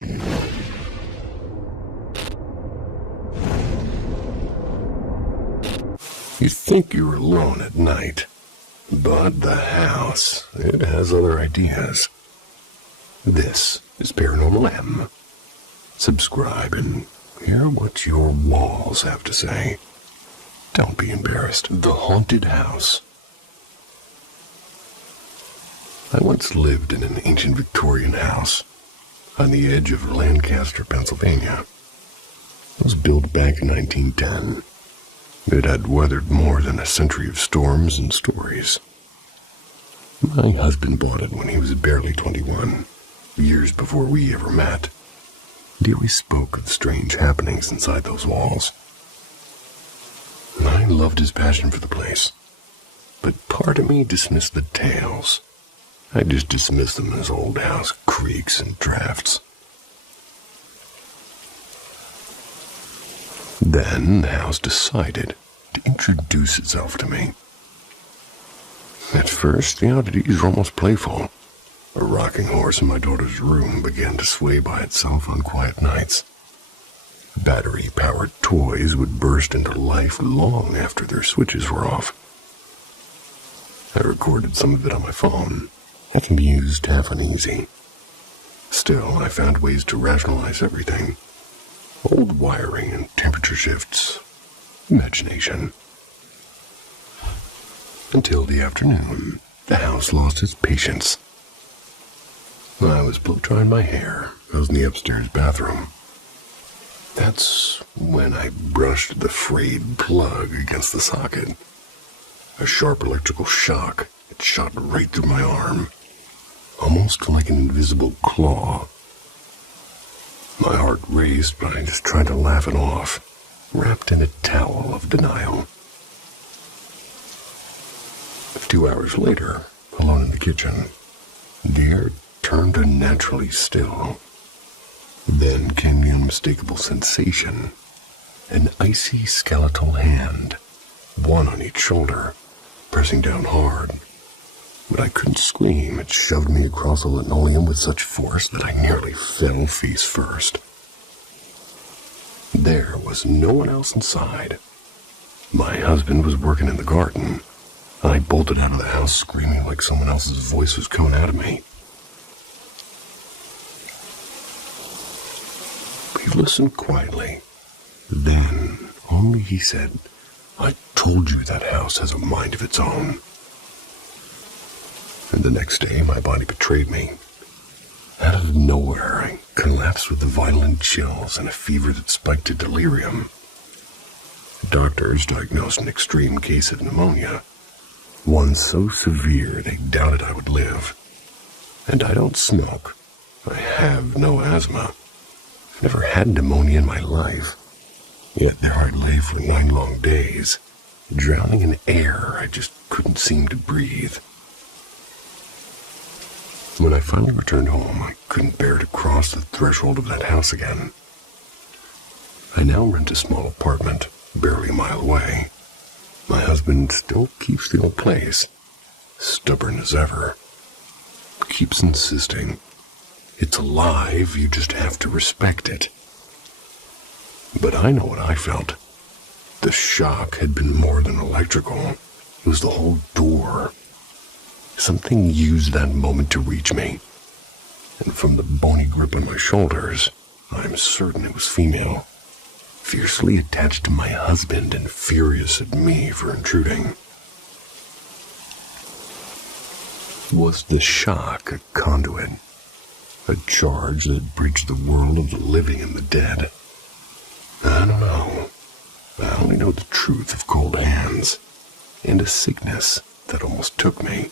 You think you're alone at night, but the house, it has other ideas. This is Paranormal M. Subscribe and hear what your walls have to say. Don't be embarrassed. The Haunted House. I once lived in an ancient Victorian house on the edge of Lancaster, Pennsylvania. It was built back in 1910. It had weathered more than a century of storms and stories. My husband bought it when he was barely 21, years before we ever met. And he always spoke of strange happenings inside those walls. I loved his passion for the place, but part of me dismissed the tales. I just dismissed them as old house creaks and drafts. Then the house decided to introduce itself to me. At first, the oddities were almost playful. A rocking horse in my daughter's room began to sway by itself on quiet nights. Battery-powered toys would burst into life long after their switches were off. I recorded some of it on my phone, half amused, half uneasy. Still, I found ways to rationalize everything. Old wiring and temperature shifts. Imagination. Until the afternoon, the house lost its patience. I was blow-drying my hair. I was in the upstairs bathroom. That's when I brushed the frayed plug against the socket. A sharp electrical shock. It shot right through my arm, almost like an invisible claw. My heart raced, but I just tried to laugh it off, wrapped in a towel of denial. 2 hours later, alone in the kitchen, the air turned unnaturally still. Then came the unmistakable sensation, an icy skeletal hand, one on each shoulder, pressing down hard. But I couldn't scream. It shoved me across the linoleum with such force that I nearly fell face first. There was no one else inside. My husband was working in the garden. I bolted out of the house screaming like someone else's voice was coming out of me. He listened quietly. Then, only he said, "I told you that house has a mind of its own." And the next day, my body betrayed me. Out of nowhere, I collapsed with violent chills and a fever that spiked to delirium. Doctors diagnosed an extreme case of pneumonia, one so severe they doubted I would live. And I don't smoke. I have no asthma. I've never had pneumonia in my life. Yet there I lay for 9 long days, drowning in air I just couldn't seem to breathe. When I finally returned home, I couldn't bear to cross the threshold of that house again. I now rent a small apartment, barely a mile away. My husband still keeps the old place, stubborn as ever. Keeps insisting. It's alive, you just have to respect it. But I know what I felt. The shock had been more than electrical. It was the whole door. Something used that moment to reach me, and from the bony grip on my shoulders, I'm certain it was female, fiercely attached to my husband and furious at me for intruding. Was the shock a conduit, a charge that bridged the world of the living and the dead? I don't know. I only know the truth of cold hands, and a sickness that almost took me.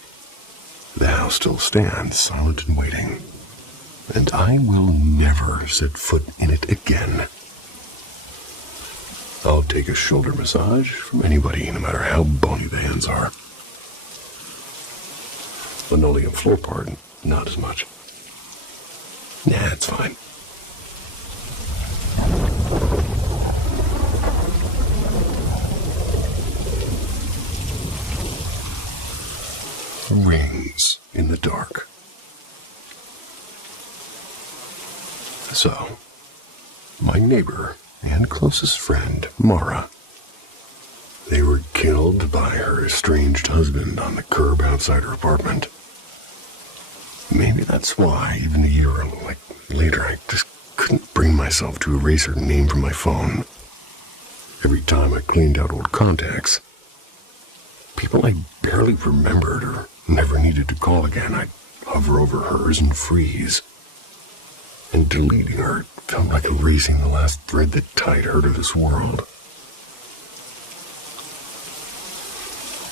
The house still stands, silent and waiting, and I will never set foot in it again. I'll take a shoulder massage from anybody, no matter how bony the hands are. Linoleum floor part, not as much. Nah, it's fine. Rings in the dark. So, my neighbor and closest friend, Mara, they were killed by her estranged husband on the curb outside her apartment. Maybe that's why, even a year later, I just couldn't bring myself to erase her name from my phone. Every time I cleaned out old contacts, people I barely remembered or never needed to call again, I'd hover over hers and freeze. And deleting her felt like erasing the last thread that tied her to this world.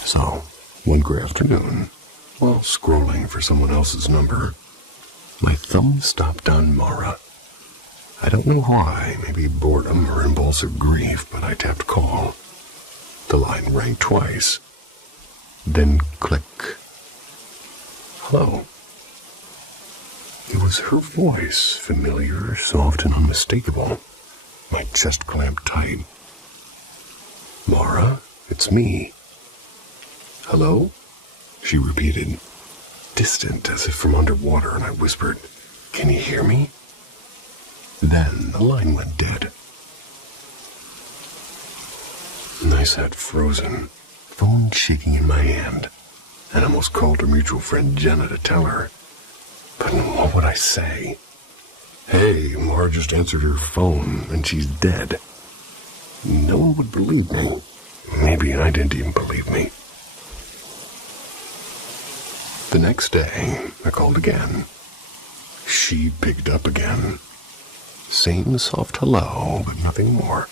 So, one gray afternoon, while scrolling for someone else's number, my thumb stopped on Mara. I don't know why, maybe boredom or impulsive grief, but I tapped call. The line rang twice. Then click. Hello. It was her voice, familiar, soft, and unmistakable. My chest clamped tight. Mara, it's me. Hello? She repeated, distant as if from underwater, and I whispered, can you hear me? Then the line went dead. And I sat frozen, phone shaking in my hand, and almost called her mutual friend Jenna to tell her. But what would I say? Hey, Mara just answered her phone, and she's dead. No one would believe me. Maybe I didn't even believe me. The next day, I called again. She picked up again. Same soft hello, but nothing more.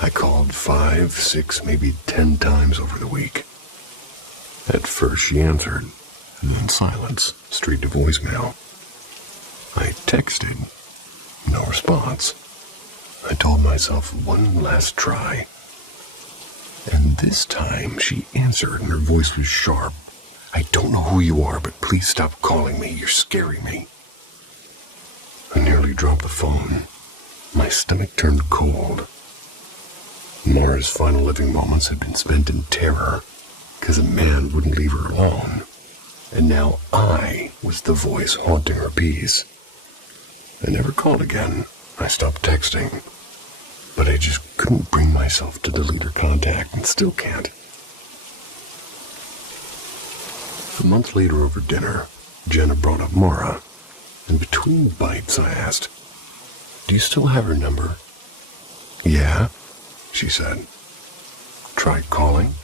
I called 5, 6, maybe 10 times over the week. At first she answered, and then silence, straight to voicemail. I texted. No response. I told myself one last try. And this time she answered, and her voice was sharp. I don't know who you are, but please stop calling me. You're scaring me. I nearly dropped the phone. My stomach turned cold. Mara's final living moments had been spent in terror, because a man wouldn't leave her alone. And now I was the voice haunting her peace. I never called again. I stopped texting. But I just couldn't bring myself to delete her contact, and still can't. A month later over dinner, Jenna brought up Mara, and between bites I asked, do you still have her number? Yeah, she said. Tried calling?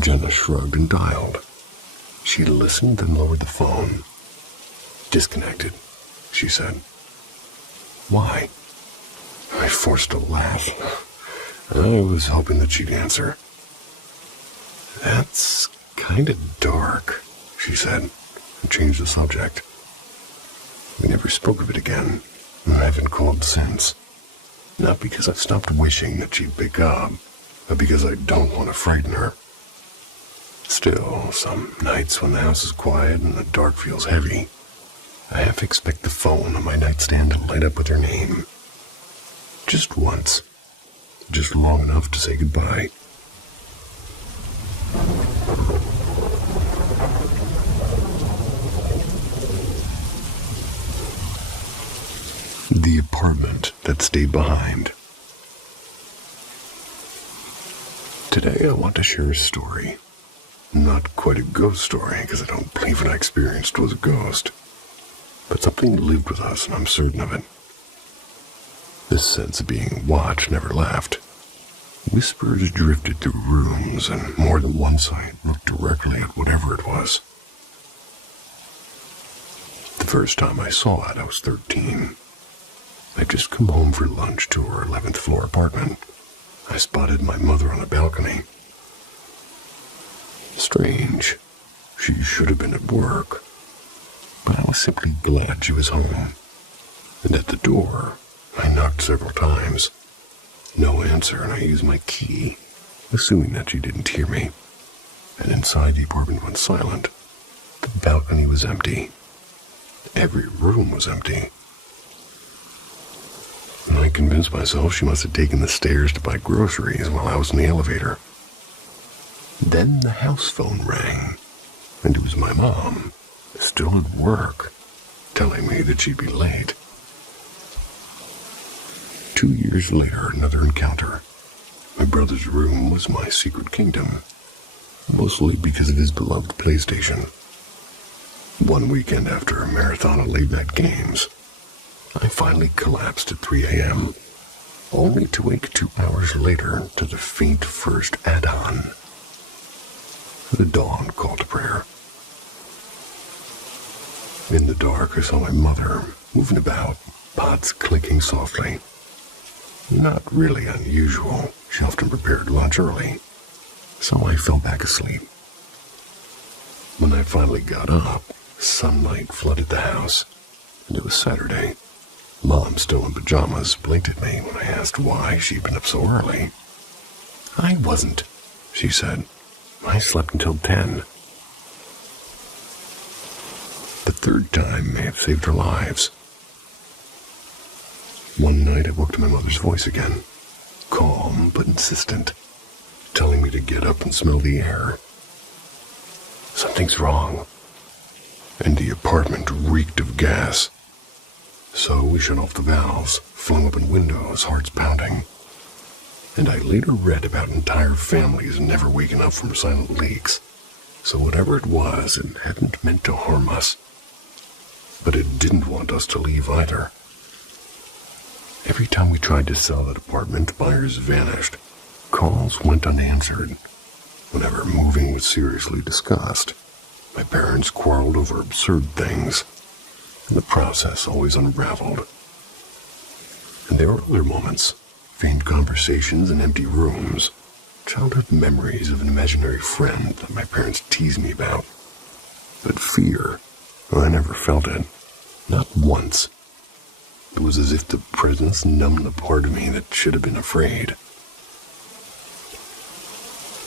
Jenna shrugged and dialed. She listened and lowered the phone. Disconnected, she said. Why? I forced a laugh. I was hoping that she'd answer. That's kind of dark, she said, and changed the subject. We never spoke of it again, and I haven't called since. Not because I've stopped wishing that she'd pick up, but because I don't want to frighten her. Still, some nights when the house is quiet and the dark feels heavy, I half expect the phone on my nightstand to light up with her name. Just once. Just long enough to say goodbye. The apartment that stayed behind. Today I want to share a story. Not quite a ghost story, because I don't believe what I experienced was a ghost. But something lived with us, and I'm certain of it. This sense of being watched never left. Whispers drifted through rooms, and more than once I looked directly at whatever it was. The first time I saw it, I was 13. I'd just come home for lunch to her 11th floor apartment. I spotted my mother on a balcony. Strange. She should have been at work. But I was simply glad she was home. And at the door, I knocked several times. No answer, and I used my key, assuming that she didn't hear me. And inside, the apartment went silent. The balcony was empty. Every room was empty. And I convinced myself she must have taken the stairs to buy groceries while I was in the elevator. Then the house phone rang, and it was my mom, still at work, telling me that she'd be late. 2 years later, another encounter. My brother's room was my secret kingdom, mostly because of his beloved PlayStation. One weekend after a marathon of late-night games, I finally collapsed at 3 a.m., only to wake 2 hours later to the faint first add-on. The dawn call to prayer. In the dark, I saw my mother moving about, pots clinking softly. Not really unusual. She often prepared lunch early, so I fell back asleep. When I finally got up, sunlight flooded the house, and it was Saturday. Mom, still in pajamas, blinked at me when I asked why she'd been up so early. "I wasn't," she said. "I slept until 10. The third time may have saved our lives. One night I woke to my mother's voice again, calm but insistent, telling me to get up and smell the air. Something's wrong. And the apartment reeked of gas. So we shut off the valves, flung open windows, hearts pounding. And I later read about entire families never waking up from silent leaks. So whatever it was, it hadn't meant to harm us. But it didn't want us to leave either. Every time we tried to sell that apartment, buyers vanished. Calls went unanswered. Whenever moving was seriously discussed, my parents quarreled over absurd things, and the process always unraveled. And there were other moments, faint conversations in empty rooms, childhood memories of an imaginary friend that my parents teased me about. But fear, I never felt it. Not once. It was as if the presence numbed the part of me that should have been afraid.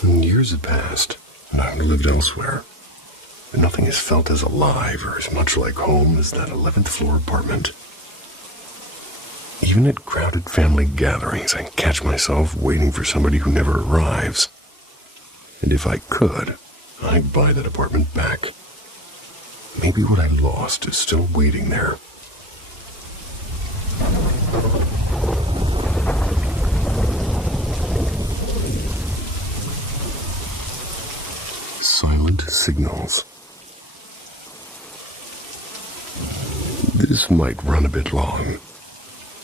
And years had passed, and I've lived elsewhere. But nothing has felt as alive or as much like home as that 11th floor apartment. Even at crowded family gatherings, I catch myself waiting for somebody who never arrives. And if I could, I'd buy that apartment back. Maybe what I lost is still waiting there. Silent signals. This might run a bit long,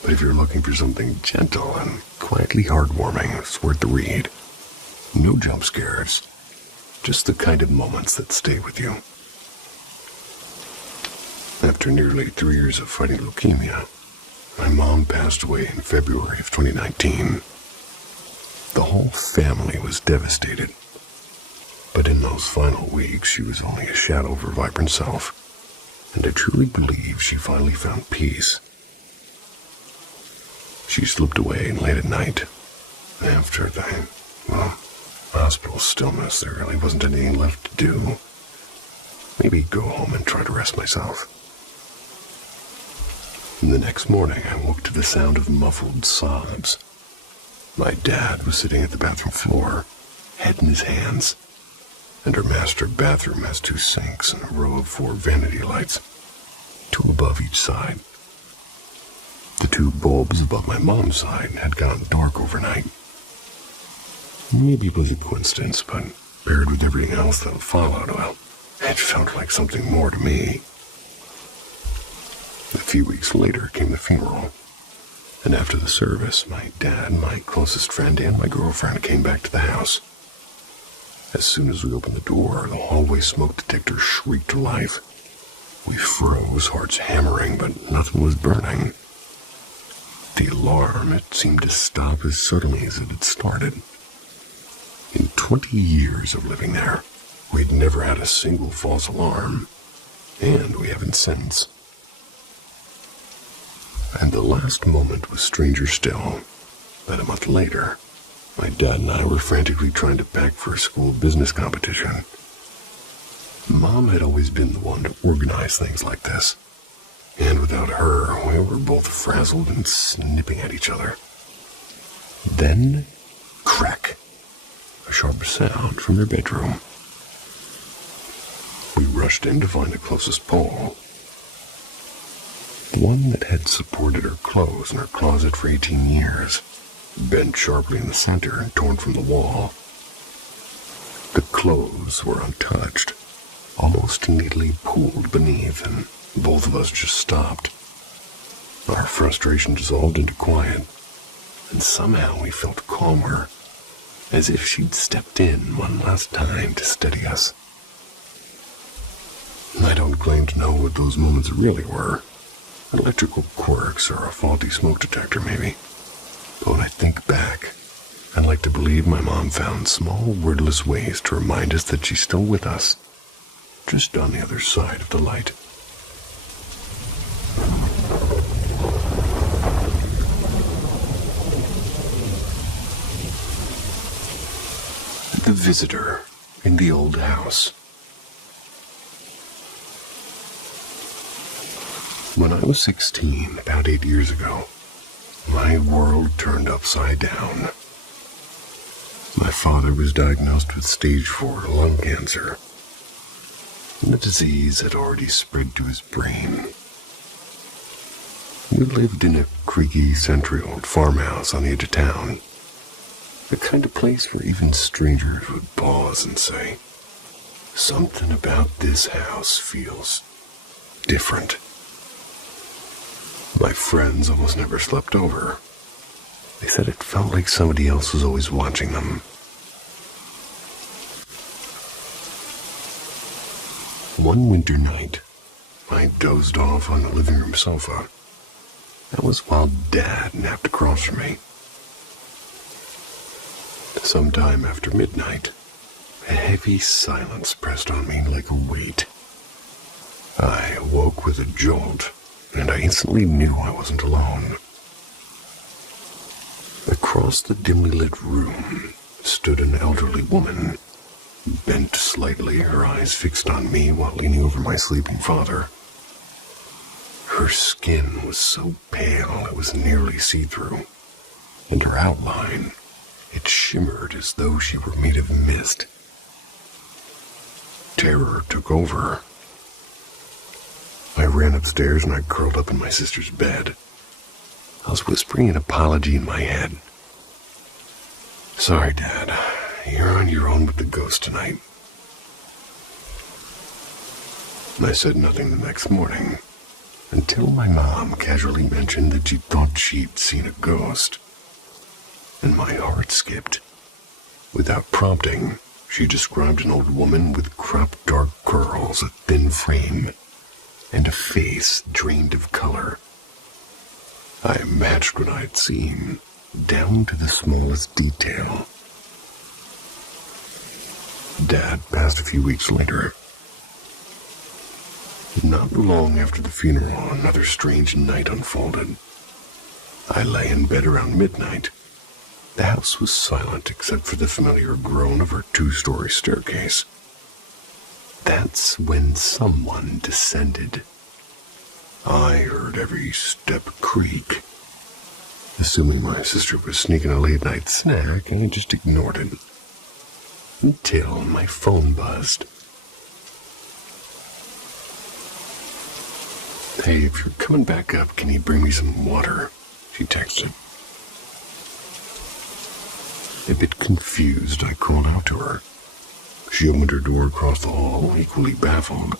but if you're looking for something gentle and quietly heartwarming, it's worth the read. No jump scares, just the kind of moments that stay with you. After nearly 3 years of fighting leukemia, my mom passed away in February of 2019. The whole family was devastated. But in those final weeks, she was only a shadow of her vibrant self, and I truly believe she finally found peace. She slipped away late at night. After the, hospital stillness, there really wasn't anything left to do. Maybe go home and try to rest myself. And the next morning, I woke to the sound of muffled sobs. My dad was sitting at the bathroom floor, head in his hands, and her master bathroom has 2 sinks and a row of 4 vanity lights, 2 above each side. The 2 bulbs above my mom's side had gone dark overnight. Maybe it was a coincidence, but paired with everything else that followed, well, it felt like something more to me. A few weeks later came the funeral, and after the service, my dad, my closest friend, and my girlfriend came back to the house. As soon as we opened the door, the hallway smoke detector shrieked to life. We froze, hearts hammering, but nothing was burning. The alarm, it seemed to stop as suddenly as it had started. In 20 years of living there, we'd never had a single false alarm, and we haven't since. And the last moment was stranger still. About a month later, my dad and I were frantically trying to pack for a school business competition. Mom had always been the one to organize things like this, and without her, we were both frazzled and snipping at each other. Then, crack, a sharp sound from her bedroom. We rushed in to find the closest pole. The one that had supported her clothes in her closet for 18 years, bent sharply in the center and torn from the wall. The clothes were untouched, almost neatly pooled beneath, and both of us just stopped. Our frustration dissolved into quiet, and somehow we felt calmer, as if she'd stepped in one last time to steady us. I don't claim to know what those moments really were. Electrical quirks or a faulty smoke detector, maybe. But when I think back, I'd like to believe my mom found small, wordless ways to remind us that she's still with us, just on the other side of the light. The visitor in the old house. When I was 16, about 8 years ago, my world turned upside down. My father was diagnosed with stage 4 lung cancer, and the disease had already spread to his brain. We lived in a creaky, century-old farmhouse on the edge of town, the kind of place where even strangers would pause and say, "Something about this house feels different." My friends almost never slept over. They said it felt like somebody else was always watching them. One winter night, I dozed off on the living room sofa. That was while Dad napped across from me. Sometime after midnight, a heavy silence pressed on me like a weight. I awoke with a jolt, and I instantly knew I wasn't alone. Across the dimly lit room stood an elderly woman, bent slightly, her eyes fixed on me while leaning over my sleeping father. Her skin was so pale it was nearly see-through, and her outline, it shimmered as though she were made of mist. Terror took over. I ran upstairs and I curled up in my sister's bed. I was whispering an apology in my head. "Sorry, Dad. You're on your own with the ghost tonight." I said nothing the next morning, until my mom casually mentioned that she thought she'd seen a ghost. And my heart skipped. Without prompting, she described an old woman with cropped dark curls, a thin frame, and a face drained of color. I matched what I'd seen, down to the smallest detail. Dad passed a few weeks later. Not long after the funeral, another strange night unfolded. I lay in bed around midnight. The house was silent except for the familiar groan of our 2-story staircase. That's when someone descended. I heard every step creak. Assuming my sister was sneaking a late-night snack, I just ignored it. Until my phone buzzed. "Hey, if you're coming back up, can you bring me some water?" she texted. A bit confused, I called out to her. She opened her door across the hall, equally baffled.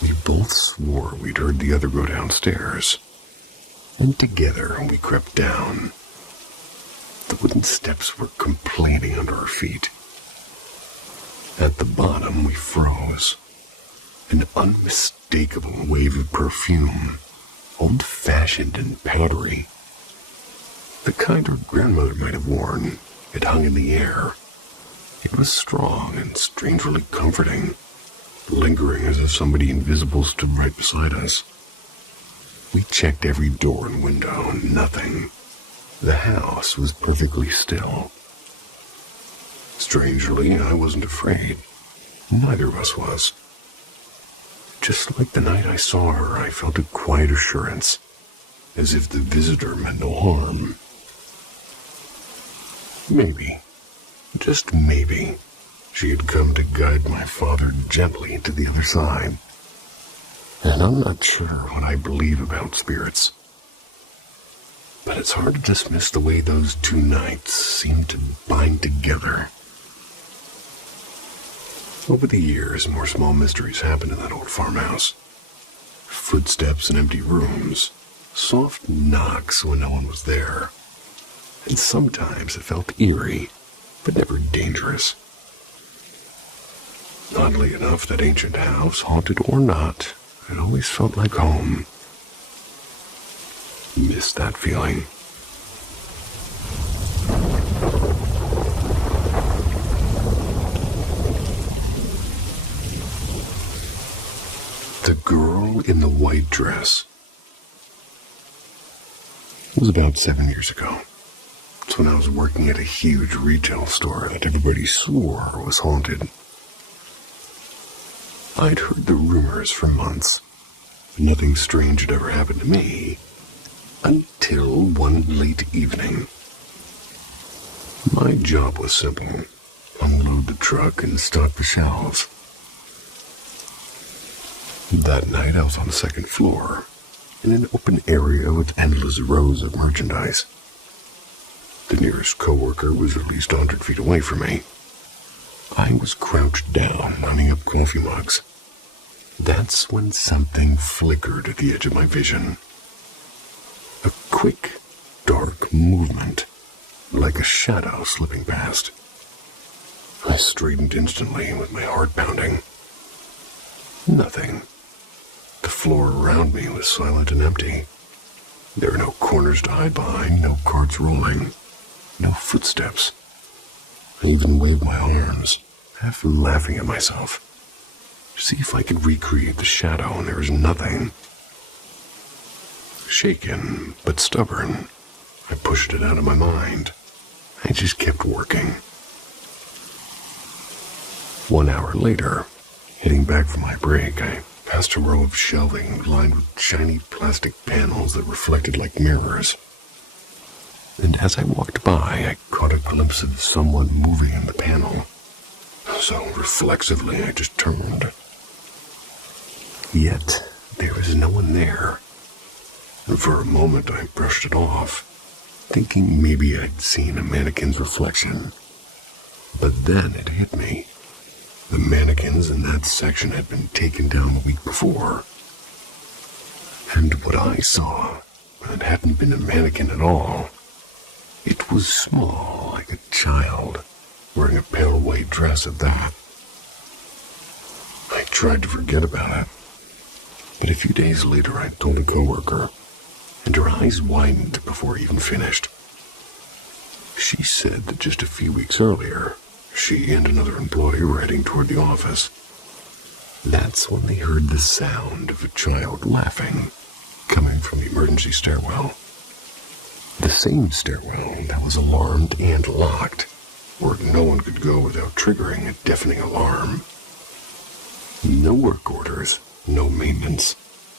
We both swore we'd heard the other go downstairs, and together we crept down. The wooden steps were complaining under our feet. At the bottom, we froze. An unmistakable wave of perfume, old-fashioned and powdery. The kind her grandmother might have worn. It hung in the air. It was strong and strangely comforting, lingering as if somebody invisible stood right beside us. We checked every door and window, nothing. The house was perfectly still. Strangely, I wasn't afraid. Neither of us was. Just like the night I saw her, I felt a quiet assurance, as if the visitor meant no harm. Maybe, just maybe, she had come to guide my father gently to the other side. And I'm not sure what I believe about spirits, but it's hard to dismiss the way those 2 nights seem to bind together. Over the years, more small mysteries happened in that old farmhouse. Footsteps in empty rooms, soft knocks when no one was there, and sometimes it felt eerie, but never dangerous. Oddly enough, that ancient house, haunted or not, it always felt like home. Miss that feeling. The girl in the white dress. It was about 7 years ago. It's when I was working at a huge retail store that everybody swore was haunted. I'd heard the rumors for months, but nothing strange had ever happened to me until one late evening. My job was simple: unload the truck and stock the shelves. That night I was on the second floor, in an open area with endless rows of merchandise. The nearest coworker was at least 100 feet away from me. I was crouched down, lining up coffee mugs. That's when something flickered at the edge of my vision. A quick, dark movement, like a shadow slipping past. I straightened instantly with my heart pounding. Nothing. The floor around me was silent and empty. There were no corners to hide behind, no carts rolling, no footsteps. I even waved my arms, half laughing at myself, to see if I could recreate the shadow, and there was nothing. Shaken, but stubborn, I pushed it out of my mind. I just kept working. 1 hour later, heading back from my break, I passed a row of shelving lined with shiny plastic panels that reflected like mirrors. And as I walked by, I caught a glimpse of someone moving in the panel. So reflexively, I just turned. Yet, there was no one there. And for a moment, I brushed it off, thinking maybe I'd seen a mannequin's reflection. But then it hit me. The mannequins in that section had been taken down the week before. And what I saw, it hadn't been a mannequin at all. It was small, like a child, wearing a pale white dress at that. I tried to forget about it, but a few days later I told a coworker, and her eyes widened before I even finished. She said that just a few weeks earlier, she and another employee were heading toward the office. That's when they heard the sound of a child laughing, coming from the emergency stairwell. The same stairwell that was alarmed and locked, where no one could go without triggering a deafening alarm. No work orders, no maintenance,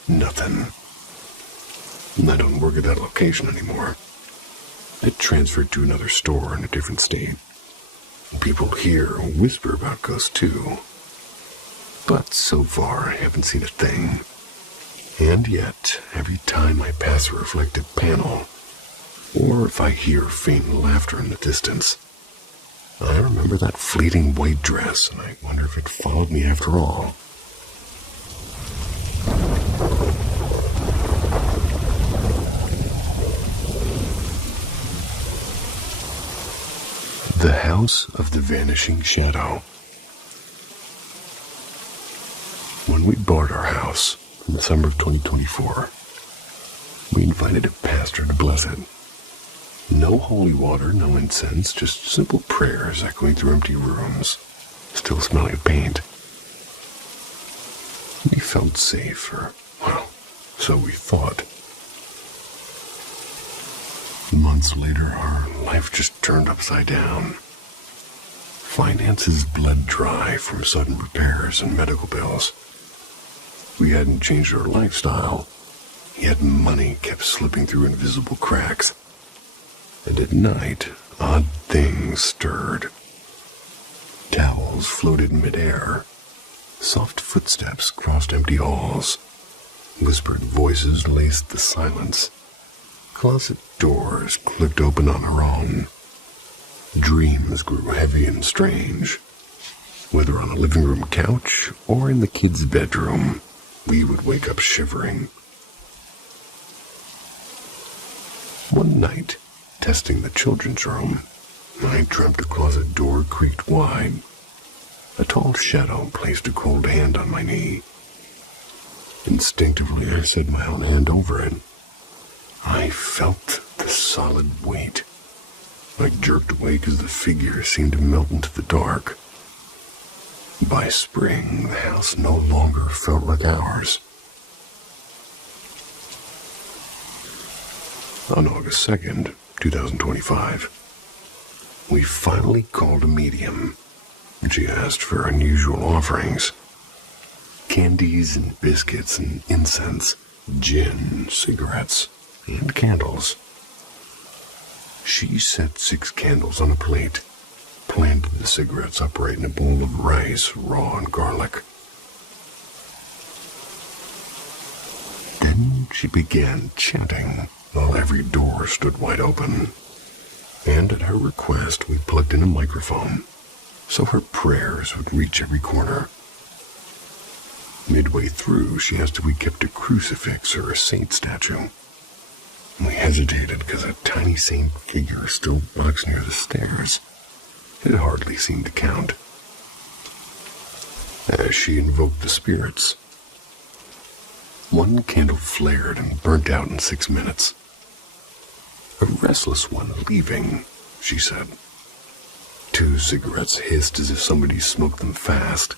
nothing. I don't work at that location anymore. It transferred to another store in a different state. People here whisper about ghosts too. But so far, I haven't seen a thing. And yet, every time I pass a reflective panel, or if I hear faint laughter in the distance, I remember that fleeting white dress, and I wonder if it followed me after all. The House of the Vanishing Shadow. When we bought our house in the summer of 2024, we invited a pastor to bless it. No holy water, no incense, just simple prayers echoing through empty rooms, still smelling of paint. We felt safe, or, well, so we thought. Months later, our life just turned upside down. Finances bled dry from sudden repairs and medical bills. We hadn't changed our lifestyle, yet money kept slipping through invisible cracks. And at night, odd things stirred. Towels floated in midair. Soft footsteps crossed empty halls. Whispered voices laced the silence. Closet doors clicked open on their own. Dreams grew heavy and strange. Whether on the living room couch or in the kids' bedroom, we would wake up shivering. One night, testing the children's room, I dreamt a closet door creaked wide. A tall shadow placed a cold hand on my knee. Instinctively, I set my own hand over it. I felt the solid weight. I jerked away because the figure seemed to melt into the dark. By spring, the house no longer felt like ours. On August 2nd, 2025, we finally called a medium. She asked for unusual offerings. Candies and biscuits and incense, gin, cigarettes, and candles. She set 6 candles on a plate, planted the cigarettes upright in a bowl of rice, raw and garlic. Then she began chanting while every door stood wide open. And at her request, we plugged in a microphone so her prayers would reach every corner. Midway through, she asked if we kept a crucifix or a saint statue. We hesitated because a tiny saint figure still boxed near the stairs. It hardly seemed to count. As she invoked the spirits, one candle flared and burnt out in 6 minutes. A restless one leaving, she said. 2 cigarettes hissed as if somebody smoked them fast,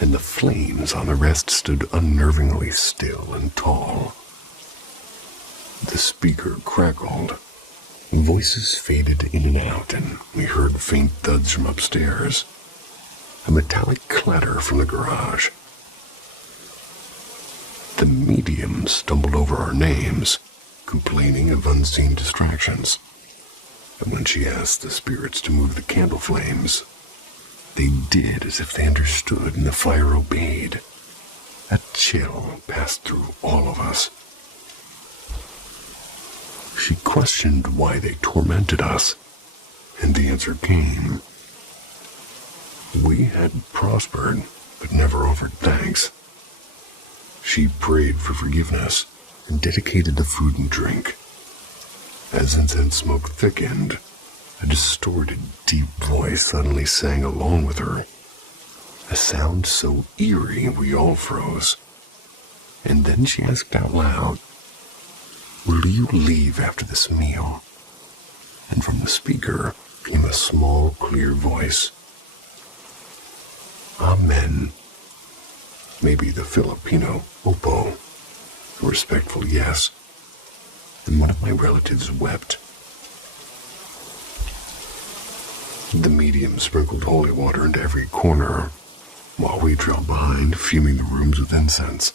and the flames on the rest stood unnervingly still and tall. The speaker crackled. Voices faded in and out, and we heard faint thuds from upstairs. A metallic clatter from the garage. The medium stumbled over our names, complaining of unseen distractions. And when she asked the spirits to move the candle flames, they did as if they understood, and the fire obeyed. A chill passed through all of us. She questioned why they tormented us, and the answer came. We had prospered, but never offered thanks. She prayed for forgiveness and dedicated to food and drink. As incense smoke thickened, a distorted, deep voice suddenly sang along with her. A sound so eerie we all froze. And then she asked out loud, "Will you leave after this meal?" And from the speaker came a small, clear voice. "Amen." Maybe the Filipino opo. A respectful yes. And one of my relatives wept. The medium sprinkled holy water into every corner, while we trailed behind, fuming the rooms with incense.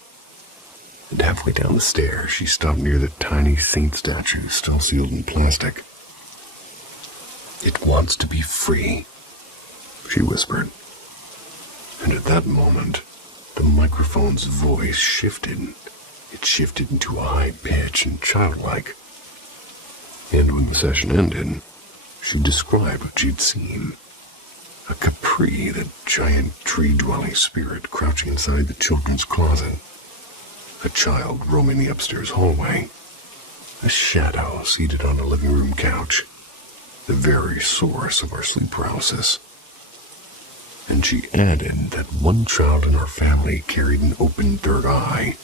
And halfway down the stairs, she stopped near the tiny saint statue still sealed in plastic. "It wants to be free," she whispered. And at that moment, the microphone's voice shifted. It shifted into a high pitch and childlike. And when the session ended, she described what she'd seen. A Capri, the giant tree-dwelling spirit crouching inside the children's closet. A child roaming the upstairs hallway. A shadow seated on a living room couch. The very source of our sleep paralysis. And she added that one child in our family carried an open third eye,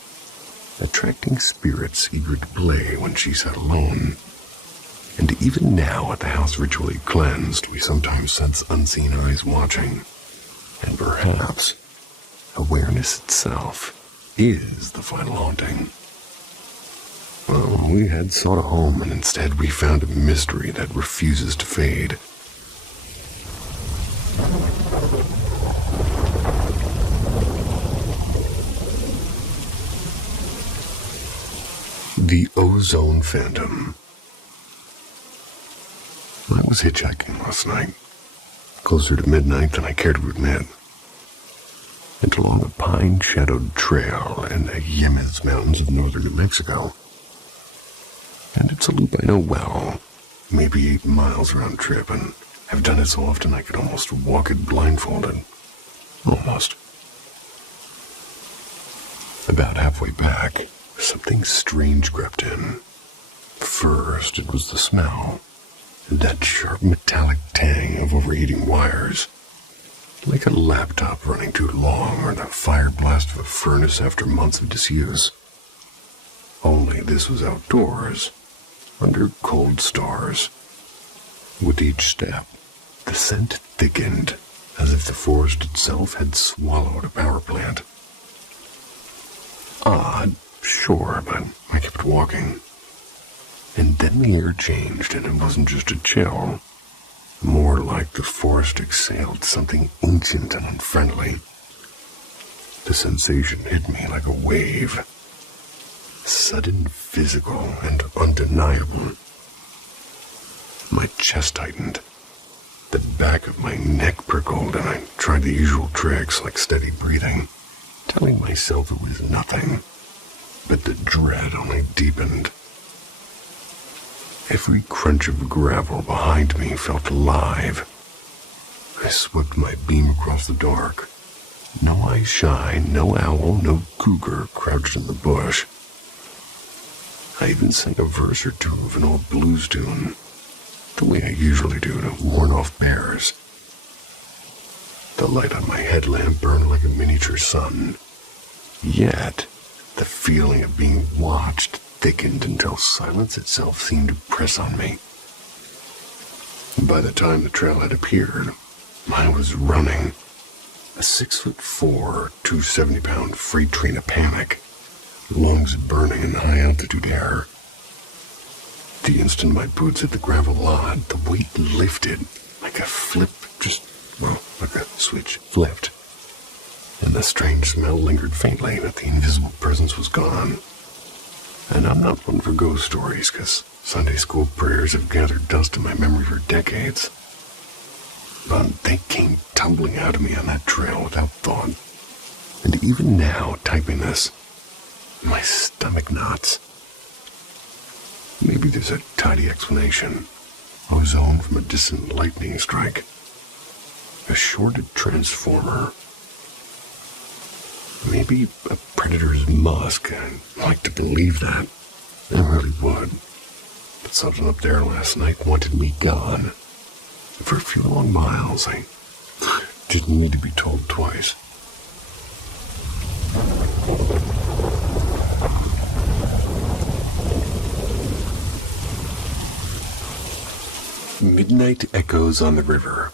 attracting spirits eager to play when she sat alone. And even now, at the house ritually cleansed, we sometimes sense unseen eyes watching. And perhaps awareness itself is the final haunting. Well, we had sought a home, and instead we found a mystery that refuses to fade. The Ozone Phantom. I was hitchhiking last night, closer to midnight than I care to admit. and along a pine-shadowed trail in the Yemes Mountains of northern New Mexico. And it's a loop I know well, maybe 8 miles round trip, and I've done it so often I could almost walk it blindfolded. Almost. About halfway back, something strange crept in. First, it was the smell, that sharp metallic tang of overheating wires, like a laptop running too long or the fire blast of a furnace after months of disuse. Only this was outdoors, under cold stars. With each step, the scent thickened, as if the forest itself had swallowed a power plant. Odd, sure, but I kept walking. And then the air changed, and it wasn't just a chill. More like the forest exhaled something ancient and unfriendly. The sensation hit me like a wave. Sudden, physical, and undeniable. My chest tightened. The back of my neck prickled, and I tried the usual tricks like steady breathing, telling myself it was nothing. But the dread only deepened. Every crunch of gravel behind me felt alive. I swept my beam across the dark. No eye shine, no owl, no cougar crouched in the bush. I even sang a verse or two of an old blues tune, the way I usually do to warn off bears. The light on my headlamp burned like a miniature sun. Yet, the feeling of being watched thickened until silence itself seemed to press on me. By the time the trail had appeared, I was running. A 6'4", 270-pound freight train of panic, lungs burning in high-altitude air. The instant my boots hit the gravel lot, the weight lifted like a flip, like a switch flipped. And the strange smell lingered faintly, but the invisible presence was gone. And I'm not one for ghost stories, because Sunday school prayers have gathered dust in my memory for decades. But they came tumbling out of me on that trail without thought. And even now, typing this, my stomach knots. Maybe there's a tidy explanation. Ozone from a distant lightning strike. A shorted transformer. Maybe a predator's musk. I'd like to believe that. I really would. But something up there last night wanted me gone. For a few long miles, I didn't need to be told twice. Midnight echoes on the river.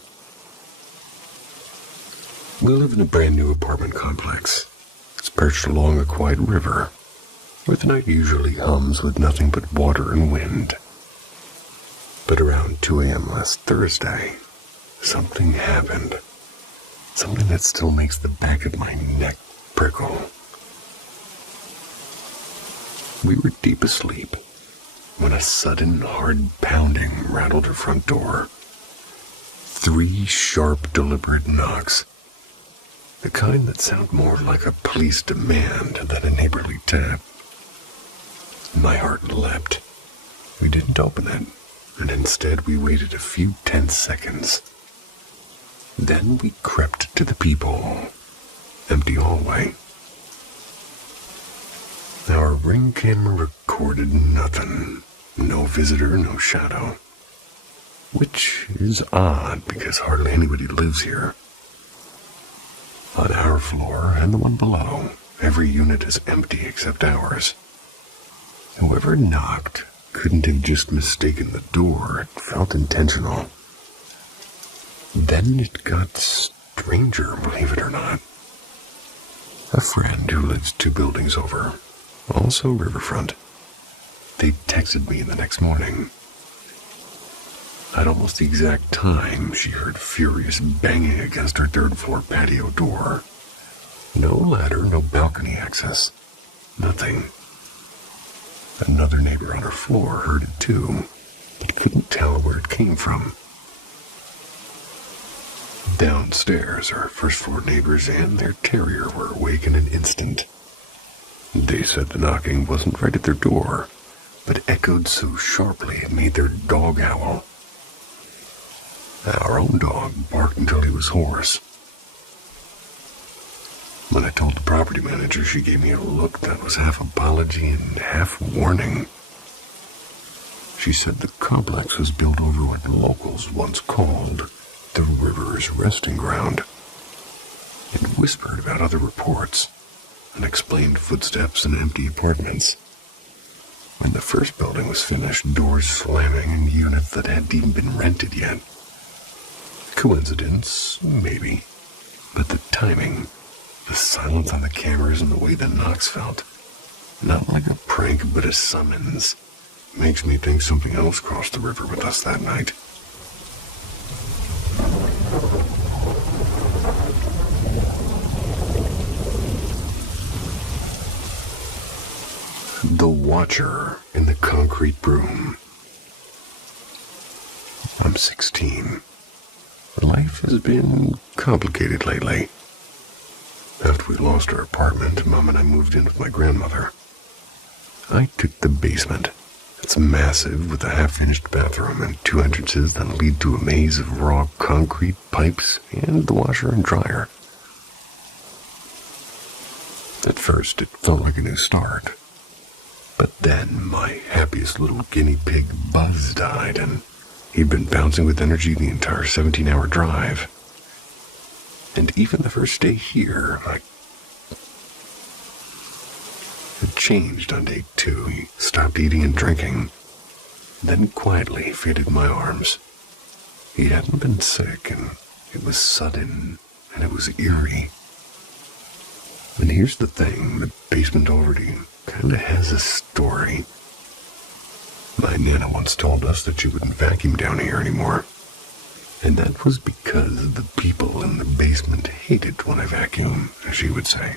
We live in a brand new apartment complex. It's perched along a quiet river, where the night usually hums with nothing but water and wind. But around 2 a.m. last Thursday, something happened. Something that still makes the back of my neck prickle. We were deep asleep when a sudden hard pounding rattled her front door. 3 sharp, deliberate knocks. The kind that sound more like a police demand than a neighborly tap. My heart leapt. We didn't open it, and instead we waited a few tense seconds. Then we crept to the peephole. Empty hallway. Our ring camera recorded nothing. No visitor, no shadow. Which is odd, because hardly anybody lives here. On our floor and the one below, every unit is empty except ours. Whoever knocked couldn't have just mistaken the door. It felt intentional. Then it got stranger, believe it or not. A friend who lives 2 buildings over, also riverfront, they texted me the next morning. At almost the exact time, she heard furious banging against her 3rd-floor patio door. No ladder, no balcony access. Nothing. Another neighbor on her floor heard it too, but couldn't tell where it came from. Downstairs, our first-floor neighbors and their terrier were awake in an instant. They said the knocking wasn't right at their door, but echoed so sharply it made their dog howl. Our own dog barked until he was hoarse. When I told the property manager, she gave me a look that was half apology and half warning. She said the complex was built over what the locals once called the river's resting ground. It whispered about other reports, unexplained footsteps in empty apartments. When the first building was finished, doors slamming in units that hadn't even been rented yet. Coincidence? Maybe. But the timing, the silence on the cameras and the way the knocks felt, not like a prank but a summons, makes me think something else crossed the river with us that night. The Watcher in the Concrete Room. I'm 16. Life has been complicated lately. After we lost our apartment, Mom and I moved in with my grandmother. I took the basement. It's massive, with a half-finished bathroom and 2 entrances that lead to a maze of raw concrete pipes and the washer and dryer. At first, it felt like a new start. But then my happiest little guinea pig, Buzz, died, and he'd been bouncing with energy the entire 17-hour drive. And even the first day here, it changed on day 2. He stopped eating and drinking, then quietly faded in my arms. He hadn't been sick, and it was sudden, and it was eerie. And here's the thing, the basement already kinda has a story. My Nana once told us that she wouldn't vacuum down here anymore. And that was because the people in the basement hated when I vacuum, as she would say.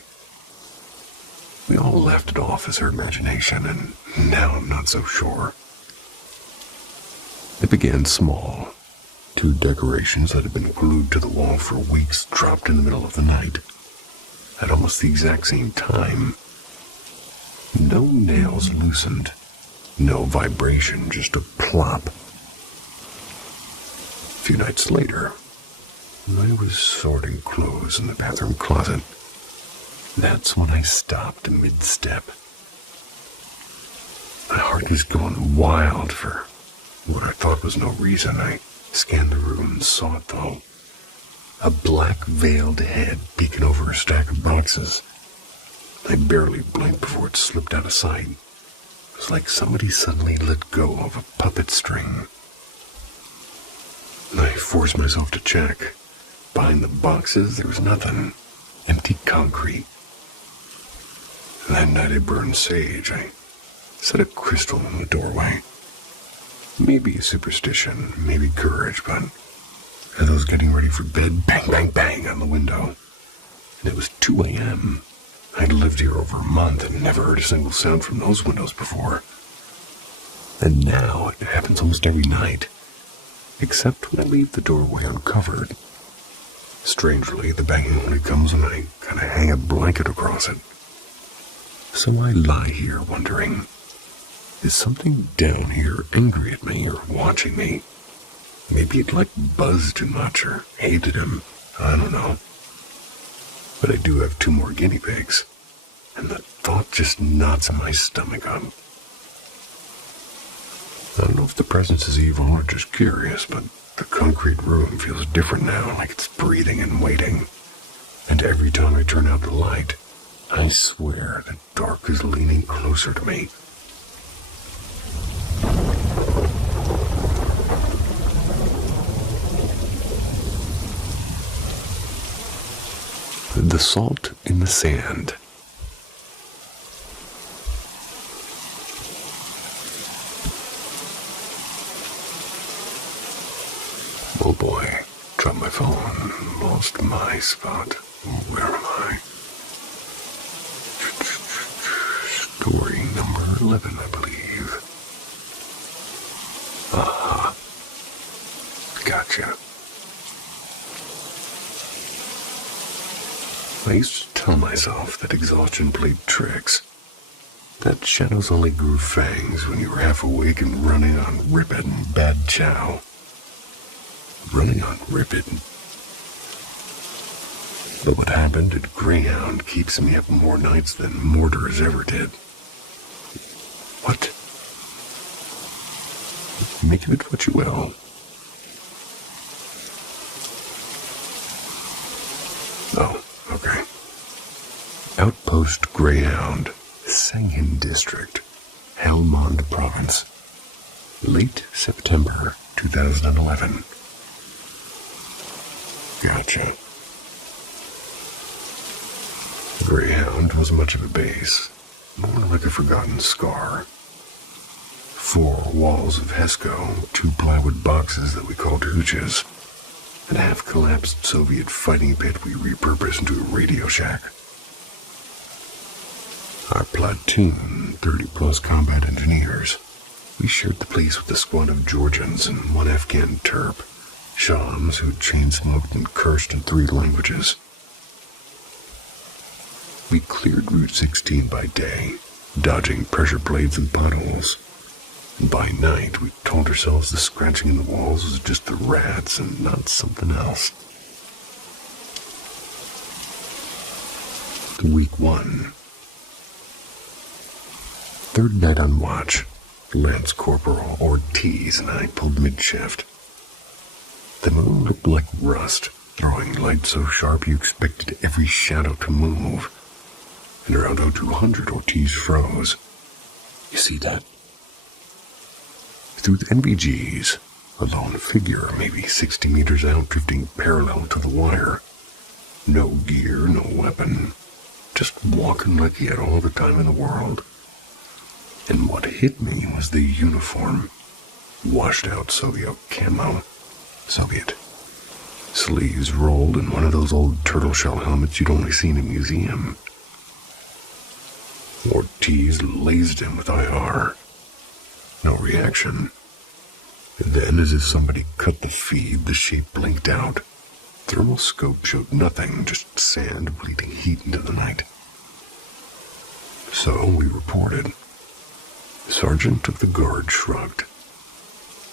We all laughed it off as her imagination, and now I'm not so sure. It began small. 2 decorations that had been glued to the wall for weeks dropped in the middle of the night. At almost the exact same time. No nails loosened. No vibration, just a plop. A few nights later, I was sorting clothes in the bathroom closet. That's when I stopped mid-step. My heart was going wild for what I thought was no reason. I scanned the room and saw it, though. A black veiled head peeking over a stack of boxes. I barely blinked before it slipped out of sight. It was like somebody suddenly let go of a puppet string. I forced myself to check. Behind the boxes, there was nothing. Empty concrete. That night I burned sage. I set a crystal in the doorway. Maybe a superstition, maybe courage, but as I was getting ready for bed, bang, bang, bang on the window. And it was 2 a.m. I'd lived here over a month and never heard a single sound from those windows before. And now it happens almost every night, except when I leave the doorway uncovered. Strangely, the banging only comes when I kind of hang a blanket across it. So I lie here wondering, is something down here angry at me or watching me? Maybe it buzzed too much or hated him. I don't know. But I do have 2 more guinea pigs, and the thought just knots in my stomach up. I don't know if the presence is evil or just curious, but the concrete room feels different now, like it's breathing and waiting. And every time I turn out the light, I swear the dark is leaning closer to me. The salt in the sand. Oh boy, dropped my phone, lost my spot. Where am I? Story number 11, I believe. Aha. Gotcha. I used to tell myself that exhaustion played tricks, that shadows only grew fangs when you were half awake and running on ripid and bad chow. Running on ripid. But what happened at Greyhound keeps me up more nights than mortars ever did. What? Make of it what you will. Oh, okay. Outpost Greyhound, Sangin District, Helmand Province. Late September 2011. Gotcha. Greyhound was much of a base, more like a forgotten scar. 4 walls of Hesco, 2 plywood boxes that we called hooches, and a half-collapsed Soviet fighting pit we repurposed into a radio shack. Our platoon, 30-plus combat engineers, we shared the place with a squad of Georgians and 1 Afghan Terp, Shams who chain-smoked and cursed in 3 languages. We cleared Route 16 by day, dodging pressure plates and potholes. And by night, we told ourselves the scratching in the walls was just the rats and not something else. Week 1. 3rd night on watch, Lance Corporal Ortiz and I pulled mid-shift. The moon looked like rust, throwing light so sharp you expected every shadow to move. And around 0200, Ortiz froze. You see that? Through the NVGs, a lone figure maybe 60 meters out drifting parallel to the wire. No gear, no weapon. Just walking like he had all the time in the world. And what hit me was the uniform. Washed out Soviet camo. Soviet. Sleeves rolled in one of those old turtle shell helmets you'd only seen in a museum. Ortiz lased him with IR. No reaction. And then, as if somebody cut the feed, the shape blinked out. Thermal scope showed nothing, just sand bleeding heat into the night. So we reported. Sergeant of the guard shrugged.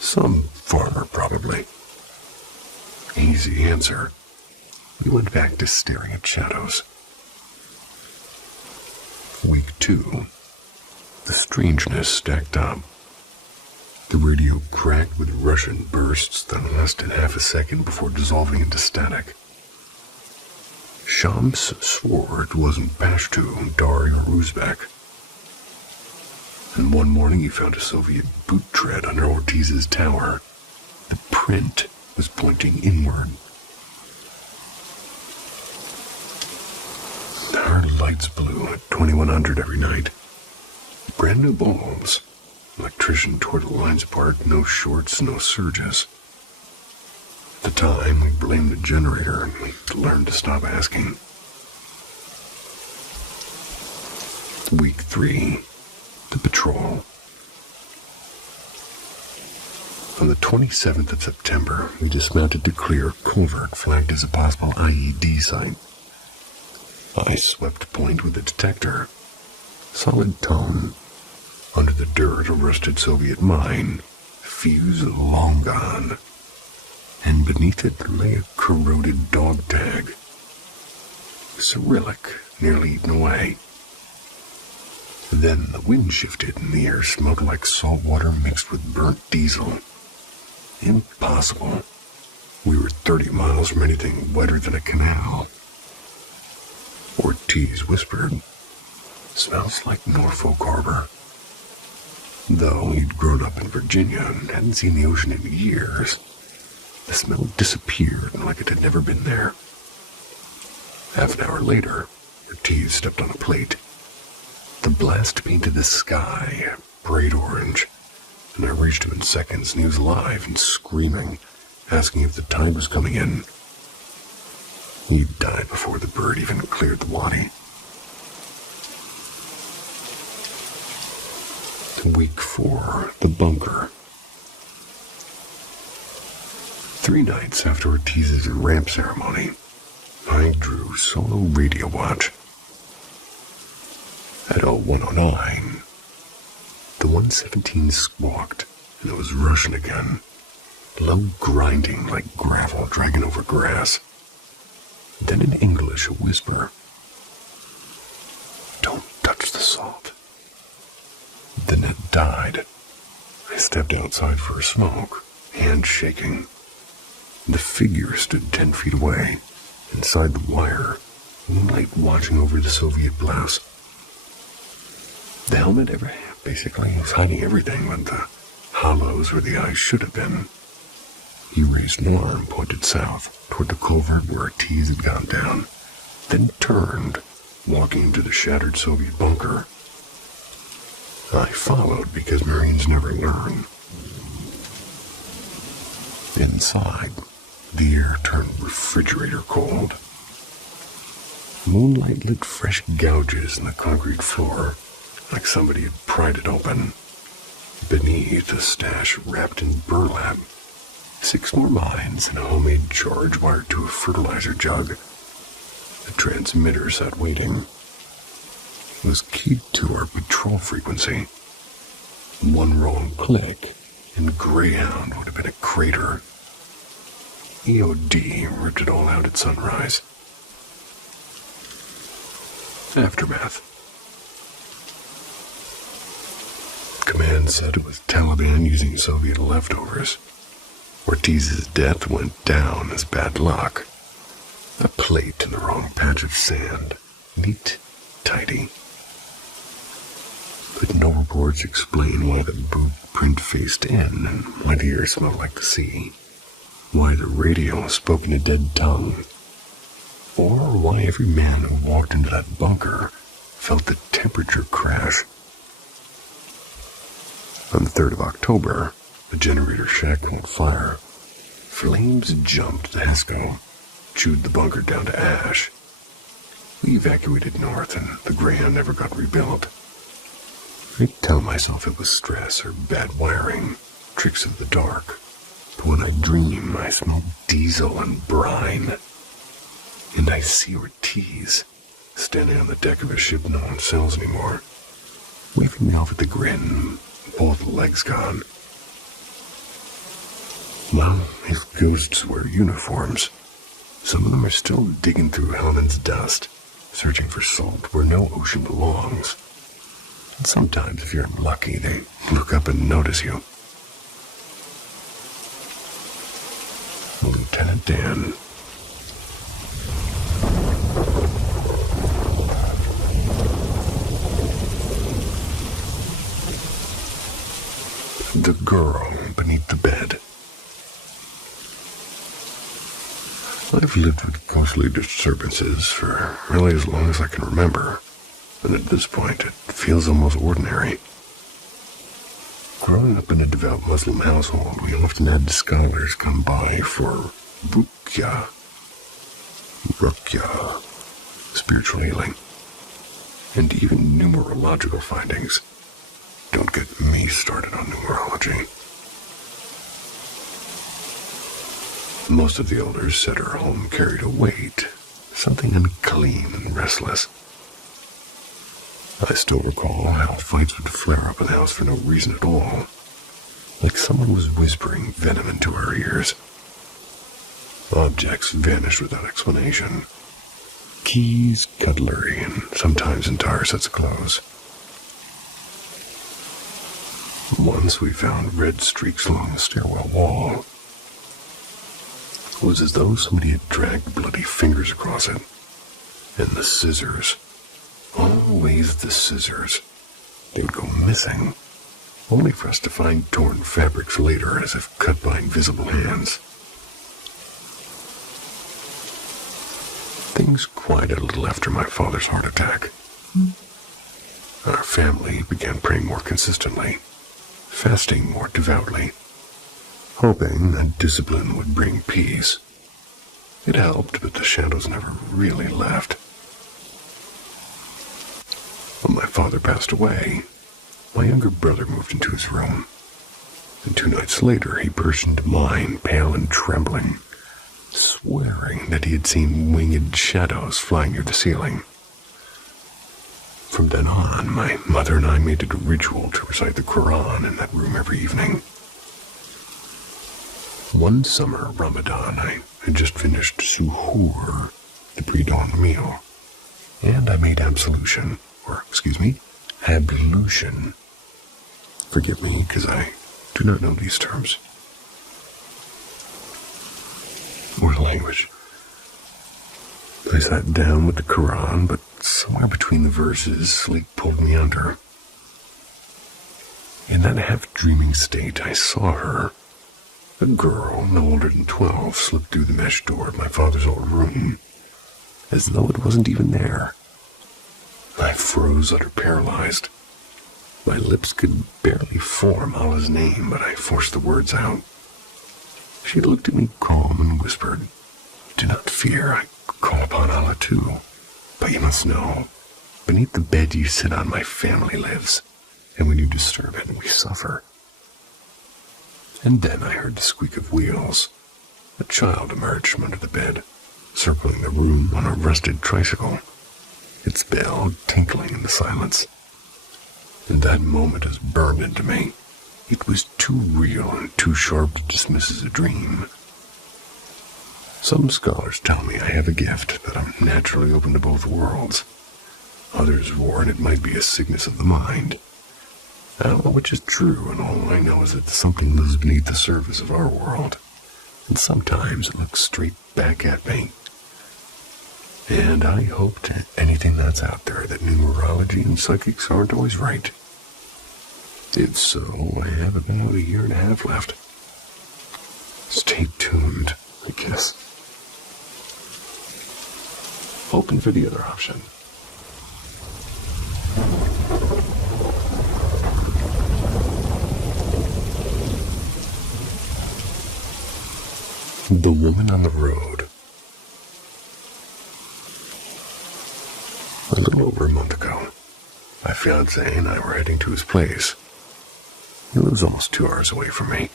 Some farmer, probably. Easy answer. We went back to staring at shadows. Week 2. The strangeness stacked up. The radio cracked with Russian bursts that lasted half a second before dissolving into static. Shams swore it wasn't Pashto, Dari, or Uzbek. And one morning he found a Soviet boot tread under Ortiz's tower. The print was pointing inward. Our lights blew at 2100 every night. Brand new bulbs. Electrician tore the lines apart, no shorts, no surges. At the time, we blamed the generator and we learned to stop asking. Week 3. The patrol. On the 27th of September, we dismounted to clear a culvert flagged as a possible IED site. I swept point with the detector. Solid tone. Under the dirt, a rusted Soviet mine. Fuse long gone. And beneath it lay a corroded dog tag. Cyrillic, nearly eaten away. Then the wind shifted and the air smelled like salt water mixed with burnt diesel. Impossible. We were 30 miles from anything wetter than a canal. Ortiz whispered, "Smells like Norfolk Harbor." Though he'd grown up in Virginia and hadn't seen the ocean in years, the smell disappeared like it had never been there. Half an hour later, Ortiz stepped on a plate. The blast painted the sky bright orange, and I reached him in seconds, and he was alive and screaming, asking if the tide was coming in. He'd died before the bird even cleared the wadi. Week 4, the bunker. 3 nights after Ortiz's ramp ceremony, I drew solo radio watch. At 0109, the 117 squawked, and it was Russian again. Low grinding like gravel dragging over grass. Then in English, a whisper. Don't touch the salt. Then it died. I stepped outside for a smoke, hand shaking. The figure stood 10 feet away, inside the wire, moonlight watching over the Soviet blouse. The helmet basically was hiding everything but the hollows where the eyes should have been. He raised an arm, pointed south, toward the culvert where Ortiz had gone down, then turned, walking into the shattered Soviet bunker. I followed because Marines never learn. Inside, the air turned refrigerator cold. Moonlight lit fresh gouges in the concrete floor, like somebody had pried it open. Beneath, a stash wrapped in burlap. 6 more mines and a homemade charge wired to a fertilizer jug. The transmitter sat waiting. It was keyed to our patrol frequency. One wrong click, and Greyhound would have been a crater. EOD ripped it all out at sunrise. Aftermath. Command said it was Taliban using Soviet leftovers. Ortiz's death went down as bad luck. A plate in the wrong patch of sand. Neat, tidy. But no reports explain why the boot print faced in and why the air smelled like the sea. Why the radio spoke in a dead tongue. Or why every man who walked into that bunker felt the temperature crash. On the 3rd of October, the generator shack caught fire. Flames jumped the HESCO, chewed the bunker down to ash. We evacuated north, and the Greyhound never got rebuilt. I tell myself it was stress or bad wiring, tricks of the dark. But when I dream, I smell diesel and brine. And I see Ortiz, standing on the deck of a ship no one sails anymore, waving me off with a grin, both legs gone. Well, if ghosts wear uniforms, some of them are still digging through Hellman's dust, searching for salt where no ocean belongs. And sometimes, if you're lucky, they look up and notice you. Lieutenant Dan. The girl beneath the bed. I've lived with ghostly disturbances for really as long as I can remember, and at this point it feels almost ordinary. Growing up in a devout Muslim household, we often had scholars come by for ruqya, spiritual healing, and even numerological findings. Don't get me started on numerology. Most of the elders said her home carried a weight, something unclean and restless. I still recall how fights would flare up in the house for no reason at all, like someone was whispering venom into our ears. Objects vanished without explanation. Keys, cutlery, and sometimes entire sets of clothes. Once we found red streaks along the stairwell wall. It was as though somebody had dragged bloody fingers across it. And the scissors. Always the scissors. They would go missing, only for us to find torn fabrics later as if cut by invisible hands. Things quieted a little after my father's heart attack. Our family began praying more consistently, fasting more devoutly, hoping that discipline would bring peace. It helped, but the shadows never really left. When my father passed away, my younger brother moved into his room, and 2 nights later he burst into mine, pale and trembling, swearing that he had seen winged shadows flying near the ceiling. From then on, my mother and I made it a ritual to recite the Quran in that room every evening. One summer Ramadan, I had just finished suhoor, the pre-dawn meal, and I made ablution. Forgive me, because I do not know these terms. Or the language. I sat down with the Quran, but somewhere between the verses, sleep pulled me under. In that half-dreaming state, I saw her, a girl no older than 12, slip through the mesh door of my father's old room, as though it wasn't even there. I froze, utter paralyzed. My lips could barely form Allah's name, but I forced the words out. She looked at me calm and whispered, "Do not fear, I call upon Allah too. But you must know, beneath the bed you sit on, my family lives, and when you disturb it, we suffer." And then I heard the squeak of wheels. A child emerged from under the bed, circling the room on a rusted tricycle, its bell tinkling in the silence. And that moment has burned into me. It was too real and too sharp to dismiss as a dream. Some scholars tell me I have a gift, that I'm naturally open to both worlds. Others warn it might be a sickness of the mind. I don't know which is true, and all I know is that something lives beneath the surface of our world, and sometimes it looks straight back at me. And I hope to anything that's out there that numerology and psychics aren't always right. If so, I have about a 1.5 years left. Stay tuned, I guess. Hoping for the other option. The woman on the road. A little over a month ago, my fiancé and I were heading to his place. He lives almost 2 hours away from me.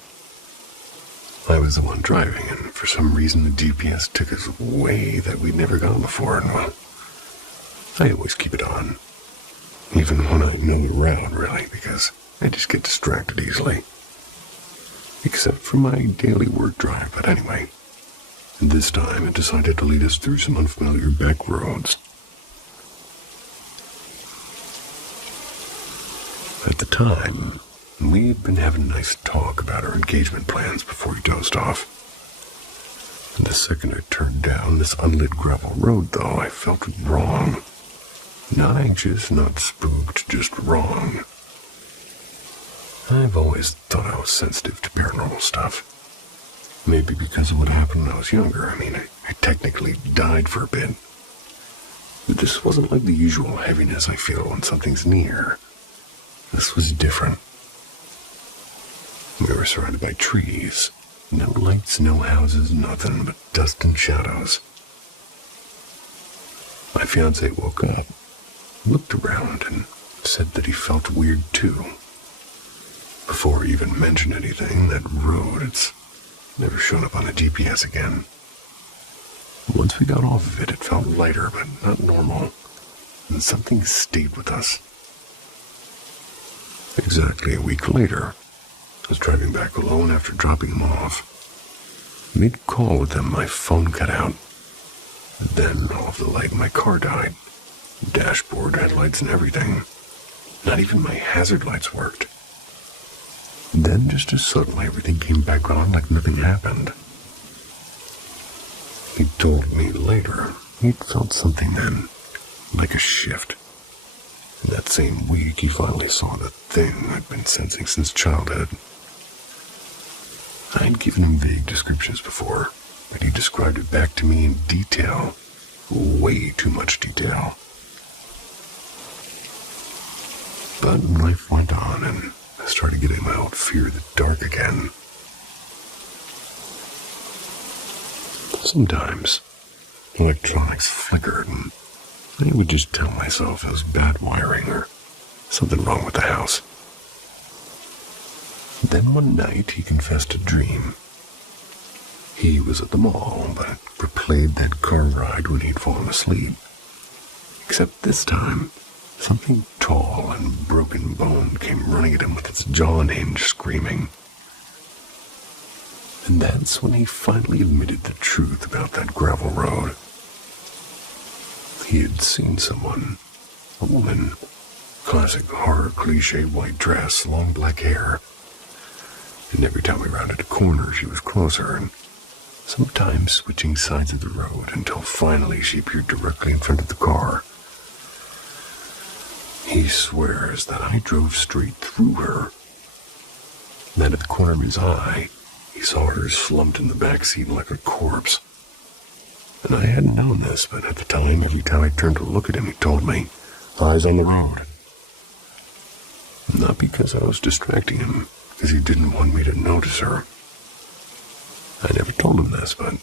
I was the one driving, and for some reason the GPS took us a way that we'd never gone before, and well, I always keep it on. Even when I know the route, really, because I just get distracted easily. Except for my daily work drive, but anyway. This time it decided to lead us through some unfamiliar back roads. At the time, we had been having a nice talk about our engagement plans before he dozed off. And the second I turned down this unlit gravel road, though, I felt wrong. Not anxious, not spooked, just wrong. I've always thought I was sensitive to paranormal stuff. Maybe because of what happened when I was younger. I technically died for a bit. But this wasn't like the usual heaviness I feel when something's near. This was different. We were surrounded by trees. No lights, no houses, nothing but dust and shadows. My fiancé woke up, looked around, and said that he felt weird too. Before he even mentioned anything, that road, it's never shown up on the GPS again. Once we got off of it, it felt lighter, but not normal, and something stayed with us. Exactly a week later, I was driving back alone after dropping him off. Mid-call with him, my phone cut out. Then all of the light in my car died. Dashboard, headlights, and everything. Not even my hazard lights worked. Then, just as suddenly, everything came back on like nothing happened. He told me later he'd felt something then, like a shift. In that same week, he finally saw the thing I'd been sensing since childhood. I'd given him vague descriptions before, but he described it back to me in detail. Way too much detail. But life went on, and I started getting my old fear of the dark again. Sometimes, electronics flickered, and I would just tell myself it was bad wiring or something wrong with the house. Then one night, he confessed a dream. He was at the mall, but replayed that car ride when he'd fallen asleep. Except this time, something tall and broken bone came running at him with its jaw unhinged, screaming. And that's when he finally admitted the truth about that gravel road. He had seen someone, a woman, classic horror cliche white dress, long black hair. And every time we rounded a corner, she was closer, and sometimes switching sides of the road until finally she appeared directly in front of the car. He swears that I drove straight through her. Then at the corner of his eye, he saw her slumped in the back seat like a corpse. And I hadn't known this, but at the time, every time I turned to look at him, he told me, "Eyes on the road." Not because I was distracting him, because he didn't want me to notice her. I never told him this, but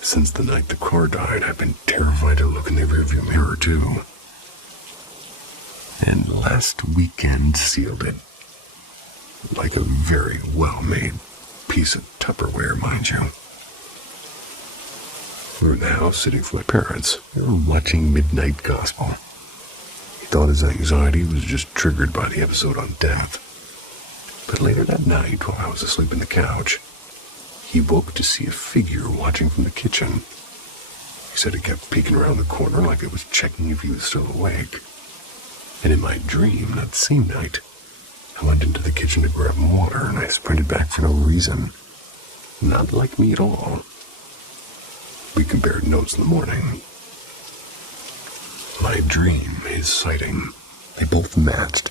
since the night the car died, I've been terrified to look in the rearview mirror, too. And last weekend sealed it. Like a very well-made piece of Tupperware, mind you. We were in the house sitting with my parents. We were watching Midnight Gospel. He thought his anxiety was just triggered by the episode on death. But later that night, while I was asleep on the couch, he woke to see a figure watching from the kitchen. He said it kept peeking around the corner like it was checking if he was still awake. And in my dream, that same night, I went into the kitchen to grab water, and I sprinted back for no reason. Not like me at all. We compared notes in the morning. My dream, his sighting, they both matched.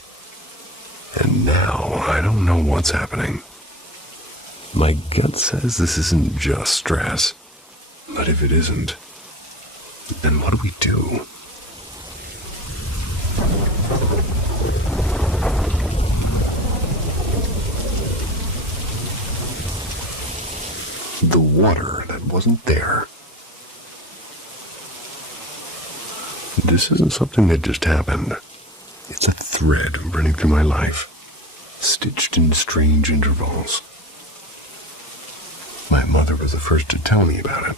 And now, I don't know what's happening. My gut says this isn't just stress. But if it isn't, then what do we do? The water that wasn't there. This isn't something that just happened. It's a thread running through my life, stitched in strange intervals. My mother was the first to tell me about it.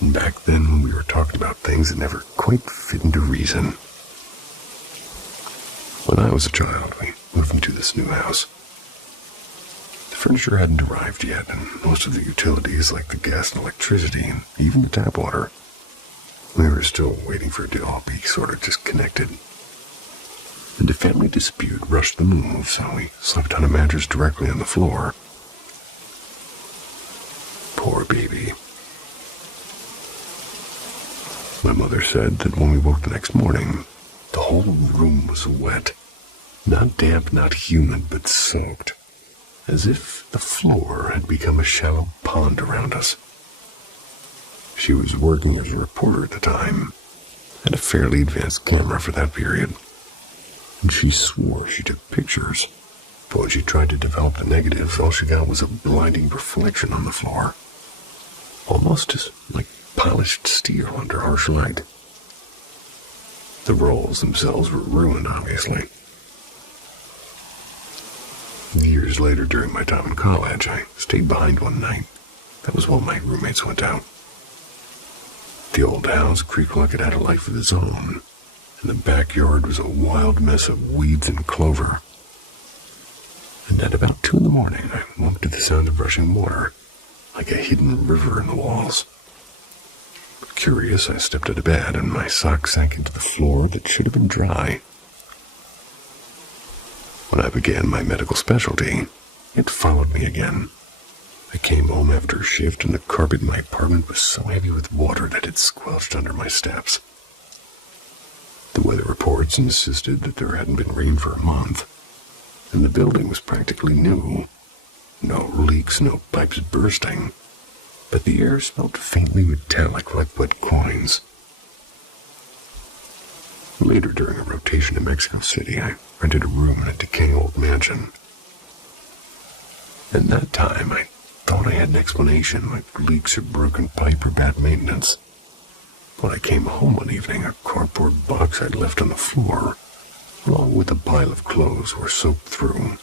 And back then, when we were talking about things that never quite fit into reason. When I was a child, we moved into this new house. The furniture hadn't arrived yet, and most of the utilities, like the gas and electricity, and even the tap water, we were still waiting for it to all be sort of disconnected. And a family dispute rushed the move, so we slept on a mattress directly on the floor. Poor baby. My mother said that when we woke the next morning, the whole room was wet. Not damp, not humid, but soaked. As if the floor had become a shallow pond around us. She was working as a reporter at the time, had a fairly advanced camera for that period, and she swore she took pictures, but when she tried to develop the negatives, all she got was a blinding reflection on the floor, almost as like polished steel under harsh light. The rolls themselves were ruined, obviously. Years later, during my time in college, I stayed behind one night. That was while my roommates went out. The old house creaked like it had a life of its own, and the backyard was a wild mess of weeds and clover. And at about 2 in the morning, I woke to the sound of rushing water, like a hidden river in the walls. Curious, I stepped out of bed, and my socks sank into the floor that should have been dry. When I began my medical specialty, it followed me again. I came home after a shift, and the carpet in my apartment was so heavy with water that it squelched under my steps. The weather reports insisted that there hadn't been rain for a month, and the building was practically new. No leaks, no pipes bursting, but the air smelled faintly metallic like wet coins. Later, during a rotation in Mexico City, I rented a room in a decaying old mansion. And that time, I thought I had an explanation, like leaks or broken pipe or bad maintenance. When I came home one evening, a cardboard box I'd left on the floor, along with a pile of clothes, were soaked through.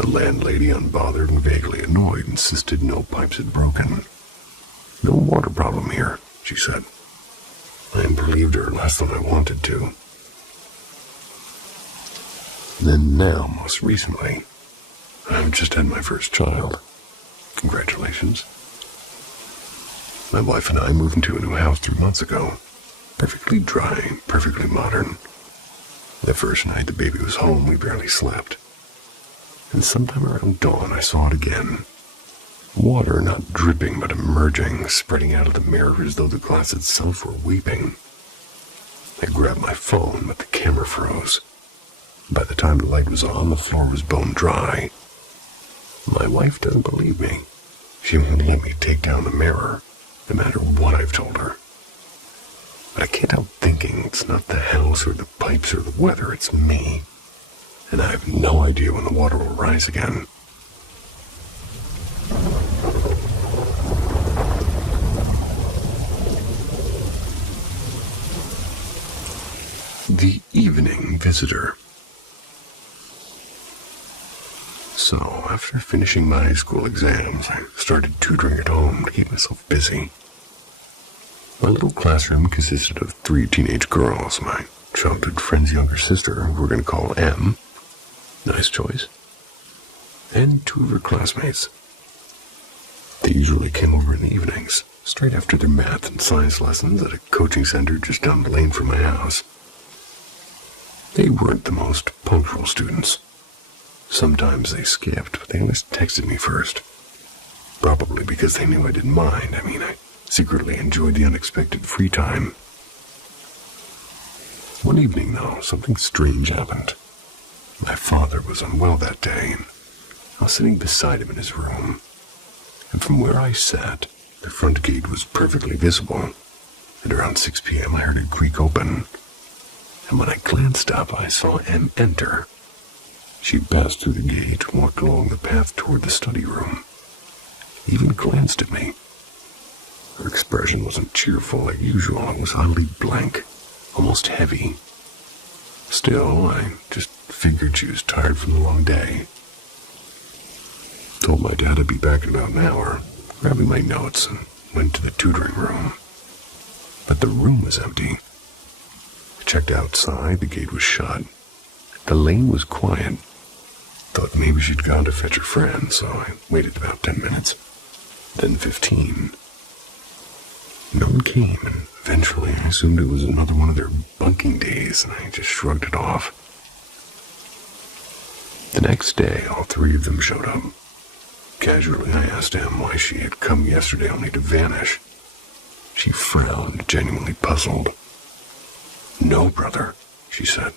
The landlady, unbothered and vaguely annoyed, insisted no pipes had broken. "No water problem here," she said. I believed her less than I wanted to. Then now, most recently, I've just had my first child. Congratulations. My wife and I moved into a new house 3 months ago. Perfectly dry, perfectly modern. The first night the baby was home, we barely slept. And sometime around dawn, I saw it again. Water not dripping but emerging, spreading out of the mirror as though the glass itself were weeping. I grabbed my phone, but the camera froze. By the time the light was on, the floor was bone dry. My wife doesn't believe me. She won't let me take down the mirror, no matter what I've told her. But I can't help thinking it's not the house or the pipes or the weather, it's me. And I have no idea when the water will rise again. The evening visitor. So, after finishing my high school exams, I started tutoring at home to keep myself busy. My little classroom consisted of 3 teenage girls, my childhood friend's younger sister, who we're going to call M. Nice choice. And 2 of her classmates. They usually came over in the evenings, straight after their math and science lessons at a coaching center just down the lane from my house. They weren't the most punctual students. Sometimes they skipped, but they always texted me first. Probably because they knew I didn't mind. I secretly enjoyed the unexpected free time. One evening, though, something strange happened. My father was unwell that day, and I was sitting beside him in his room. And from where I sat, the front gate was perfectly visible. At around 6 p.m., I heard it creak open. And when I glanced up, I saw M enter. She passed through the gate, walked along the path toward the study room, even glanced at me. Her expression wasn't cheerful like usual. It was oddly blank, almost heavy. Still, I just figured she was tired from the long day. Told my dad I'd be back in about an hour, grabbing my notes, and went to the tutoring room. But the room was empty. I checked outside, the gate was shut. The lane was quiet. Thought maybe she'd gone to fetch her friend, so I waited about 10 minutes. Then 15. No one came, and eventually I assumed it was another one of their bunking days, and I just shrugged it off. The next day, all 3 of them showed up. Casually, I asked Em why she had come yesterday only to vanish. She frowned, genuinely puzzled. "No, brother," she said.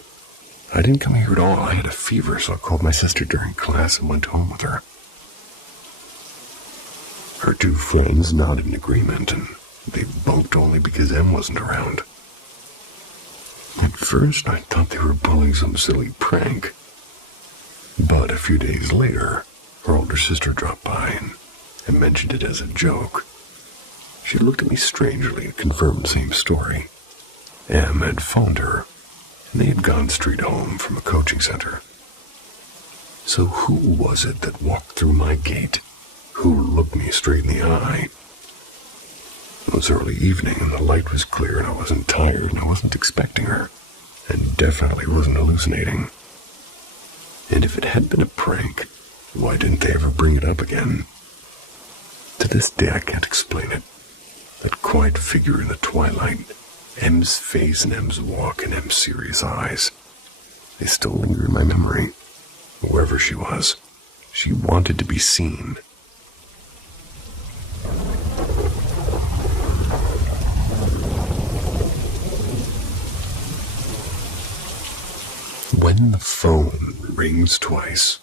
"I didn't come here at all. I had a fever, so I called my sister during class and went home with her." Her 2 friends nodded in agreement, and they bunked only because Em wasn't around. At first, I thought they were pulling some silly prank. But a few days later, her older sister dropped by and mentioned it as a joke. She looked at me strangely and confirmed the same story. Em had phoned her, and they had gone straight home from a coaching center. So who was it that walked through my gate? Who looked me straight in the eye? It was early evening, and the light was clear, and I wasn't tired, and I wasn't expecting her, and definitely wasn't hallucinating. And if it had been a prank, why didn't they ever bring it up again? To this day, I can't explain it. That quiet figure in the twilight, M's face and M's walk and M's serious eyes, they still linger in my memory. Wherever she was, she wanted to be seen. When the phone rings twice.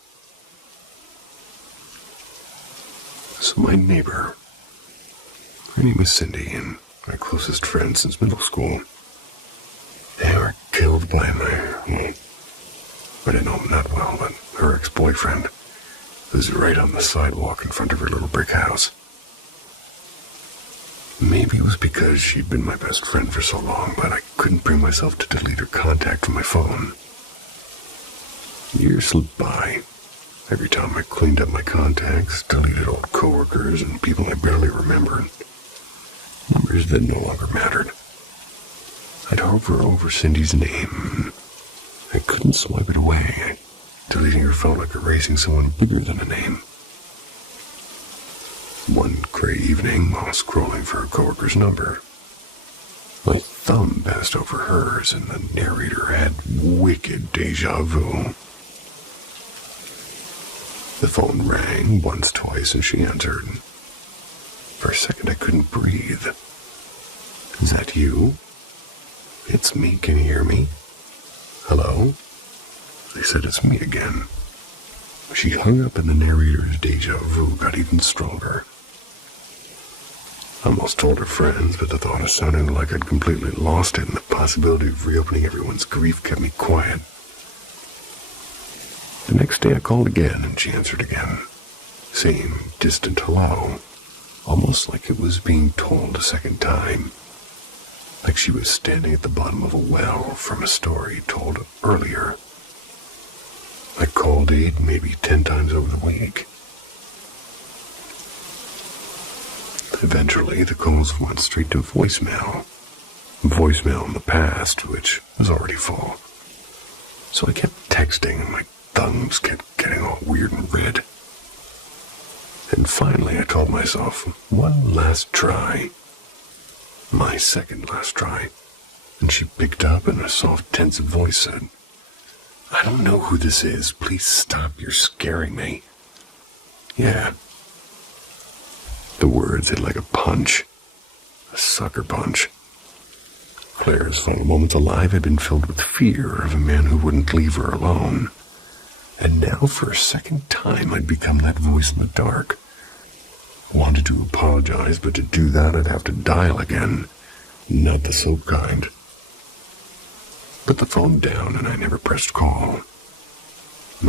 So my neighbor, her name is Cindy, and my closest friend since middle school. They were killed by I didn't know him that well, but her ex-boyfriend was right on the sidewalk in front of her little brick house. Maybe it was because she'd been my best friend for so long, but I couldn't bring myself to delete her contact from my phone. Years slipped by. Every time I cleaned up my contacts, deleted old coworkers and people I barely remembered, numbers that no longer mattered, I'd hover over Cindy's name. I couldn't swipe it away. Deleting her felt like erasing someone bigger than a name. One gray evening, while scrolling for a coworker's number, my thumb passed over hers and the narrator had wicked deja vu. The phone rang once, twice, and she answered. For a second, I couldn't breathe. Is that you? It's me, can you hear me? Hello? They said it's me again. She hung up and the narrator's deja vu got even stronger. I almost told her friends, but the thought of sounding like I'd completely lost it and the possibility of reopening everyone's grief kept me quiet. The next day I called again and she answered again. Same distant hello, almost like it was being told a second time. Like she was standing at the bottom of a well from a story told earlier. I called 8, maybe 10 times over the week. Eventually, the calls went straight to voicemail. Voicemail in the past, which was already full. So I kept texting and my thumbs kept getting all weird and red. And finally I told myself, one last try. My second last try. And she picked up and a soft, tense voice said, I don't know who this is. Please stop. You're scaring me. Yeah. The words hit like a punch. A sucker punch. Claire's final moments alive had been filled with fear of a man who wouldn't leave her alone. And now for a second time I'd become that voice in the dark. I wanted to apologize, but to do that I'd have to dial again. Not the soap kind. Put the phone down and I never pressed call.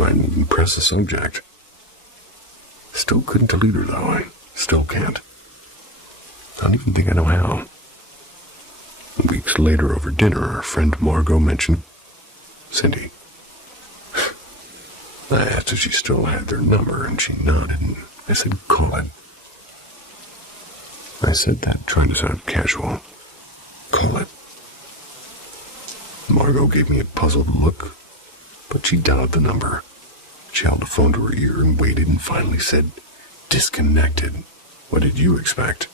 I didn't even press the subject. Still couldn't delete her though. I still can't. I don't even think I know how. Weeks later over dinner, our friend Margot mentioned Cindy. I asked if she still had their number and she nodded and I said, call it. I said that trying to sound casual. Call it. Margot gave me a puzzled look, but she dialed the number. She held the phone to her ear and waited and finally said, disconnected. What did you expect?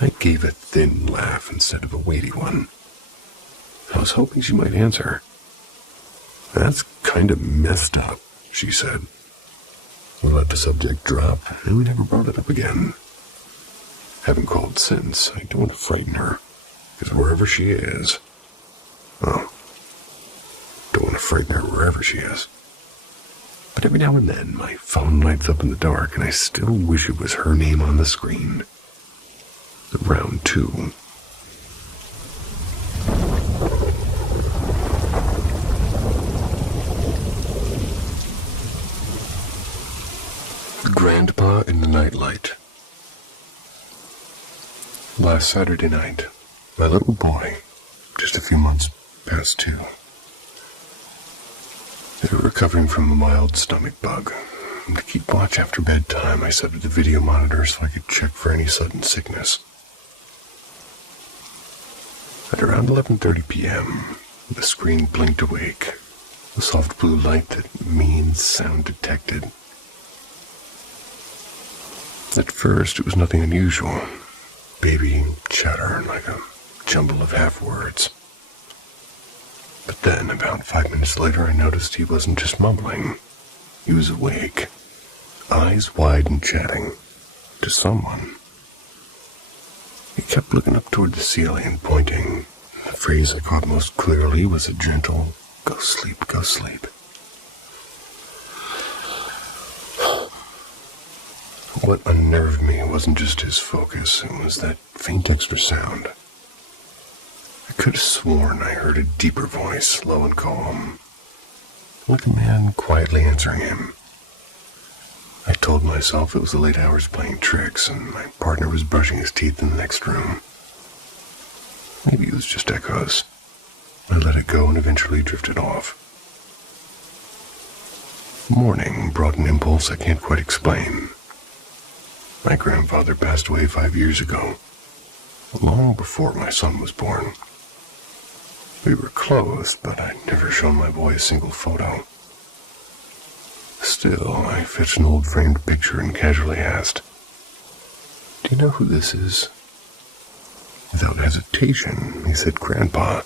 I gave a thin laugh instead of a weighty one. I was hoping she might answer. That's kind of messed up, she said. We let the subject drop, and we never brought it up again. Haven't called since. I don't want to frighten her, because wherever she is... Oh, don't want to frighten her wherever she is. But every now and then, my phone lights up in the dark, and I still wish it was her name on the screen. Round 2. Grandpa in the Nightlight. Last Saturday night, my little boy, just a few months past 2, they were recovering from a mild stomach bug. And to keep watch after bedtime, I set up the video monitor so I could check for any sudden sickness. At around 11:30 p.m., the screen blinked awake, a soft blue light that means sound detected. At first, it was nothing unusual. Baby chatter like a jumble of half-words. But then, about 5 minutes later, I noticed he wasn't just mumbling. He was awake, eyes wide and chatting to someone. He kept looking up toward the ceiling and pointing. The phrase I caught most clearly was a gentle, go sleep, go sleep. What unnerved me wasn't just his focus, it was that faint extra sound. I could have sworn I heard a deeper voice, low and calm, like a man quietly answering him. I told myself it was the late hours playing tricks, and my partner was brushing his teeth in the next room. Maybe it was just echoes. I let it go and eventually drifted off. Morning brought an impulse I can't quite explain. My grandfather passed away 5 years ago, long before my son was born. We were close, but I'd never shown my boy a single photo. Still, I fetched an old framed picture and casually asked, "Do you know who this is?" Without hesitation, he said, "Grandpa."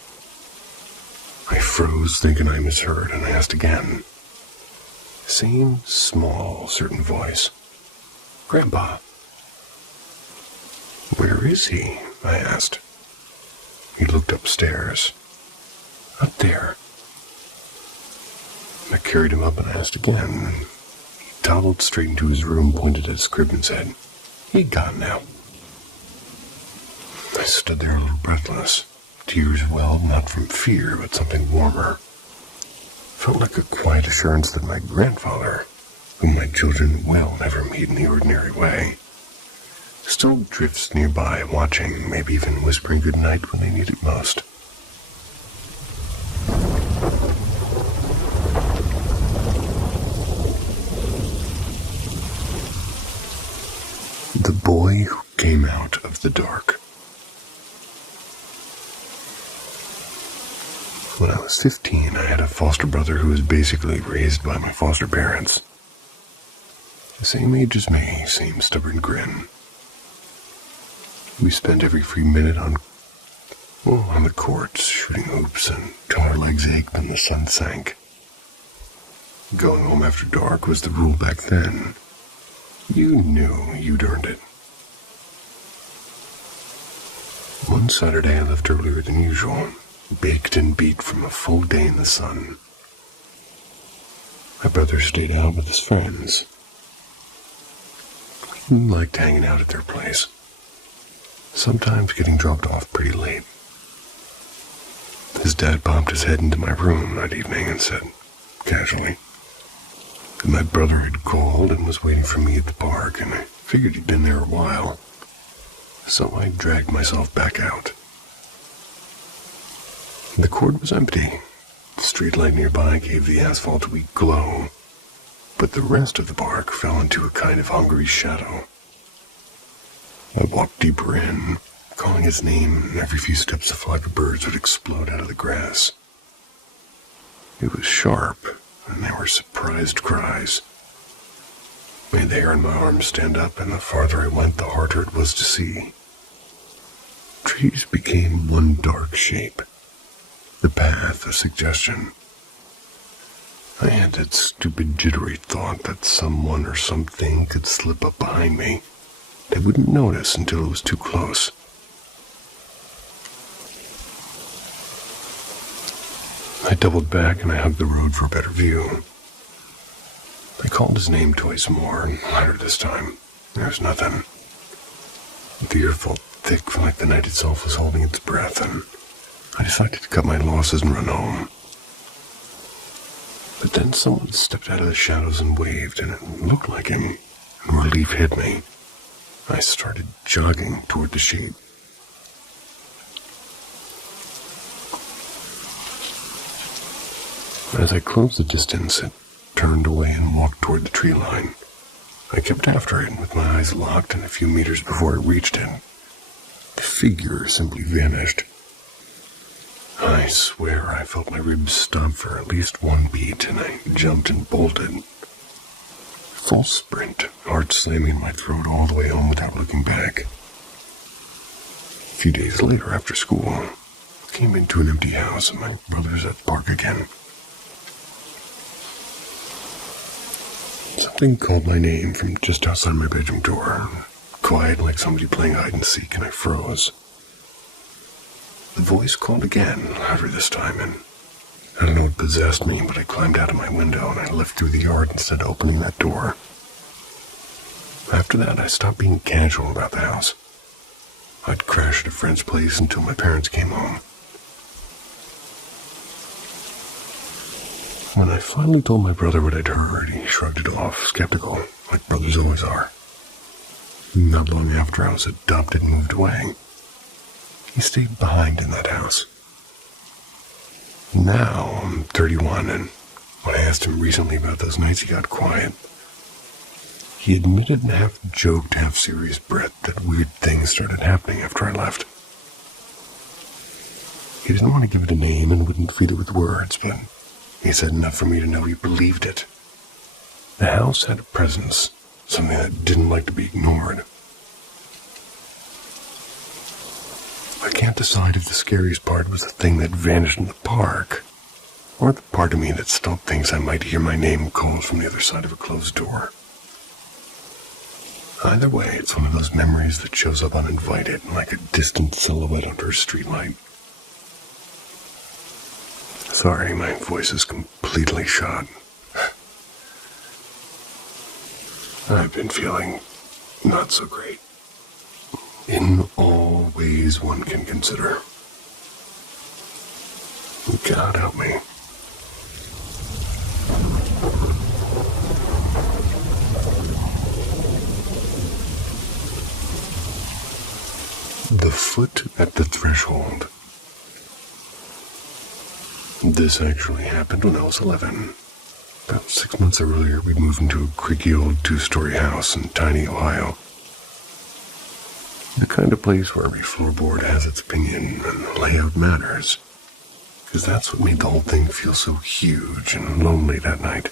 I froze, thinking I misheard, and I asked again. Same small, certain voice. "Grandpa." "Where is he?" I asked. He looked upstairs. "Up there." I carried him up and asked again. He toddled straight into his room, pointed at his crib and said, "He'd gone now." I stood there a little breathless. Tears welled, not from fear, but something warmer. Felt like a quiet assurance that my grandfather, whom my children will never meet in the ordinary way, still drifts nearby, watching, maybe even whispering good night when they need it most. The boy who came out of the dark. When I was 15, I had a foster brother who was basically raised by my foster parents. The same age as me, same stubborn grin. We spent every free minute on the courts, shooting hoops until our legs ached and the sun sank. Going home after dark was the rule back then. You knew you'd earned it. One Saturday I left earlier than usual, baked and beat from a full day in the sun. My brother stayed out with his friends. He liked hanging out at their place, sometimes getting dropped off pretty late. His dad popped his head into my room that evening and said, casually, that my brother had called and was waiting for me at the park, and I figured he'd been there a while, so I dragged myself back out. The court was empty. The streetlight nearby gave the asphalt a weak glow, but the rest of the park fell into a kind of hungry shadow. I walked deeper in, calling his name, and every few steps a flock of birds would explode out of the grass. It was sharp, and there were surprised cries. Made the hair on my arms stand up, and the farther I went, the harder it was to see. Trees became one dark shape, the path a suggestion. I had that stupid, jittery thought that someone or something could slip up behind me. I wouldn't notice until it was too close. I doubled back and I hugged the road for a better view. I called his name twice more, and louder this time. There was nothing. The air felt thick, like the night itself was holding its breath, and I decided to cut my losses and run home. But then someone stepped out of the shadows and waved, and it looked like him, and relief hit me. I started jogging toward the shape. As I closed the distance, it turned away and walked toward the tree line. I kept after it with my eyes locked, and a few meters before it reached it, the figure simply vanished. I swear I felt my ribs stomp for at least one beat, and I jumped and bolted. Full sprint, heart slamming in my throat all the way home without looking back. A few days later, after school, I came into an empty house, and my brother's at the park again. Something called my name from just outside my bedroom door, quiet like somebody playing hide and seek, and I froze. The voice called again, louder this time, and I don't know what possessed me, but I climbed out of my window and I left through the yard instead of opening that door. After that, I stopped being casual about the house. I'd crash at a friend's place until my parents came home. When I finally told my brother what I'd heard, he shrugged it off, skeptical, like brothers always are. Not long after, I was adopted and moved away. He stayed behind in that house. Now I'm 31, and When I asked him recently about those nights, he got quiet. He admitted in a half-joked, half-serious breath that weird things started happening after I left. He didn't want to give it a name and wouldn't feed it with words, but he said enough for me to know he believed it. The house had a presence, something that didn't like to be ignored. I can't decide if the scariest part was the thing that vanished in the park, or the part of me that still thinks I might hear my name called from the other side of a closed door. Either way, it's one of those memories that shows up uninvited, like a distant silhouette under a streetlight. Sorry, my voice is completely shot. I've been feeling not so great. In all ways one can consider. God help me. The foot at the threshold. This actually happened when I was 11. About 6 months earlier, we'd moved into a creaky old 2-story house in tiny Ohio. The kind of place where every floorboard has its opinion and layout matters. Because that's what made the whole thing feel so huge and lonely that night.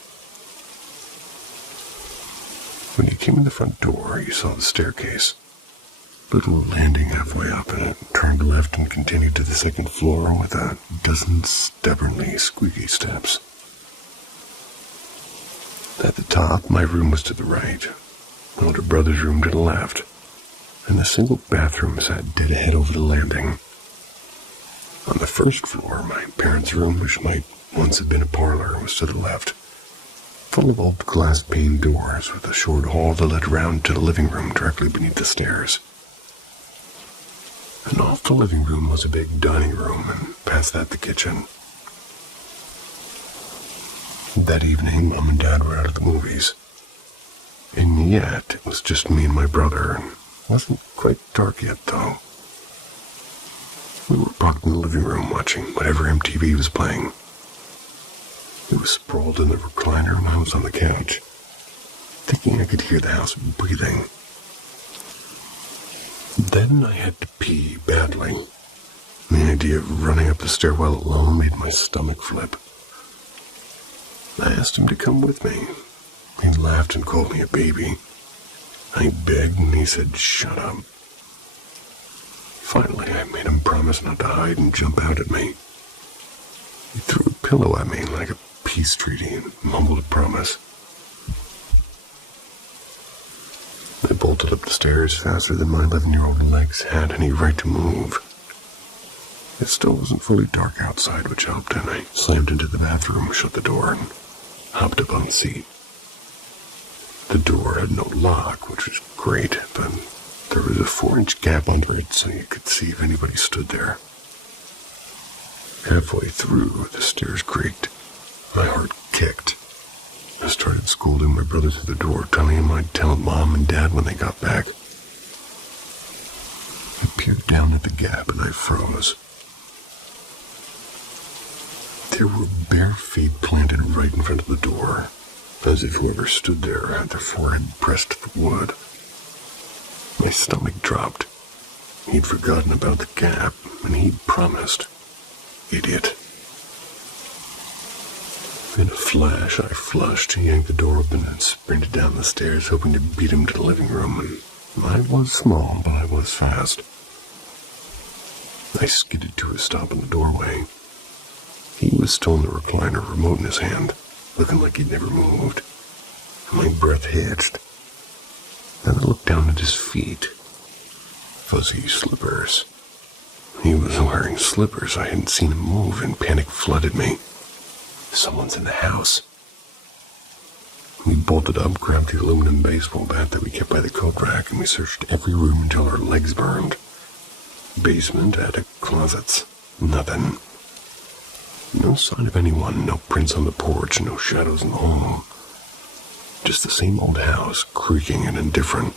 When you came in the front door, you saw the staircase. Little landing halfway up, and it turned left and continued to the second floor with a dozen stubbornly squeaky steps. At the top, my room was to the right, my older brother's room to the left, and a single bathroom sat dead ahead over the landing. On the first floor, my parents' room, which might once have been a parlor, was to the left, full of old glass-paned doors with a short hall that led around to the living room directly beneath the stairs. And off the living room was a big dining room, and past that the kitchen. That evening, Mom and Dad were out at the movies. And yet, it was just me and my brother, and it wasn't quite dark yet, though. We were parked in the living room watching whatever MTV was playing. It was sprawled in the recliner, and I was on the couch, thinking I could hear the house breathing. Then I had to pee badly. The idea of running up the stairwell alone made my stomach flip. I asked him to come with me. He laughed and called me a baby. I begged and he said, "Shut up." Finally, I made him promise not to hide and jump out at me. He threw a pillow at me like a peace treaty and mumbled a promise. I bolted up the stairs faster than my 11-year-old legs had any right to move. It still wasn't fully dark outside, which helped, and I slammed into the bathroom, shut the door, and hopped up on the seat. The door had no lock, which was great, but there was a 4-inch gap under it so you could see if anybody stood there. Halfway through, the stairs creaked. My heart kicked. I started scolding my brother through the door, telling him I'd tell Mom and Dad when they got back. He peered down at the gap and I froze. There were bare feet planted right in front of the door, as if whoever stood there had their forehead pressed to the wood. My stomach dropped. He'd forgotten about the gap, and he'd promised. Idiot. In a flash, I flushed, yanked the door open, and sprinted down the stairs, hoping to beat him to the living room. And I was small, but I was fast. I skidded to a stop in the doorway. He was still in the recliner, remote in his hand, looking like he'd never moved. My breath hitched. Then I looked down at his feet. Fuzzy slippers. He was wearing slippers. I hadn't seen him move, and panic flooded me. Someone's in the house. We bolted up, grabbed the aluminum baseball bat that we kept by the coat rack, and we searched every room until our legs burned. Basement, attic, closets. Nothing. No sign of anyone, no prints on the porch, no shadows in the home. Just the same old house, creaking and indifferent.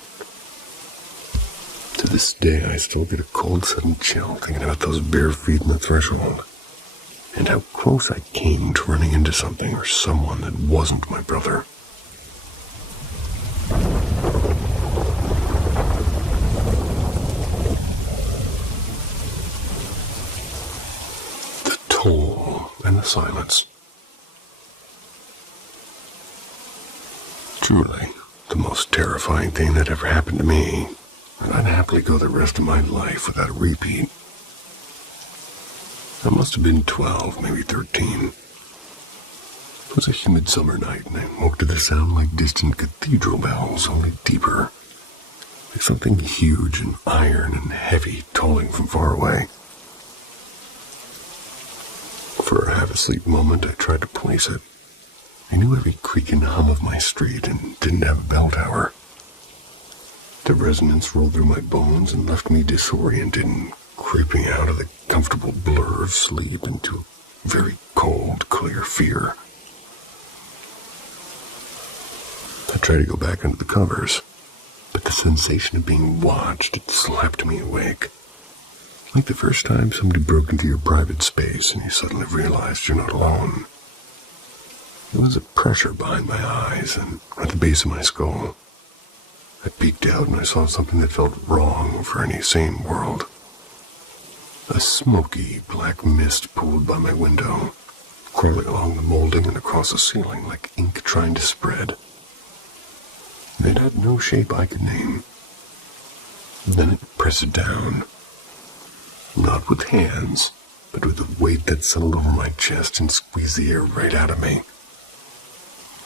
To this day, I still get a cold, sudden chill thinking about those bare feet on the threshold. and how close I came to running into something or someone that wasn't my brother. The toll and the silence. Truly, the most terrifying thing that ever happened to me, and I'd happily go the rest of my life without a repeat. I must have been 12, maybe 13. It was a humid summer night, and I woke to the sound like distant cathedral bells, only deeper, like something huge and iron and heavy tolling from far away. For a half-asleep moment, I tried to place it. I knew every creak and hum of my street and didn't have a bell tower. The resonance rolled through my bones and left me disoriented and creeping out of the comfortable blur of sleep into a very cold, clear fear. I tried to go back under the covers, but the sensation of being watched had slapped me awake. Like the first time somebody broke into your private space and you suddenly realized you're not alone. There was a pressure behind my eyes and at the base of my skull. I peeked out and I saw something that felt wrong for any sane world. A smoky black mist pooled by my window, crawling along the molding and across the ceiling like ink trying to spread. It had no shape I could name. Then it pressed down. Not with hands, but with a weight that settled over my chest and squeezed the air right out of me.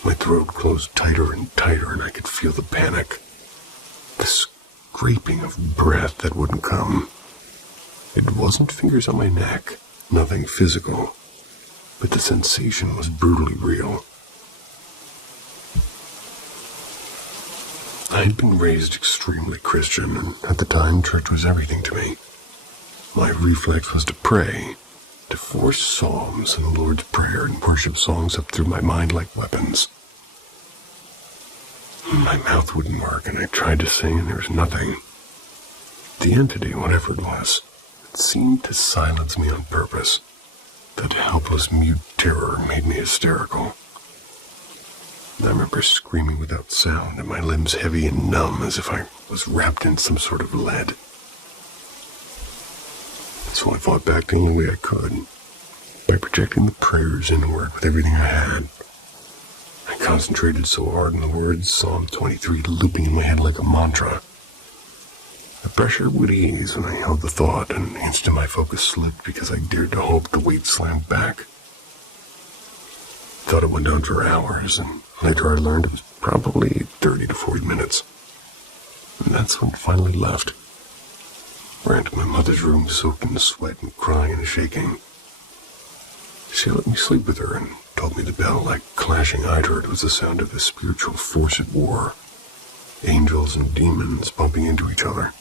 My throat closed tighter and tighter, and I could feel the panic. The scraping of breath that wouldn't come. It wasn't fingers on my neck, nothing physical, but the sensation was brutally real. I had been raised extremely Christian, and at the time, church was everything to me. My reflex was to pray, to force psalms and the Lord's Prayer and worship songs up through my mind like weapons. My mouth wouldn't work, and I tried to sing, and there was nothing. The entity, whatever it was, it seemed to silence me on purpose. That helpless, mute terror made me hysterical. I remember screaming without sound, and my limbs heavy and numb as if I was wrapped in some sort of lead. So I fought back the only way I could, by projecting the prayers inward with everything I had. I concentrated so hard on the words Psalm 23 looping in my head like a mantra. The pressure would ease when I held the thought, and instantly my focus slipped because I dared to hope the weight slammed back. Thought it went on for hours, and later I learned it was probably 30 to 40 minutes. And that's when it finally left. Ran to my mother's room soaked in sweat and crying and shaking. She let me sleep with her and told me the bell, like clashing I'd heard, was the sound of a spiritual force at war. Angels and demons bumping into each other.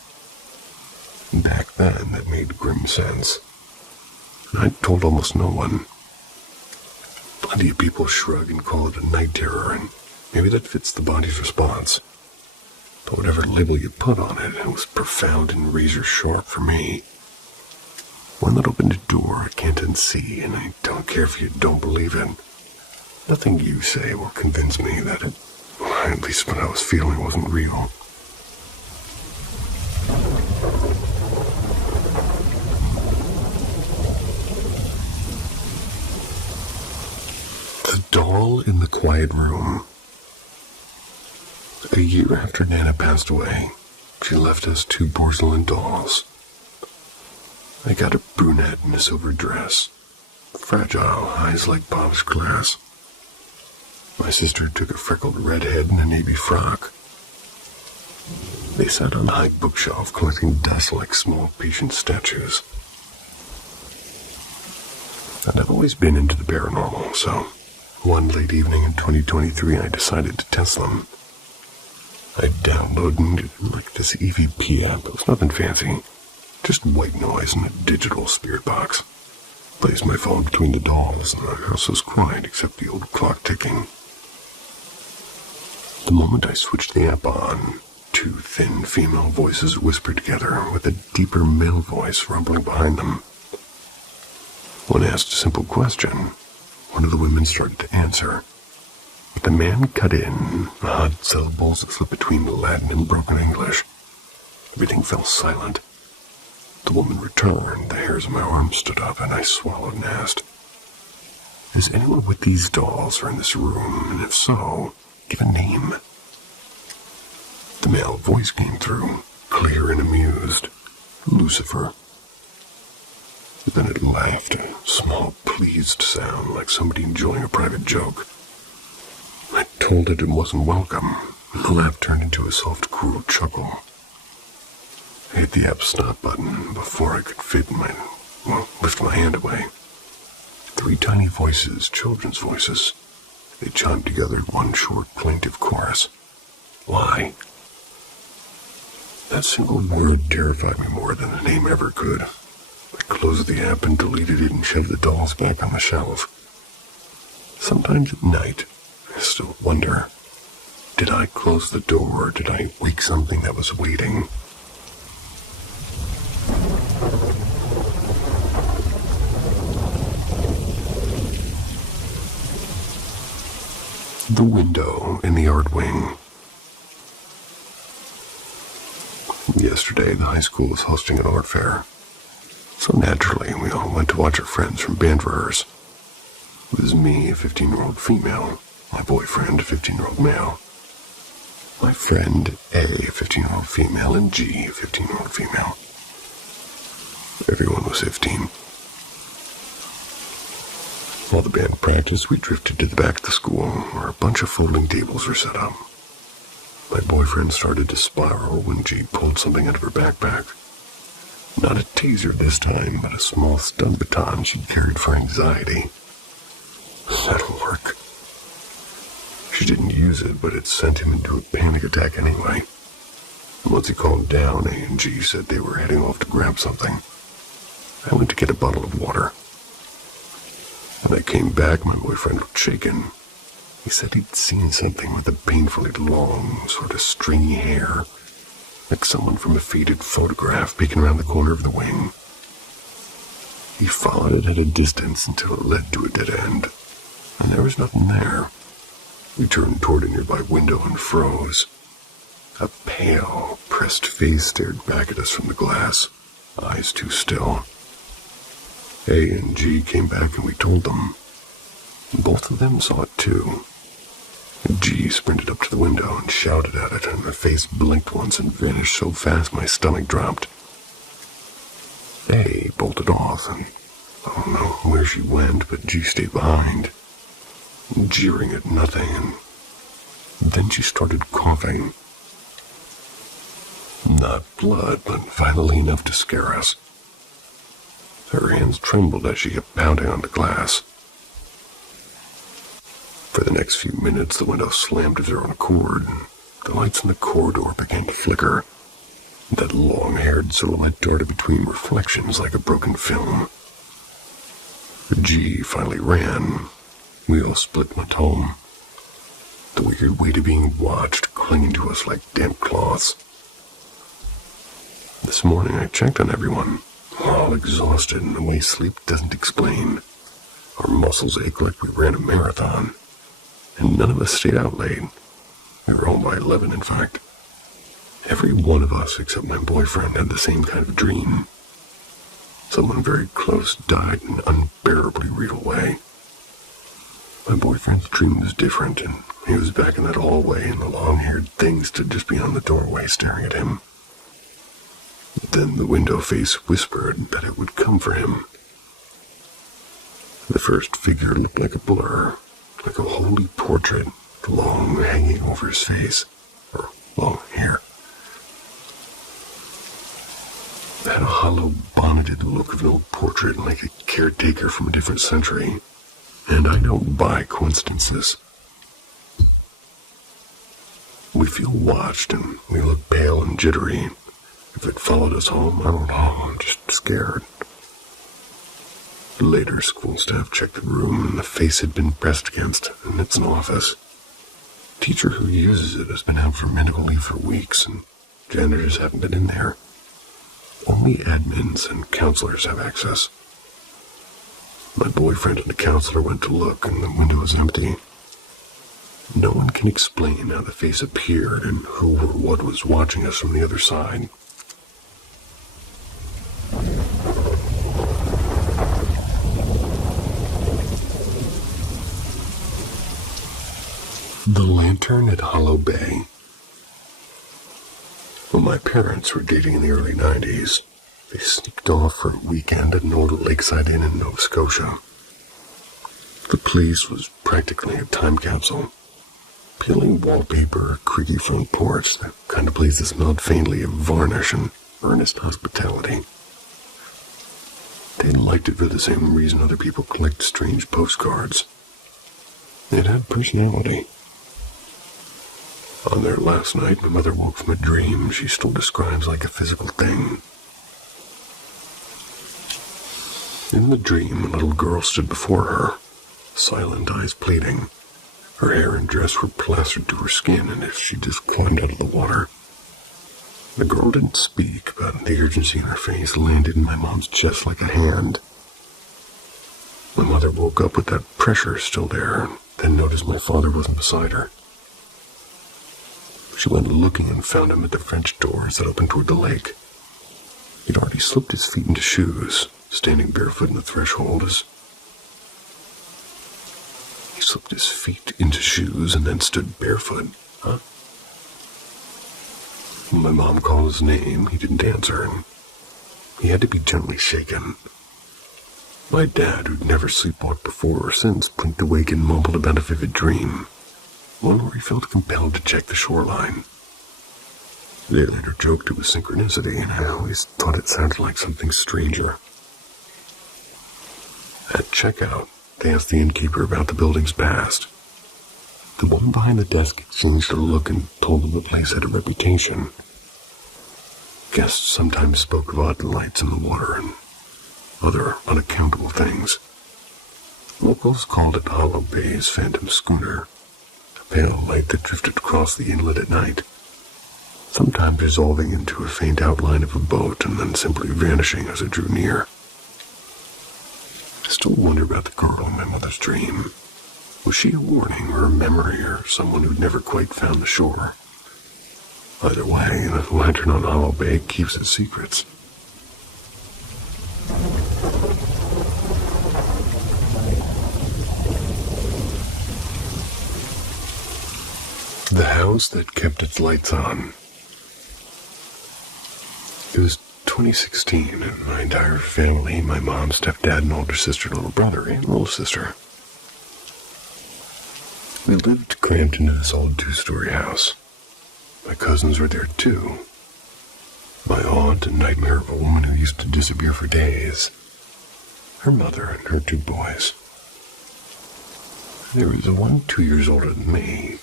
Back then, that made grim sense. I'd told almost no one. Plenty of people shrug and call it a night terror, and maybe that fits the body's response. But whatever label you put on it, it was profound and razor sharp for me. One that opened a door I can't unsee, and I don't care if you don't believe it. Nothing you say will convince me that it, at least what I was feeling, wasn't real. The doll in the quiet room. A year after Nana passed away, she left us 2 porcelain dolls. I got a brunette in a silver dress, fragile, eyes like polished glass. My sister took a freckled redhead in a navy frock. They sat on a high bookshelf collecting dust like small patient statues. And I've always been into the paranormal, so one late evening in 2023 I decided to test them. I downloaded like this EVP app. It was nothing fancy, just white noise and a digital spirit box. Placed my phone between the dolls, and the house was quiet except the old clock ticking. The moment I switched the app on, 2 thin female voices whispered together with a deeper male voice rumbling behind them. When asked a simple question, one of the women started to answer, but the man cut in, odd syllables that slipped between Latin and broken English. Everything fell silent. The woman returned, the hairs on my arms stood up, and I swallowed and asked, "Is anyone with these dolls or in this room? And if so, give a name." The male voice came through, clear and amused. "Lucifer." Then it laughed, a small, pleased sound like somebody enjoying a private joke. I told it wasn't welcome, and the laugh turned into a soft, cruel chuckle. I hit the app stop button before I could lift my hand away. 3 tiny voices, children's voices. They chimed together in one short, plaintive chorus. Lie. That single word terrified me more than a name ever could. I closed the app and deleted it and shoved the dolls back on the shelf. Sometimes at night, I still wonder, did I close the door or did I wake something that was waiting? The window in the art wing. Yesterday, the high school was hosting an art fair. So naturally, we all went to watch our friends from band rehearse. It was me, a 15-year-old female, my boyfriend, a 15-year-old male, my friend A, a 15-year-old female, and G, a 15-year-old female. Everyone was 15. While the band practiced, we drifted to the back of the school, where a bunch of folding tables were set up. My boyfriend started to spiral when G pulled something out of her backpack. Not a taser this time, but a small stun baton she'd carried for anxiety. That'll work. She didn't use it, but it sent him into a panic attack anyway. And once he calmed down, A and G said they were heading off to grab something. I went to get a bottle of water. When I came back, my boyfriend looked shaken. He said he'd seen something with a painfully long, sort of stringy hair, like someone from a faded photograph peeking around the corner of the wing. He followed it at a distance until it led to a dead end, and there was nothing there. We turned toward a nearby window and froze. A pale, pressed face stared back at us from the glass, eyes too still. A and G came back and we told them. Both of them saw it too. G sprinted up to the window and shouted at it, and her face blinked once and vanished so fast my stomach dropped. A bolted off, and I don't know where she went, but G stayed behind, jeering at nothing, and then she started coughing. Not blood, but violently enough to scare us. Her hands trembled as she kept pounding on the glass. For the next few minutes, the window slammed of their own accord, and the lights in the corridor began to flicker. That long-haired silhouette darted between reflections like a broken film. G finally ran. We all split and went home. The weird weight of being watched clinging to us like damp cloths. This morning I checked on everyone. We're all exhausted in a way sleep doesn't explain. Our muscles ache like we ran a marathon. And none of us stayed out late. We were home by 11, in fact. Every one of us, except my boyfriend, had the same kind of dream. Someone very close died in an unbearably real way. My boyfriend's dream was different, and he was back in that hallway, and the long-haired thing stood just beyond the doorway staring at him. Then the window face whispered that it would come for him. The first figure looked like a blur, like a holy portrait, long hanging over his face, or long hair. It had a hollow, bonneted look of an old portrait, like a caretaker from a different century, and I don't buy coincidences. We feel watched, and we look pale and jittery. If it followed us home, I don't know, I'm just scared. Later, school staff checked the room, and the face had been pressed against, and it's an office. The teacher who uses it has been out for medical leave for weeks, and janitors haven't been in there. Only admins and counselors have access. My boyfriend and the counselor went to look, and the window was empty. No one can explain how the face appeared and who or what was watching us from the other side. The lantern at Hollow Bay. When my parents were dating in the early 90s, they sneaked off for a weekend at an old lakeside inn in Nova Scotia. The place was practically a time capsule. Peeling wallpaper, a creaky front porch, the kind of place that smelled faintly of varnish and earnest hospitality. They liked it for the same reason other people collect strange postcards. It had personality. On their last night, my mother woke from a dream she still describes like a physical thing. In the dream, a little girl stood before her, silent, eyes pleading. Her hair and dress were plastered to her skin, and if she just climbed out of the water. The girl didn't speak, but the urgency in her face landed in my mom's chest like a hand. My mother woke up with that pressure still there, then noticed my father wasn't beside her. She went looking and found him at the French doors that opened toward the lake. He'd already slipped his feet into shoes, standing barefoot in the threshold as he slipped his feet into shoes and then stood barefoot. Huh? When my mom called his name, he didn't answer, and he had to be gently shaken. My dad, who'd never sleepwalked before or since, blinked awake and mumbled about a vivid dream, one where he felt compelled to check the shoreline. They later joked it was synchronicity, and I always thought it sounded like something stranger. At checkout, they asked the innkeeper about the building's past. The woman behind the desk exchanged a look and told them the place had a reputation. Guests sometimes spoke of odd lights in the water and other unaccountable things. Locals called it Hollow Bay's Phantom Schooner, a pale light that drifted across the inlet at night, sometimes resolving into a faint outline of a boat and then simply vanishing as it drew near. I still wonder about the girl in my mother's dream. Was she a warning or a memory or someone who'd never quite found the shore? Either way, the lantern on Hollow Bay keeps its secrets. The house that kept its lights on. It was 2016, and my entire family, my mom, stepdad, and older sister, little brother, and little sister. We lived cramped into this old 2-story house. My cousins were there too. My aunt, a nightmare of a woman who used to disappear for days. Her mother and her 2 boys. There was one 2 years older than me,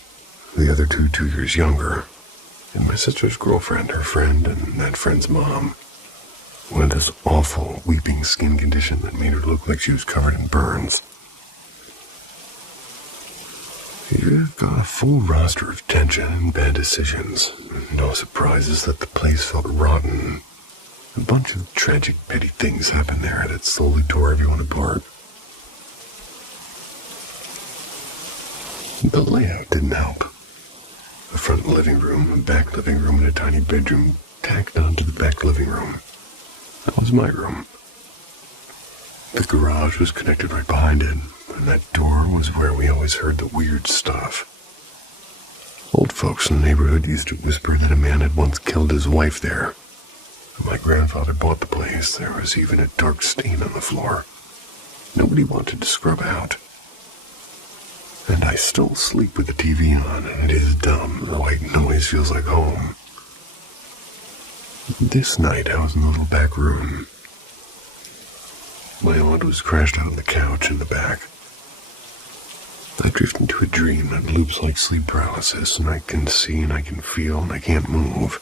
the other 2 years younger, and my sister's girlfriend, her friend, and that friend's mom, who had this awful weeping skin condition that made her look like she was covered in burns. You've got a full roster of tension and bad decisions. No surprises that the place felt rotten. A bunch of tragic, petty things happened there that slowly tore everyone apart. The layout didn't help. A front living room, a back living room, and a tiny bedroom tacked onto the back living room. That was my room. The garage was connected right behind it, and that door was where we always heard the weird stuff. Old folks in the neighborhood used to whisper that a man had once killed his wife there. When my grandfather bought the place, there was even a dark stain on the floor. Nobody wanted to scrub out. And I still sleep with the TV on, and it is dumb. The white noise feels like home. This night, I was in the little back room. My aunt was crashed out on the couch in the back. I drift into a dream that loops like sleep paralysis, and I can see and I can feel and I can't move.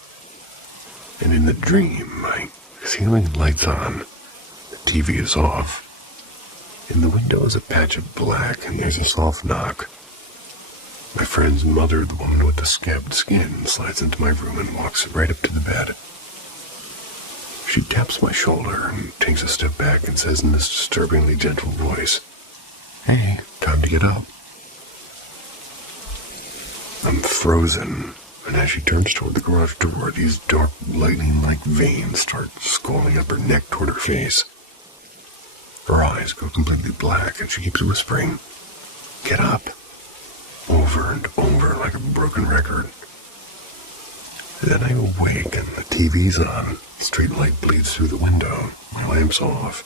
And in the dream, my ceiling light's on. The TV is off. In the window is a patch of black, and there's a soft knock. My friend's mother, the woman with the scabbed skin, slides into my room and walks right up to the bed. She taps my shoulder and takes a step back and says in this disturbingly gentle voice, "Hey, time to get up." I'm frozen, and as she turns toward the garage door, these dark, lightning-like veins start scrolling up her neck toward her face. Her eyes go completely black, and she keeps whispering, "Get up," over and over like a broken record. Then I awake and the TV's on. Street light bleeds through the window. My lamp's off.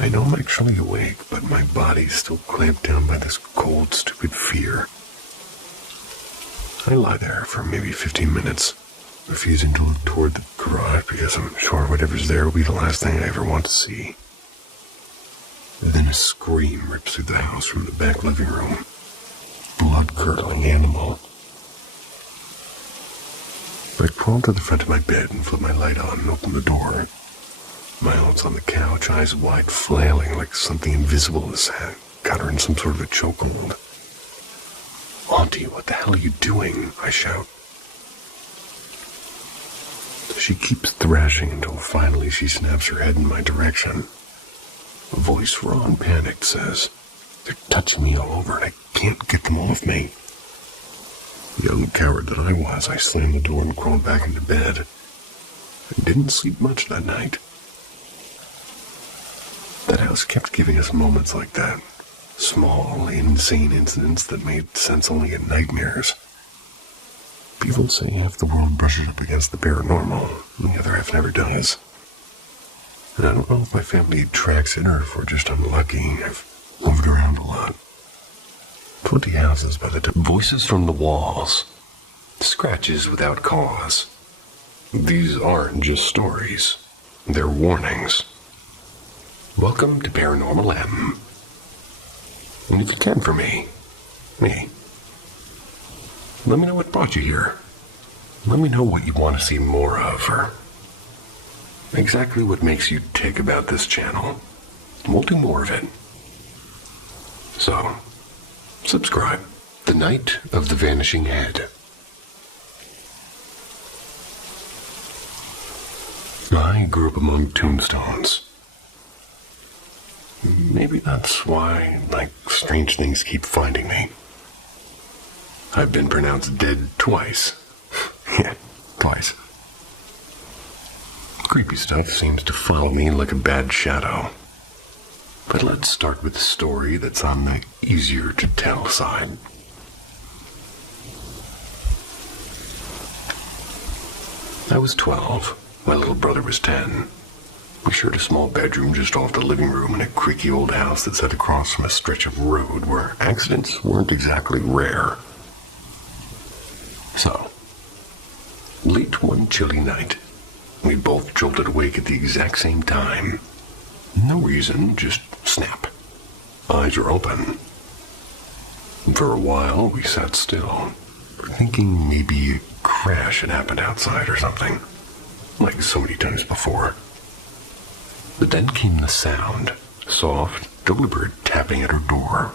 I know I'm actually awake, but my body's still clamped down by this cold, stupid fear. I lie there for maybe 15 minutes, refusing to look toward the garage because I'm sure whatever's there will be the last thing I ever want to see. Then a scream rips through the house from the back living room. Blood-curdling animal. I crawl to the front of my bed and flip my light on and open the door. Miles on the couch, eyes wide, flailing like something invisible has got her in some sort of a chokehold. "Auntie, what the hell are you doing?" I shout. She keeps thrashing until finally she snaps her head in my direction. A voice raw and panicked says, "They're touching me all over and I can't get them off me." Young coward that I was, I slammed the door and crawled back into bed. I didn't sleep much that night. That house kept giving us moments like that. Small, insane incidents that made sense only in nightmares. People say half the world brushes up against the paranormal, and the other half never does. And I don't know if my family tracks it or if we're just unlucky. I've moved around a lot. 20 houses by the time. Voices from the walls. Scratches without cause. These aren't just stories. They're warnings. Welcome to Paranormal M. And if you can for me, let me know what brought you here. Let me know what you want to see more of, or exactly what makes you tick about this channel. We'll do more of it. So, subscribe. The Night of the Vanishing Head. I grew up among tombstones. Maybe that's why, strange things keep finding me. I've been pronounced dead twice. Yeah, twice. Creepy stuff seems to follow me like a bad shadow. But let's start with a story that's on the easier-to-tell side. I was 12. My little brother was 10. We shared a small bedroom just off the living room in a creaky old house that sat across from a stretch of road where accidents weren't exactly rare. So, late one chilly night, we both jolted awake at the exact same time. No reason, just snap. Eyes were open. For a while, we sat still, thinking maybe a crash had happened outside or something, like so many times before. But then came the sound, soft, deliberate tapping at her door.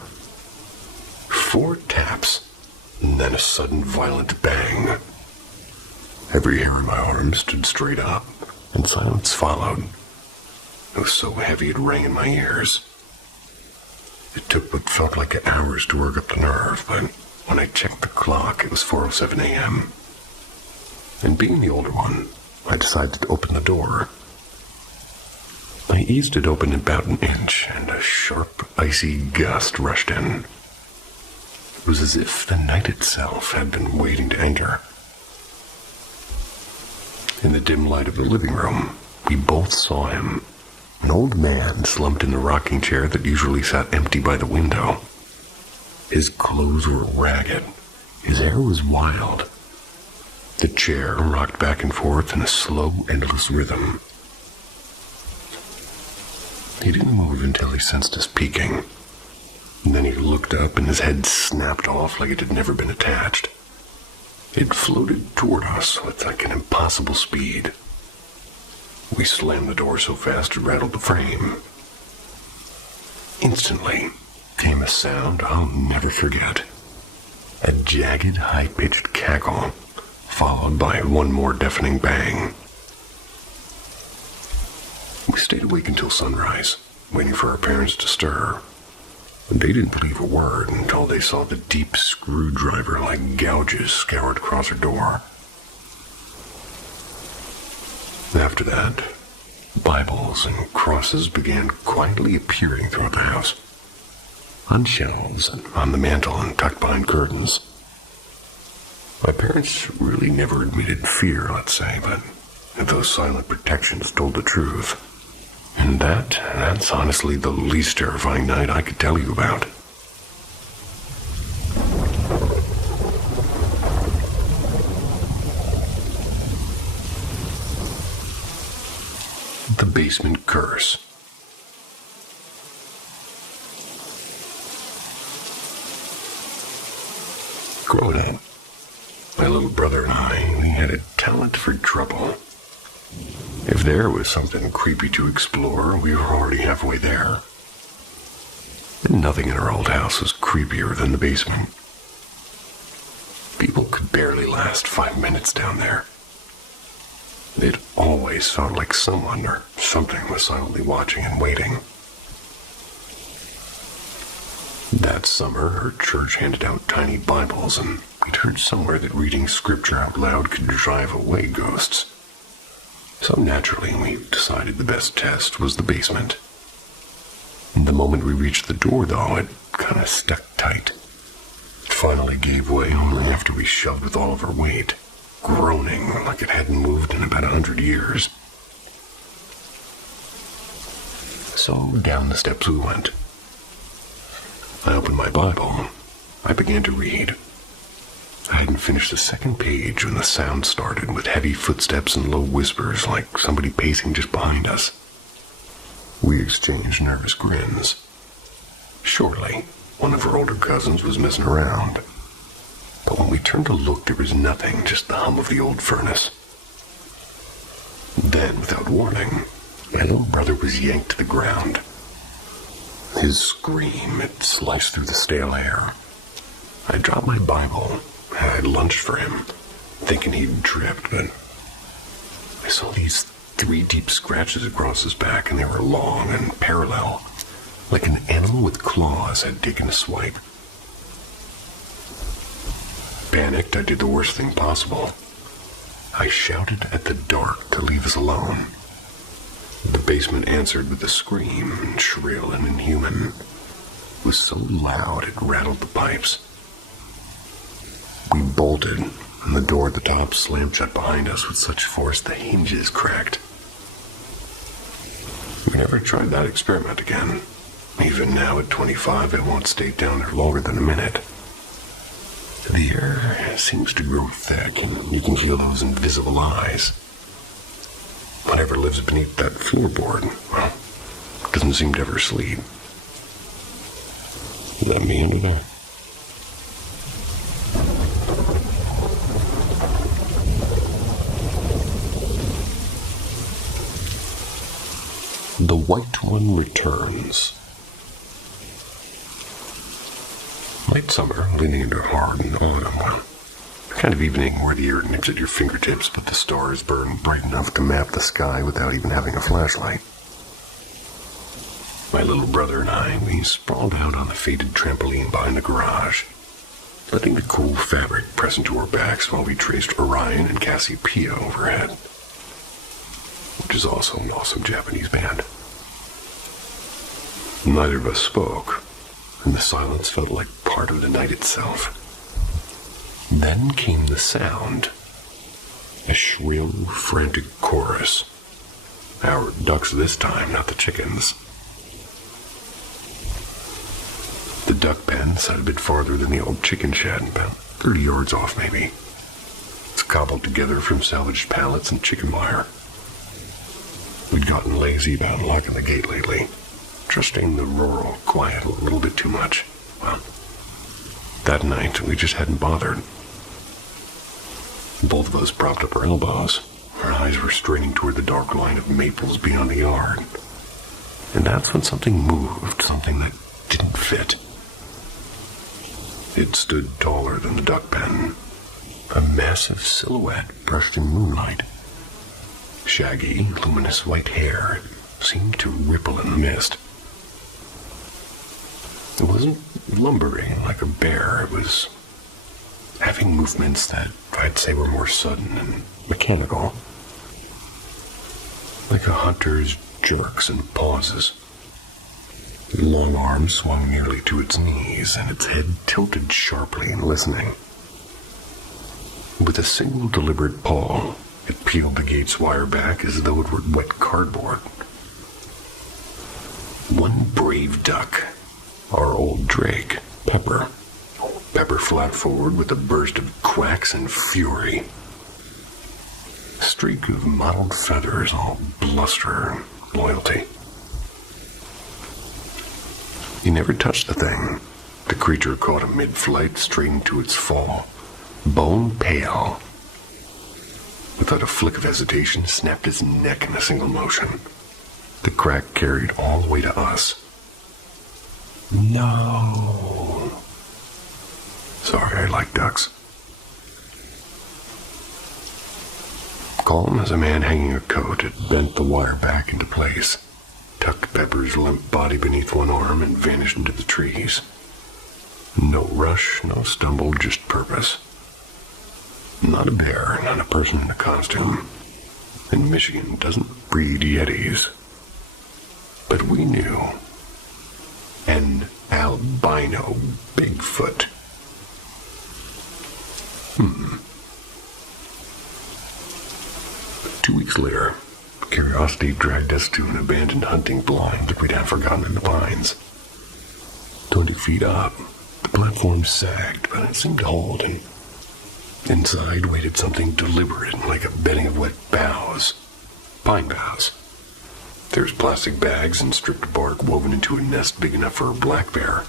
4 taps, and then a sudden violent bang. Every hair on my arm stood straight up, and silence followed. It was so heavy it rang in my ears. It took what felt like hours to work up the nerve, but when I checked the clock, it was 4:07 a.m. And being the older one, I decided to open the door. I eased it open about an inch, and a sharp, icy gust rushed in. It was as if the night itself had been waiting to enter. In the dim light of the living room, we both saw him. An old man slumped in the rocking chair that usually sat empty by the window. His clothes were ragged. His hair was wild. The chair rocked back and forth in a slow, endless rhythm. He didn't move until he sensed us peeking. And then he looked up and his head snapped off like it had never been attached. It floated toward us with an impossible speed. We slammed the door so fast it rattled the frame. Instantly came a sound I'll never forget. A jagged, high-pitched cackle, followed by one more deafening bang. We stayed awake until sunrise, waiting for our parents to stir. They didn't believe a word until they saw the deep screwdriver-like gouges scoured across our door. After that, Bibles and crosses began quietly appearing throughout the house, on shelves and on the mantel and tucked behind curtains. My parents really never admitted fear, let's say, but those silent protections told the truth. And that's honestly the least terrifying night I could tell you about. The Basement Curse. Growing up, my little brother and I, we had a talent for trouble. If there was something creepy to explore, we were already halfway there. And nothing in our old house was creepier than the basement. People could barely last 5 minutes down there. It always felt like someone or something was silently watching and waiting. That summer, our church handed out tiny Bibles, and we'd heard somewhere that reading scripture out loud could drive away ghosts. So naturally, we decided the best test was the basement. The moment we reached the door, though, it kind of stuck tight. It finally gave way only after we shoved with all of our weight, groaning like it hadn't moved in about 100 years. So down the steps we went. I opened my Bible. I began to read. I hadn't finished the second page when the sound started, with heavy footsteps and low whispers like somebody pacing just behind us. We exchanged nervous grins. Surely, one of our older cousins was messing around. But when we turned to look, there was nothing, just the hum of the old furnace. Then, without warning, my little brother was yanked to the ground. His scream had sliced through the stale air. I dropped my Bible. I lunged for him, thinking he'd tripped, but I saw these 3 deep scratches across his back, and they were long and parallel, like an animal with claws had taken a swipe. Panicked, I did the worst thing possible. I shouted at the dark to leave us alone. The basement answered with a scream, shrill and inhuman. It was so loud it rattled the pipes. We bolted, and the door at the top slammed shut behind us with such force the hinges cracked. We never tried that experiment again. Even now at 25, I won't stay down there longer than a minute. The air seems to grow thick, and you can feel those invisible eyes. Whatever lives beneath that floorboard, well, doesn't seem to ever sleep. Let me into there. The White One Returns. Late summer, leaning into hard and autumn, well, the kind of evening where the air nips at your fingertips, but the stars burn bright enough to map the sky without even having a flashlight. My little brother and I, we sprawled out on the faded trampoline behind the garage, letting the cool fabric press into our backs while we traced Orion and Cassiopeia overhead, which is also an awesome Japanese band. Neither of us spoke, and the silence felt like part of the night itself. Then came the sound. A shrill, frantic chorus. Our ducks this time, not the chickens. The duck pen sat a bit farther than the old chicken shed, about 30 yards off maybe. It's cobbled together from salvaged pallets and chicken wire. We'd gotten lazy about locking the gate lately, trusting the rural quiet a little bit too much. Well, that night we just hadn't bothered. Both of us propped up our elbows. Our eyes were straining toward the dark line of maples beyond the yard. And that's when something moved, something that didn't fit. It stood taller than the duck pen, a massive silhouette brushed in moonlight. Shaggy, luminous white hair, seemed to ripple in the mist. It wasn't lumbering like a bear. It was having movements that I'd say were more sudden and mechanical. Like a hunter's jerks and pauses. Its long arm swung nearly to its knees, and its head tilted sharply in listening. With a single deliberate paw, it peeled the gate's wire back as though it were wet cardboard. One brave duck, our old drake, Pepper flat forward with a burst of quacks and fury. A streak of mottled feathers, all bluster and loyalty. He never touched the thing. The creature caught him mid-flight, straight into its fall, bone pale. Without a flick of hesitation, snapped his neck in a single motion. The crack carried all the way to us. No. Sorry, I like ducks. Calm as a man hanging a coat, it bent the wire back into place, tucked Pepper's limp body beneath one arm, and vanished into the trees. No rush, no stumble, just purpose. Not a bear, not a person in a costume. And Michigan doesn't breed yetis. But we knew. An albino Bigfoot. 2 weeks later, curiosity dragged us to an abandoned hunting blind that we'd have forgotten in the pines. 20 feet up, the platform sagged, but it seemed to hold, and inside waited something deliberate, like a bedding of wet boughs. Pine boughs. There's plastic bags and stripped bark woven into a nest big enough for a black bear.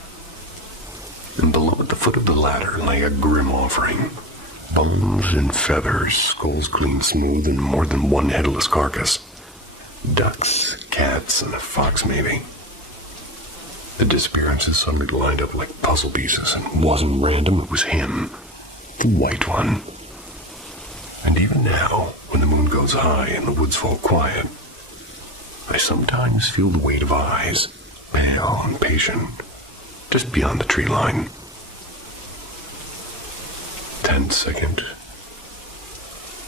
And below at the foot of the ladder lay a grim offering. Bones and feathers, skulls clean smooth, and more than one headless carcass. Ducks, cats, and a fox maybe. The disappearances suddenly lined up like puzzle pieces, and it wasn't random, it was him. The white one. And even now, when the moon goes high and the woods fall quiet, I sometimes feel the weight of eyes, pale and patient, just beyond the tree line. 10-second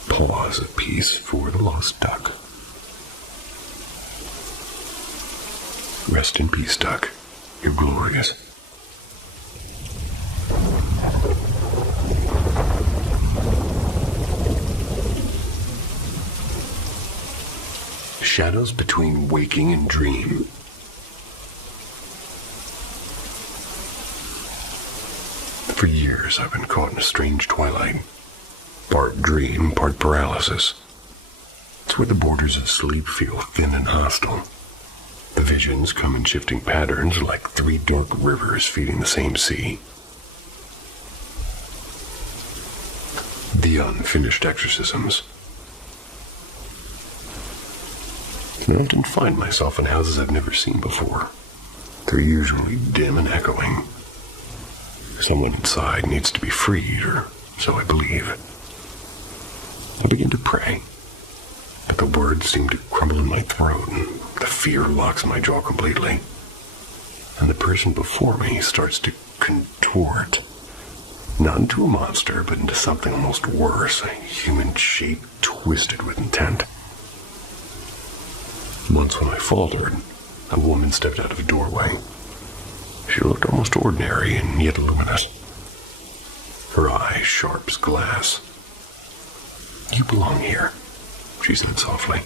pause of peace for the lost duck. Rest in peace, duck. You're glorious. Shadows between waking and dream. For years, I've been caught in a strange twilight. Part dream, part paralysis. It's where the borders of sleep feel thin and hostile. The visions come in shifting patterns like 3 dark rivers feeding the same sea. The unfinished exorcisms. I often find myself in houses I've never seen before. They're usually dim and echoing. Someone inside needs to be freed, or so I believe. I begin to pray, but the words seem to crumble in my throat, and the fear locks my jaw completely. And the person before me starts to contort, not into a monster, but into something almost worse, a human shape twisted with intent. Once when I faltered, a woman stepped out of a doorway. She looked almost ordinary and yet luminous. Her eyes sharp as glass. "You belong here," she said softly.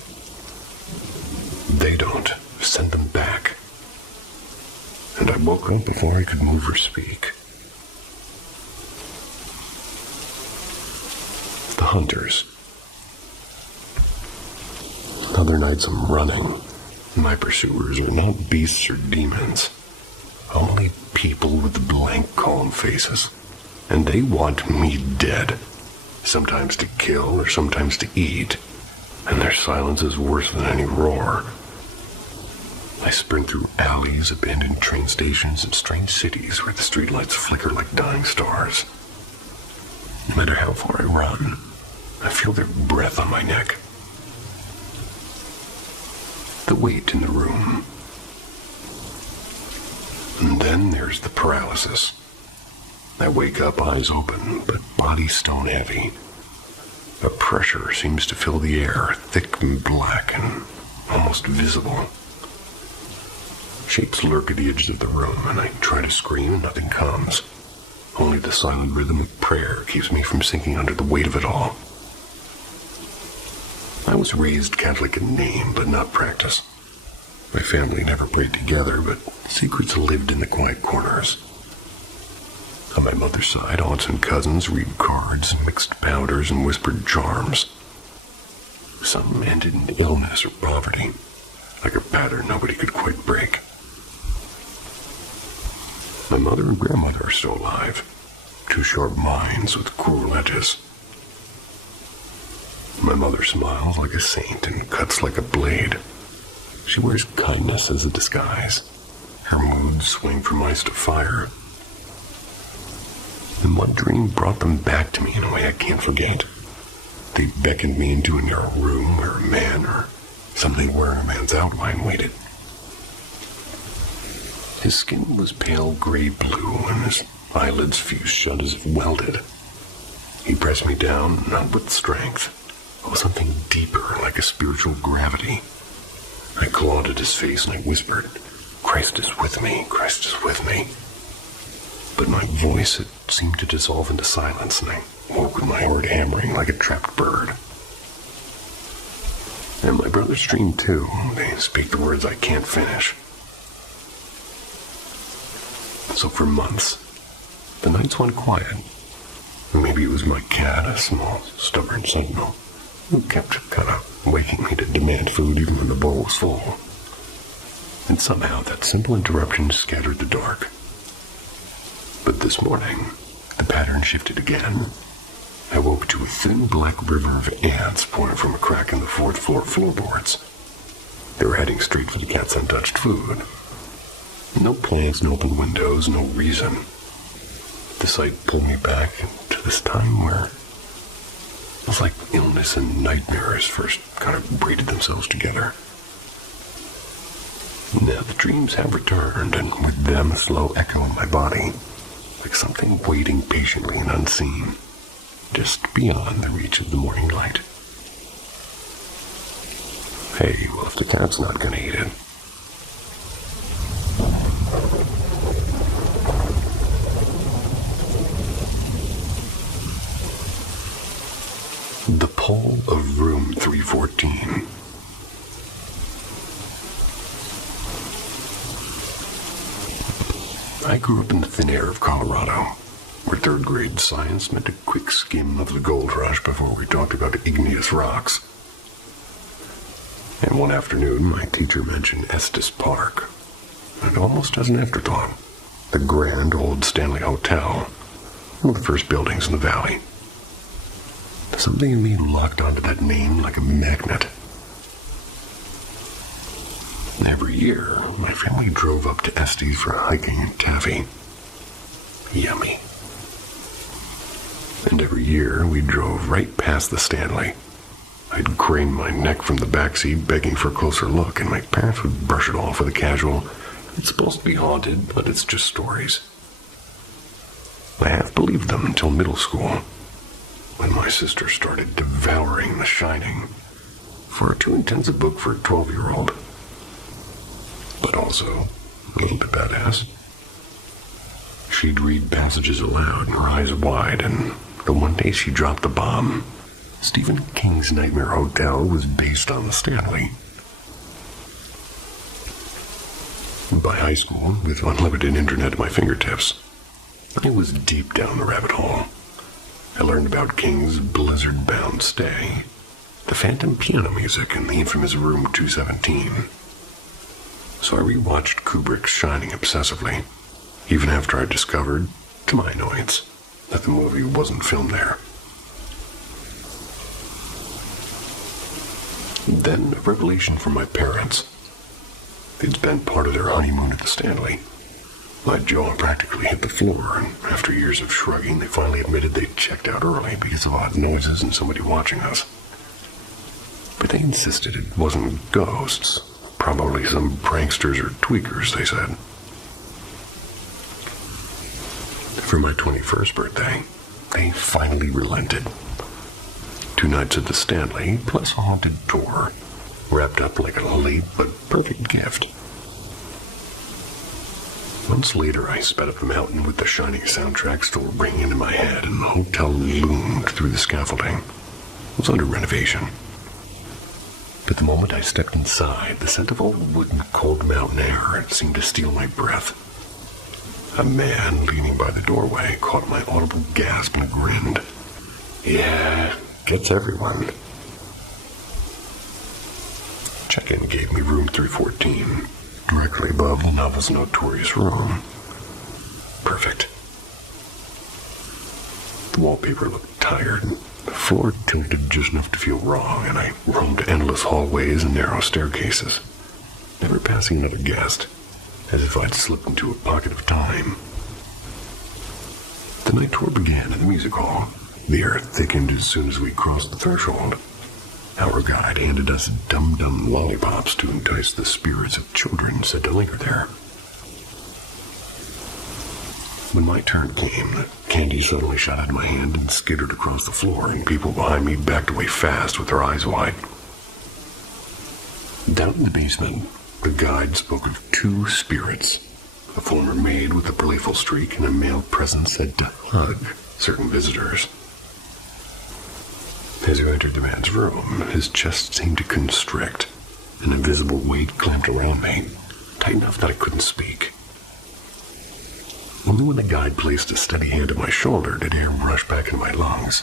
"They don't. Send them back." And I woke up before I could move or speak. The hunters. Other nights I'm running. My pursuers are not beasts or demons. Only people with blank, calm faces. And they want me dead. Sometimes to kill or sometimes to eat. And their silence is worse than any roar. I sprint through alleys, abandoned train stations, and strange cities where the streetlights flicker like dying stars. No matter how far I run, I feel their breath on my neck. the weight in the room. And then there's the paralysis. I wake up, eyes open, but body stone heavy. A pressure seems to fill the air, thick and black and almost visible. Shapes lurk at the edges of the room, and I try to scream, nothing comes. Only the silent rhythm of prayer keeps me from sinking under the weight of it all. I was raised Catholic in name, but not practice. My family never prayed together, but secrets lived in the quiet corners. On my mother's side, aunts and cousins read cards, mixed powders, and whispered charms. Some ended in illness or poverty, like a pattern nobody could quite break. My mother and grandmother are still alive, two sharp minds with cruel edges. My mother smiles like a saint and cuts like a blade. She wears kindness as a disguise. Her moods swing from ice to fire. And one dream brought them back to me in a way I can't forget. They beckoned me into a narrow room where a man or something wearing a man's outline waited. His skin was pale gray-blue and his eyelids fused shut as if welded. He pressed me down, not with strength, but with something deeper, like a spiritual gravity. I clawed at his face and I whispered, "Christ is with me, Christ is with me." But my voice, it seemed to dissolve into silence, and I woke with my heart hammering like a trapped bird. And my brothers dream too. They speak the words I can't finish. So for months, the nights went quiet. Maybe it was my cat, a small, stubborn sentinel, who kept kind of waking me to demand food even when the bowl was full. And somehow that simple interruption scattered the dark. But this morning, the pattern shifted again. I woke to a thin black river of ants pouring from a crack in the fourth floor floorboards. They were heading straight for the cat's untouched food. No plants, no open windows, no reason. The sight pulled me back to this time where it was like illness and nightmares first kind of braided themselves together. Now the dreams have returned, and with them a slow echo in my body, like something waiting patiently and unseen, just beyond the reach of the morning light. Hey, well, if the cat's not gonna eat it. The pole of room 314. I grew up in the thin air of Colorado, where third grade science meant a quick skim of the gold rush before we talked about igneous rocks. And one afternoon, my teacher mentioned Estes Park, and almost as an afterthought, the grand old Stanley Hotel, one of the first buildings in the valley. Something in me locked onto that name like a magnet. Every year, my family drove up to Estes for hiking and taffy. Yummy. And every year, we drove right past the Stanley. I'd crane my neck from the backseat, begging for a closer look, and my parents would brush it off with a casual, "It's supposed to be haunted, but it's just stories." I half believed them until middle school, when my sister started devouring The Shining, far too intense a book for a 12-year-old. But also a little bit badass. She'd read passages aloud, her eyes wide, and the one day she dropped the bomb. Stephen King's Nightmare Hotel was based on the Stanley. By high school, with unlimited internet at my fingertips, I was deep down the rabbit hole. I learned about King's blizzard-bound stay, the phantom piano music, and the infamous Room 217. So I rewatched Kubrick's Shining obsessively, even after I discovered, to my annoyance, that the movie wasn't filmed there. Then a revelation from my parents. They'd spent part of their honeymoon at the Stanley. My jaw practically hit the floor, and after years of shrugging, they finally admitted they'd checked out early because of odd noises and somebody watching us. But they insisted it wasn't ghosts, Probably some pranksters or tweakers, they said. For my 21st birthday, they finally relented. 2 nights at the Stanley, plus a haunted tour, wrapped up like a late but perfect gift. Months later, I sped up the mountain with the shining soundtrack still ringing in my head, and the hotel loomed through the scaffolding. It was under renovation. But the moment I stepped inside, the scent of old wood and cold mountain air seemed to steal my breath. A man leaning by the doorway caught my audible gasp and grinned. Yeah, gets everyone. Check-in gave me room 314, directly above the novel's notorious room. Perfect. The wallpaper looked tired. The floor tilted just enough to feel wrong, and I roamed endless hallways and narrow staircases, never passing another guest, as if I'd slipped into a pocket of time. The night tour began in the music hall. The air thickened as soon as we crossed the threshold. Our guide handed us dum-dum lollipops to entice the spirits of children said to linger there. When my turn came, the candy suddenly shot out of my hand and skittered across the floor, and people behind me backed away fast with their eyes wide. Down in the basement, the guide spoke of 2 spirits, a former maid with a playful streak and a male presence said to hug certain visitors. As you entered the man's room, his chest seemed to constrict. An invisible weight clamped around me, tight enough that I couldn't speak. Only when the guide placed a steady hand on my shoulder did air rush back into my lungs.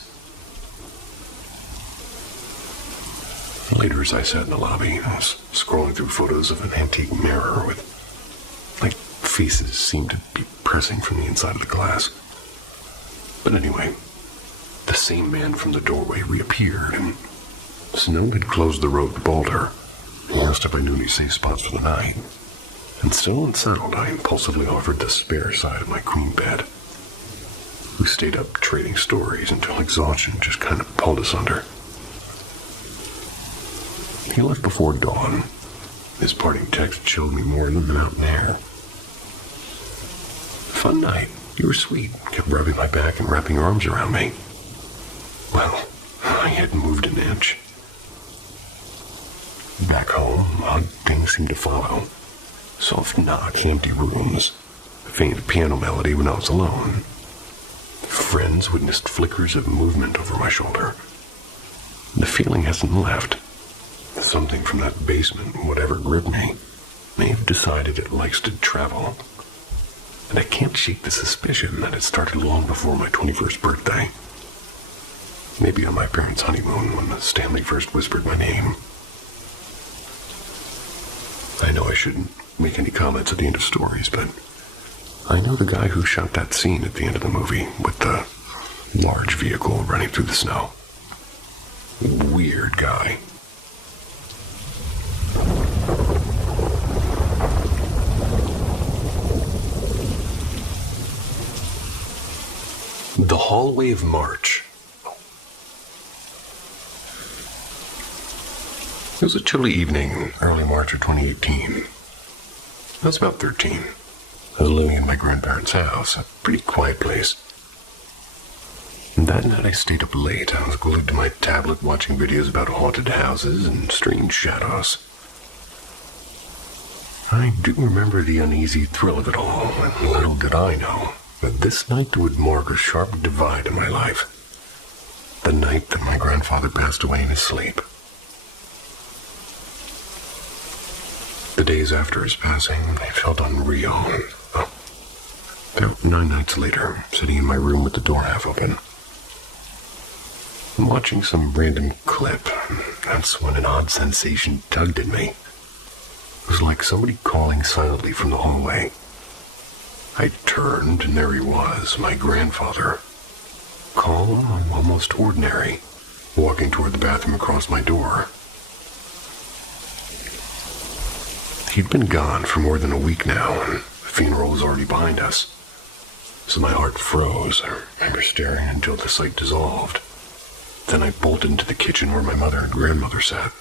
Later, as I sat in the lobby, I was scrolling through photos of an antique mirror with, faces seemed to be pressing from the inside of the glass. But anyway, the same man from the doorway reappeared, and snow had closed the road to Boulder. He asked if I knew any safe spots for the night. And still unsettled, I impulsively offered the spare side of my queen bed. We stayed up trading stories until exhaustion just kind of pulled us under. He left before dawn. His parting text chilled me more than the mountain air. Fun night. You were sweet. Kept rubbing my back and wrapping your arms around me. Well, I hadn't moved an inch. Back home, odd things seemed to follow. Soft knock, empty rooms, a faint piano melody when I was alone. Friends witnessed flickers of movement over my shoulder. The feeling hasn't left. Something from that basement, whatever gripped me, may have decided it likes to travel. And I can't shake the suspicion that it started long before my 21st birthday. Maybe on my parents' honeymoon when the Stanley first whispered my name. I know I shouldn't make any comments at the end of stories, but I know the guy who shot that scene at the end of the movie with the large vehicle running through the snow. Weird guy. The Hallway of March. It was a chilly evening in early March of 2018. I was about 13. I was living in my grandparents' house, a pretty quiet place. And that night I stayed up late. I was glued to my tablet watching videos about haunted houses and strange shadows. I do remember the uneasy thrill of it all, and little did I know that this night would mark a sharp divide in my life. The night that my grandfather passed away in his sleep. The days after his passing, they felt unreal. About 9 nights later, sitting in my room with the door half open, I'm watching some random clip. That's when an odd sensation tugged at me. It was like somebody calling silently from the hallway. I turned, and there he was, my grandfather. Calm, almost ordinary, walking toward the bathroom across my door. He'd been gone for more than a week now, and the funeral was already behind us. So my heart froze. I remember staring until the sight dissolved. Then I bolted into the kitchen where my mother and grandmother sat.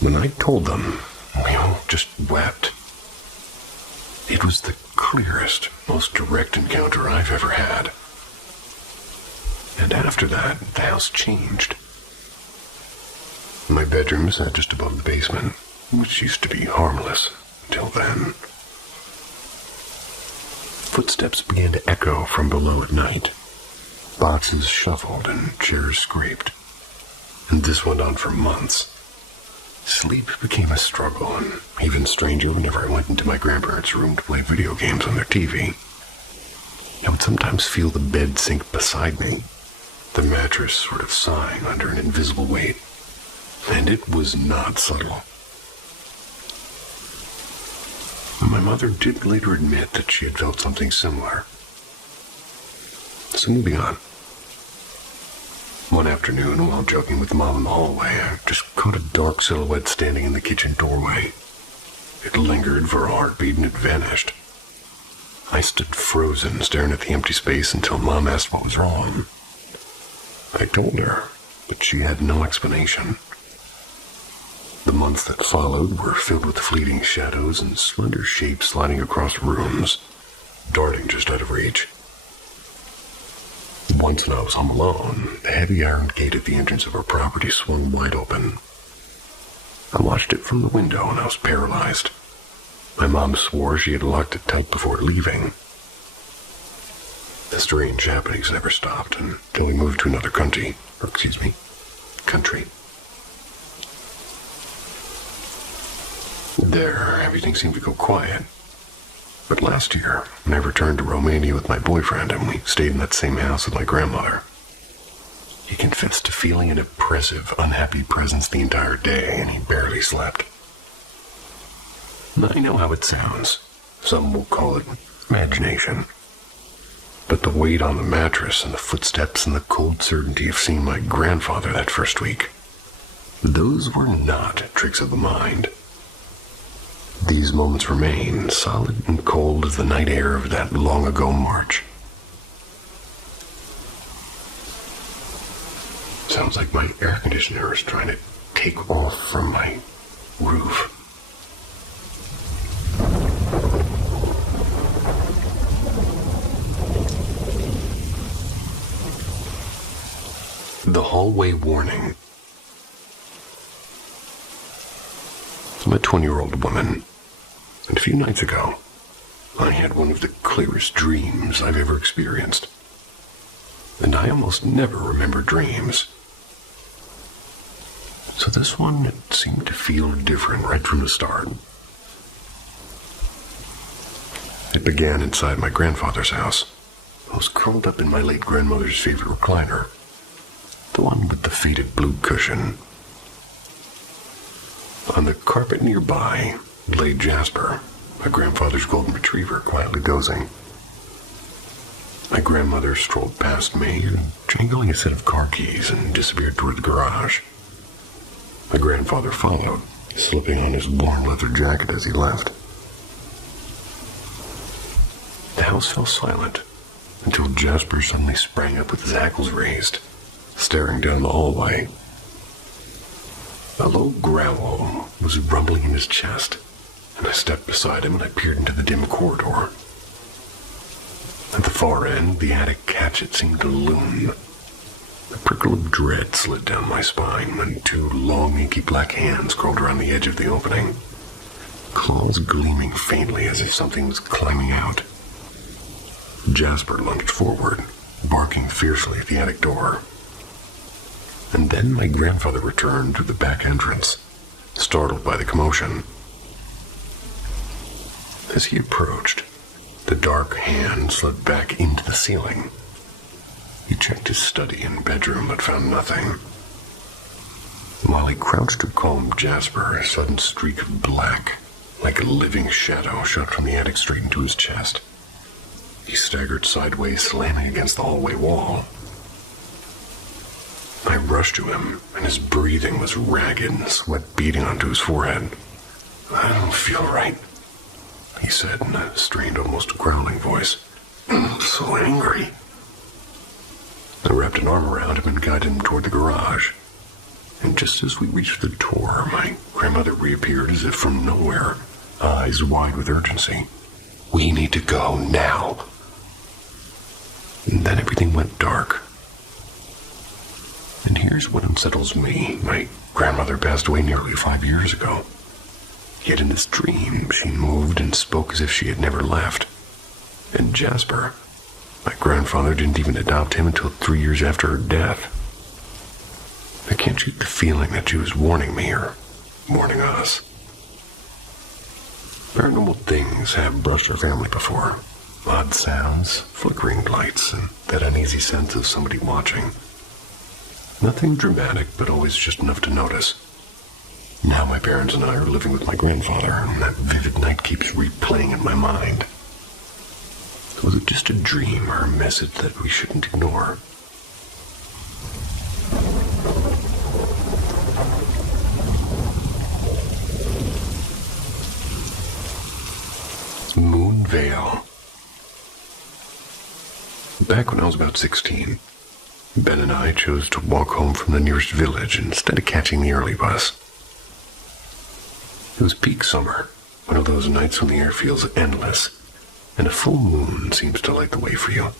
When I told them, we all just wept. It was the clearest, most direct encounter I've ever had. And after that, the house changed. My bedroom sat just above the basement, which used to be harmless until then. Footsteps began to echo from below at night. Boxes shuffled and chairs scraped. And this went on for months. Sleep became a struggle, and even stranger whenever I went into my grandparents' room to play video games on their TV. I would sometimes feel the bed sink beside me, the mattress sort of sighing under an invisible weight. And it was not subtle. My mother did later admit that she had felt something similar. So moving on. One afternoon, while joking with Mom in the hallway, I just caught a dark silhouette standing in the kitchen doorway. It lingered for a heartbeat and it vanished. I stood frozen, staring at the empty space until Mom asked what was wrong. I told her, but she had no explanation. The months that followed were filled with fleeting shadows and slender shapes sliding across rooms, darting just out of reach. Once when I was home alone, the heavy iron gate at the entrance of our property swung wide open. I watched it from the window and I was paralyzed. My mom swore she had locked it tight before leaving. The strange happenings never stopped until we moved to another country. There, everything seemed to go quiet. But last year, when I returned to Romania with my boyfriend and we stayed in that same house with my grandmother, he confessed to feeling an oppressive, unhappy presence the entire day, and he barely slept. I know how it sounds. Some will call it imagination. But the weight on the mattress and the footsteps and the cold certainty of seeing my grandfather that first week, those were not tricks of the mind. These moments remain solid and cold as the night air of that long-ago March. Sounds like my air conditioner is trying to take off from my roof. The hallway warning. I'm a 20-year-old woman, and a few nights ago, I had one of the clearest dreams I've ever experienced. And I almost never remember dreams. So this one, it seemed to feel different right from the start. It began inside my grandfather's house. I was curled up in my late grandmother's favorite recliner, the one with the faded blue cushion. On the carpet nearby lay Jasper, my grandfather's golden retriever, quietly dozing. My grandmother strolled past me, jangling a set of car keys, and disappeared toward the garage. My grandfather followed, slipping on his worn leather jacket as he left. The house fell silent until Jasper suddenly sprang up with his hackles raised, staring down the hallway. A low growl was rumbling in his chest, and I stepped beside him and I peered into the dim corridor. At the far end, the attic hatchet seemed to loom. A prickle of dread slid down my spine when two long, inky black hands crawled around the edge of the opening, claws gleaming faintly as if something was climbing out. Jasper lunged forward, barking fiercely at the attic door. And then my grandfather returned through the back entrance, startled by the commotion. As he approached, the dark hand slid back into the ceiling. He checked his study and bedroom but found nothing. While he crouched to calm Jasper, a sudden streak of black, like a living shadow, shot from the attic straight into his chest. He staggered sideways, slamming against the hallway wall. I rushed to him, and his breathing was ragged, sweat beading onto his forehead. "I don't feel right," he said in a strained, almost growling voice. "I'm so angry." I wrapped an arm around him and guided him toward the garage. And just as we reached the door, my grandmother reappeared as if from nowhere, eyes wide with urgency. "We need to go now." And then everything went dark. And here's what unsettles me. My grandmother passed away nearly 5 years ago. Yet in this dream, she moved and spoke as if she had never left. And Jasper, my grandfather, didn't even adopt him until 3 years after her death. I can't shake the feeling that she was warning me or warning us. Paranormal things have brushed our family before. Odd sounds, flickering lights, and that uneasy sense of somebody watching. Nothing dramatic, but always just enough to notice. Now my parents and I are living with my grandfather, and that vivid night keeps replaying in my mind. Was it just a dream or a message that we shouldn't ignore? Moon Vale. Back when I was about 16, Ben and I chose to walk home from the nearest village instead of catching the early bus. It was peak summer, one of those nights when the air feels endless, and a full moon seems to light the way for you.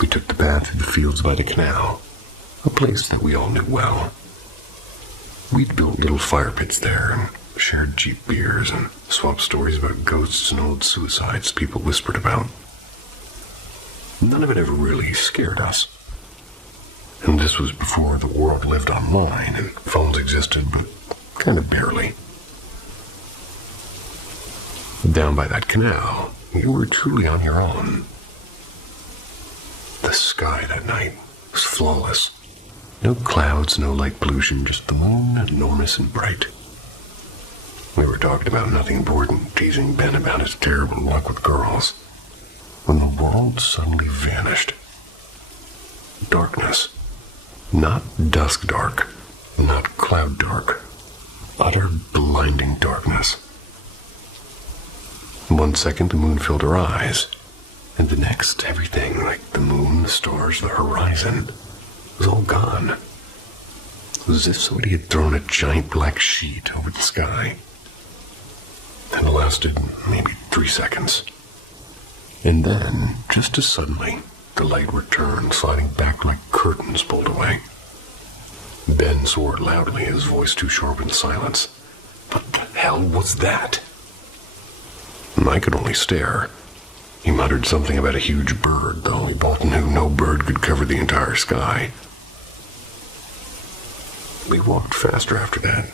We took the path through the fields by the canal, a place that we all knew well. We'd built little fire pits there and shared cheap beers and swapped stories about ghosts and old suicides people whispered about. None of it ever really scared us. And this was before the world lived online and phones existed, but kind of barely. Down by that canal, you were truly on your own. The sky that night was flawless. No clouds, no light pollution, just the moon, enormous and bright. We were talking about nothing important, teasing Ben about his terrible luck with girls, when the world suddenly vanished. Darkness. Not dusk dark, not cloud dark. Utter blinding darkness. 1 second the moon filled her eyes, and the next everything, like the moon, the stars, the horizon, was all gone. It was as if somebody had thrown a giant black sheet over the sky. And it lasted maybe 3 seconds. And then, just as suddenly, the light returned, sliding back like curtains pulled away. Ben swore loudly, his voice too sharp in silence. What the hell was that? I could only stare. He muttered something about a huge bird, though we both knew no bird could cover the entire sky. We walked faster after that.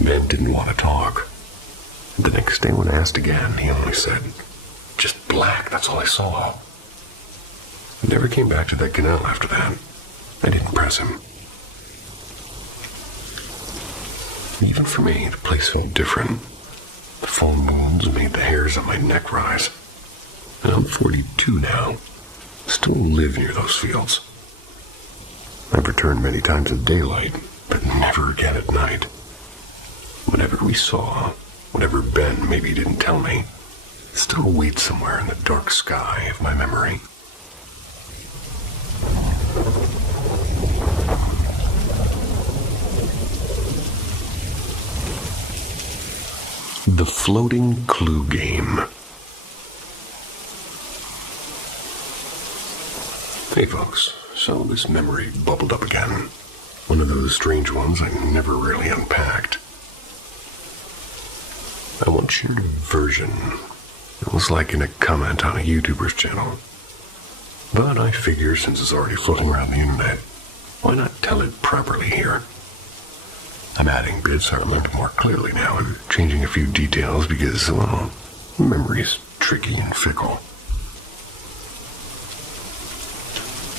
Ben didn't want to talk. The next day when I asked again, he only said, "Just black, that's all I saw." I never came back to that canal after that. I didn't press him. Even for me, the place felt different. The full moons made the hairs on my neck rise. And I'm 42 now. Still live near those fields. I've returned many times in daylight, but never again at night. Whatever we saw, whatever Ben maybe didn't tell me, still waits somewhere in the dark sky of my memory. The Floating Clue Game. Hey folks, so this memory bubbled up again. One of those strange ones I never really unpacked. I once shared a version. It was like in a comment on a YouTuber's channel. But I figure since it's already floating around the internet, why not tell it properly here? I'm adding bits I remember more clearly now and changing a few details because, well, memory's tricky and fickle.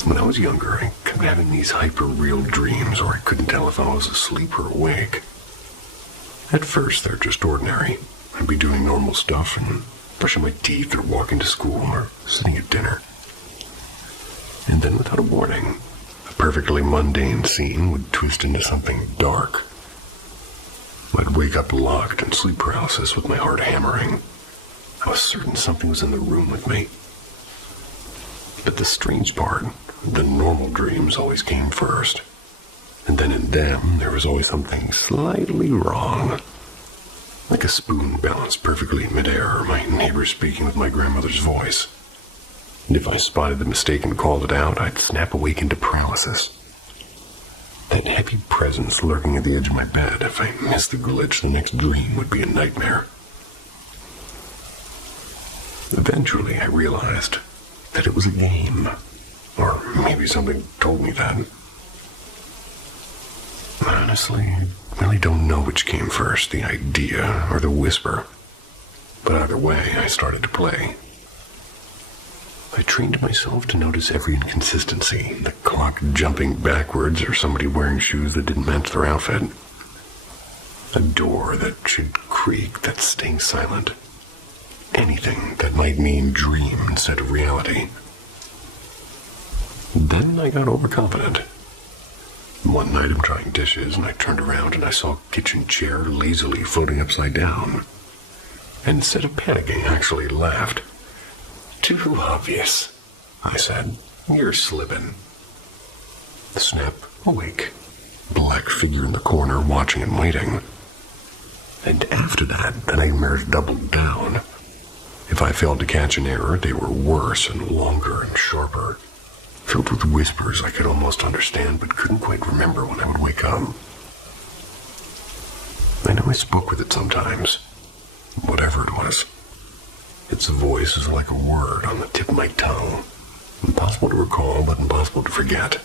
When I was younger, I kept having these hyper-real dreams where I couldn't tell if I was asleep or awake. At first, they're just ordinary. I'd be doing normal stuff and brushing my teeth or walking to school or sitting at dinner. And then without a warning, a perfectly mundane scene would twist into something dark. I'd wake up locked in sleep paralysis with my heart hammering. I was certain something was in the room with me. But the strange part, the normal dreams always came first. And then in them, there was always something slightly wrong. Like a spoon balanced perfectly in midair, or my neighbor speaking with my grandmother's voice. And if I spotted the mistake and called it out, I'd snap awake into paralysis. That heavy presence lurking at the edge of my bed, if I missed the glitch, the next dream would be a nightmare. Eventually, I realized that it was a game. Or maybe something told me that. Honestly, I really don't know which came first, the idea or the whisper. But either way, I started to play. I trained myself to notice every inconsistency, the clock jumping backwards or somebody wearing shoes that didn't match their outfit. A door that should creak that's staying silent. Anything that might mean dream instead of reality. Then I got overconfident. One night I'm trying dishes and I turned around and I saw a kitchen chair lazily floating upside down. And instead of panicking, I actually laughed. Too obvious, I said. You're slipping. Snap, awake. Black figure in the corner watching and waiting. And after that, the nightmares doubled down. If I failed to catch an error, they were worse and longer and sharper. Filled with whispers I could almost understand but couldn't quite remember when I would wake up. I know I spoke with it sometimes. Whatever it was. Its voice is like a word on the tip of my tongue. Impossible to recall, but impossible to forget.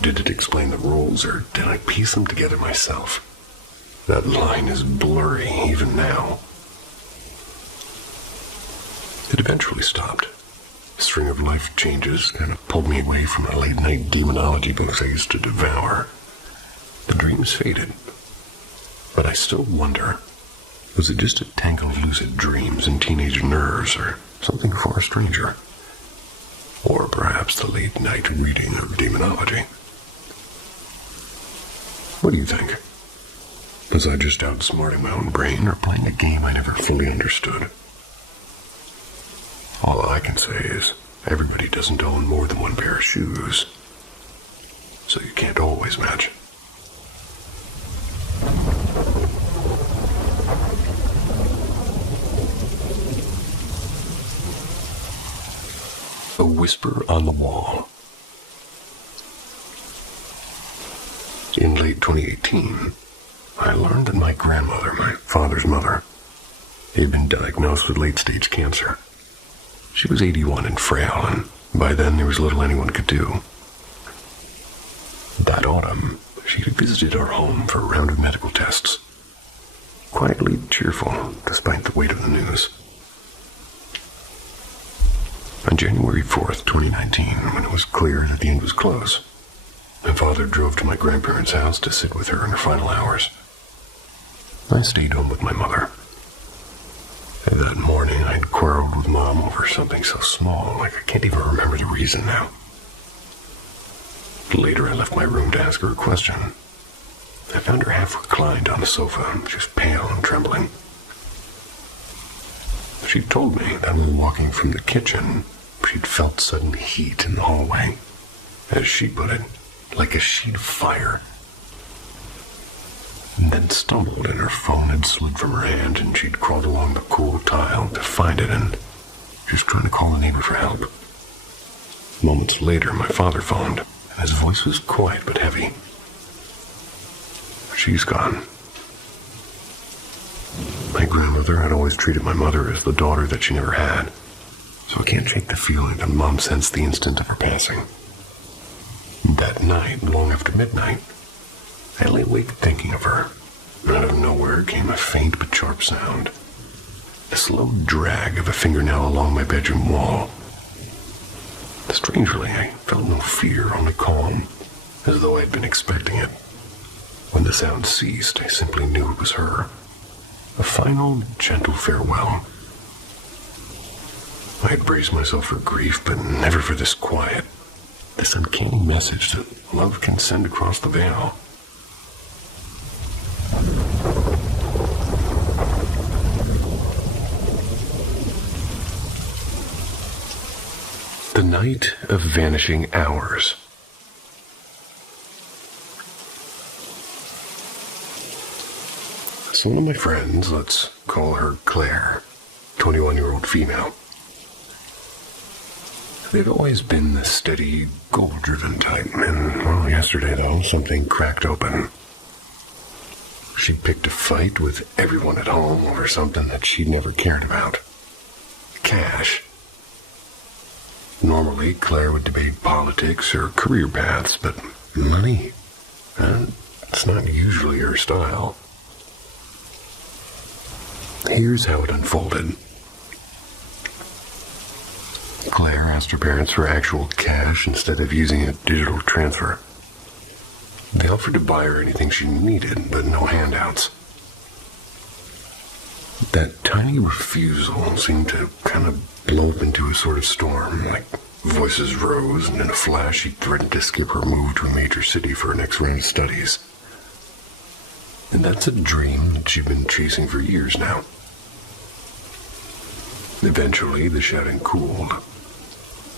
Did it explain the rules, or did I piece them together myself? That line is blurry even now. It eventually stopped. A string of life changes kind of pulled me away from the late-night demonology books I used to devour. The dreams faded. But I still wonder, was it just a tangle of lucid dreams and teenage nerves, or something far stranger? Or perhaps the late-night reading of demonology? What do you think? Was I just outsmarting my own brain, or playing a game I never fully understood? All I can say is, everybody doesn't own more than one pair of shoes, so you can't always match. A whisper on the wall. In late 2018, I learned that my grandmother, my father's mother, had been diagnosed with late-stage cancer. She was 81 and frail, and by then there was little anyone could do. That autumn, she visited our home for a round of medical tests. Quietly cheerful, despite the weight of the news. On January 4th, 2019, when it was clear that the end was close, my father drove to my grandparents' house to sit with her in her final hours. I stayed home with my mother. That morning, I'd quarreled with Mom over something so small, like I can't even remember the reason now. Later, I left my room to ask her a question. I found her half reclined on the sofa, just pale and trembling. She told me that when walking from the kitchen, she'd felt sudden heat in the hallway. As she put it, like a sheet of fire. And then stumbled and her phone had slid from her hand and she'd crawled along the cool tile to find it and just trying to call a neighbor for help. Moments later, my father phoned, and his voice was quiet but heavy. She's gone. My grandmother had always treated my mother as the daughter that she never had, so I can't shake the feeling that Mom sensed the instant of her passing. That night, long after midnight, I lay awake thinking of her. Out of nowhere came a faint but sharp sound. A slow drag of a fingernail along my bedroom wall. Strangely, I felt no fear, only calm, as though I'd been expecting it. When the sound ceased, I simply knew it was her. A final, gentle farewell. I had braced myself for grief, but never for this quiet, this uncanny message that love can send across the veil. The night of vanishing hours. So one of my friends, let's call her Claire, 21-year-old female. They've always been the steady, goal-driven type, and, well, yesterday, though, something cracked open. She picked a fight with everyone at home over something that she'd never cared about. Cash. Normally, Claire would debate politics or career paths, but money? It's not usually her style. Here's how it unfolded. Claire asked her parents for actual cash instead of using a digital transfer. They offered to buy her anything she needed, but no handouts. That tiny refusal seemed to kind of blow up into a sort of storm, like voices rose, and in a flash she threatened to skip her move to a major city for her next round of studies. And that's a dream that she'd been chasing for years now. Eventually, the shouting cooled.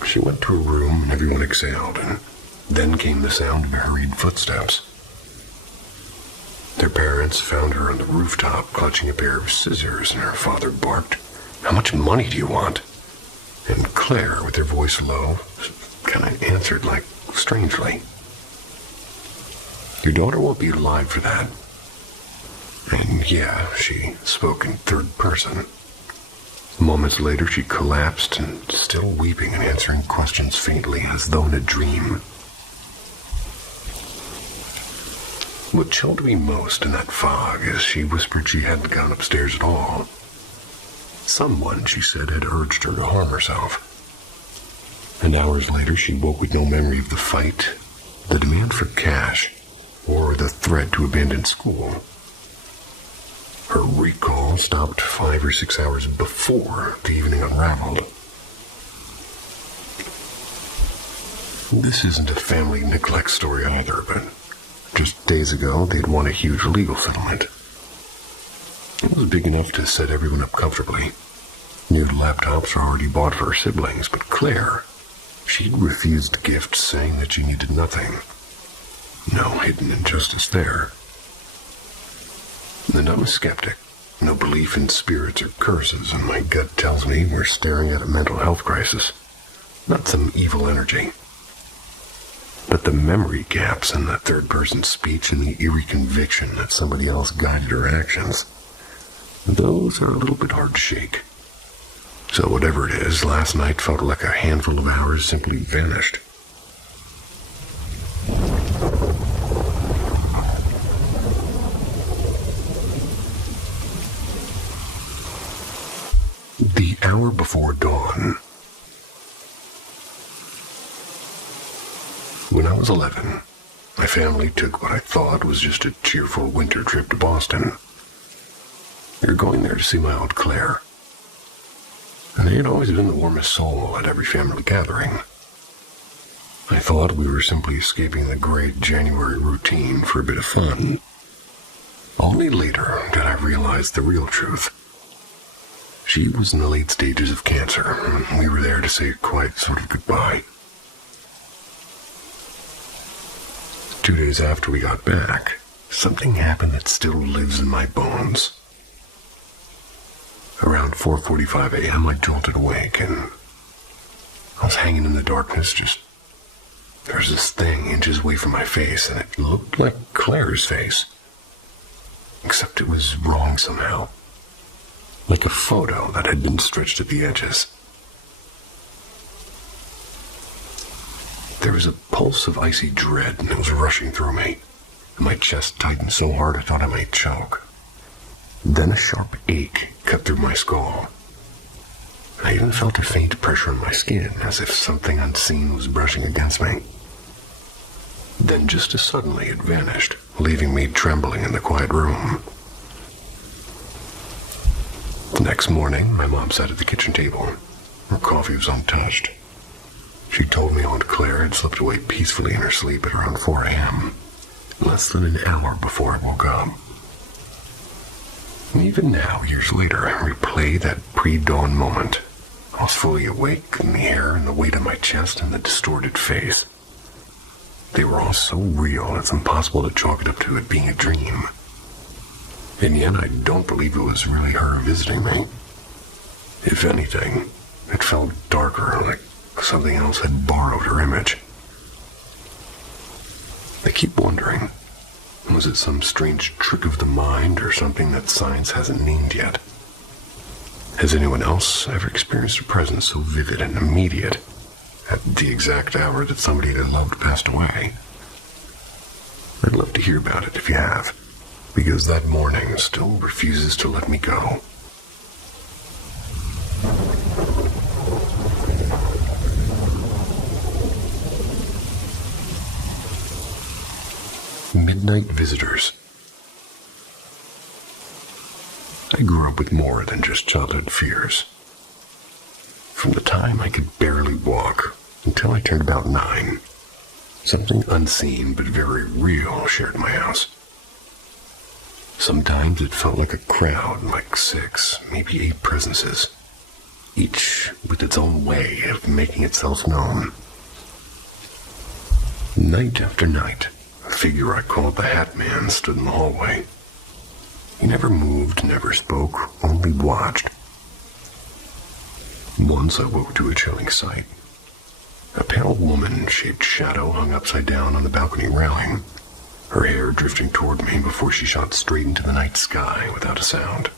She went to her room and everyone exhaled, and then came the sound of hurried footsteps. Their parents found her on the rooftop clutching a pair of scissors, and her father barked, "How much money do you want?" And Claire, with her voice low, kind of answered like strangely, "Your daughter won't be alive for that." And yeah, she spoke in third person. Moments later, she collapsed and still weeping and answering questions faintly as though in a dream. What chilled me most in that fog is she whispered she hadn't gone upstairs at all. Someone, she said, had urged her to harm herself. And hours later, she woke with no memory of the fight, the demand for cash, or the threat to abandon school. Her recall stopped 5 or 6 hours before the evening unraveled. This isn't a family neglect story either, but just days ago they'd won a huge legal settlement. It was big enough to set everyone up comfortably. New laptops were already bought for her siblings, but Claire, she'd refused gifts saying that she needed nothing. No hidden injustice there. And I'm a skeptic. No belief in spirits or curses, and my gut tells me we're staring at a mental health crisis, not some evil energy. But the memory gaps in the third-person speech and the eerie conviction that somebody else guided her actions, those are a little bit hard to shake. So whatever it is, last night felt like a handful of hours simply vanished. The hour before dawn. When I was 11, my family took what I thought was just a cheerful winter trip to Boston. We were going there to see my Aunt Claire. And they had always been the warmest soul at every family gathering. I thought we were simply escaping the gray January routine for a bit of fun. Only later did I realize the real truth. She was in the late stages of cancer, and we were there to say a quiet sort of goodbye. 2 days after we got back, something happened that still lives in my bones. Around 4:45 a.m., I jolted awake, and I was hanging in the darkness, there was this thing inches away from my face, and it looked like Claire's face. Except it was wrong somehow. Like a photo that had been stretched at the edges. There was a pulse of icy dread, and it was rushing through me. My chest tightened so hard I thought I might choke. Then a sharp ache cut through my skull. I even felt a faint pressure on my skin, as if something unseen was brushing against me. Then just as suddenly it vanished, leaving me trembling in the quiet room. The next morning, my mom sat at the kitchen table. Her coffee was untouched. She told me Aunt Claire had slipped away peacefully in her sleep at around 4 a.m., less than an hour before I woke up. And even now, years later, I replay that pre-dawn moment. I was fully awake, and the hair and the weight on my chest and the distorted face. They were all so real, it's impossible to chalk it up to it being a dream. And yet I don't believe it was really her visiting me. If anything, it felt darker, like something else had borrowed her image. I keep wondering, was it some strange trick of the mind or something that science hasn't named yet? Has anyone else ever experienced a presence so vivid and immediate at the exact hour that somebody they loved passed away? I'd love to hear about it if you have, because that morning still refuses to let me go. Midnight visitors. I grew up with more than just childhood fears. From the time I could barely walk until I turned about 9, something unseen but very real shared my house. Sometimes it felt like a crowd, like 6, maybe 8 presences, each with its own way of making itself known. Night after night, a figure I called the Hat Man stood in the hallway. He never moved, never spoke, only watched. Once I woke to a chilling sight. A pale woman-shaped shadow hung upside down on the balcony railing, her hair drifting toward me before she shot straight into the night sky without a sound.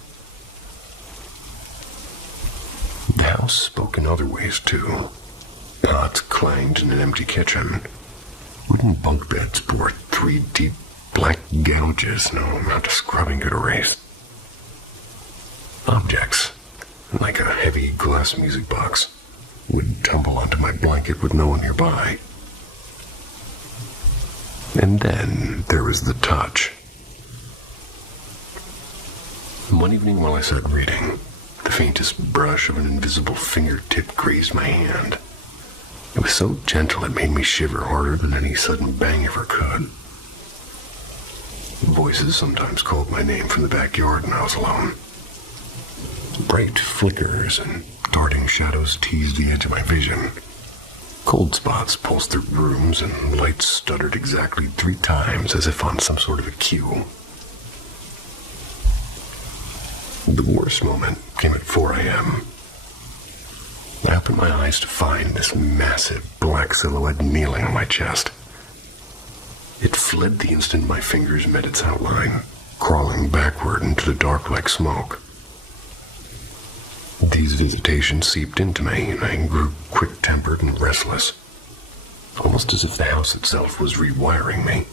The house spoke in other ways, too. Pots clanged in an empty kitchen. Wooden bunk beds bore 3 deep black gouges no amount of scrubbing could erase. Objects, like a heavy glass music box, would tumble onto my blanket with no one nearby. And then there was the touch. One evening while I sat reading, the faintest brush of an invisible fingertip grazed my hand. It was so gentle it made me shiver harder than any sudden bang ever could. Voices sometimes called my name from the backyard when I was alone. Bright flickers and darting shadows teased the edge of my vision. Cold spots pulsed through rooms and lights stuttered exactly 3 times as if on some sort of a cue. The worst moment came at 4 a.m. I opened my eyes to find this massive black silhouette kneeling on my chest. It fled the instant my fingers met its outline, crawling backward into the dark like smoke. These visitations seeped into me, and I grew quick-tempered and restless, almost as if the house itself was rewiring me.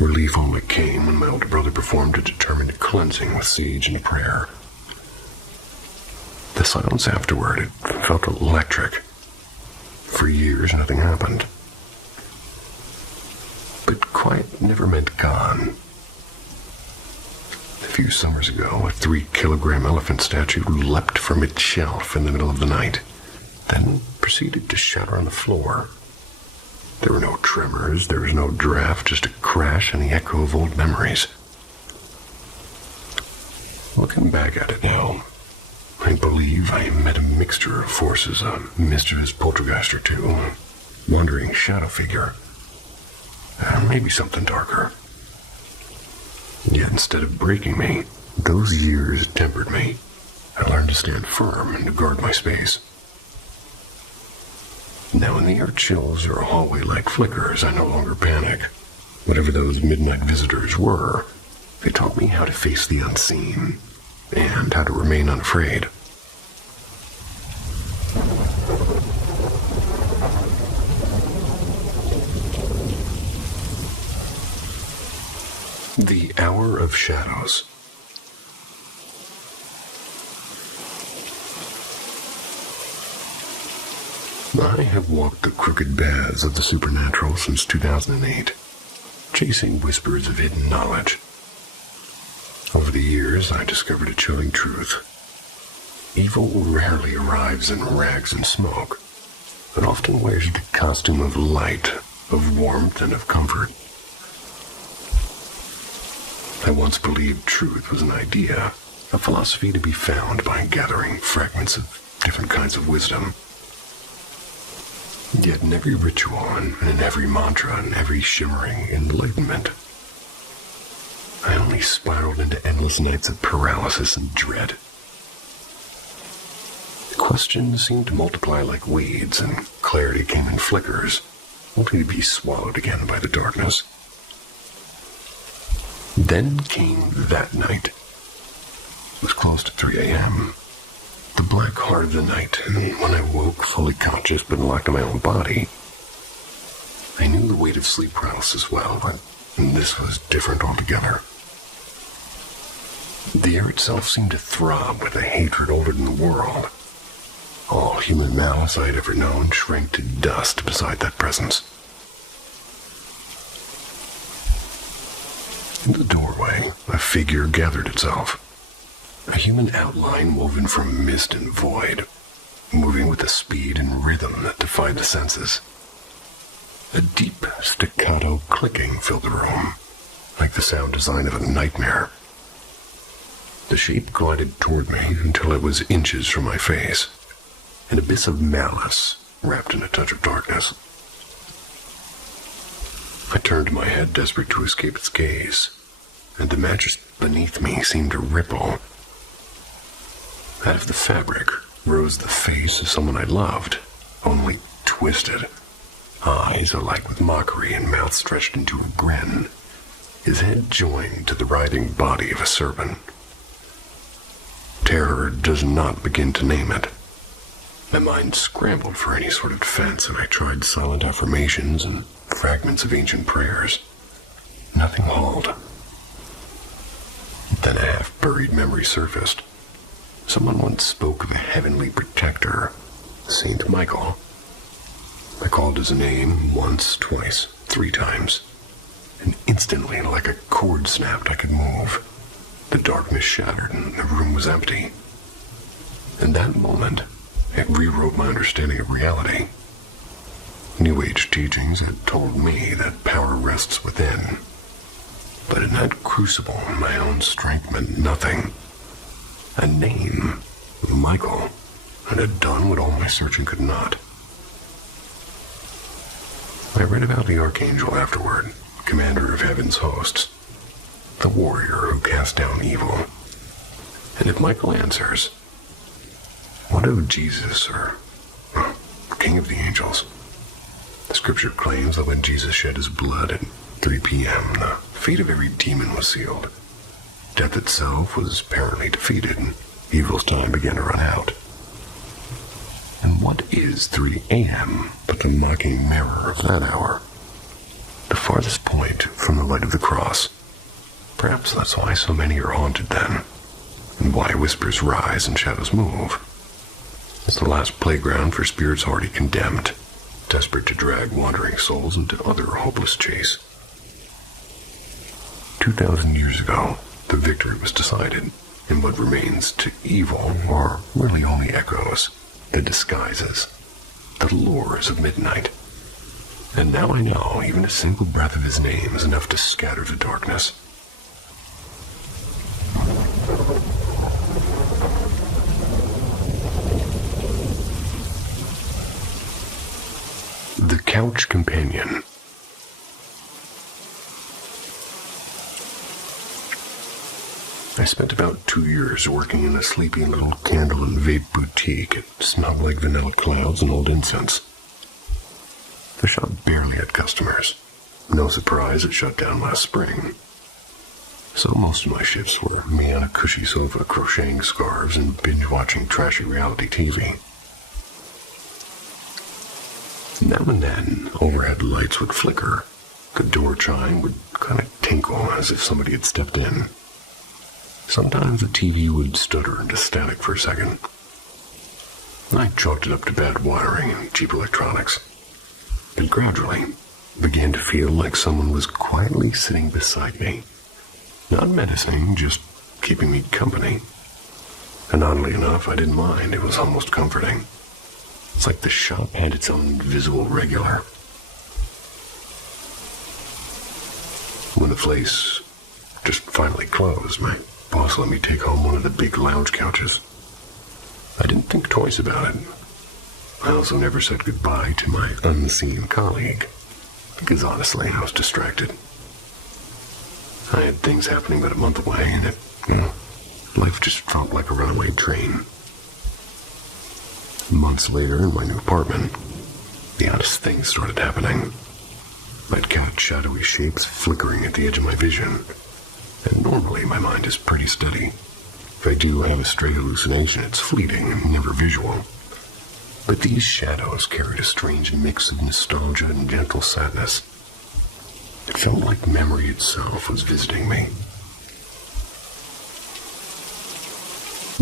Relief only came when my older brother performed a determined cleansing with sage and prayer. The silence afterward, it felt electric. For years, nothing happened. But quiet never meant gone. A few summers ago, a 3-kilogram elephant statue leapt from its shelf in the middle of the night, then proceeded to shatter on the floor. There were no tremors, there was no draft, just a crash and the echo of old memories. Looking back at it now, I believe I met a mixture of forces, a mischievous poltergeist or two, a wandering shadow figure, maybe something darker. Yet instead of breaking me, those years tempered me. I learned to stand firm and to guard my space. Now when the air chills or a hallway-like flickers, I no longer panic. Whatever those midnight visitors were, they taught me how to face the unseen and how to remain unafraid. The Hour of Shadows. I have walked the crooked paths of the supernatural since 2008, chasing whispers of hidden knowledge. Over the years, I discovered a chilling truth. Evil rarely arrives in rags and smoke, but often wears the costume of light, of warmth, and of comfort. I once believed truth was an idea, a philosophy to be found by gathering fragments of different kinds of wisdom. Yet in every ritual and in every mantra and every shimmering enlightenment, I only spiraled into endless nights of paralysis and dread. The questions seemed to multiply like weeds, and clarity came in flickers, only to be swallowed again by the darkness. Then came that night. It was close to 3 a.m. The black heart of the night, and when I woke, fully conscious but locked in my own body, I knew the weight of sleep paralysis well, but this was different altogether. The air itself seemed to throb with a hatred older than the world. All human malice I had ever known shrank to dust beside that presence. In the doorway, a figure gathered itself. A human outline woven from mist and void, moving with a speed and rhythm that defied the senses. A deep, staccato clicking filled the room, like the sound design of a nightmare. The shape glided toward me until it was inches from my face, an abyss of malice wrapped in a touch of darkness. I turned my head, desperate to escape its gaze, and the mattress beneath me seemed to ripple. Out of the fabric rose the face of someone I loved, only twisted, eyes alight with mockery and mouth stretched into a grin, his head joined to the writhing body of a serpent. Terror does not begin to name it. My mind scrambled for any sort of defense, and I tried silent affirmations and fragments of ancient prayers. Nothing hauled. Then a half-buried memory surfaced. Someone once spoke of a heavenly protector, Saint Michael. I called his name once, twice, 3 times, and instantly, like a cord snapped, I could move. The darkness shattered and the room was empty. In that moment, it rewrote my understanding of reality. New Age teachings had told me that power rests within. But in that crucible, my own strength meant nothing. A name, Michael, and had done what all my searching could not. I read about the Archangel afterward, commander of heaven's hosts, the warrior who cast down evil. And if Michael answers, what of Jesus, or King of the Angels? The scripture claims that when Jesus shed his blood at 3 p.m., the fate of every demon was sealed. Death itself was apparently defeated, and evil's time began to run out. And what is 3 a.m. but the mocking mirror of that hour? The farthest point from the light of the cross. Perhaps that's why so many are haunted then, and why whispers rise and shadows move. It's the last playground for spirits already condemned, desperate to drag wandering souls into other hopeless chase. 2,000 years ago, the victory was decided, and what remains to evil are really only echoes, the disguises, the lures of midnight. And now I know even a single breath of his name is enough to scatter the darkness. The Couch Companion. I spent about 2 years working in a sleepy little candle and vape boutique. It smelled like vanilla clouds and old incense. The shop barely had customers. No surprise, it shut down last spring. So most of my shifts were me on a cushy sofa crocheting scarves and binge-watching trashy reality TV. Now and then, overhead lights would flicker. The door chime would kind of tinkle as if somebody had stepped in. Sometimes the TV would stutter into static for a second. I chalked it up to bad wiring and cheap electronics. But gradually, began to feel like someone was quietly sitting beside me. Not menacing, just keeping me company. And oddly enough, I didn't mind. It was almost comforting. It's like the shop had its own invisible regular. When the place just finally closed, my boss let me take home one of the big lounge couches. I didn't think twice about it. I also never said goodbye to my unseen colleague, because honestly, I was distracted. I had things happening about a month away, and life just felt like a runaway train. Months later, in my new apartment, the oddest things started happening. I'd count shadowy shapes flickering at the edge of my vision, and normally my mind is pretty steady. If I do have a stray hallucination, it's fleeting and never visual. But these shadows carried a strange mix of nostalgia and gentle sadness. It felt like memory itself was visiting me.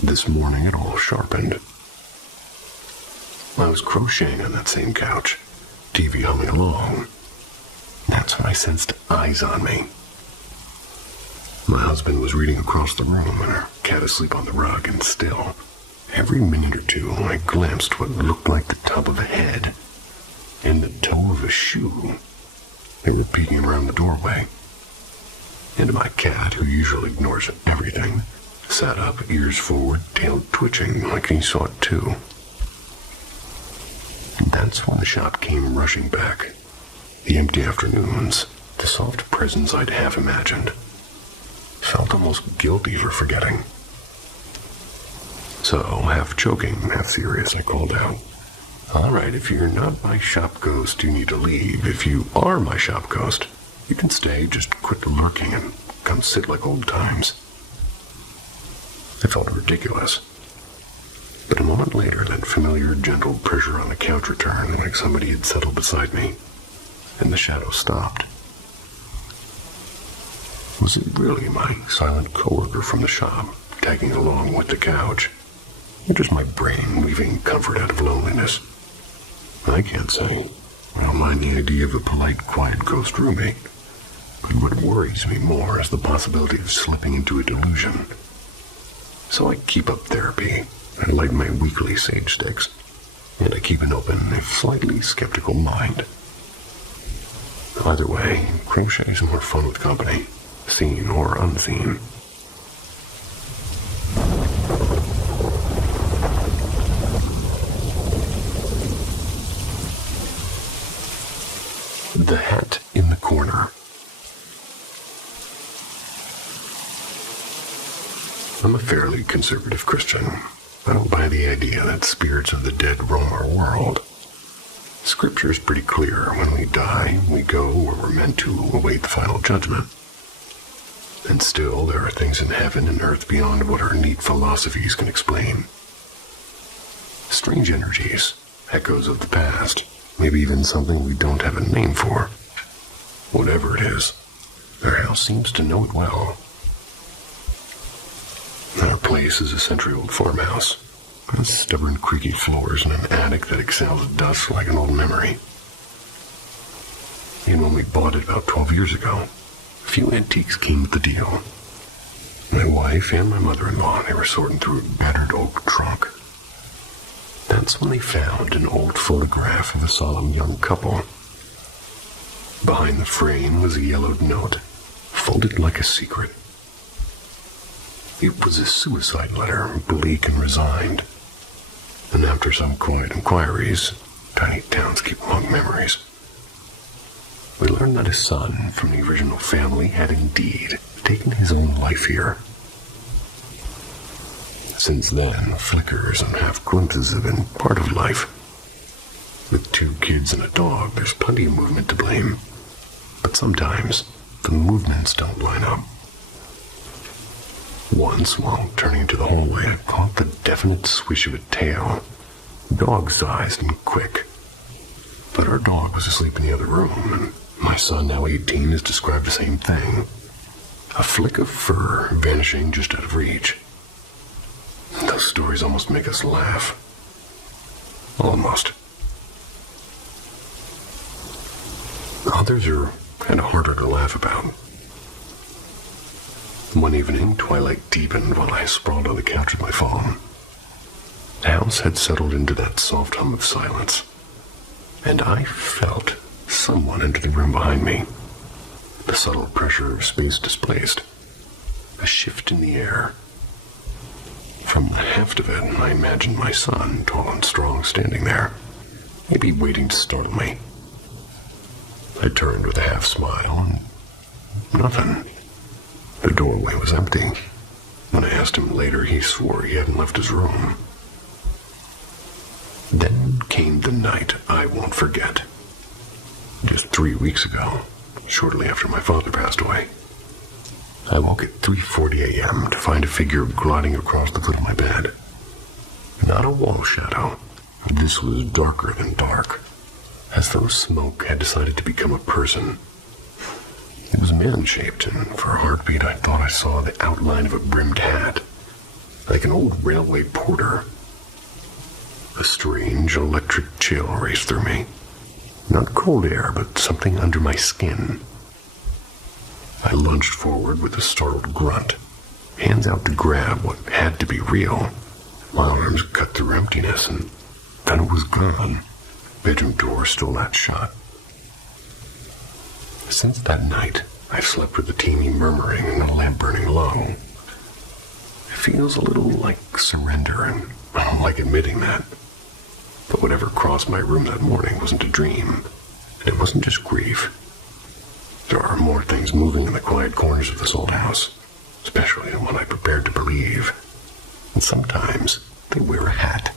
This morning it all sharpened. I was crocheting on that same couch, TV humming along. That's when I sensed eyes on me. My husband was reading across the room and our cat asleep on the rug, and still, every minute or two, I glimpsed what looked like the top of a head and the toe of a shoe. They were peeking around the doorway. And my cat, who usually ignores everything, sat up, ears forward, tail twitching like he saw it too. And that's when the shop came rushing back. The empty afternoons, the soft presence I'd half imagined. Felt almost guilty for forgetting. So, half joking, half serious, I called out, "All right, if you're not my shop ghost, you need to leave. If you are my shop ghost, you can stay, just quit lurking and come sit like old times." I felt ridiculous. But a moment later, that familiar, gentle pressure on the couch returned, like somebody had settled beside me, and the shadow stopped. Was it really my silent coworker from the shop, tagging along with the couch? Or just my brain weaving comfort out of loneliness? I can't say. I don't mind the idea of a polite, quiet ghost roommate. But what worries me more is the possibility of slipping into a delusion. So I keep up therapy. I light my weekly sage sticks. And I keep an open, if slightly skeptical mind. Either way, crochet is more fun with company, seen or unseen. The hat in the corner. I'm a fairly conservative Christian. I don't buy the idea that spirits of the dead roam our world. Scripture's pretty clear. When we die, we go where we're meant to await the final judgment. And still, there are things in heaven and earth beyond what our neat philosophies can explain. Strange energies, echoes of the past, maybe even something we don't have a name for. Whatever it is, our house seems to know it well. Our place is a century-old farmhouse, with stubborn, creaky floors and an attic that exhales dust like an old memory. And when we bought it about 12 years ago, a few antiques came with the deal. My wife and my mother-in-law, they were sorting through a battered oak trunk. That's when they found an old photograph of a solemn young couple. Behind the frame was a yellowed note, folded like a secret. It was a suicide letter, bleak and resigned. And after some quiet inquiries, tiny towns keep long memories. We learned that his son from the original family had indeed taken his own life here. Since then, flickers and half glimpses have been part of life. With 2 kids and a dog, there's plenty of movement to blame. But sometimes, the movements don't line up. Once, while turning into the hallway, I caught the definite swish of a tail, dog-sized and quick. But our dog was asleep in the other room, and my son, now 18, has described the same thing. A flick of fur vanishing just out of reach. Those stories almost make us laugh. Almost. Others are kind of harder to laugh about. One evening, twilight deepened while I sprawled on the couch with my phone. The house had settled into that soft hum of silence, and I felt someone enter the room behind me. The subtle pressure of space displaced. A shift in the air. From the heft of it, I imagined my son, tall and strong, standing there, maybe waiting to startle me. I turned with a half smile, and nothing. The doorway was empty. When I asked him later, he swore he hadn't left his room. Then came the night I won't forget. Just 3 weeks ago, shortly after my father passed away. I woke at 3:40 a.m. to find a figure gliding across the foot of my bed. Not a wall shadow. This was darker than dark, as though smoke had decided to become a person. It was man-shaped, and for a heartbeat I thought I saw the outline of a brimmed hat, like an old railway porter. A strange electric chill raced through me. Not cold air, but something under my skin. I lunged forward with a startled grunt, hands out to grab what had to be real. My arms cut through emptiness, and then it was gone. Bedroom door still latched shut. Since that night, I've slept with a teeny murmuring and a lamp burning low. It feels a little like surrender, and I don't like admitting that. But whatever crossed my room that morning wasn't a dream. It wasn't just grief. There are more things moving in the quiet corners of this old house, especially the one I prepared to believe. And sometimes they wear a hat.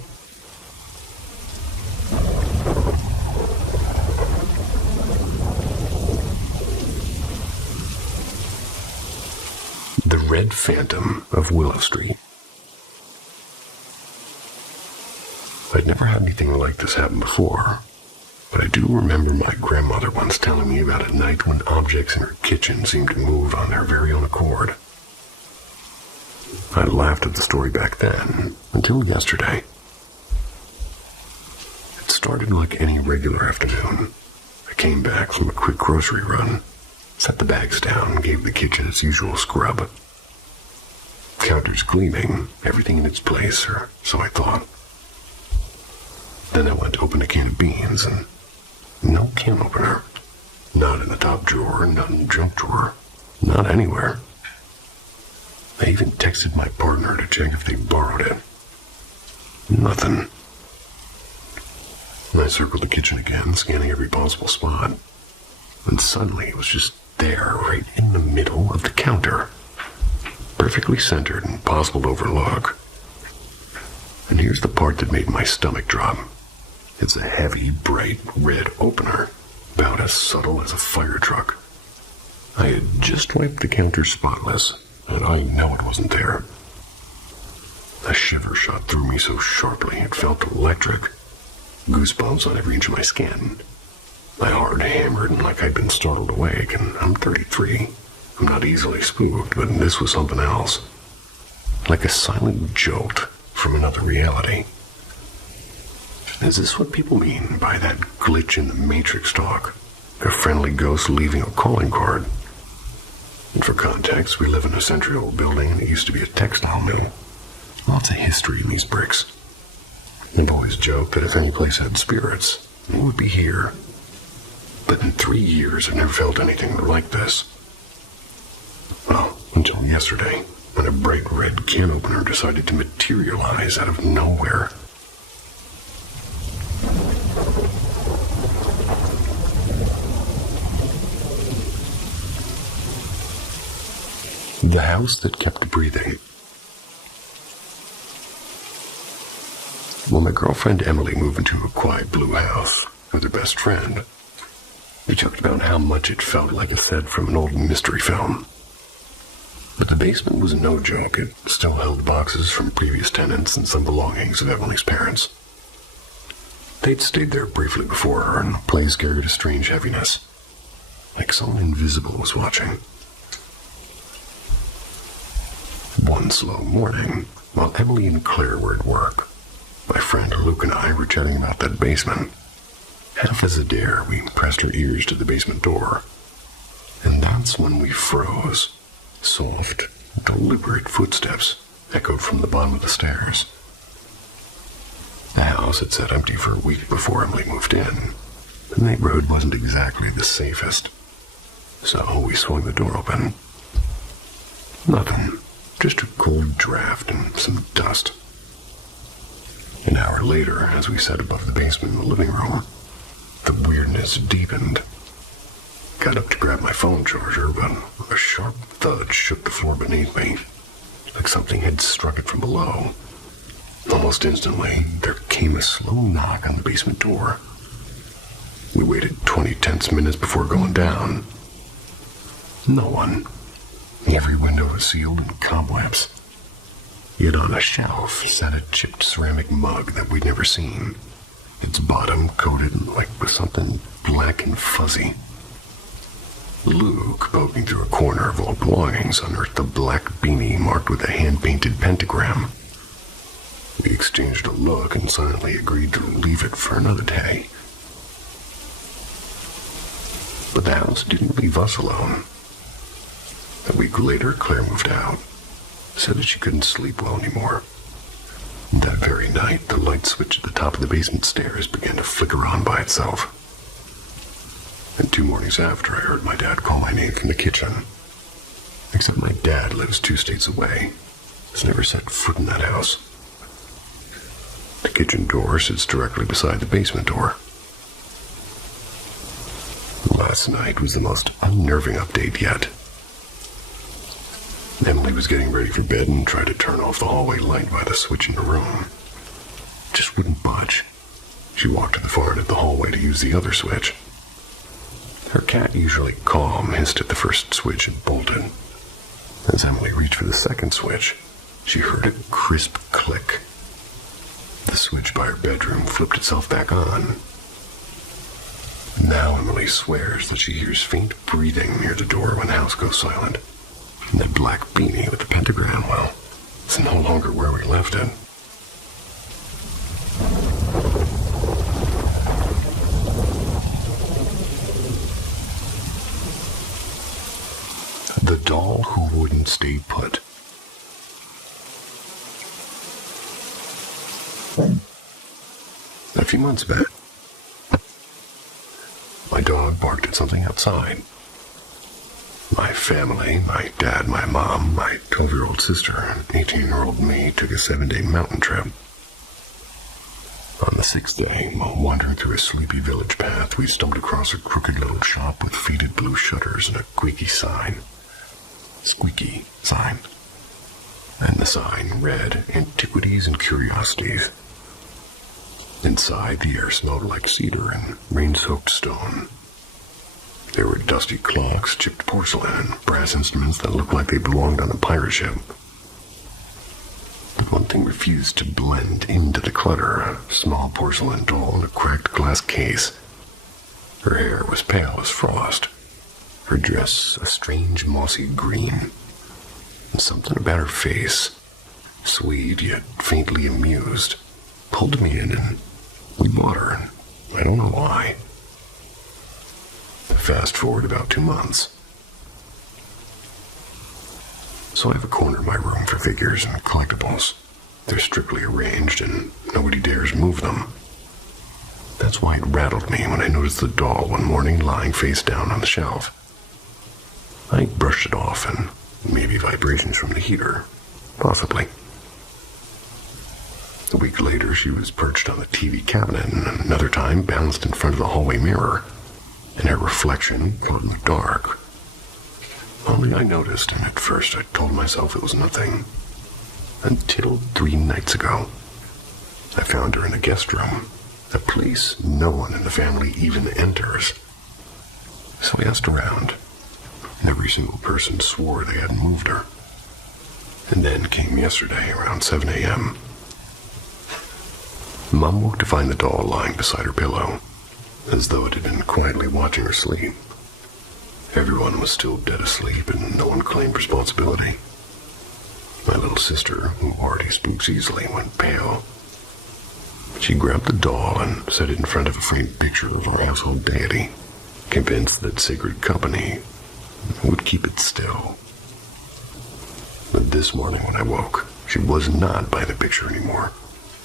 The Red Phantom of Willow Street. I'd never had anything like this happen before, but I do remember my grandmother once telling me about a night when objects in her kitchen seemed to move on their very own accord. I laughed at the story back then, until yesterday. It started like any regular afternoon. I came back from a quick grocery run, set the bags down, and gave the kitchen its usual scrub. Counters gleaming, everything in its place, or so I thought. Then I went to open a can of beans, and no can opener. Not in the top drawer, not in the junk drawer, not anywhere. I even texted my partner to check if they borrowed it. Nothing. I circled the kitchen again, scanning every possible spot. And suddenly it was just there, right in the middle of the counter. Perfectly centered and possible to overlook. And here's the part that made my stomach drop. It's a heavy, bright red opener, about as subtle as a fire truck. I had just wiped the counter spotless, and I know it wasn't there. A shiver shot through me so sharply it felt electric. Goosebumps on every inch of my skin. My heart hammered like I'd been startled awake, and I'm 33. I'm not easily spooked, but this was something else. Like a silent jolt from another reality. Is this what people mean by that glitch in the Matrix talk? A friendly ghost leaving a calling card? And for context, we live in a century-old building and it used to be a textile mill. Lots of history in these bricks. I've always joked that if any place had spirits, it would be here. But in 3 years, I've never felt anything like this. Well, until yesterday, when a bright red can opener decided to materialize out of nowhere. The house that kept breathing. When my girlfriend Emily moved into a quiet blue house with her best friend, we joked about how much it felt like a set from an old mystery film. But the basement was no joke. It still held boxes from previous tenants and some belongings of Emily's parents. They'd stayed there briefly before her, and the place carried a strange heaviness, like someone invisible was watching. One slow morning, while Emily and Claire were at work, my friend Luke and I were chatting about that basement. Half as a dare, we pressed our ears to the basement door. And that's when we froze. Soft, deliberate footsteps echoed from the bottom of the stairs. The house had sat empty for a week before Emily moved in. The neighborhood wasn't exactly the safest. So we swung the door open. Nothing. Just a cold draft and some dust. An hour later, as we sat above the basement in the living room, the weirdness deepened. got up to grab my phone charger, but a sharp thud shook the floor beneath me, like something had struck it from below. Almost instantly, there came a slow knock on the basement door. We waited 20 tense minutes before going down. No one. Every window was sealed in cobwebs. Yet on a shelf sat a chipped ceramic mug that we'd never seen, its bottom coated like with something black and fuzzy. Luke, poking through a corner of old belongings, unearthed a black beanie marked with a hand-painted pentagram. We exchanged a look and silently agreed to leave it for another day. But the house didn't leave us alone. A week later, Claire moved out, said that she couldn't sleep well anymore. That very night, the light switch at the top of the basement stairs began to flicker on by itself. And 2 mornings after, I heard my dad call my name from the kitchen. Except my dad lives 2 states away. Has never set foot in that house. The kitchen door sits directly beside the basement door. Last night was the most unnerving update yet. Emily was getting ready for bed and tried to turn off the hallway light by the switch in her room. Just wouldn't budge. She walked to the far end of the hallway to use the other switch. Her cat, usually calm, hissed at the first switch and bolted. As Emily reached for the second switch, she heard a crisp click. The switch by her bedroom flipped itself back on. Now Emily swears that she hears faint breathing near the door when the house goes silent. And that black beanie with the pentagram, well, it's no longer where we left it. The doll who wouldn't stay put. A few months back, my dog barked at something outside. My family, my dad, my mom, my 12-year-old sister, and 18-year-old me took a 7-day mountain trip. On the 6th day, while wandering through a sleepy village path, we stumbled across a crooked little shop with faded blue shutters and a squeaky sign. And the sign read, "Antiquities and Curiosities." Inside, the air smelled like cedar and rain-soaked stone. There were dusty clocks, chipped porcelain, and brass instruments that looked like they belonged on a pirate ship. But one thing refused to blend into the clutter: a small porcelain doll in a cracked glass case. Her hair was pale as frost, her dress a strange mossy green, and something about her face, sweet yet faintly amused, pulled me in, and we bought her, and I don't know why. Fast forward about 2 months. So I have a corner in my room for figures and collectibles. They're strictly arranged and nobody dares move them. That's why it rattled me when I noticed the doll one morning lying face down on the shelf. I brushed it off, and maybe vibrations from the heater. Possibly. A week later, she was perched on the TV cabinet, and another time balanced in front of the hallway mirror, and her reflection caught in the dark. Only I noticed, and at first I told myself it was nothing. Until 3 nights ago, I found her in the guest room, a place no one in the family even enters. So I asked around, and every single person swore they hadn't moved her. And then came yesterday around 7 a.m. Mom woke to find the doll lying beside her pillow, as though it had been quietly watching her sleep. Everyone was still dead asleep, and no one claimed responsibility. My little sister, who already spooks easily, went pale. She grabbed the doll and set it in front of a framed picture of our household deity, convinced that sacred company would keep it still. But this morning when I woke, she was not by the picture anymore.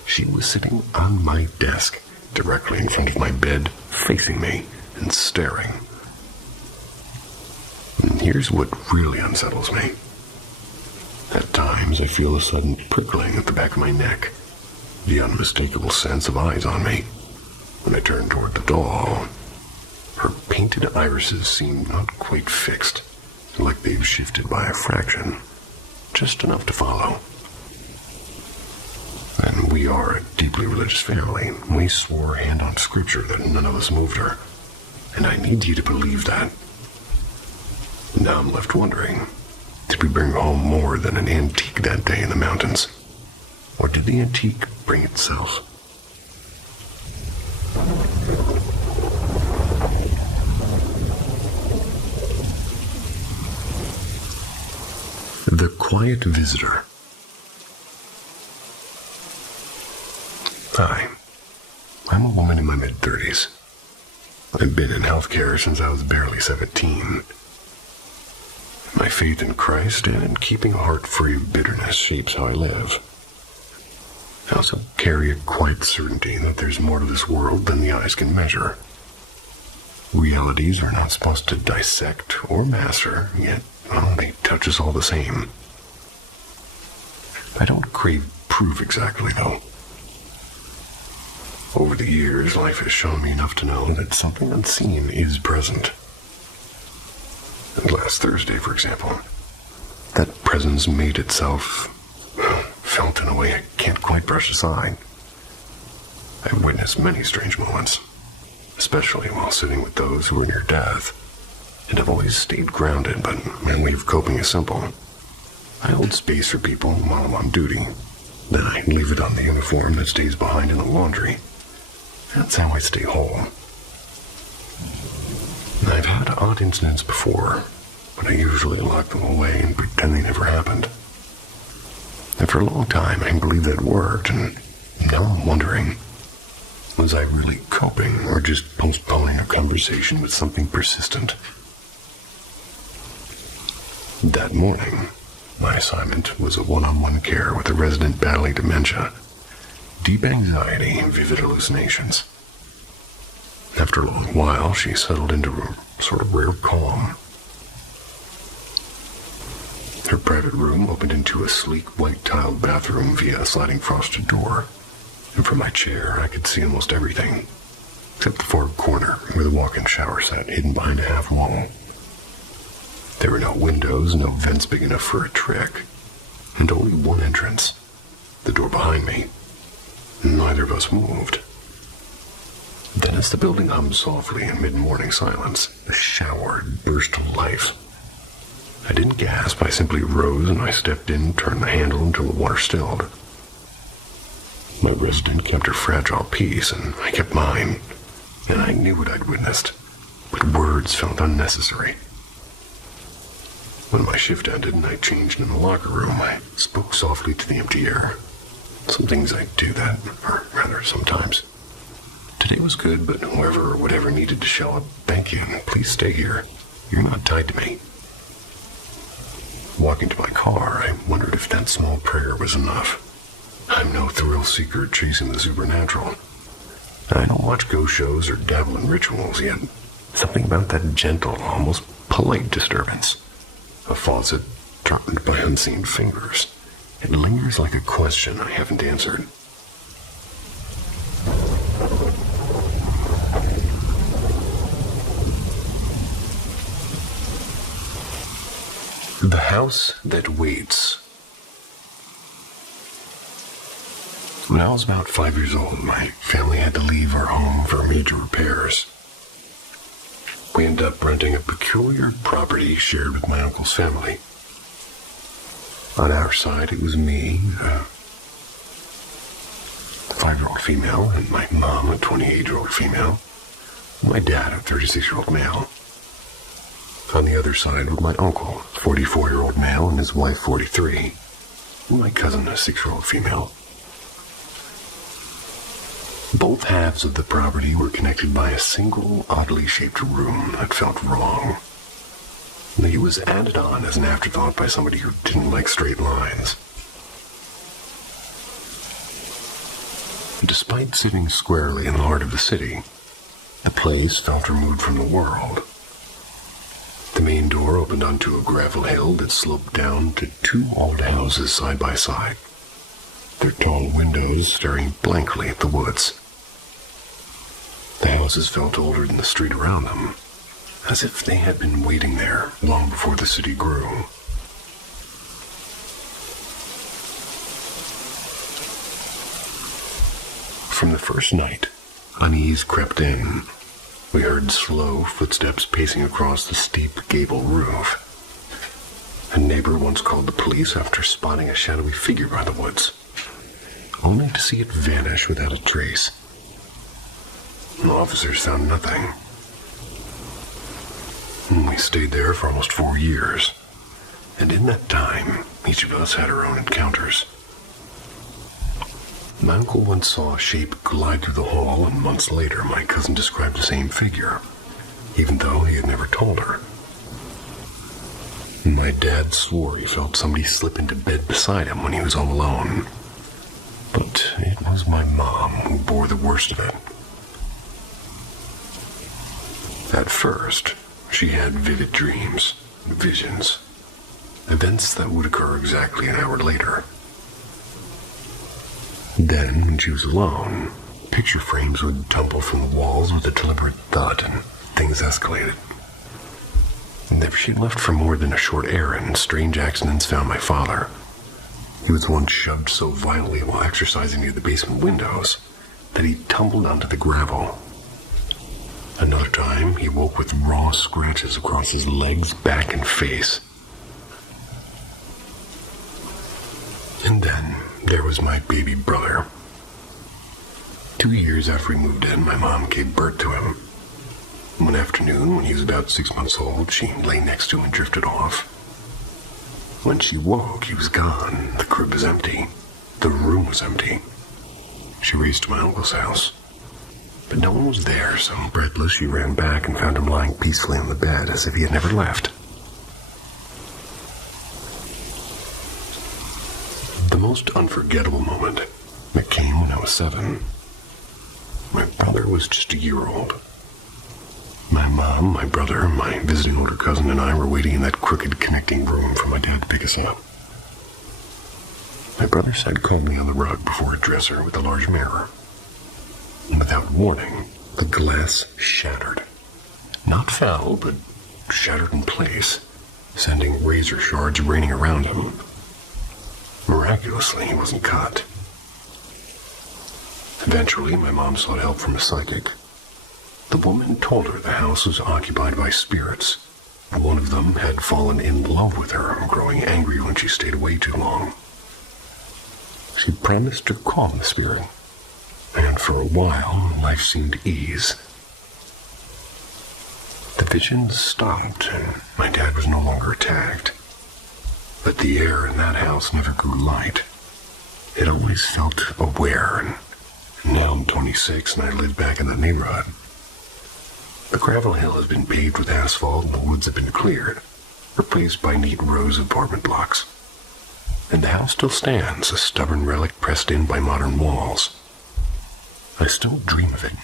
She was sitting on my desk, directly in front of my bed, facing me and staring. And here's what really unsettles me. At times, I feel a sudden prickling at the back of my neck, the unmistakable sense of eyes on me. When I turn toward the doll, Her painted irises seem not quite fixed, like they've shifted by a fraction, just enough to follow. And we are a deeply religious family. We swore hand on scripture that none of us moved her, and I need you to believe that. Now I'm left wondering, did we bring home more than an antique that day in the mountains? Or did the antique bring itself? The Quiet Visitor. Hi, I'm a woman in my mid-30s. I've been in healthcare since I was barely 17. My faith in Christ and in keeping a heart free of bitterness shapes how I live. I also carry a quiet certainty that there's more to this world than the eyes can measure. Realities are not supposed to dissect or master, yet they touch us all the same. I don't crave proof exactly, though. Over the years, life has shown me enough to know that something unseen is present. And last Thursday, for example, that presence made itself felt in a way I can't quite brush aside. I've witnessed many strange moments, especially while sitting with those who are near death, and I've always stayed grounded, but my way of coping is simple. I hold space for people while I'm on duty, then I leave it on the uniform that stays behind in the laundry. That's how I stay whole. I've had odd incidents before, but I usually lock them away and pretend they never happened. And for a long time, I believed that worked, and now I'm wondering, was I really coping or just postponing a conversation with something persistent? That morning, my assignment was a one-on-one care with a resident battling dementia, deep anxiety, and vivid hallucinations. After a long while, she settled into a sort of rare calm. Her private room opened into a sleek white-tiled bathroom via a sliding frosted door, and from my chair I could see almost everything, except the far corner where the walk-in shower sat hidden behind a half wall. There were no windows, no vents big enough for a trick, and only one entrance, the door behind me. Neither of us moved. Then as the building hummed softly in mid-morning silence, the shower burst to life. I didn't gasp, I simply rose and I stepped in, turned the handle until the water stilled. My resident kept her fragile peace, and I kept mine, and I knew what I'd witnessed, but words felt unnecessary. When my shift ended and I changed in the locker room, I spoke softly to the empty air. Some things I do that, or rather sometimes. Today was good, but whoever or whatever needed to show up, thank you, and please stay here. You're not tied to me. Walking to my car, I wondered if that small prayer was enough. I'm no thrill seeker chasing the supernatural. I don't watch ghost shows or dabble in rituals, yet something about that gentle, almost polite disturbance. A faucet turned by unseen fingers. It lingers like a question I haven't answered. The House That Waits. When I was about 5 years old, my family had to leave our home for major repairs. We ended up renting a peculiar property shared with my uncle's family. On our side, it was me, a 5-year-old female, and my mom, a 28-year-old female, and my dad, a 36-year-old male. On the other side were my uncle, a 44-year-old male, and his wife, 43, and my cousin, a 6-year-old female. Both halves of the property were connected by a single, oddly shaped room that felt wrong. It was added on as an afterthought by somebody who didn't like straight lines. Despite sitting squarely in the heart of the city, the place felt removed from the world. The main door opened onto a gravel hill that sloped down to 2 old houses side by side, their tall windows staring blankly at the woods. The houses felt older than the street around them, as if they had been waiting there long before the city grew. From the first night, unease crept in. We heard slow footsteps pacing across the steep gable roof. A neighbor once called the police after spotting a shadowy figure by the woods, only to see it vanish without a trace. The officers found nothing. We stayed there for almost 4 years, and in that time, each of us had our own encounters. My uncle once saw a shape glide through the hall, and months later my cousin described the same figure, even though he had never told her. My dad swore he felt somebody slip into bed beside him when he was all alone. But it was my mom who bore the worst of it. At first, she had vivid dreams, visions, events that would occur exactly an hour later. Then, when she was alone, picture frames would tumble from the walls with a deliberate thud, and things escalated. And if she left for more than a short errand, strange accidents found my father. He was once shoved so violently while exercising near the basement windows that he tumbled onto the gravel. Another time, he woke with raw scratches across his legs, back, and face. And then, there was my baby brother. 2 years after we moved in, my mom gave birth to him. One afternoon, when he was about 6 months old, she lay next to him and drifted off. When she woke, he was gone. The crib was empty. The room was empty. She raced to my uncle's house, but no one was there, so breathless, she ran back and found him lying peacefully on the bed as if he had never left. The most unforgettable moment, it came when I was 7. My brother was just a year old. My mom, my brother, my visiting older cousin, and I were waiting in that crooked connecting room for my dad to pick us up. My brother sat calmly on the rug before a dresser with a large mirror. And without warning, the glass shattered. Not fell, but shattered in place, sending razor shards raining around him. Miraculously, he wasn't cut. Eventually, my mom sought help from a psychic. The woman told her the house was occupied by spirits. One of them had fallen in love with her, growing angry when she stayed away too long. She promised to calm the spirit, and for a while, life seemed to ease. The visions stopped, and my dad was no longer attacked. But the air in that house never grew light. It always felt aware, and now I'm 26 and I live back in the neighborhood. The gravel hill has been paved with asphalt and the woods have been cleared, replaced by neat rows of apartment blocks. And the house still stands, a stubborn relic pressed in by modern walls. I still dream of it,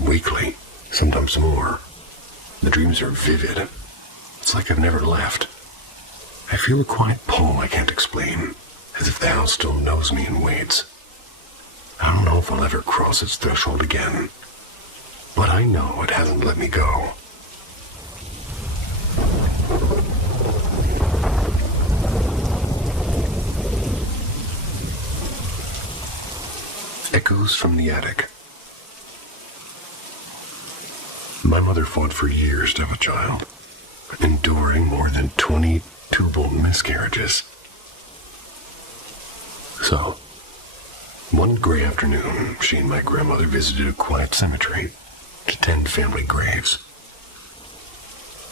weekly, sometimes more. The dreams are vivid. It's like I've never left. I feel a quiet pull I can't explain, as if the house still knows me and waits. I don't know if I'll ever cross its threshold again, but I know it hasn't let me go. Echoes from the attic. My mother fought for years to have a child, enduring more than 20 tubal miscarriages. So, one gray afternoon, she and my grandmother visited a quiet cemetery to tend family graves.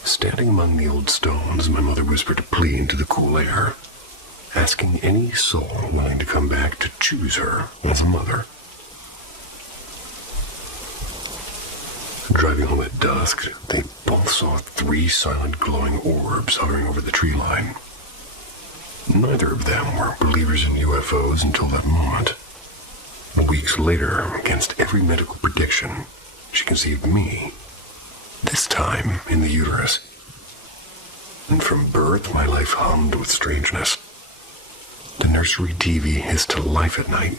Standing among the old stones, my mother whispered a plea into the cool air, asking any soul willing to come back to choose her as a mother. Driving home at dusk, they both saw 3 silent glowing orbs hovering over the tree line. Neither of them were believers in UFOs until that moment. Weeks later, against every medical prediction, she conceived me, this time in the uterus. And from birth, my life hummed with strangeness. The nursery TV hissed to life at night,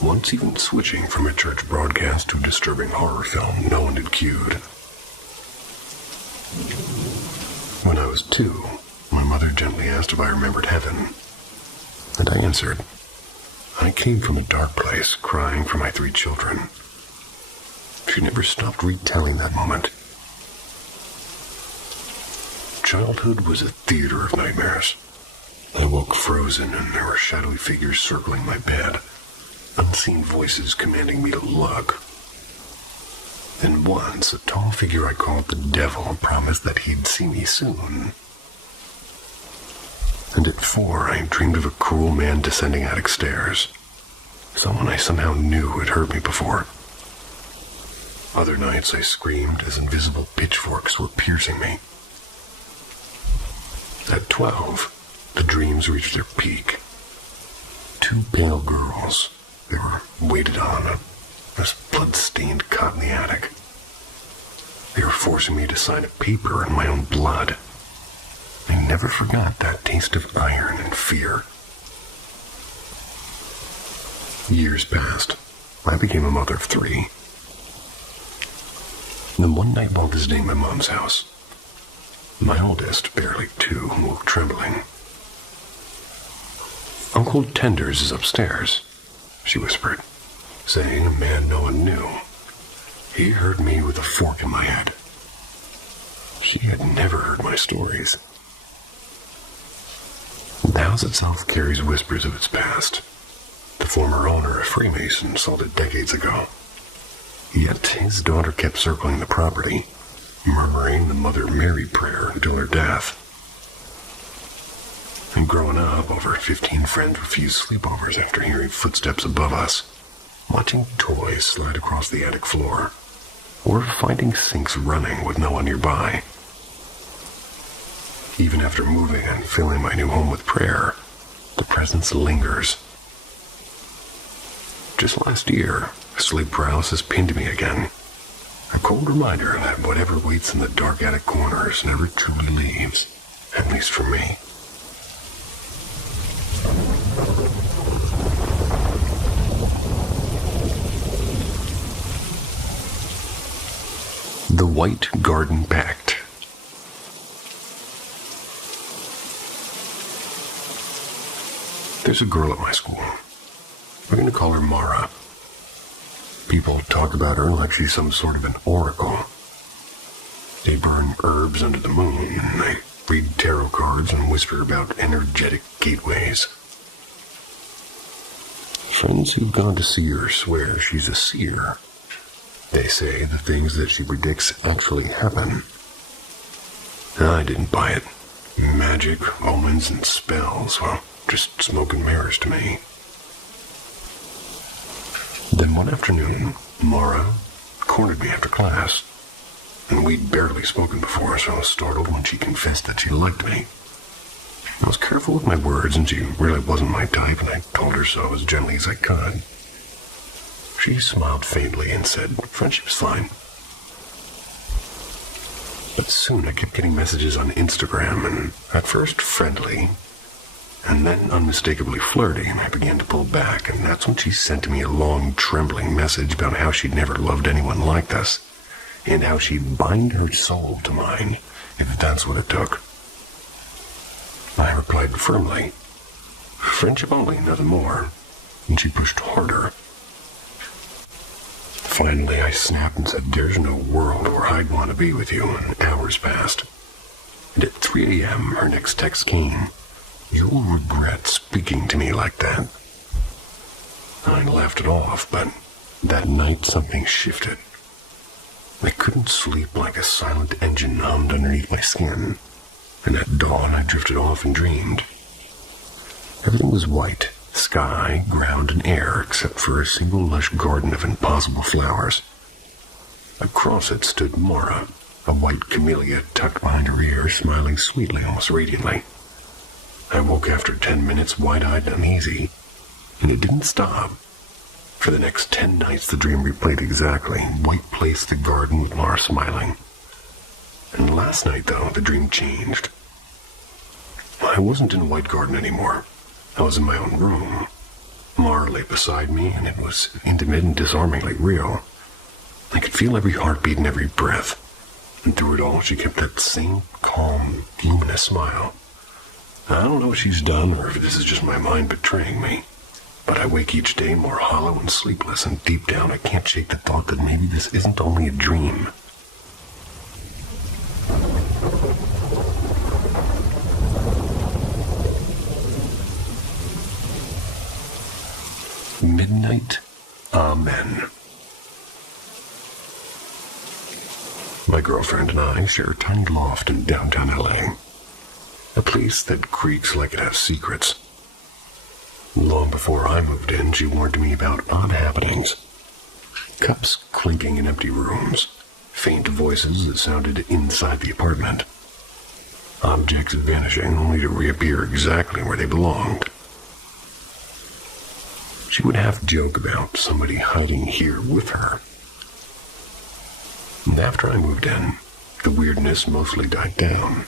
once even switching from a church broadcast to a disturbing horror film no one had cued. When I was 2, my mother gently asked if I remembered heaven, and I answered. I came from a dark place, crying for my 3 children. She never stopped retelling that moment. Childhood was a theater of nightmares. I woke frozen, and there were shadowy figures circling my bed, unseen voices commanding me to look. And once, a tall figure I called the devil promised that he'd see me soon. And at 4, I dreamed of a cruel man descending attic stairs. Someone I somehow knew had hurt me before. Other nights I screamed as invisible pitchforks were piercing me. At 12, the dreams reached their peak. 2 pale girls. They were waited on a blood-stained cot in the attic. They were forcing me to sign a paper in my own blood. I never forgot that taste of iron and fear. Years passed. I became a mother of 3. Then one night while visiting my mom's house, my oldest, barely 2, woke trembling. Uncle Tenders is upstairs, she whispered, saying a man no one knew. He heard me with a fork in my head. She had never heard my stories. The house itself carries whispers of its past. The former owner, a Freemason, sold it decades ago. Yet his daughter kept circling the property, murmuring the Mother Mary prayer until her death. And growing up, over 15 friends refused sleepovers after hearing footsteps above us, watching toys slide across the attic floor, or finding sinks running with no one nearby. Even after moving and filling my new home with prayer, the presence lingers. Just last year, sleep paralysis pinned me again. A cold reminder that whatever waits in the dark attic corners never truly leaves, at least for me. The White Garden Pact. There's a girl at my school. We're going to call her Mara. People talk about her like she's some sort of an oracle. They burn herbs under the moon, and they read tarot cards and whisper about energetic gateways. Friends who've gone to see her swear she's a seer. They say the things that she predicts actually happen. I didn't buy it. Magic, omens, and spells, well, just smoke and mirrors to me. Then one afternoon, Mara cornered me after class, and we'd barely spoken before, so I was startled when she confessed that she liked me. I was careful with my words, and she really wasn't my type, and I told her so as gently as I could. She smiled faintly and said friendship's fine. But soon I kept getting messages on Instagram, and at first friendly, and then unmistakably flirty, and I began to pull back, and that's when she sent me a long, trembling message about how she'd never loved anyone like this, and how she'd bind her soul to mine, if that's what it took. I replied firmly, friendship only, nothing more, and she pushed harder. Finally, I snapped and said, there's no world where I'd want to be with you, and hours passed. And at 3 a.m., her next text came. You'll regret speaking to me like that. I laughed it off, but that night something shifted. I couldn't sleep like a silent engine hummed underneath my skin, and at dawn I drifted off and dreamed. Everything was white, sky, ground, and air, except for a single lush garden of impossible flowers. Across it stood Mara, a white camellia tucked behind her ear, smiling sweetly, almost radiantly. I woke after 10 minutes, wide-eyed and uneasy, and it didn't stop. For the next 10 nights, the dream replayed exactly. White place, the garden with Mara smiling. And last night, though, the dream changed. I wasn't in White Garden anymore. I was in my own room. Mar lay beside me, and it was intimate and disarmingly real. I could feel every heartbeat and every breath, and through it all she kept that same calm, luminous smile. I don't know what she's done or if this is just my mind betraying me, but I wake each day more hollow and sleepless, and deep down I can't shake the thought that maybe this isn't only a dream. Midnight. Amen. My girlfriend and I share a tiny loft in downtown LA. A place that creaks like it has secrets. Long before I moved in, she warned me about odd happenings. Cups clinking in empty rooms. Faint voices that sounded inside the apartment. Objects vanishing only to reappear exactly where they belonged. She would half joke about somebody hiding here with her. And after I moved in, the weirdness mostly died down.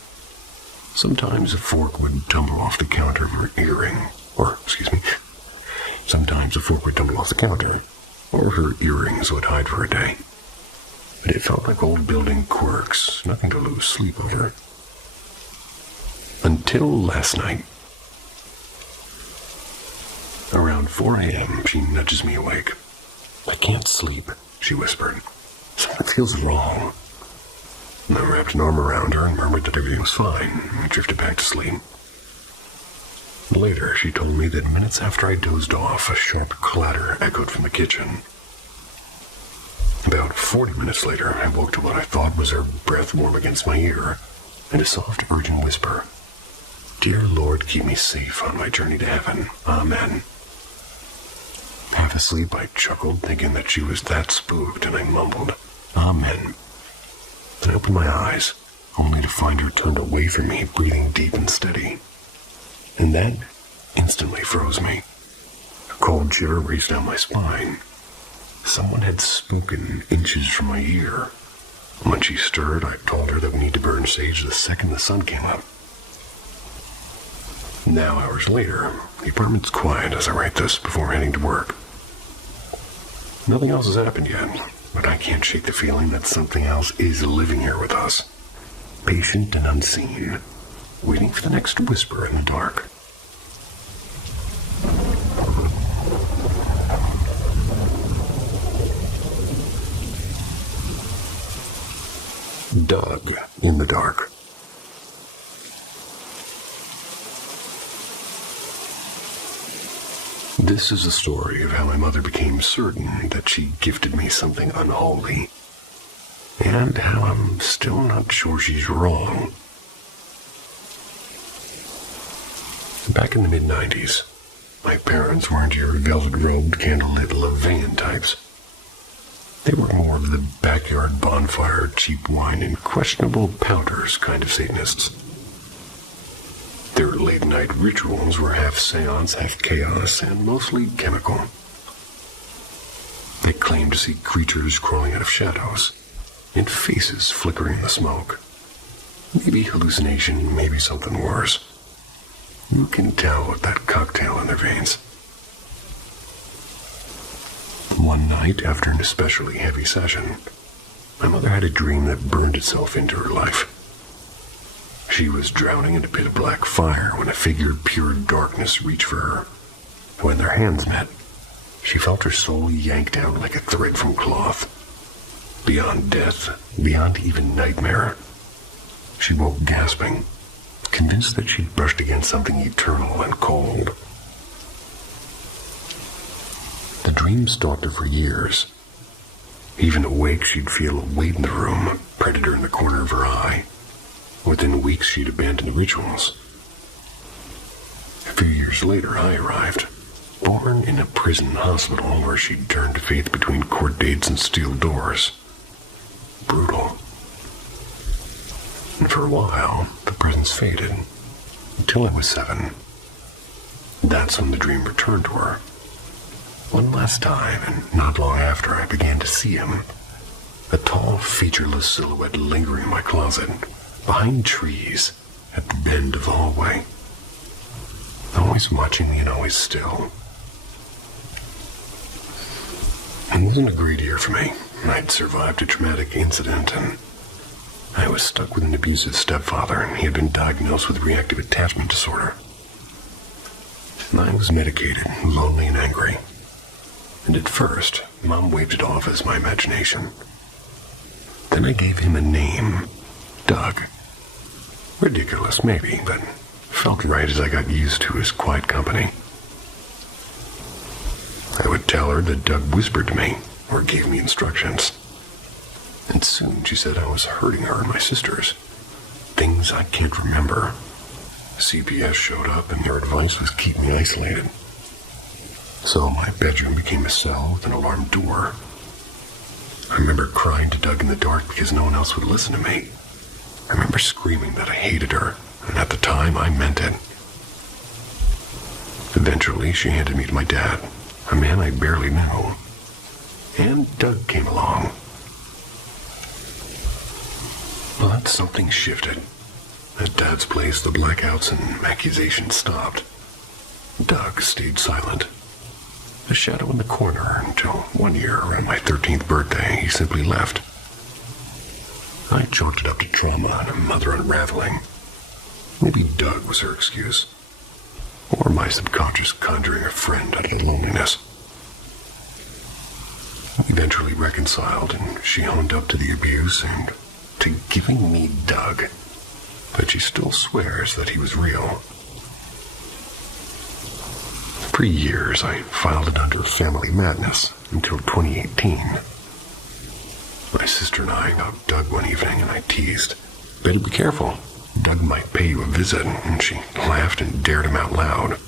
Sometimes a fork would tumble off the counter of her Sometimes a fork would tumble off the counter, or her earrings would hide for a day. But it felt like old building quirks, nothing to lose sleep over. Until last night. Around 4 a.m., she nudges me awake. "I can't sleep," she whispered. "Something feels wrong." I wrapped an arm around her and murmured that everything was fine. We drifted back to sleep. Later, she told me that minutes after I dozed off, a sharp clatter echoed from the kitchen. About 40 minutes later, I woke to what I thought was her breath warm against my ear, and a soft, urgent whisper. "Dear Lord, keep me safe on my journey to heaven. Amen." Half asleep, I chuckled, thinking that she was that spooked, and I mumbled, "Amen." I opened my eyes, only to find her turned away from me, breathing deep and steady. And that instantly froze me. A cold shiver raced down my spine. Someone had spoken inches from my ear. When she stirred, I told her that we need to burn sage the second the sun came up. Now, hours later, the apartment's quiet as I write this before heading to work. Nothing else has happened yet, but I can't shake the feeling that something else is living here with us. Patient and unseen, waiting for the next whisper in the dark. Dug in the dark. This is a story of how my mother became certain that she gifted me something unholy, and how I'm still not sure she's wrong. Back in the mid-90s, my parents weren't your velvet-robed, candlelit Levian types. They were more of the backyard bonfire, cheap wine, and questionable powders kind of Satanists. Their late-night rituals were half seance, half chaos, and mostly chemical. They claimed to see creatures crawling out of shadows, and faces flickering in the smoke. Maybe hallucination, maybe something worse. You can tell with that cocktail in their veins. One night, after an especially heavy session, my mother had a dream that burned itself into her life. She was drowning in a pit of black fire when a figure of pure darkness reached for her. When their hands met, she felt her soul yanked out like a thread from cloth. Beyond death, beyond even nightmare. She woke gasping, convinced that she'd brushed against something eternal and cold. The dream stalked her for years. Even awake, she'd feel a weight in the room, a predator in the corner of her eye. Within weeks, she'd abandoned the rituals. A few years later, I arrived, born in a prison hospital where she'd turned to faith between court dates and steel doors. Brutal. And for a while, the presence faded, until I was 7. That's when the dream returned to her. One last time, and not long after, I began to see him. A tall, featureless silhouette lingering in my closet, behind trees, at the bend of the hallway. Always watching me and always still. It wasn't a great year for me. I'd survived a traumatic incident, and I was stuck with an abusive stepfather, and he had been diagnosed with reactive attachment disorder. And I was medicated, lonely and angry. And at first, Mom waved it off as my imagination. Then I gave him a name, Doug. Ridiculous, maybe, but felt right as I got used to his quiet company. I would tell her that Doug whispered to me, or gave me instructions. And soon she said I was hurting her and my sisters. Things I can't remember. CPS showed up and their advice was keep me isolated. So my bedroom became a cell with an alarmed door. I remember crying to Doug in the dark because no one else would listen to me. I remember screaming that I hated her, and at the time I meant it. Eventually she handed me to my dad, a man I barely knew. And Doug came along. But something shifted. At Dad's place, the blackouts and accusations stopped. Doug stayed silent. A shadow in the corner until one year, around my 13th birthday, he simply left. I chalked it up to trauma and a mother unraveling. Maybe Doug was her excuse. Or my subconscious conjuring a friend out of loneliness. We eventually reconciled, and she owned up to the abuse and to giving me Doug. But she still swears that he was real. For years, I filed it under family madness until 2018. My sister and I got Doug one evening, and I teased, "Better be careful. Doug might pay you a visit," and she laughed and dared him out loud.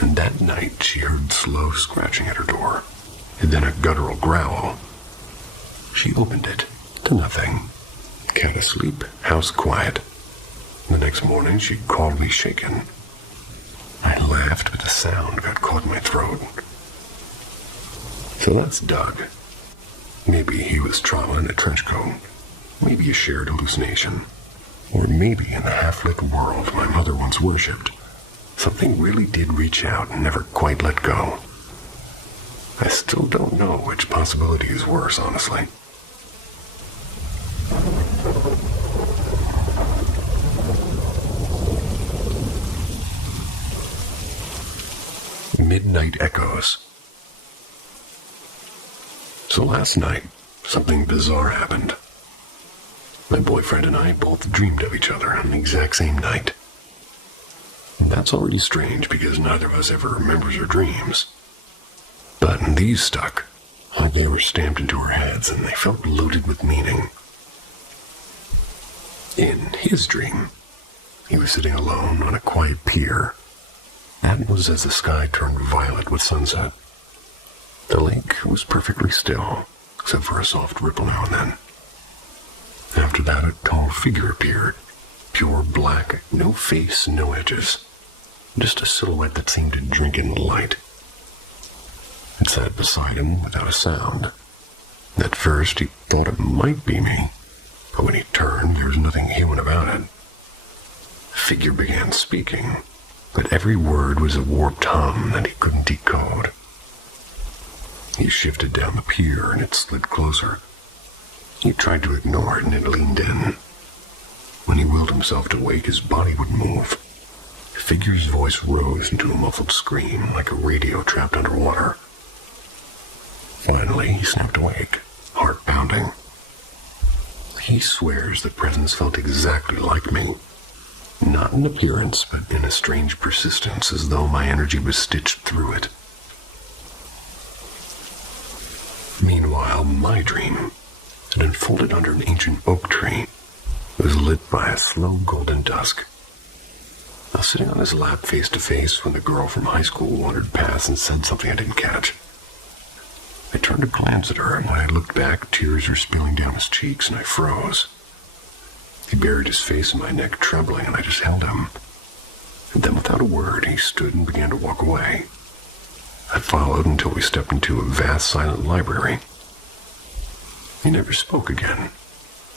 And that night, she heard slow scratching at her door, and then a guttural growl. She opened it to nothing. Cat asleep, house quiet. The next morning, she called me shaken. I laughed, but the sound got caught in my throat. So that's Doug. Maybe he was trauma in a trench coat. Maybe a shared hallucination. Or maybe in the half-lit world my mother once worshipped, something really did reach out and never quite let go. I still don't know which possibility is worse, honestly. Midnight Echoes. So last night, something bizarre happened. My boyfriend and I both dreamed of each other on the exact same night. And that's already strange because neither of us ever remembers our dreams. But these stuck, like they were stamped into our heads, and they felt loaded with meaning. In his dream, he was sitting alone on a quiet pier. That was as the sky turned violet with sunset. The lake was perfectly still, except for a soft ripple now and then. After that, a tall figure appeared, pure black, no face, no edges, just a silhouette that seemed to drink in the light. It sat beside him without a sound. At first, he thought it might be me, but when he turned, there was nothing human about it. The figure began speaking, but every word was a warped hum that he couldn't decode. He shifted down the pier and it slid closer. He tried to ignore it and it leaned in. When he willed himself to wake, his body would move. The figure's voice rose into a muffled scream like a radio trapped underwater. Finally, he snapped awake, heart pounding. He swears the presence felt exactly like me. Not in appearance, but in a strange persistence, as though my energy was stitched through it. Meanwhile, my dream had unfolded under an ancient oak tree. It was lit by a slow golden dusk. I was sitting on his lap face to face when the girl from high school wandered past and said something I didn't catch. I turned to glance at her, and when I looked back, tears were spilling down his cheeks, and I froze. He buried his face in my neck, trembling, and I just held him. And then without a word, he stood and began to walk away. I followed until we stepped into a vast, silent library. He never spoke again.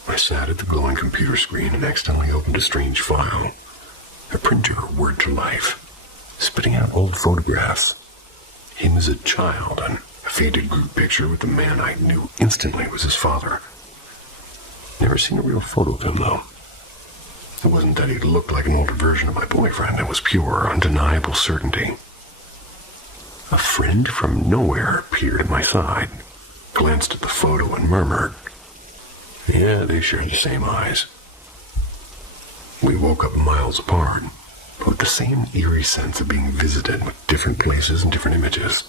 I sat at the glowing computer screen and accidentally opened a strange file. A printer word to life, spitting out old photographs. Him as a child and a faded group picture with the man I knew instantly was his father. Never seen a real photo of him, though. It wasn't that he looked like an older version of my boyfriend. It was pure, undeniable certainty. A friend from nowhere appeared at my side, glanced at the photo and murmured, "Yeah, they share the same eyes." We woke up miles apart, but with the same eerie sense of being visited with different places and different images.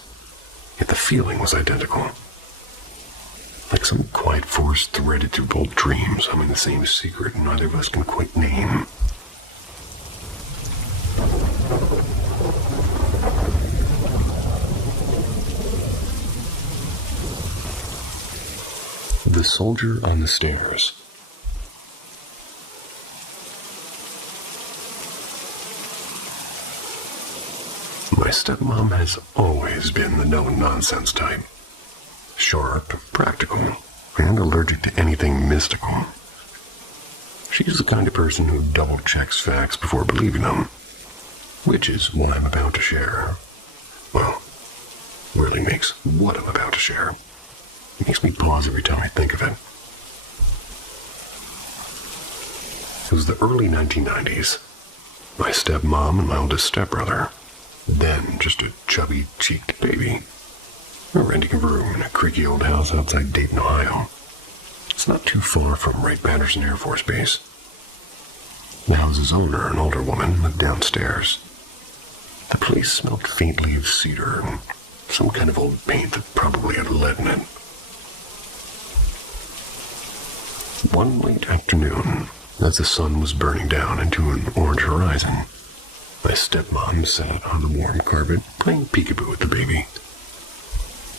Yet the feeling was identical. Like some quiet force threaded through both dreams, humming the same secret neither of us can quite name. The Soldier on the Stairs. My stepmom has always been the no-nonsense type. Sharp, practical, and allergic to anything mystical. She's the kind of person who double-checks facts before believing them, which is what I'm about to share. Well, really makes what I'm about to share. It makes me pause every time I think of it. It was the early 1990s. My stepmom and my oldest stepbrother, then just a chubby-cheeked baby, were renting a room in a creaky old house outside Dayton, Ohio. It's not too far from Wright-Patterson Air Force Base. The house's owner, an older woman, lived downstairs. The place smelled faintly of cedar and some kind of old paint that probably had lead in it. One late afternoon, as the sun was burning down into an orange horizon, my stepmom sat on the warm carpet playing peekaboo with the baby.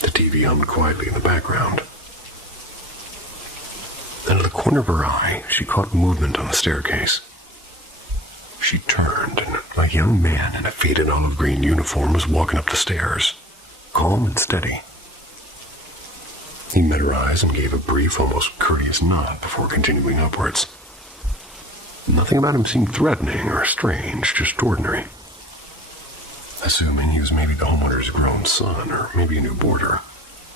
The TV hummed quietly in the background. Out of the corner of her eye, she caught movement on the staircase. She turned, and a young man in a faded olive-green uniform was walking up the stairs, calm and steady. He met her eyes and gave a brief, almost courteous nod before continuing upwards. Nothing about him seemed threatening or strange, just ordinary. Assuming he was maybe the homeowner's grown son, or maybe a new boarder,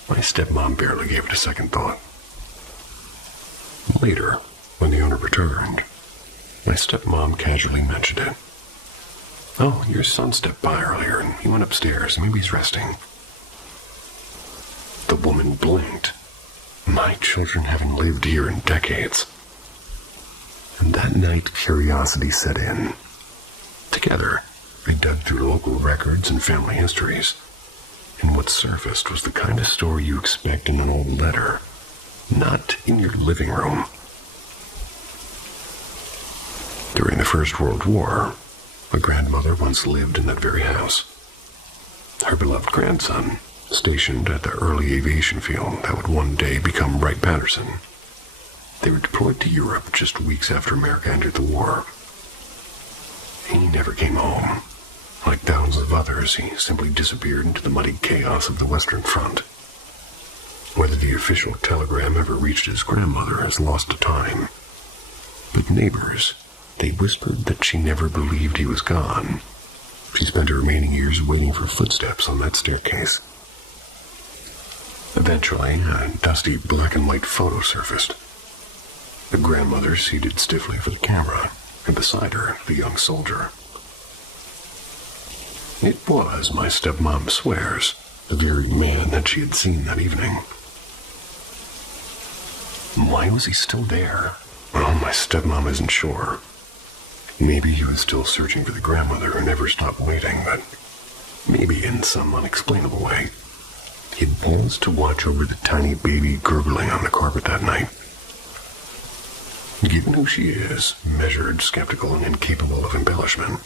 my stepmom barely gave it a second thought. Later, when the owner returned, my stepmom casually mentioned it. "Oh, your son stepped by earlier, and he went upstairs. Maybe he's resting." The woman blinked. My children haven't lived here in decades. And that night, curiosity set in. Together, they dug through local records and family histories, and what surfaced was the kind of story you expect in an old letter, not in your living room. During the First World War, my grandmother once lived in that very house. Her beloved grandson, stationed at the early aviation field that would one day become Wright-Patterson. They were deployed to Europe just weeks after America entered the war. He never came home. Like thousands of others, he simply disappeared into the muddy chaos of the Western Front. Whether the official telegram ever reached his grandmother is lost to time. But neighbors, they whispered that she never believed he was gone. She spent her remaining years waiting for footsteps on that staircase. Eventually, a dusty black and white photo surfaced. The grandmother seated stiffly for the camera, and beside her, the young soldier. It was, my stepmom swears, the very man that she had seen that evening. Why was he still there? Well, my stepmom isn't sure. Maybe he was still searching for the grandmother who never stopped waiting, but maybe in some unexplainable way, he had paused to watch over the tiny baby gurgling on the carpet that night. Given who she is, measured, skeptical, and incapable of embellishment,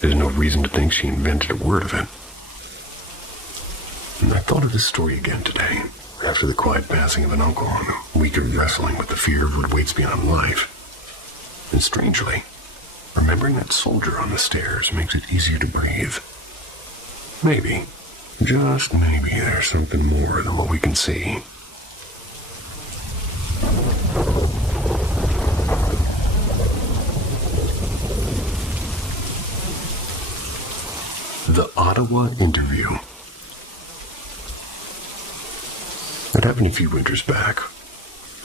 there's no reason to think she invented a word of it. And I thought of this story again today, after the quiet passing of an uncle and a week of wrestling with the fear of what waits beyond life. And strangely, remembering that soldier on the stairs makes it easier to breathe. Maybe, just maybe, there's something more than what we can see. The Ottawa Interview. happened a few winters back.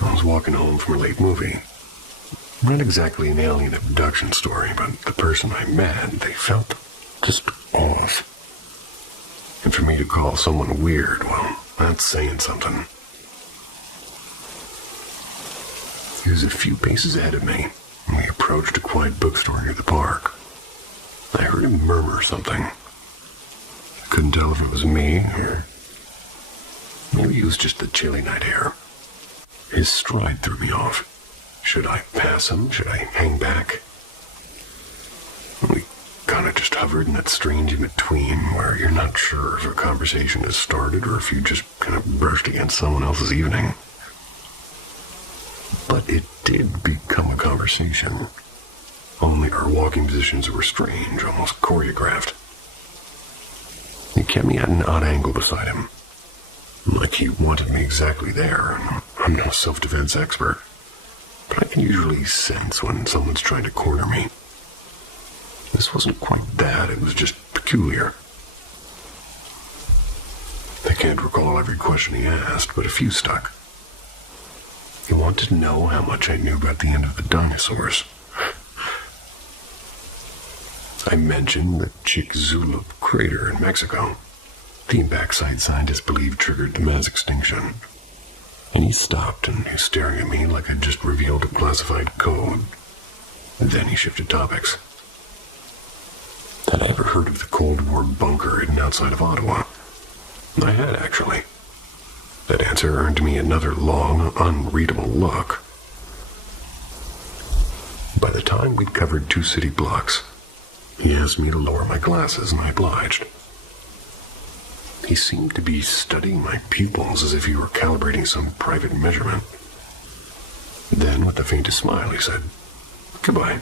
I was walking home from a late movie. Not exactly an alien abduction story, but the person I met, they felt just off. And for me to call someone weird, well, that's saying something. He was a few paces ahead of me, and we approached a quiet bookstore near the park. I heard him murmur something. I couldn't tell if it was me, or maybe it was just the chilly night air. His stride threw me off. Should I pass him? Should I hang back? We kind of just hovered in that strange in-between where you're not sure if a conversation has started or if you just kind of brushed against someone else's evening. But it did become a conversation. Only our walking positions were strange, almost choreographed. He kept me at an odd angle beside him, like he wanted me exactly there. I'm no self-defense expert, but I can usually sense when someone's trying to corner me. This wasn't quite that, it was just peculiar. I can't recall every question he asked, but a few stuck. He wanted to know how much I knew about the end of the dinosaurs. I mentioned the Chicxulub crater in Mexico. The impact site scientists believe triggered the mass extinction. And he stopped and he was staring at me like I'd just revealed a classified code. Then he shifted topics. Had I ever heard of the Cold War bunker hidden outside of Ottawa? I had, actually. That answer earned me another long, unreadable look. By the time we'd covered 2 city blocks, he asked me to lower my glasses, and I obliged. He seemed to be studying my pupils as if he were calibrating some private measurement. Then, with the faintest smile, he said, "Goodbye.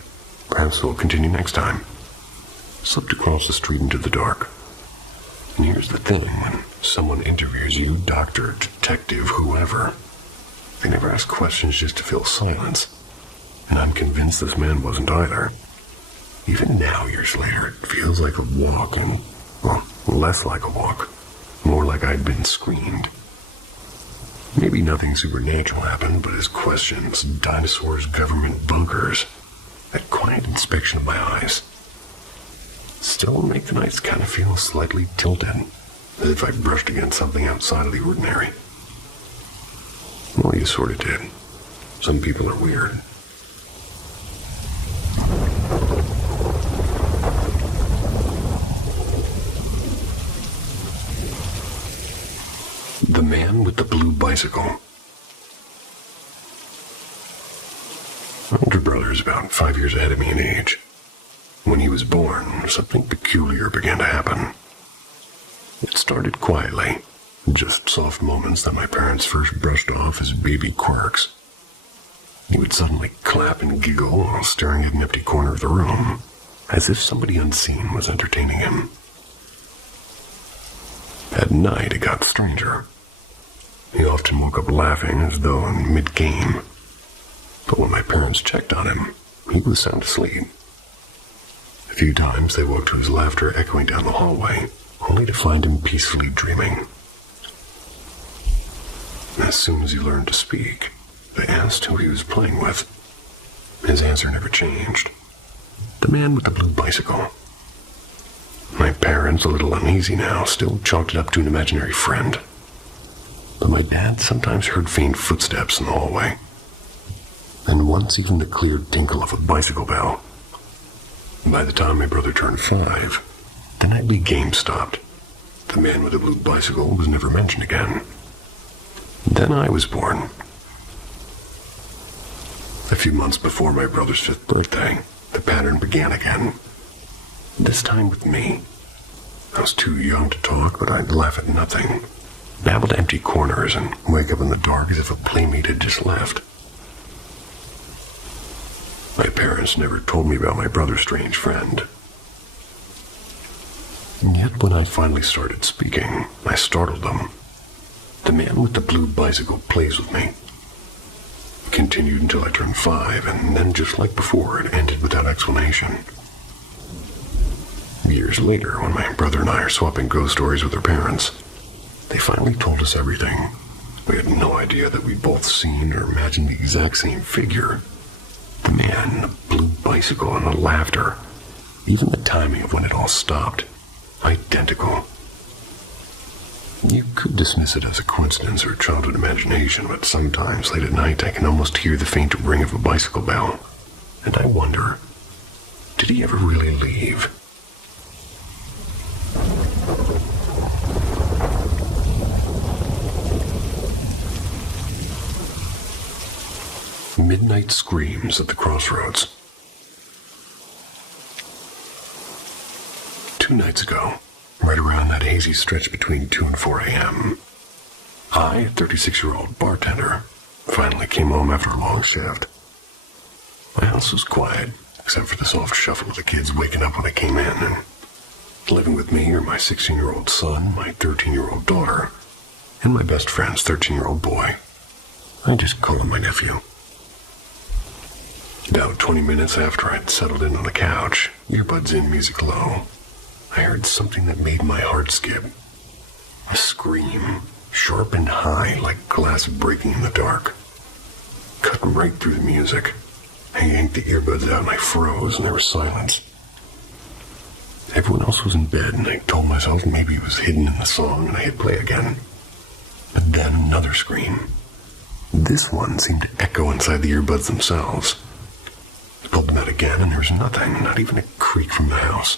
Perhaps we'll continue next time." Slipped across the street into the dark. And here's the thing, when someone interviews you, doctor, detective, whoever, they never ask questions just to fill silence. And I'm convinced this man wasn't either. Even now, years later, it feels like a walk, and, well, less like a walk. More like I'd been screened. Maybe nothing supernatural happened, but his questions, dinosaurs, government bunkers, that quiet inspection of my eyes, still make the nights kind of feel slightly tilted, as if I brushed against something outside of the ordinary. Well, you sort of did. Some people are weird. The man with the blue bicycle. My older brother is about 5 years ahead of me in age. When he was born, something peculiar began to happen. It started quietly, just soft moments that my parents first brushed off as baby quirks. He would suddenly clap and giggle while staring at an empty corner of the room, as if somebody unseen was entertaining him. At night, it got stranger. He often woke up laughing as though in mid-game. But when my parents checked on him, he was sound asleep. A few times they woke to his laughter echoing down the hallway, only to find him peacefully dreaming. As soon as he learned to speak, they asked who he was playing with. His answer never changed. The man with the blue bicycle. My parents, a little uneasy now, still chalked it up to an imaginary friend. But my dad sometimes heard faint footsteps in the hallway, and once even the clear tinkle of a bicycle bell. By the time my brother turned 5, the nightly game stopped. The man with the blue bicycle was never mentioned again. Then I was born. A few months before my brother's 5th birthday, the pattern began again. This time with me. I was too young to talk, but I'd laugh at nothing, babble to empty corners, and wake up in the dark as if a playmate had just left. My parents never told me about my brother's strange friend. And yet when I finally started speaking, I startled them. The man with the blue bicycle plays with me. It continued until I turned 5, and then just like before, it ended without explanation. Years later, when my brother and I are swapping ghost stories with their parents, they finally told us everything. We had no idea that we'd both seen or imagined the exact same figure. The man, the blue bicycle, and the laughter. Even the timing of when it all stopped. Identical. You could dismiss it as a coincidence or childhood imagination, but sometimes late at night I can almost hear the faint ring of a bicycle bell. And I wonder, did he ever really leave? Midnight screams at the crossroads. 2 nights ago, right around that hazy stretch between 2 and 4 a.m., I, a 36-year-old bartender, finally came home after a long shift. My house was quiet, except for the soft shuffle of the kids waking up when I came in, and living with me are my 16-year-old son, my 13-year-old daughter, and my best friend's 13-year-old boy. I just call him my nephew. About 20 minutes after I'd settled in on the couch, earbuds in, music low, I heard something that made my heart skip. A scream, sharp and high, like glass breaking in the dark. Cut right through the music. I yanked the earbuds out and I froze, and there was silence. Everyone else was in bed, and I told myself maybe it was hidden in the song, and I hit play again. But then another scream. This one seemed to echo inside the earbuds themselves. I pulled them out again, and there was nothing, not even a creak from the house.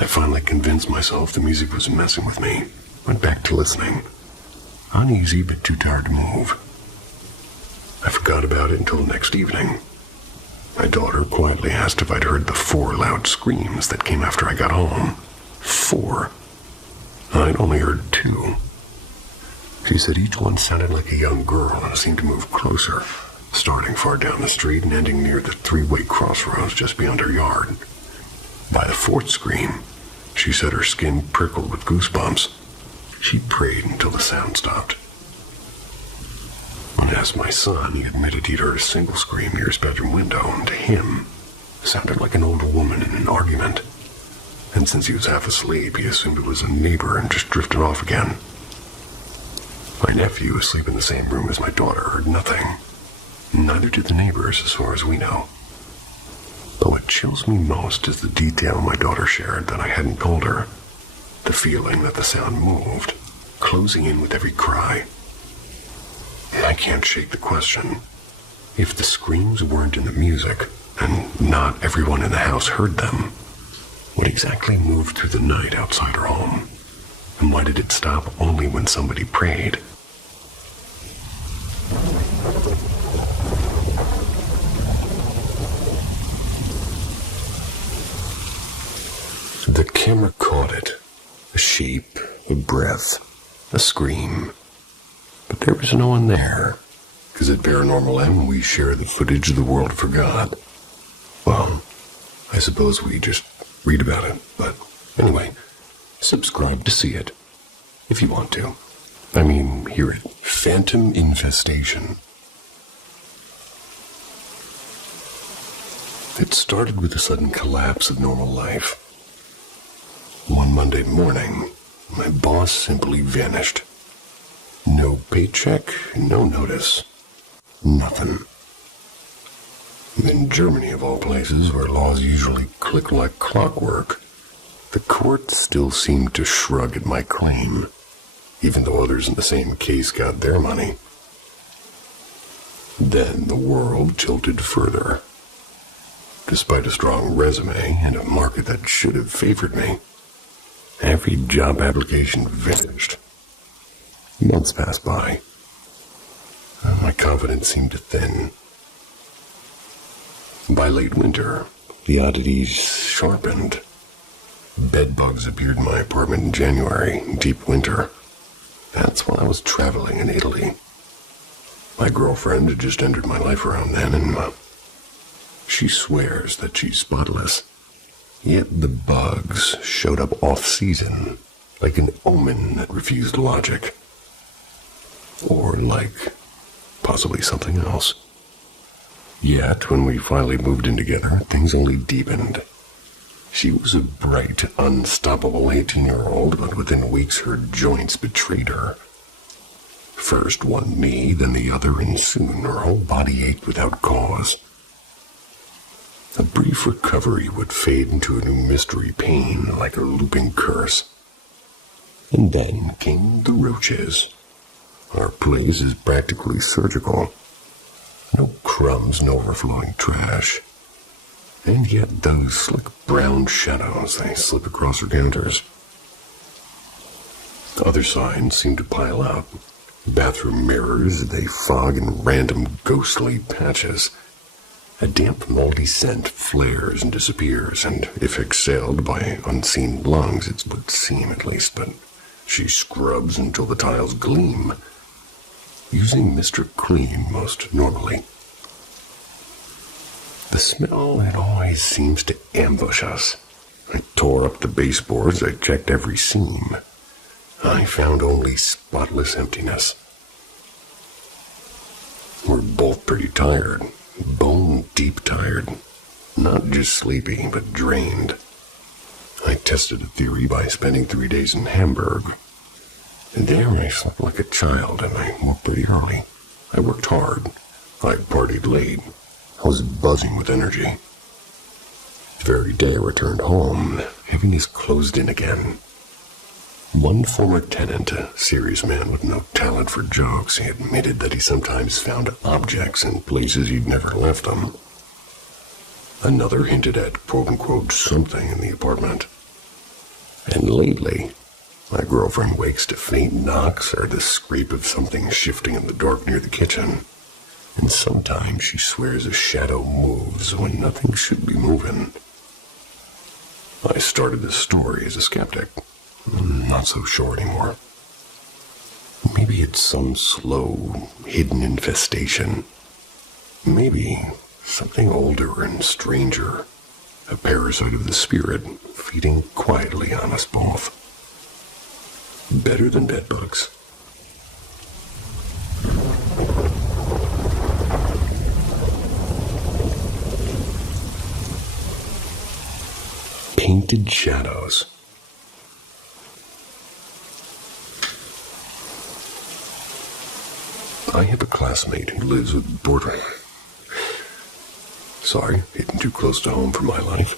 I finally convinced myself the music was messing with me. Went back to listening. Uneasy, but too tired to move. I forgot about it until the next evening. My daughter quietly asked if I'd heard the 4 loud screams that came after I got home. 4. I'd only heard 2. She said each one sounded like a young girl and seemed to move closer, starting far down the street and ending near the 3-way crossroads just beyond her yard. By the 4th scream, she said her skin prickled with goosebumps. She prayed until the sound stopped. When I asked my son, he admitted he'd heard a single scream near his bedroom window, and to him, it sounded like an older woman in an argument. And since he was half asleep, he assumed it was a neighbor and just drifted off again. My nephew, asleep in the same room as my daughter, heard nothing. Neither did the neighbors, as far as we know. But what chills me most is the detail my daughter shared that I hadn't told her. The feeling that the sound moved, closing in with every cry. I can't shake the question. If the screams weren't in the music, and not everyone in the house heard them, what exactly moved through the night outside her home? And why did it stop only when somebody prayed? The camera caught it. A shape, a breath, a scream. But there was no one there, because at Paranormal M we share the footage the world forgot. Well, I suppose we just read about it, but anyway, subscribe to see it, if you want to. I mean, hear it. Phantom Infestation. It started with a sudden collapse of normal life. One Monday morning, my boss simply vanished. No paycheck, no notice. Nothing. In Germany, of all places, where laws usually click like clockwork, the court still seemed to shrug at my claim, even though others in the same case got their money. Then the world tilted further. Despite a strong resume and a market that should have favored me, every job application vanished. Months passed by. My confidence seemed to thin. By late winter, the oddities sharpened. Bedbugs appeared in my apartment in January, deep winter. That's while I was traveling in Italy. My girlfriend had just entered my life around then, and she swears that she's spotless. Yet the bugs showed up off-season, like an omen that refused logic. Or like possibly something else. Yet, when we finally moved in together, things only deepened. She was a bright, unstoppable 18-year-old, but within weeks her joints betrayed her. First one knee, then the other, and soon her whole body ached without cause. A brief recovery would fade into a new mystery pain like a looping curse. And then came the roaches. Our place is practically surgical. No crumbs, no overflowing trash. And yet those slick brown shadows, they slip across her counters. Other signs seem to pile up. Bathroom mirrors, they fog in random ghostly patches. A damp, moldy scent flares and disappears, and if exhaled by unseen lungs, it would seem at least, but she scrubs until the tiles gleam, using Mr. Clean most normally. The smell, it always seems to ambush us. I tore up the baseboards, I checked every seam. I found only spotless emptiness. We're both pretty tired. Bone-deep tired. Not just sleepy, but drained. I tested a theory by spending 3 days in Hamburg. And there I slept like a child, and I woke pretty early. I worked hard. I partied late. I was buzzing with energy. The very day I returned home, heaviness closed in again. One former tenant, a serious man with no talent for jokes, he admitted that he sometimes found objects in places he'd never left them. Another hinted at quote-unquote something in the apartment. And lately, my girlfriend wakes to faint knocks or the scrape of something shifting in the dark near the kitchen. And sometimes she swears a shadow moves when nothing should be moving. I started this story as a skeptic. Not so sure anymore. Maybe it's some slow, hidden infestation. Maybe something older and stranger. A parasite of the spirit feeding quietly on us both. Better than bedbugs. Painted shadows. I have a classmate who lives with borderline. Sorry, hitting too close to home for my life.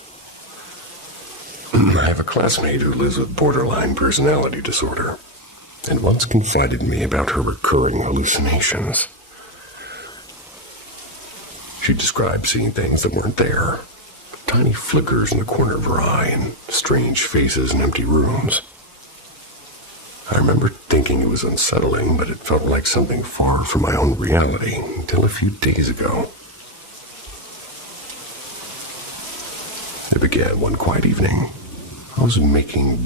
I have a classmate who lives with borderline personality disorder, and once confided in me about her recurring hallucinations. She described seeing things that weren't there. Tiny flickers in the corner of her eye and strange faces in empty rooms. I remember thinking it was unsettling, but it felt like something far from my own reality until a few days ago. It began one quiet evening. I was making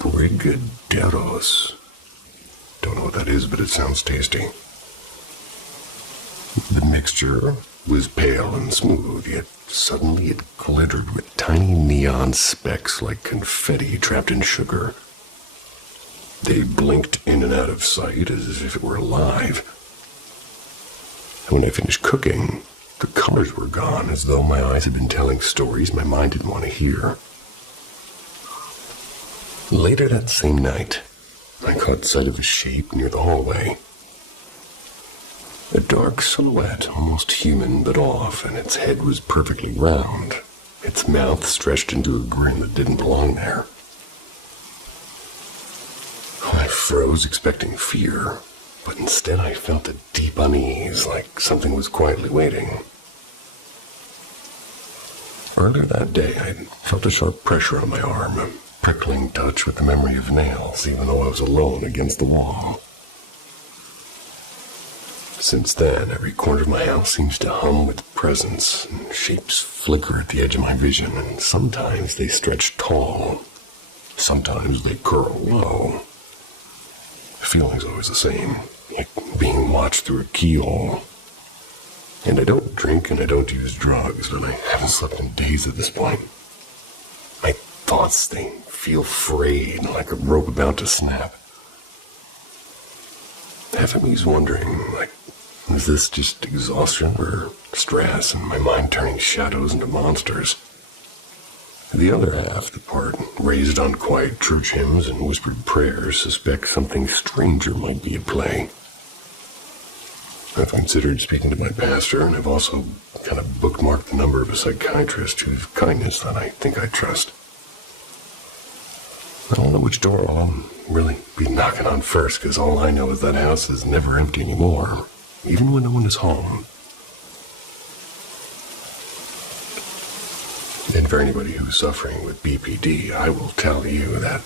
brigadeiros. Don't know what that is, but it sounds tasty. The mixture was pale and smooth, yet suddenly it glittered with tiny neon specks like confetti trapped in sugar. They blinked in and out of sight as if it were alive. And when I finished cooking, the colors were gone, as though my eyes had been telling stories my mind didn't want to hear. Later that same night, I caught sight of a shape near the hallway. A dark silhouette, almost human but off, and its head was perfectly round, its mouth stretched into a grin that didn't belong there. I froze, expecting fear, but instead I felt a deep unease, like something was quietly waiting. Earlier that day, I felt a sharp pressure on my arm, a prickling touch with the memory of nails, even though I was alone against the wall. Since then, every corner of my house seems to hum with presence, and shapes flicker at the edge of my vision, and sometimes they stretch tall, sometimes they curl low. The feeling's always the same, like being watched through a keyhole. And I don't drink and I don't use drugs, but I haven't slept in days at this point. My thoughts, they feel frayed, like a rope about to snap. Half of me's wondering, like, is this just exhaustion or stress and my mind turning shadows into monsters? The other half, the part raised on quiet church hymns and whispered prayers, suspects something stranger might be at play. I've considered speaking to my pastor, and I've also kind of bookmarked the number of a psychiatrist whose kindness that I think I trust. I don't know which door I'll really be knocking on first, because all I know is that house is never empty anymore, even when no one is home. And for anybody who's suffering with BPD, I will tell you that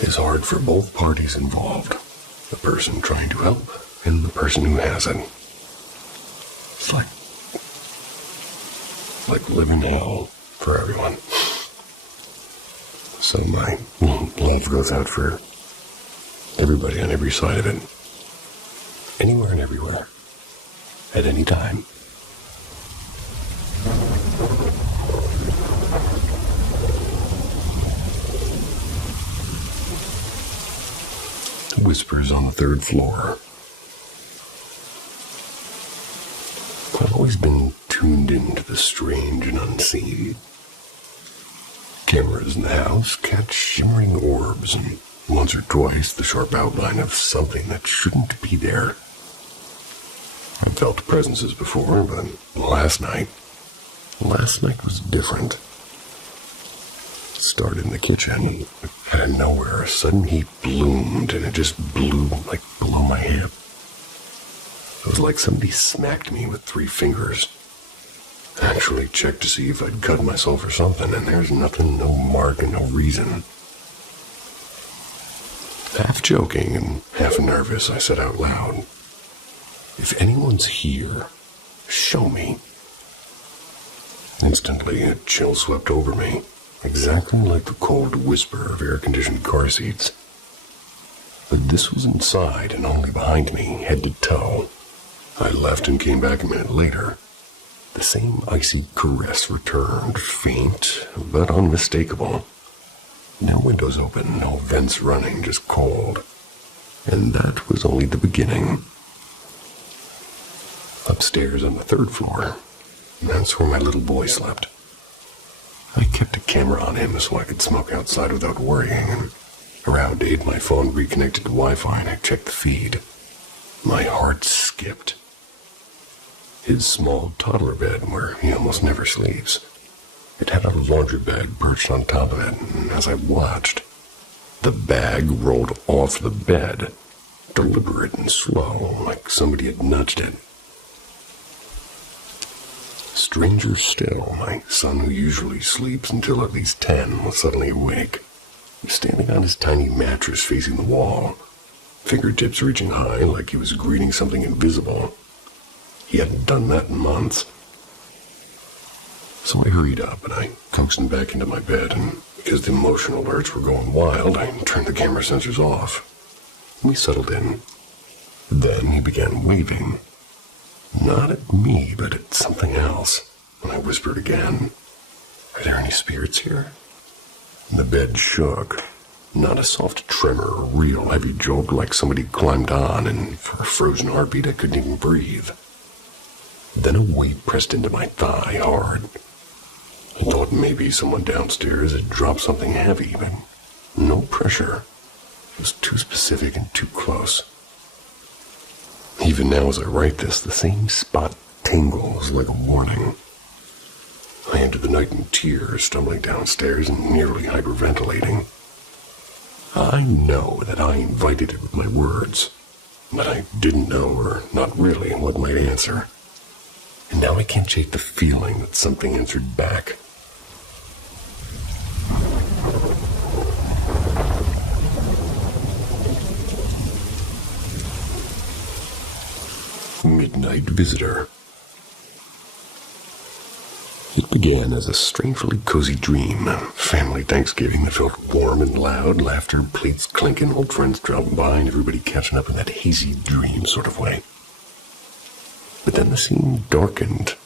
it's hard for both parties involved, the person trying to help and the person who hasn't. It's like living hell for everyone. So my love goes out for everybody on every side of it. Anywhere and everywhere. At any time. Whispers on the 3rd floor. I've always been tuned into the strange and unseen. Cameras in the house catch shimmering orbs, and once or twice the sharp outline of something that shouldn't be there. I've felt presences before, but last night was different. It started in the kitchen, and out of nowhere, a sudden heat bloomed, and it just blew like below my hip. It was like somebody smacked me with 3 fingers. I actually checked to see if I'd cut myself or something, and there's nothing, no mark, and no reason. Half joking and half nervous, I said out loud, "If anyone's here, show me." Instantly, a chill swept over me, exactly like the cold whisper of air-conditioned car seats. But this was inside and only behind me, head to toe. I left and came back a minute later. The same icy caress returned, faint but unmistakable. No windows open, no vents running, just cold. And that was only the beginning. Upstairs on the 3rd floor, that's where my little boy slept. I kept a camera on him so I could smoke outside without worrying, and around 8 my phone reconnected to Wi-Fi and I checked the feed. My heart skipped. His small toddler bed, where he almost never sleeps. It had a laundry bag perched on top of it, and as I watched, the bag rolled off the bed, deliberate and slow, like somebody had nudged it. Stranger still, my son, who usually sleeps until at least 10, was suddenly awake. He was standing on his tiny mattress facing the wall, fingertips reaching high like he was greeting something invisible. He hadn't done that in months. So I hurried up and I coaxed him back into my bed, and because the emotional alerts were going wild, I turned the camera sensors off. We settled in. Then he began waving. Not at me, but at something else. And I whispered again, "Are there any spirits here?" The bed shook. Not a soft tremor, a real heavy jolt like somebody climbed on, and for a frozen heartbeat I couldn't even breathe. Then a weight pressed into my thigh hard. I thought maybe someone downstairs had dropped something heavy, but no pressure. It was too specific and too close. Even now as I write this, the same spot tingles like a warning. I entered the night in tears, stumbling downstairs and nearly hyperventilating. I know that I invited it with my words, but I didn't know, or not really, what might answer. And now I can't shake the feeling that something answered back. Midnight Visitor. It began as a strangely cozy dream. Family Thanksgiving that felt warm and loud, laughter, plates clinking, old friends dropping by, and everybody catching up in that hazy dream sort of way. But then the scene darkened.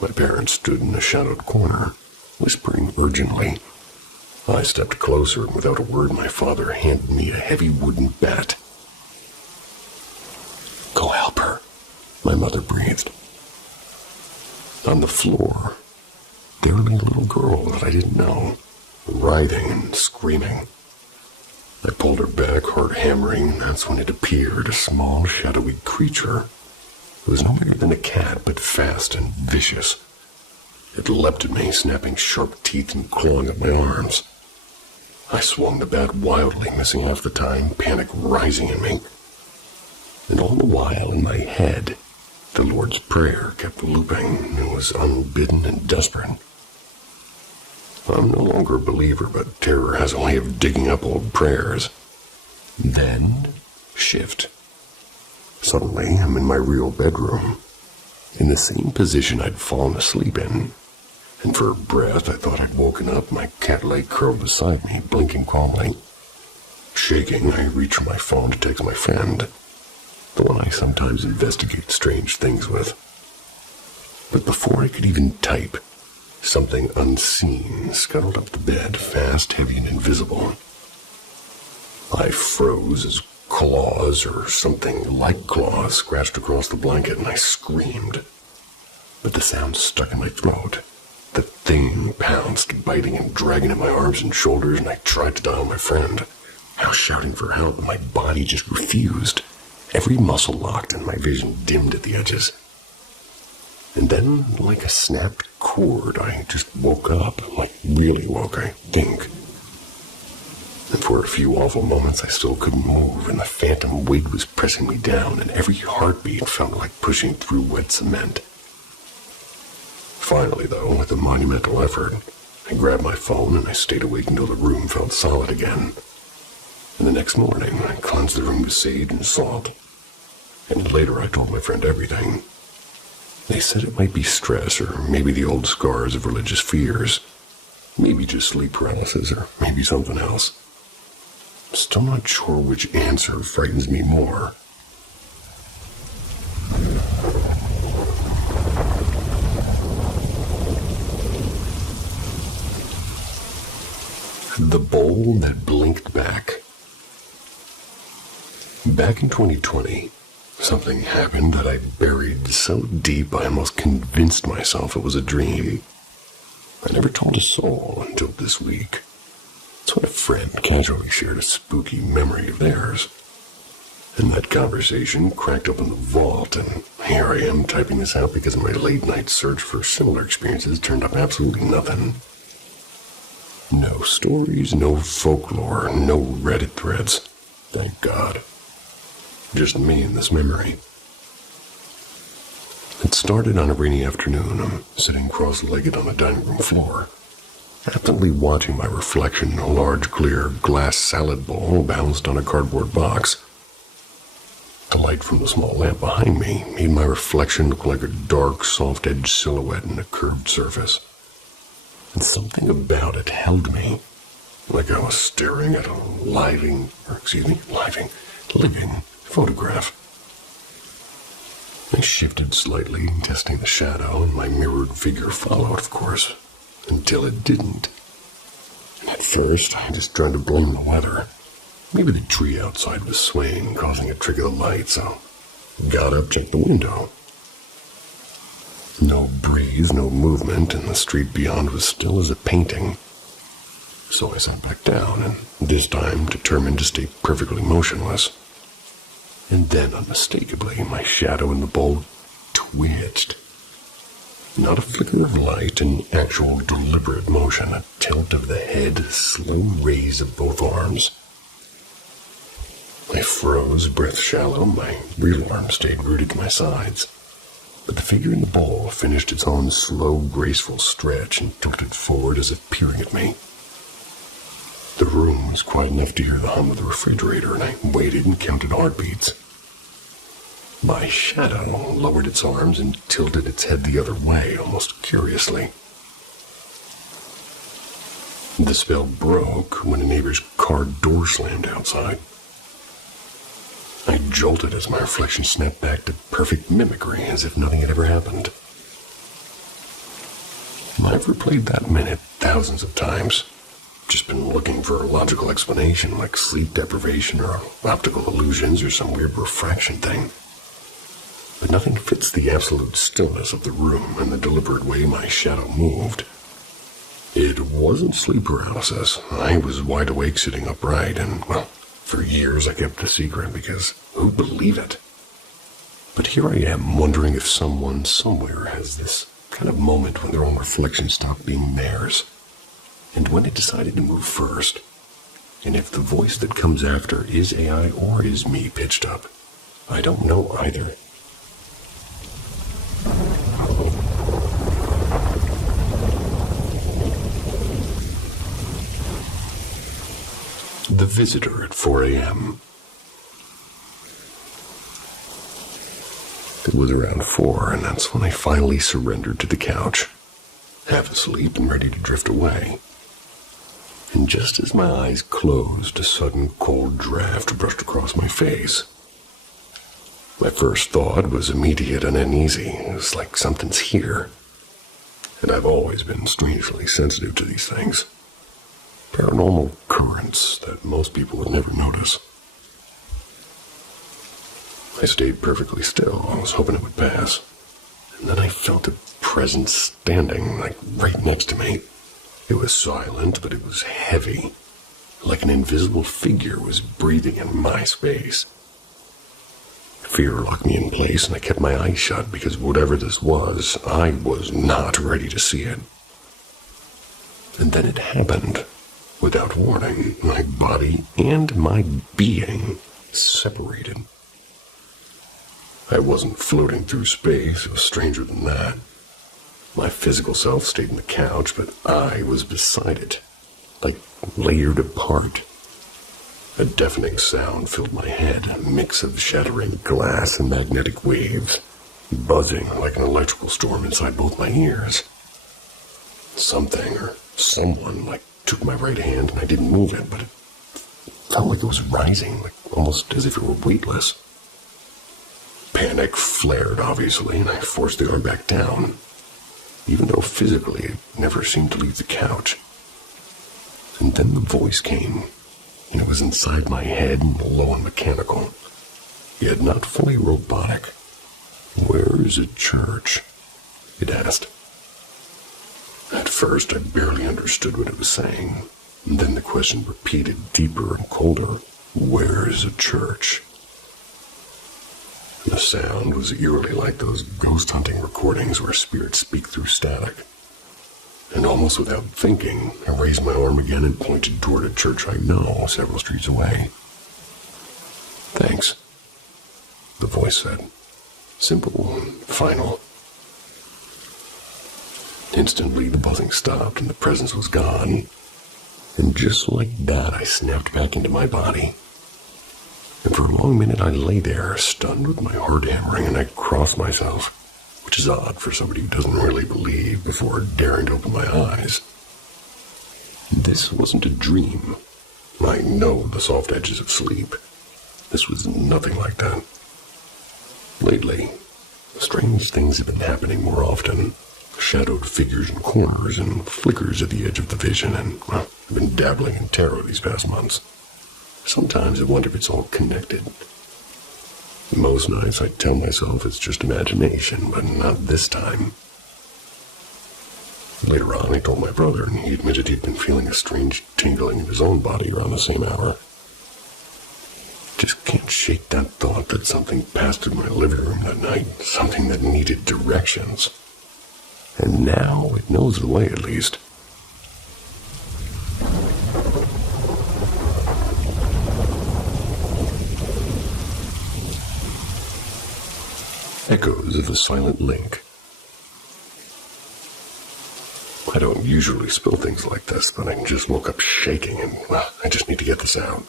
My parents stood in a shadowed corner, whispering urgently. I stepped closer, and without a word, my father handed me a heavy wooden bat. "Go help her," my mother breathed. On the floor, there lay a little girl that I didn't know, writhing and screaming. I pulled her back, hard hammering, and that's when it appeared, a small, shadowy creature. It was no bigger than a cat, but fast and vicious. It leapt at me, snapping sharp teeth and clawing at my arms. I swung the bat wildly, missing half the time, panic rising in me. And all the while, in my head, the Lord's Prayer kept looping. It was unbidden and desperate. I'm no longer a believer, but terror has a way of digging up old prayers. Then, shift. Suddenly, I'm in my real bedroom, in the same position I'd fallen asleep in. And for a breath, I thought I'd woken up. My cat lay curled beside me, blinking calmly. Shaking, I reached for my phone to text my friend, the one I sometimes investigate strange things with. But before I could even type, something unseen scuttled up the bed, fast, heavy, and invisible. I froze as claws, or something like claws, scratched across the blanket, and I screamed. But the sound stuck in my throat. The thing pounced, biting and dragging at my arms and shoulders, and I tried to dial my friend. I was shouting for help, but my body just refused. Every muscle locked, and my vision dimmed at the edges. And then, like a snapped cord, I just woke up, like really woke, I think. And for a few awful moments, I still couldn't move, and the phantom weight was pressing me down, and every heartbeat felt like pushing through wet cement. Finally, though, with a monumental effort, I grabbed my phone and I stayed awake until the room felt solid again. And the next morning, I cleansed the room with sage and salt. And later I told my friend everything. They said it might be stress, or maybe the old scars of religious fears. Maybe just sleep paralysis, or maybe something else. I'm still not sure which answer frightens me more. The bowl that blinked back. Back in 2020, something happened that I buried so deep I almost convinced myself it was a dream. I never told a soul until this week. It's when a friend casually shared a spooky memory of theirs. And that conversation cracked open the vault, and here I am typing this out because my late-night search for similar experiences turned up absolutely nothing. No stories, no folklore, no Reddit threads. Thank God. Just me and this memory. It started on a rainy afternoon. I'm sitting cross-legged on the dining room floor, absently watching my reflection in a large, clear glass salad bowl balanced on a cardboard box. The light from the small lamp behind me made my reflection look like a dark, soft-edged silhouette in a curved surface. And something about it held me, like I was staring at a living photograph. I shifted slightly, testing the shadow, and my mirrored figure followed, of course, until it didn't. And at first, I just tried to blame the weather. Maybe the tree outside was swaying, causing a trick of the light, so I got up, checked the window. No breeze, no movement, and the street beyond was still as a painting. So I sat back down, and this time determined to stay perfectly motionless. And then, unmistakably, my shadow in the bowl twitched. Not a flicker of light, an actual deliberate motion, a tilt of the head, a slow raise of both arms. I froze, breath shallow, my real arm stayed rooted to my sides. But the figure in the bowl finished its own slow, graceful stretch and tilted forward as if peering at me. The room was quiet enough to hear the hum of the refrigerator, and I waited and counted heartbeats. My shadow lowered its arms and tilted its head the other way, almost curiously. The spell broke when a neighbor's car door slammed outside. I jolted as my reflection snapped back to perfect mimicry, as if nothing had ever happened. I've replayed that minute thousands of times. Just been looking for a logical explanation, like sleep deprivation or optical illusions or some weird refraction thing. But nothing fits the absolute stillness of the room and the deliberate way my shadow moved. It wasn't sleep paralysis. I was wide awake sitting upright, and, well, for years I kept the secret because who'd believe it? But here I am wondering if someone somewhere has this kind of moment when their own reflection stopped being theirs, and when it decided to move first, and if the voice that comes after is AI or is me pitched up. I don't know either. The visitor at 4 a.m. It was around 4, and that's when I finally surrendered to the couch, half asleep and ready to drift away. And just as my eyes closed, a sudden cold draft brushed across my face. My first thought was immediate and uneasy. It was like something's here. And I've always been strangely sensitive to these things. Paranormal currents that most people would never notice. I stayed perfectly still. I was hoping it would pass. And then I felt a presence standing, like right next to me. It was silent, but it was heavy. Like an invisible figure was breathing in my space. Fear locked me in place, and I kept my eyes shut because whatever this was, I was not ready to see it. And then it happened. Without warning, my body and my being separated. I wasn't floating through space. It was stranger than that. My physical self stayed in the couch, but I was beside it, like layered apart. A deafening sound filled my head, a mix of shattering glass and magnetic waves, buzzing like an electrical storm inside both my ears. Something or someone, took my right hand and I didn't move it, but it felt like it was rising, almost as if it were weightless. Panic flared, obviously, and I forced the arm back down, even though physically it never seemed to leave the couch. And then the voice came, and it was inside my head and low and mechanical, yet not fully robotic. "Where is a church?" it asked. At first, I barely understood what it was saying, and then the question repeated, deeper and colder. "Where is a church?" The sound was eerily like those ghost hunting recordings where spirits speak through static. And almost without thinking, I raised my arm again and pointed toward a church I know several streets away. "Thanks," the voice said. Simple and final. Instantly, the buzzing stopped and the presence was gone. And just like that, I snapped back into my body. And for a long minute, I lay there, stunned with my heart hammering, and I crossed myself, which is odd for somebody who doesn't really believe, before daring to open my eyes. This wasn't a dream. I know the soft edges of sleep. This was nothing like that. Lately, strange things have been happening more often. Shadowed figures in corners and flickers at the edge of the vision, and I've been dabbling in tarot these past months. Sometimes I wonder if it's all connected. Most nights I tell myself it's just imagination, but not this time. Later on, I told my brother, and he admitted he'd been feeling a strange tingling in his own body around the same hour. Just can't shake that thought that something passed through my living room that night, something that needed directions. And now it knows the way, at least. Echoes of a silent link. I don't usually spill things like this, but I just woke up shaking and, I just need to get this out.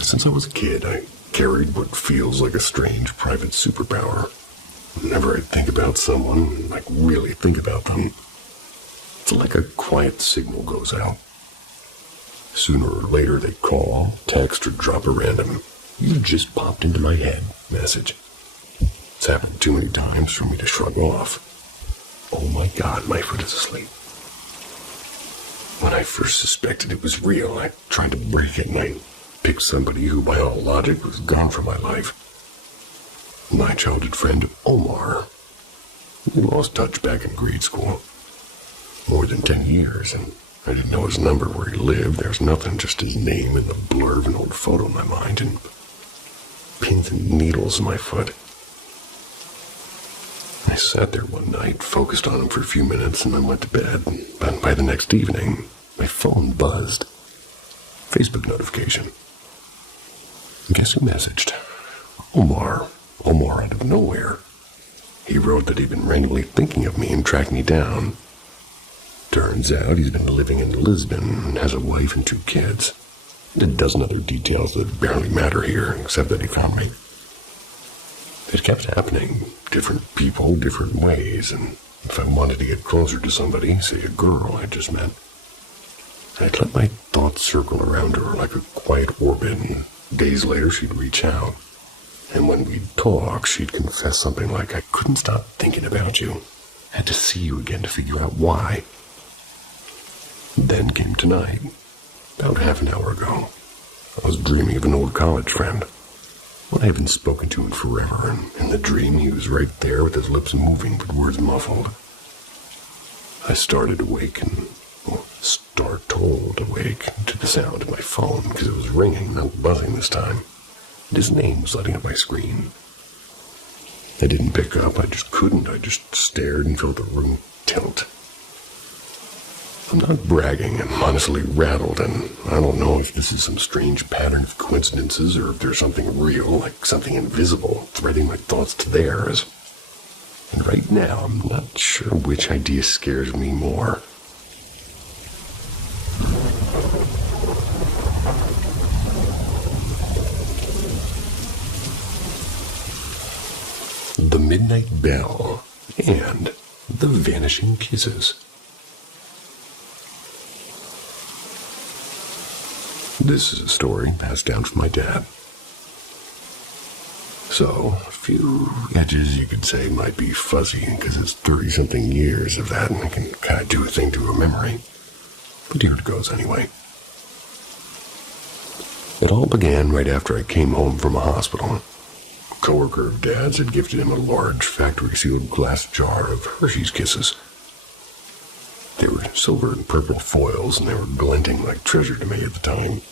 Since I was a kid, I carried what feels like a strange private superpower. Whenever I think about someone, really think about them, it's like a quiet signal goes out. Sooner or later they call, text, or drop a random "you just popped into my head" message. It's happened too many times for me to shrug off. Oh my God, my foot is asleep. When I first suspected it was real, I tried to break it and I picked somebody who, by all logic, was gone from my life. My childhood friend, Omar. We lost touch back in grade school. more than 10 years, and I didn't know his number, where he lived. There's nothing, just his name and the blur of an old photo in my mind, and pins and needles in my foot. I sat there one night, focused on him for a few minutes, and then went to bed. But by the next evening, my phone buzzed. Facebook notification. Guess who messaged? Omar. Omar out of nowhere. He wrote that he'd been randomly thinking of me and tracked me down. Turns out he's been living in Lisbon and has a wife and 2 kids. A dozen other details that barely matter here, except that he found me. It kept happening. Different people, different ways, and if I wanted to get closer to somebody, say a girl I just met, I'd let my thoughts circle around her like a quiet orbit, and days later she'd reach out. And when we'd talk, she'd confess something like, I couldn't stop thinking about you. Had to see you again to figure out why. Then came tonight, about half an hour ago. I was dreaming of an old college friend. One I haven't spoken to in forever, and in the dream he was right there with his lips moving but words muffled. I started awake and, startled awake to the sound of my phone because it was ringing, not buzzing this time. And his name was lighting up my screen. I didn't pick up, I just couldn't. I just stared and felt the room tilt. I'm not bragging, I'm honestly rattled, and I don't know if this is some strange pattern of coincidences or if there's something real, like something invisible, threading my thoughts to theirs. And right now, I'm not sure which idea scares me more. The Midnight Bell and the Vanishing Kisses. This is a story passed down from my dad. So, a few edges you could say might be fuzzy because it's 30-something years of that and I can kind of do a thing to a memory. But here it goes anyway. It all began right after I came home from a hospital. A coworker of Dad's had gifted him a large factory-sealed glass jar of Hershey's Kisses. They were silver and purple foils, and they were glinting like treasure to me at the time.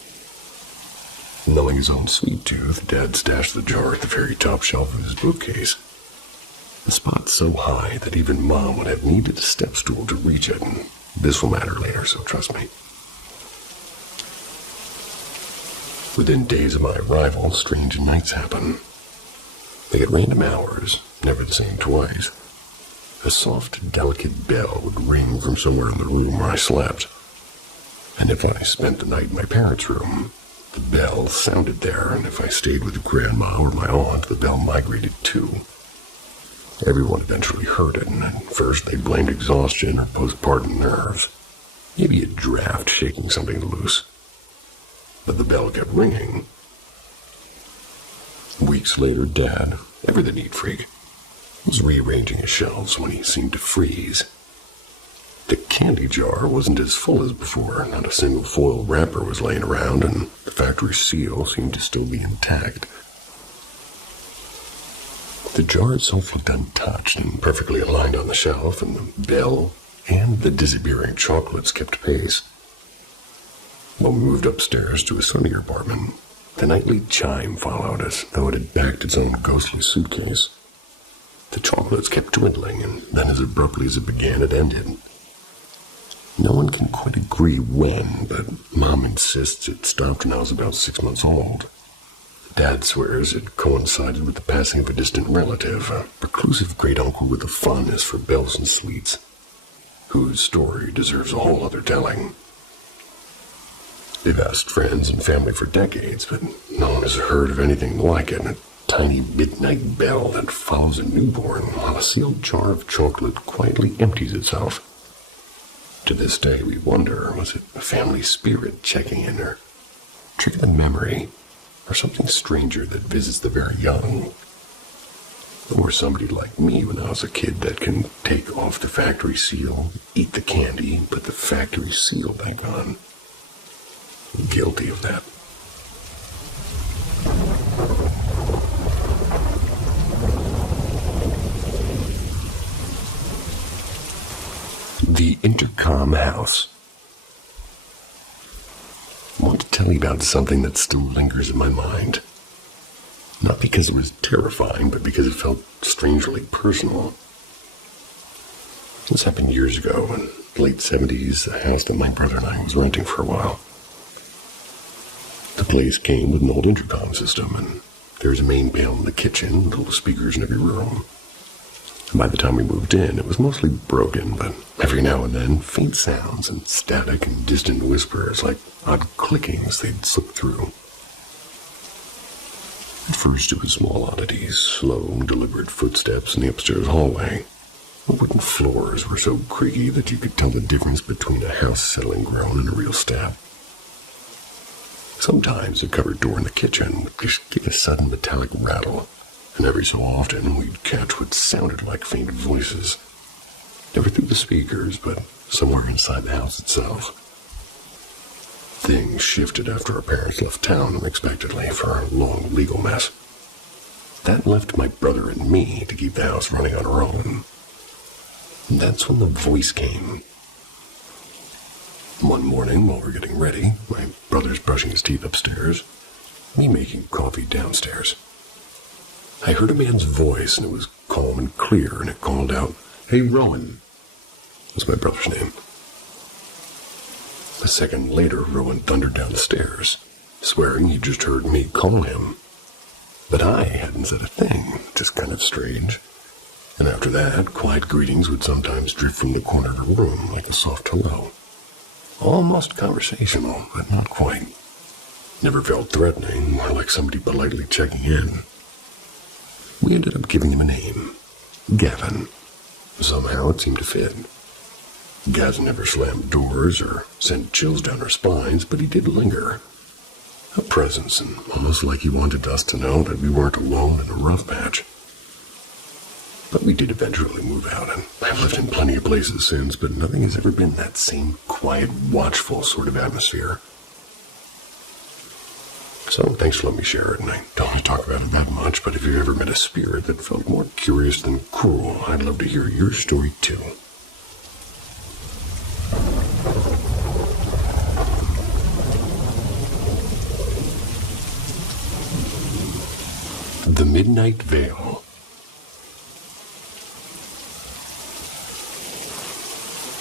Knowing his own sweet tooth, Dad stashed the jar at the very top shelf of his bookcase. The spot so high that even Mom would have needed a step stool to reach it, and this will matter later, so trust me. Within days of my arrival, strange nights happen. Like at random hours, never the same twice. A soft, delicate bell would ring from somewhere in the room where I slept. And if I spent the night in my parents' room, the bell sounded there, and if I stayed with Grandma or my aunt, the bell migrated too. Everyone eventually heard it, and at first they blamed exhaustion or postpartum nerves. Maybe a draft shaking something loose. But the bell kept ringing. Weeks later, Dad, ever the neat freak, was rearranging his shelves when he seemed to freeze. The candy jar wasn't as full as before. Not a single foil wrapper was laying around, and the factory seal seemed to still be intact. The jar itself looked untouched and perfectly aligned on the shelf, and the bell and the disappearing chocolates kept pace. When we moved upstairs to a sunnier apartment, the nightly chime followed as though it had backed its own ghostly suitcase. The chocolates kept dwindling, and then as abruptly as it began, it ended. No one can quite agree when, but Mom insists it stopped when I was about 6 months old. Dad swears it coincided with the passing of a distant relative, a reclusive great-uncle with a fondness for bells and sweets, whose story deserves a whole other telling. They've asked friends and family for decades, but no one has heard of anything like it. A tiny midnight bell that follows a newborn while a sealed jar of chocolate quietly empties itself. To this day, we wonder, was it a family spirit checking in, or trick of the memory, or something stranger that visits the very young? Or somebody like me when I was a kid that can take off the factory seal, eat the candy, put the factory seal back on. Guilty of that. The intercom house. I want to tell you about something that still lingers in my mind. Not because it was terrifying, but because it felt strangely personal. This happened years ago, in the late 70s, the house that my brother and I was renting for a while. The place came with an old intercom system, and there was a main panel in the kitchen, little speakers in every room. And by the time we moved in, it was mostly broken, but every now and then, faint sounds and static and distant whispers, like odd clickings, they'd slip through. At first, it was small oddities, slow, deliberate footsteps in the upstairs hallway. The wooden floors were so creaky that you could tell the difference between a house settling groan and a real stab. Sometimes a cupboard door in the kitchen would just give a sudden metallic rattle, and every so often we'd catch what sounded like faint voices. Never through the speakers, but somewhere inside the house itself. Things shifted after our parents left town unexpectedly for a long legal mess. That left my brother and me to keep the house running on our own. And that's when the voice came. One morning, while we were getting ready, my brother's brushing his teeth upstairs, me making coffee downstairs. I heard a man's voice, and it was calm and clear, and it called out, "Hey, Rowan." That's my brother's name. A second later, Rowan thundered down the stairs, swearing he just heard me call him. But I hadn't said a thing, just kind of strange. And after that, quiet greetings would sometimes drift from the corner of the room like a soft hello. Almost conversational, but not quite. Never felt threatening, more like somebody politely checking in. We ended up giving him a name, Gavin. Somehow it seemed to fit. Gaz never slammed doors or sent chills down our spines, but he did linger. A presence, and almost like he wanted us to know that we weren't alone in a rough patch. But we did eventually move out, and I've lived in plenty of places since, but nothing has ever been that same quiet, watchful sort of atmosphere. So thanks for letting me share it, and I don't want to talk about it that much, but if you've ever met a spirit that felt more curious than cruel, I'd love to hear your story too. The Midnight Veil.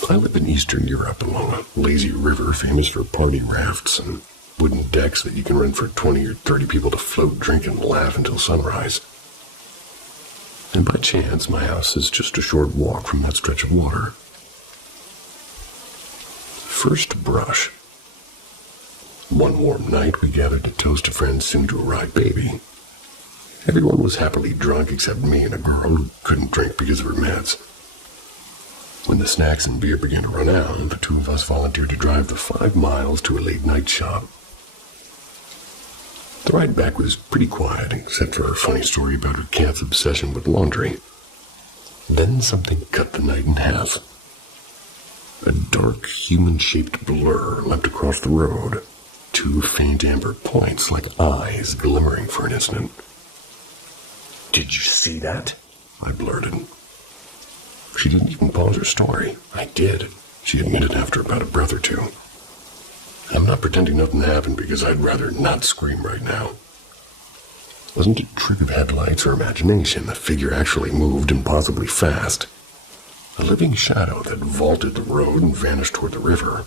I live in Eastern Europe along a lazy river famous for party rafts and wooden decks that you can rent for 20 or 30 people to float, drink, and laugh until sunrise. And by chance, my house is just a short walk from that stretch of water. First brush. One warm night, we gathered to toast a friend's soon-to-arrive baby. Everyone was happily drunk except me and a girl who couldn't drink because of her meds. When the snacks and beer began to run out, the two of us volunteered to drive the 5 miles to a late-night shop. The ride back was pretty quiet, except for a funny story about her cat's obsession with laundry. Then something cut the night in half. A dark, human-shaped blur leapt across the road, 2 faint amber points like eyes glimmering for an instant. "Did you see that?" I blurted. She didn't even pause her story. I did. She admitted after about a breath or two. I'm not pretending nothing happened because I'd rather not scream right now. It wasn't a trick of headlights or imagination. The figure actually moved, and possibly fast. A living shadow that vaulted the road and vanished toward the river.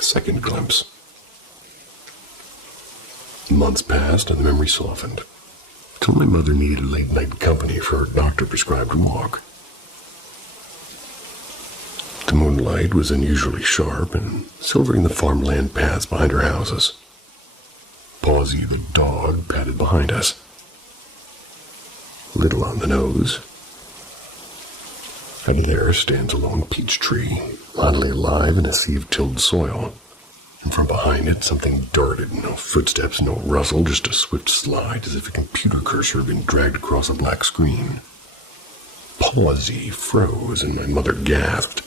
Second glimpse. Months passed and the memory softened. Till my mother needed late-night company for her doctor-prescribed walk. The moonlight was unusually sharp and silvering the farmland paths behind our houses. Pawsey, the dog, padded behind us. Little on the nose. Out there stands a lone peach tree, oddly alive in a sea of tilled soil. And from behind it, something darted. No footsteps, no rustle, just a swift slide, as if a computer cursor had been dragged across a black screen. Pawsey froze, and my mother gasped.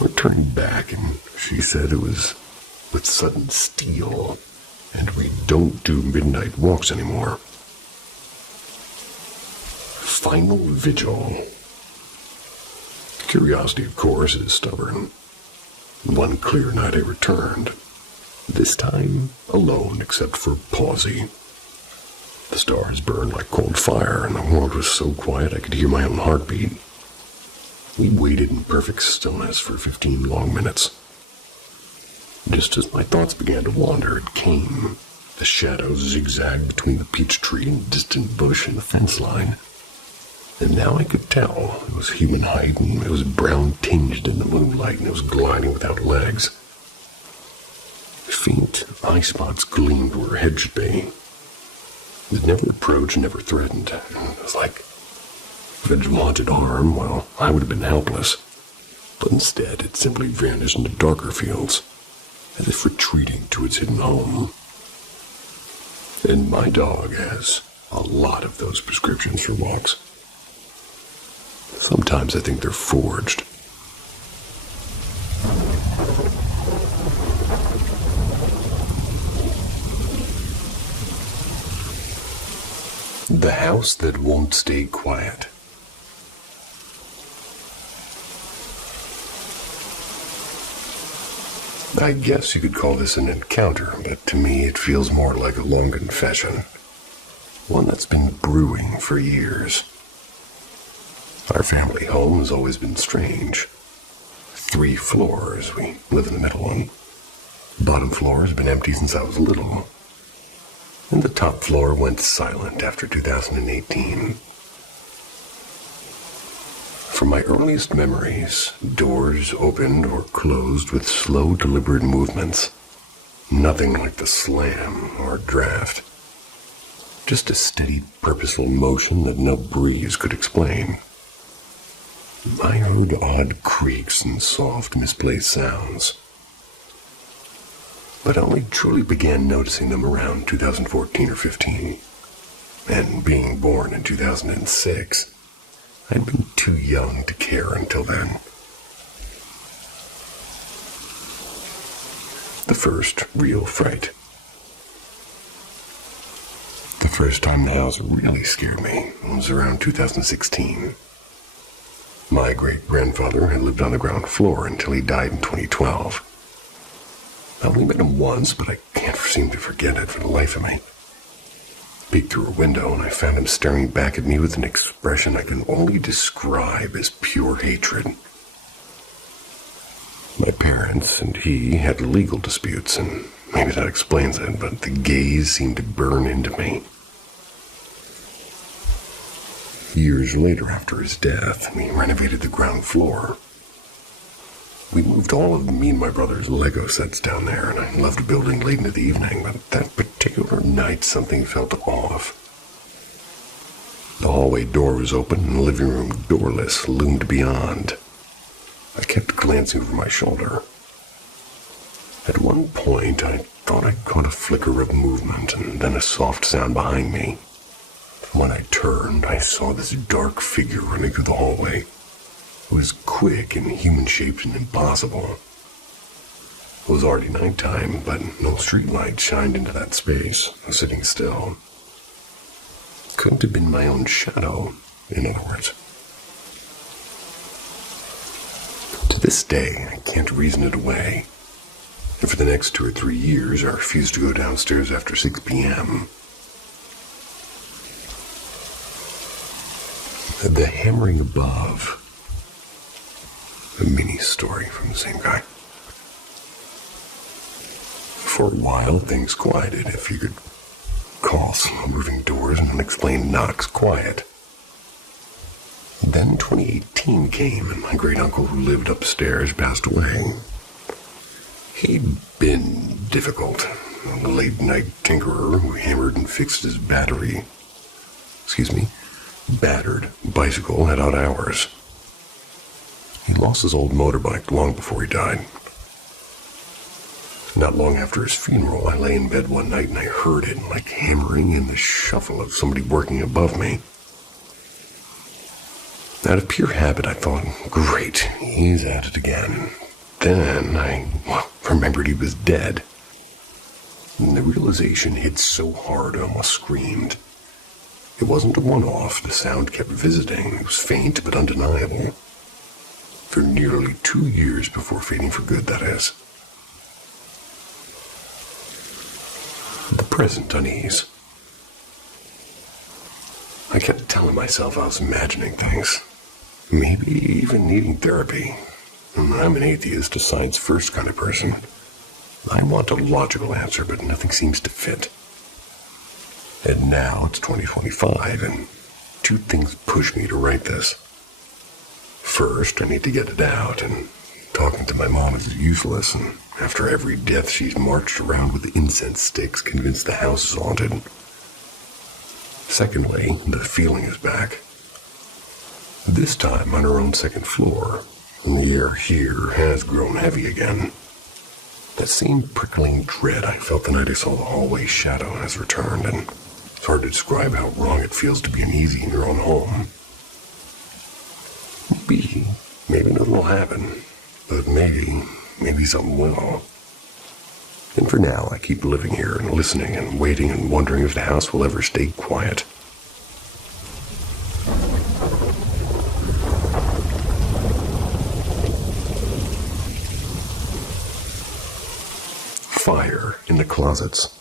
We're turning back, and she said it was with sudden steel, and we don't do midnight walks anymore. Final vigil. Curiosity, of course, is stubborn. One clear night I returned. This time, alone except for Pawsey. The stars burned like cold fire, and the world was so quiet I could hear my own heartbeat. We waited in perfect stillness for 15 long minutes. Just as my thoughts began to wander, it came. The shadows zigzagged between the peach tree and distant bush and the fence line. And now I could tell it was human height, and it was brown tinged in the moonlight, and it was gliding without legs. Faint eye spots gleamed where a head should be. It never approached, never threatened. It was like if it had wanted harm, well, I would have been helpless. But instead, it simply vanished into darker fields, as if retreating to its hidden home. And my dog has a lot of those prescriptions for walks. Sometimes I think they're forged. The house that won't stay quiet. I guess you could call this an encounter, but to me it feels more like a long confession. One that's been brewing for years. Our family home has always been strange. 3 floors, we live in the middle one. The bottom floor has been empty since I was little. And the top floor went silent after 2018. From my earliest memories, doors opened or closed with slow, deliberate movements. Nothing like the slam or draft. Just a steady, purposeful motion that no breeze could explain. I heard odd creaks and soft, misplaced sounds. But I only truly began noticing them around 2014 or 15. And being born in 2006, I'd been too young to care until then. The first real fright. The first time the house really scared me was around 2016. My great-grandfather had lived on the ground floor until he died in 2012. I only met him once, but I can't seem to forget it for the life of me. Peeked through a window and I found him staring back at me with an expression I can only describe as pure hatred. My parents and he had legal disputes, and maybe that explains it, but the gaze seemed to burn into me. Years later, after his death, we renovated the ground floor. We moved all of me and my brother's Lego sets down there, and I loved building late into the evening, but that particular night something felt off. The hallway door was open, and the living room doorless loomed beyond. I kept glancing over my shoulder. At one point, I thought I caught a flicker of movement, and then a soft sound behind me. When I turned, I saw this dark figure running through the hallway. It was quick and human-shaped and impossible. It was already nighttime, but no streetlight shined into that space. I was sitting still. Couldn't have been my own shadow, in other words. To this day, I can't reason it away. And for the next 2 or 3 years, I refused to go downstairs after 6 p.m. The hammering above. A mini story from the same guy. For a while, things quieted, if you could call slow moving doors and unexplained knocks quiet. Then 2018 came, and my great-uncle who lived upstairs passed away. He'd been difficult, a late-night tinkerer who hammered and fixed his battered bicycle at odd hours. He lost his old motorbike long before he died. Not long after his funeral, I lay in bed one night and I heard it like hammering and the shuffle of somebody working above me. Out of pure habit, I thought, great, he's at it again. Then I remembered he was dead. And the realization hit so hard I almost screamed. It wasn't a one-off. The sound kept visiting. It was faint but undeniable. For nearly 2 years before fading for good, that is. The present unease. I kept telling myself I was imagining things. Maybe even needing therapy. I'm an atheist, a science first kind of person. I want a logical answer, but nothing seems to fit. And now it's 2025, and two things push me to write this. First, I need to get it out, and talking to my mom is useless, and after every death she's marched around with incense sticks convinced the house is haunted. Secondly, the feeling is back. This time on her own second floor, and the air here has grown heavy again. That same prickling dread I felt the night I saw the hallway shadow has returned, and it's hard to describe how wrong it feels to be uneasy in your own home. Maybe nothing will happen, but maybe something will. And for now, I keep living here and listening and waiting and wondering if the house will ever stay quiet. Fire in the closets.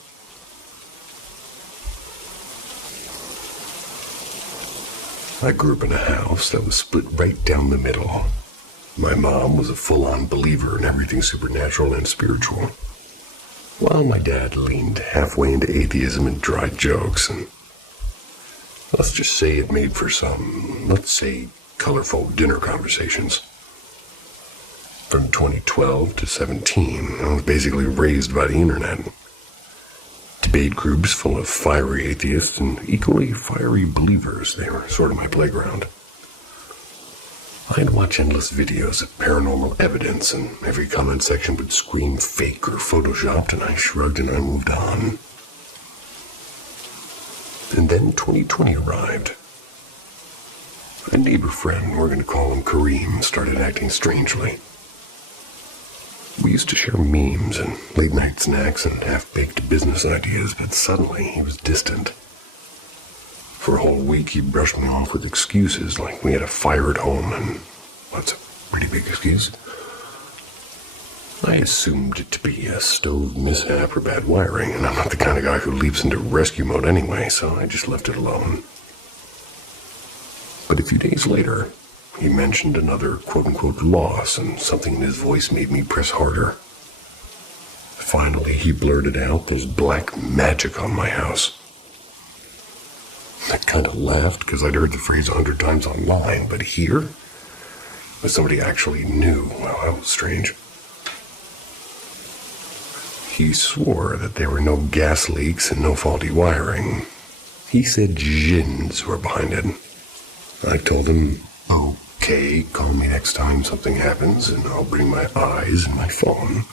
I grew up in a house that was split right down the middle. My mom was a full-on believer in everything supernatural and spiritual, while my dad leaned halfway into atheism and dry jokes, and let's just say it made for some, let's say, colorful dinner conversations. From 2012 to 17, I was basically raised by the internet. Debate groups full of fiery atheists and equally fiery believers, they were sort of my playground. I'd watch endless videos of paranormal evidence, and every comment section would scream fake or photoshopped, and I shrugged and I moved on. And then 2020 arrived. A neighbor friend, we're going to call him Kareem, started acting strangely. We used to share memes and late-night snacks and half-baked business ideas, but suddenly he was distant. For a whole week he brushed me off with excuses like we had a fire at home, and that's a pretty big excuse. I assumed it to be a stove mishap or bad wiring, and I'm not the kind of guy who leaps into rescue mode anyway, so I just left it alone. But a few days later, he mentioned another quote-unquote loss, and something in his voice made me press harder. Finally, he blurted out, "There's black magic on my house." I kind of laughed because I'd heard the phrase 100 times online, but here, with somebody actually knew, well, that was strange. He swore that there were no gas leaks and no faulty wiring. He said jinns were behind it. I told him, "Okay, call me next time something happens, and I'll bring my eyes and my phone."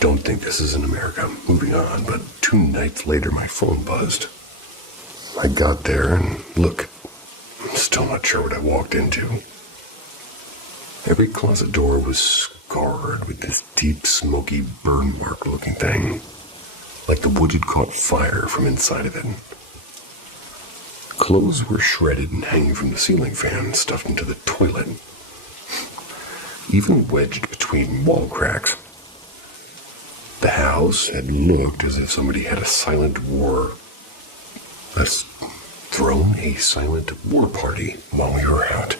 Don't think this is in America. Moving on, but 2 nights later my phone buzzed. I got there, and look, I'm still not sure what I walked into. Every closet door was scarred with this deep, smoky, burn mark looking thing, like the wood had caught fire from inside of it. Clothes were shredded and hanging from the ceiling fan, stuffed into the toilet, even wedged between wall cracks. The house had looked as if somebody had thrown a silent war party while we were out.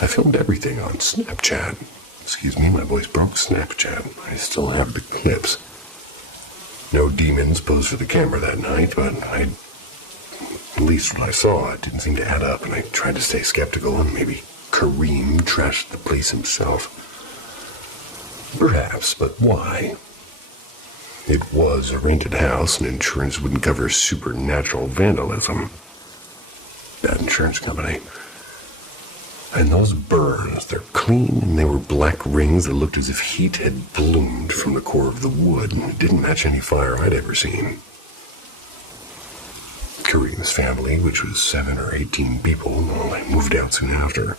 I filmed everything on Snapchat. Excuse me, my voice broke. Snapchat. I still have the clips. No demons posed for the camera that night, but at least what I saw, it didn't seem to add up, and I tried to stay skeptical, and maybe Kareem trashed the place himself. Perhaps, but why? It was a rented house, and insurance wouldn't cover supernatural vandalism. Bad insurance company. And those burns, they're clean, and they were black rings that looked as if heat had bloomed from the core of the wood, and it didn't match any fire I'd ever seen. Kareem's family, which was 7 or 18 people, moved out soon after.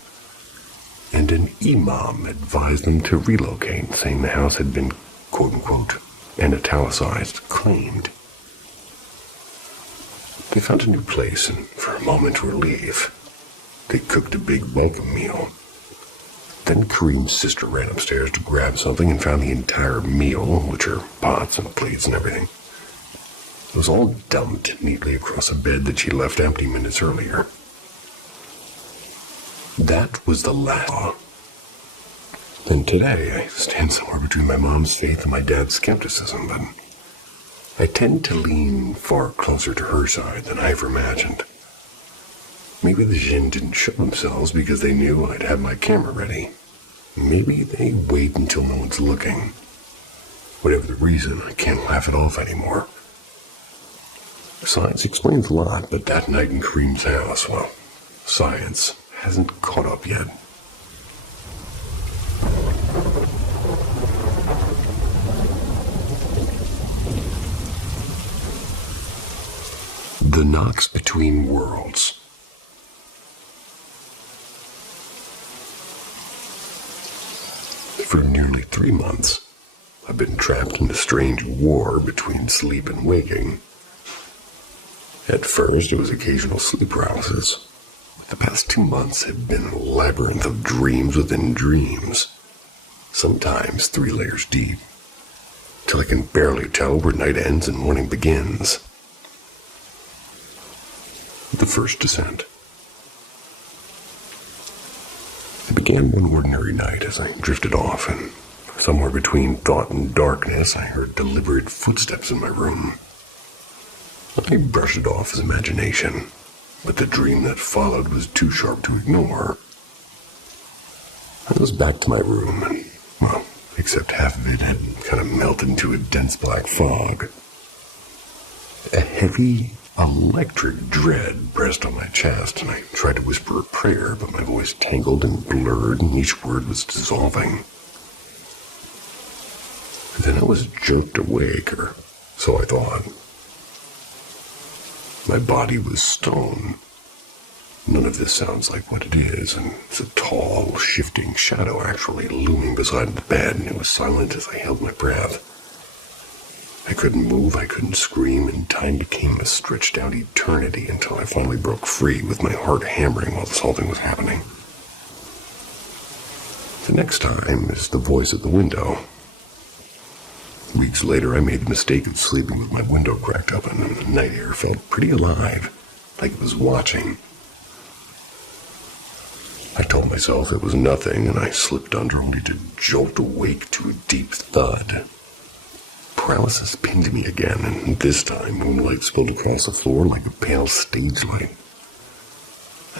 And an imam advised them to relocate, saying the house had been, quote-unquote, and italicized, claimed. They found a new place, and for a moment relief. They cooked a big welcome meal. Then Kareem's sister ran upstairs to grab something and found the entire meal, which are pots and plates and everything. It was all dumped neatly across a bed that she left empty minutes earlier. That was the last. And today, I stand somewhere between my mom's faith and my dad's skepticism, but I tend to lean far closer to her side than I ever imagined. Maybe the Jinn didn't show themselves because they knew I'd have my camera ready. Maybe they wait until no one's looking. Whatever the reason, I can't laugh it off anymore. Science explains a lot, but that night in Kareem's house, well, science hasn't caught up yet. The knocks between worlds. For nearly 3 months, I've been trapped in a strange war between sleep and waking. At first, it was occasional sleep paralysis. The past 2 months have been a labyrinth of dreams within dreams, sometimes 3 layers deep, till I can barely tell where night ends and morning begins. The first descent. It began one ordinary night as I drifted off, and somewhere between thought and darkness, I heard deliberate footsteps in my room. I brushed it off as imagination, but the dream that followed was too sharp to ignore. I was back to my room, and, well, except half of it had kind of melted into a dense black fog. A heavy, electric dread pressed on my chest, and I tried to whisper a prayer, but my voice tangled and blurred, and each word was dissolving. Then I was jerked awake, or so I thought. My body was stone. None of this sounds like what it is, and it's a tall, shifting shadow actually looming beside the bed, and it was silent as I held my breath. I couldn't move, I couldn't scream, and time became a stretched-out eternity until I finally broke free with my heart hammering while this whole thing was happening. The next time is the voice at the window. Weeks later, I made the mistake of sleeping with my window cracked open, and the night air felt pretty alive, like it was watching. I told myself it was nothing, and I slipped under only to jolt awake to a deep thud. Paralysis pinned me again, and this time moonlight spilled across the floor like a pale stage light.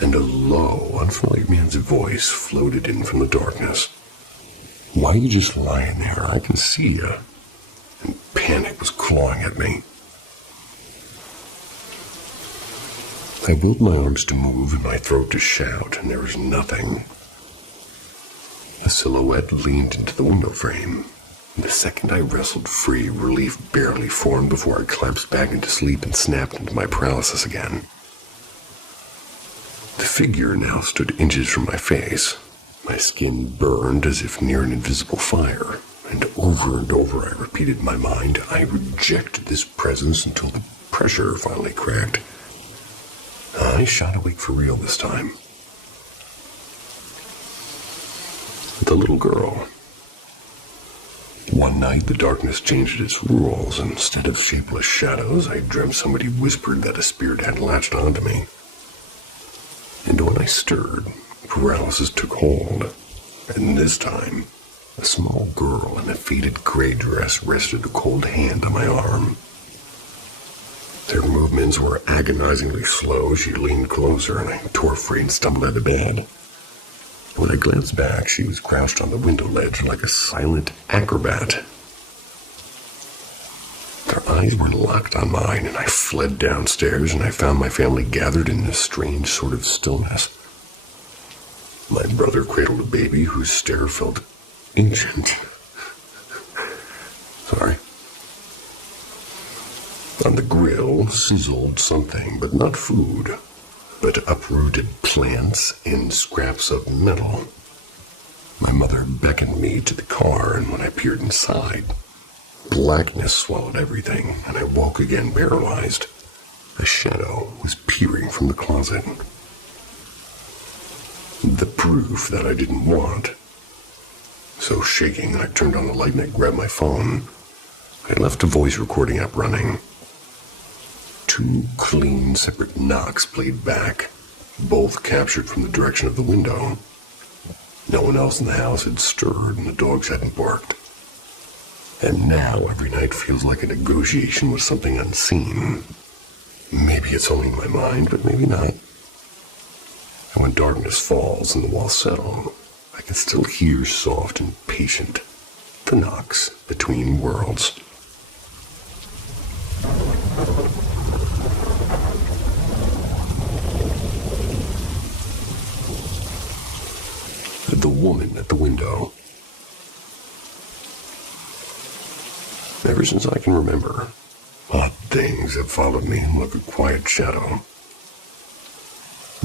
And a low, unfamiliar man's voice floated in from the darkness. "Why are you just lying there? I can see you." And panic was clawing at me. I willed my arms to move and my throat to shout, and there was nothing. A silhouette leaned into the window frame. The second I wrestled free, relief barely formed before I collapsed back into sleep and snapped into my paralysis again. The figure now stood inches from my face. My skin burned as if near an invisible fire, and over I repeated in my mind, I reject this presence until the pressure finally cracked. I shot awake for real this time. The little girl. One night, the darkness changed its rules. Instead of shapeless shadows, I dreamt somebody whispered that a spirit had latched onto me. And when I stirred, paralysis took hold. And this time, a small girl in a faded gray dress rested a cold hand on my arm. Their movements were agonizingly slow. She leaned closer, and I tore free and stumbled out of bed. When I glanced back, she was crouched on the window ledge like a silent acrobat. Their eyes were locked on mine, and I fled downstairs, and I found my family gathered in a strange sort of stillness. My brother cradled a baby whose stare felt ancient. Sorry. On the grill sizzled something, but not food, but uprooted plants and scraps of metal. My mother beckoned me to the car, and when I peered inside, blackness swallowed everything, and I woke again paralyzed. A shadow was peering from the closet. The proof that I didn't want. So shaking, I turned on the light and I grabbed my phone. I left a voice recording app running. 2 clean, separate knocks played back, both captured from the direction of the window. No one else in the house had stirred and the dogs hadn't barked. And now every night feels like a negotiation with something unseen. Maybe it's only my mind, but maybe not. And when darkness falls and the walls settle, I can still hear soft and patient the knocks between worlds. The woman at the window. Ever since I can remember, odd things have followed me like a quiet shadow.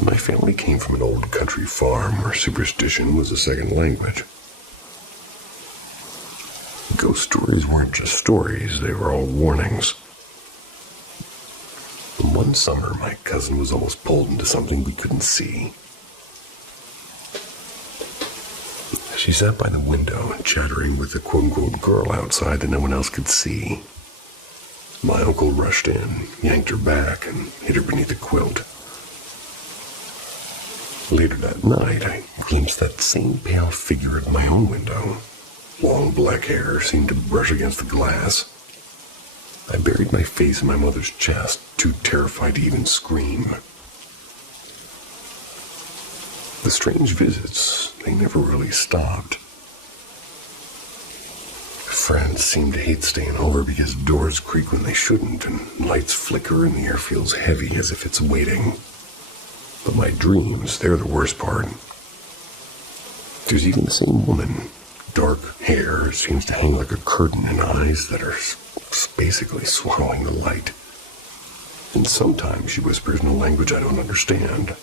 My family came from an old country farm where superstition was a second language. Ghost stories weren't just stories, they were all warnings. One summer, my cousin was almost pulled into something we couldn't see. She sat by the window, chattering with the quote-unquote girl outside that no one else could see. My uncle rushed in, yanked her back, and hid her beneath a quilt. Later that night, I glimpsed that same pale figure at my own window. Long black hair seemed to brush against the glass. I buried my face in my mother's chest, too terrified to even scream. The strange visits, they never really stopped. Friends seem to hate staying over because doors creak when they shouldn't, and lights flicker and the air feels heavy as if it's waiting. But my dreams, they're the worst part. There's even the same woman. Dark hair seems to hang like a curtain and eyes that are basically swallowing the light. And sometimes she whispers in a language I don't understand.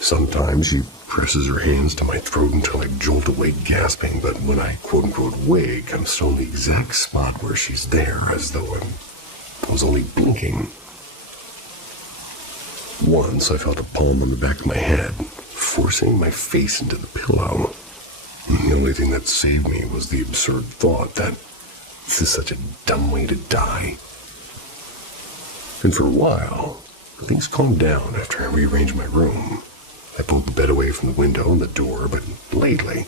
Sometimes she presses her hands to my throat until I jolt awake gasping, but when I quote-unquote wake, I'm still in the exact spot where she's there, as though I was only blinking. Once I felt a palm on the back of my head, forcing my face into the pillow. And the only thing that saved me was the absurd thought that this is such a dumb way to die. And for a while, things calmed down after I rearranged my room. I pulled the bed away from the window and the door, but lately,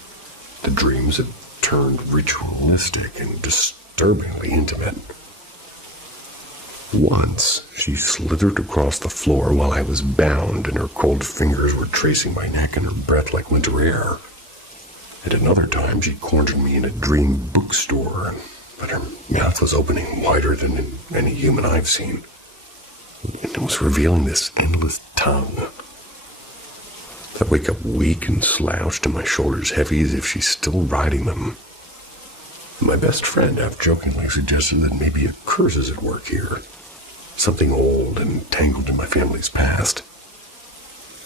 the dreams had turned ritualistic and disturbingly intimate. Once, she slithered across the floor while I was bound, and her cold fingers were tracing my neck and her breath like winter air. At another time, she cornered me in a dream bookstore, but her mouth was opening wider than any human I've seen. And it was revealing this endless tongue. I'd wake up weak and slouched and my shoulders heavy as if she's still riding them. My best friend half-jokingly suggested that maybe a curse is at work here. Something old and tangled in my family's past.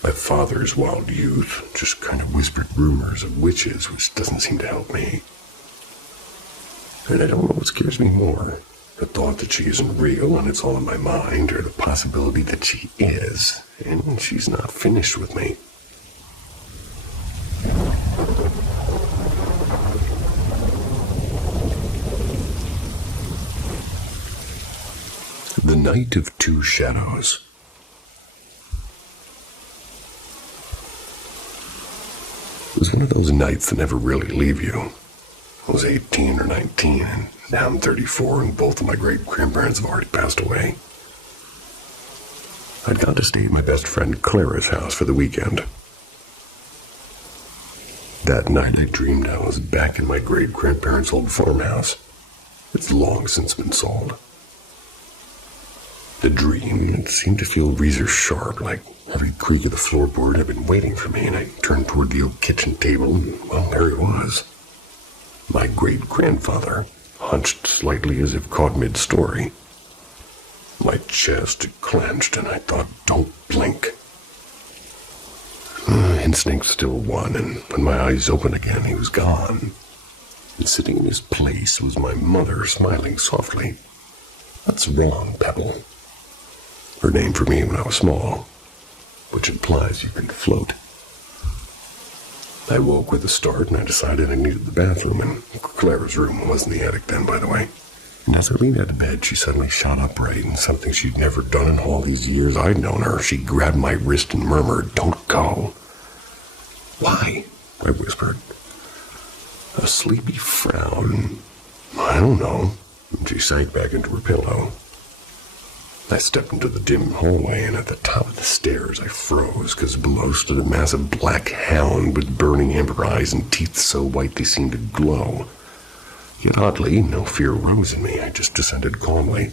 My father's wild youth just kind of whispered rumors of witches, which doesn't seem to help me. And I don't know what scares me more. The thought that she isn't real and it's all in my mind, or the possibility that she is, and she's not finished with me. The Night of Two Shadows. It was one of those nights that never really leave you. I was 18 or 19, and now I'm 34, and both of my great-grandparents have already passed away. I'd gone to stay at my best friend Clara's house for the weekend. That night I dreamed I was back in my great-grandparents' old farmhouse. It's long since been sold. The dream, it seemed to feel razor sharp, like every creak of the floorboard had been waiting for me, and I turned toward the oak kitchen table, and, well, there he was. My great-grandfather, hunched slightly as if caught mid-story. My chest clenched, and I thought, don't blink. Instinct still won, and when my eyes opened again, he was gone. And sitting in his place was my mother, smiling softly. "What's wrong, Pebble?" Her name for me when I was small, which implies you can float. I woke with a start, and I decided I needed the bathroom, and Clara's room was in the attic then, by the way. And as I leaned out of bed, she suddenly shot upright, and something she'd never done in all these years I'd known her. She grabbed my wrist and murmured, "Don't go." "Why?" I whispered. A sleepy frown. "I don't know." And she sank back into her pillow. I stepped into the dim hallway, and at the top of the stairs I froze, because below stood a massive black hound with burning amber eyes and teeth so white they seemed to glow. Yet oddly, no fear rose in me. I just descended calmly.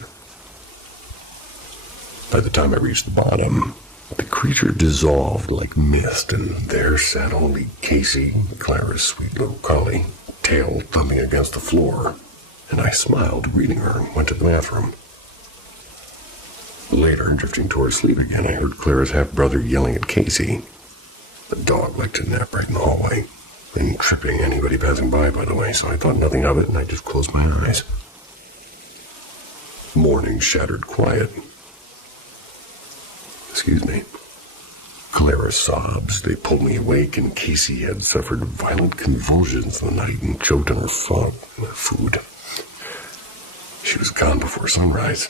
By the time I reached the bottom, the creature dissolved like mist, and there sat only Casey, Clara's sweet little collie, tail thumping against the floor. And I smiled, greeting her, and went to the bathroom. Later, drifting towards sleep again, I heard Clara's half-brother yelling at Casey. The dog liked to nap right in the hallway, and tripping anybody passing by the way, so I thought nothing of it, and I just closed my eyes. Morning shattered quiet. Excuse me. Clara's sobs, they pulled me awake, and Casey had suffered violent convulsions in the night and choked on her food. She was gone before sunrise.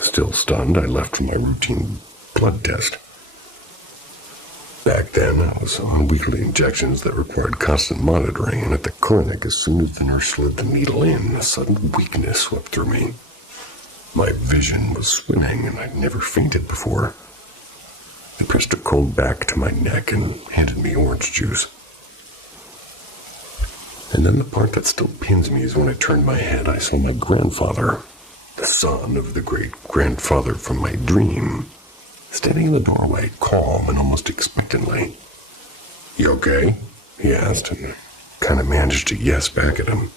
Still stunned, I left for my routine blood test. Back then, I was on weekly injections that required constant monitoring, and at the clinic, as soon as the nurse slid the needle in, a sudden weakness swept through me. My vision was swimming, and I'd never fainted before. They pressed a cold back to my neck and handed me orange juice. And then the part that still pins me is when I turned my head, I saw my grandfather, the son of the great-grandfather from my dream, standing in the doorway, calm and almost expectantly. "You okay?" he asked, and kind of managed to yes back at him.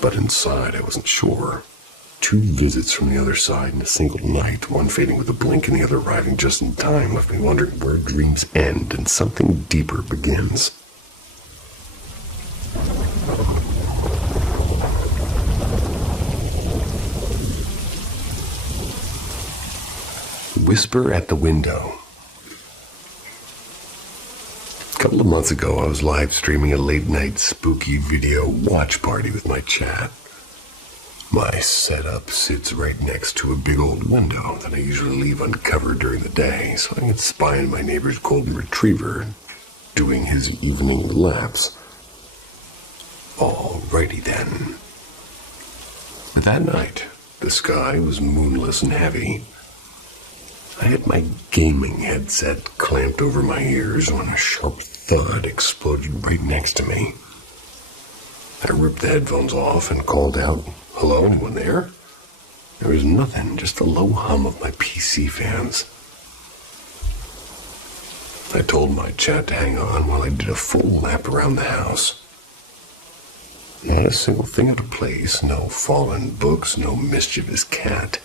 But inside, I wasn't sure. 2 visits from the other side in a single night, one fading with a blink and the other arriving just in time, left me wondering where dreams end and something deeper begins. Whisper at the window. A couple of months ago, I was live streaming a late-night spooky video watch party with my chat. My setup sits right next to a big old window that I usually leave uncovered during the day, so I can spy on my neighbor's golden retriever doing his evening laps. Alrighty then. But that night, the sky was moonless and heavy. I had my gaming headset clamped over my ears when a sharp thud exploded right next to me. I ripped the headphones off and called out, "Hello, anyone there?" There was nothing, just the low hum of my PC fans. I told my chat to hang on while I did a full lap around the house. Not a single thing out of place, no fallen books, no mischievous cat.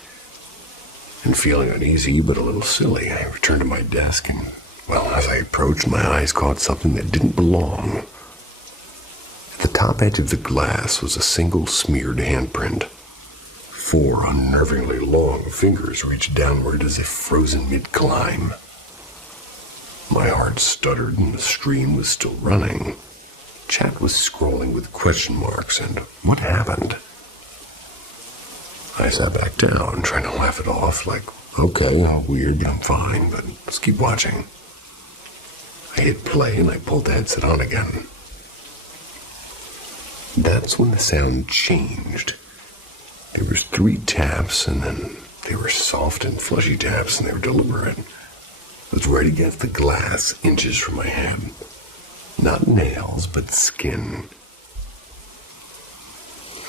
And feeling uneasy but a little silly, I returned to my desk and, well, as I approached, my eyes caught something that didn't belong. At the top edge of the glass was a single smeared handprint. 4 unnervingly long fingers reached downward as if frozen mid-climb. My heart stuttered and the stream was still running. Chat was scrolling with question marks, and what happened? I sat back down, trying to laugh it off, like, okay, how weird, I'm fine, but let's keep watching. I hit play and I pulled the headset on again. That's when the sound changed. There was 3 taps, and then they were soft and fleshy taps, and they were deliberate. It was right against the glass, inches from my head. Not nails, but skin.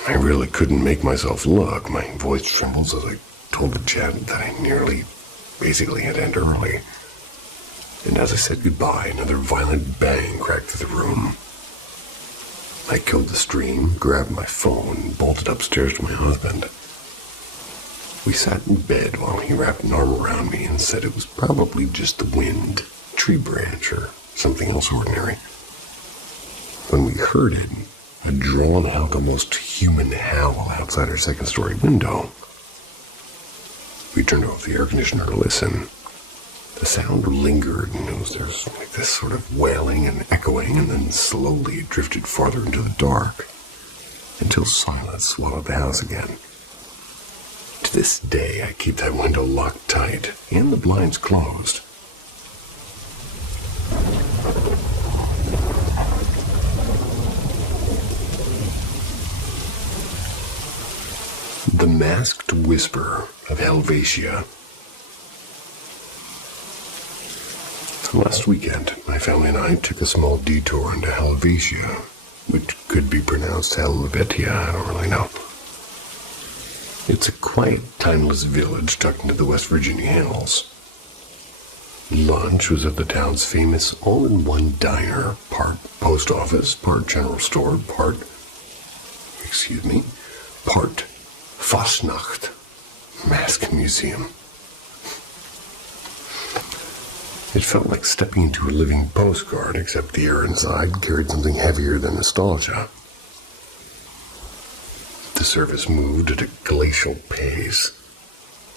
I really couldn't make myself look. My voice trembles as I told the chat that I basically had to end early. And as I said goodbye, another violent bang cracked through the room. I killed the stream, grabbed my phone, and bolted upstairs to my husband. We sat in bed while he wrapped an arm around me and said it was probably just the wind, a tree branch, or something else ordinary. When we heard it, a drawn-out, almost human howl outside our second-story window. We turned off the air conditioner to listen. The sound lingered, and there's like this sort of wailing and echoing, and then slowly it drifted farther into the dark, until silence swallowed the house again. To this day, I keep that window locked tight, and the blinds closed. The Masked Whisper of Helvetia. Last weekend, my family and I took a small detour into Helvetia, which could be pronounced Helvetia, I don't really know. It's a quiet, timeless village tucked into the West Virginia hills. Lunch was at the town's famous all-in-one diner, part post office, part general store, part Fastnacht Mask Museum. It felt like stepping into a living postcard, except the air inside carried something heavier than nostalgia. The service moved at a glacial pace,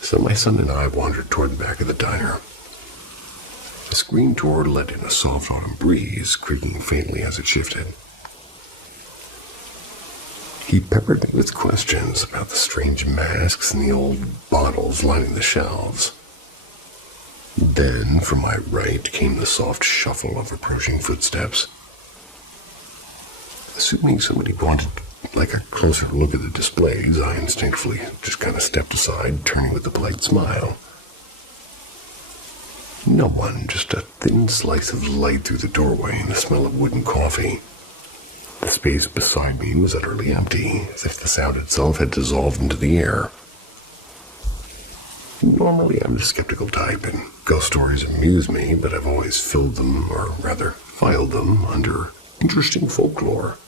so my son and I wandered toward the back of the diner. The screen door let in a soft autumn breeze, creaking faintly as it shifted. He peppered me with questions about the strange masks and the old bottles lining the shelves. Then, from my right, came the soft shuffle of approaching footsteps. Assuming somebody wanted like a closer look at the displays, I instinctively just kind of stepped aside, turning with a polite smile. No one, just a thin slice of light through the doorway and the smell of wood and coffee. The space beside me was utterly empty, as if the sound itself had dissolved into the air. Normally, I'm the skeptical type, and ghost stories amuse me, but I've always filled them, or rather, filed them, under interesting folklore.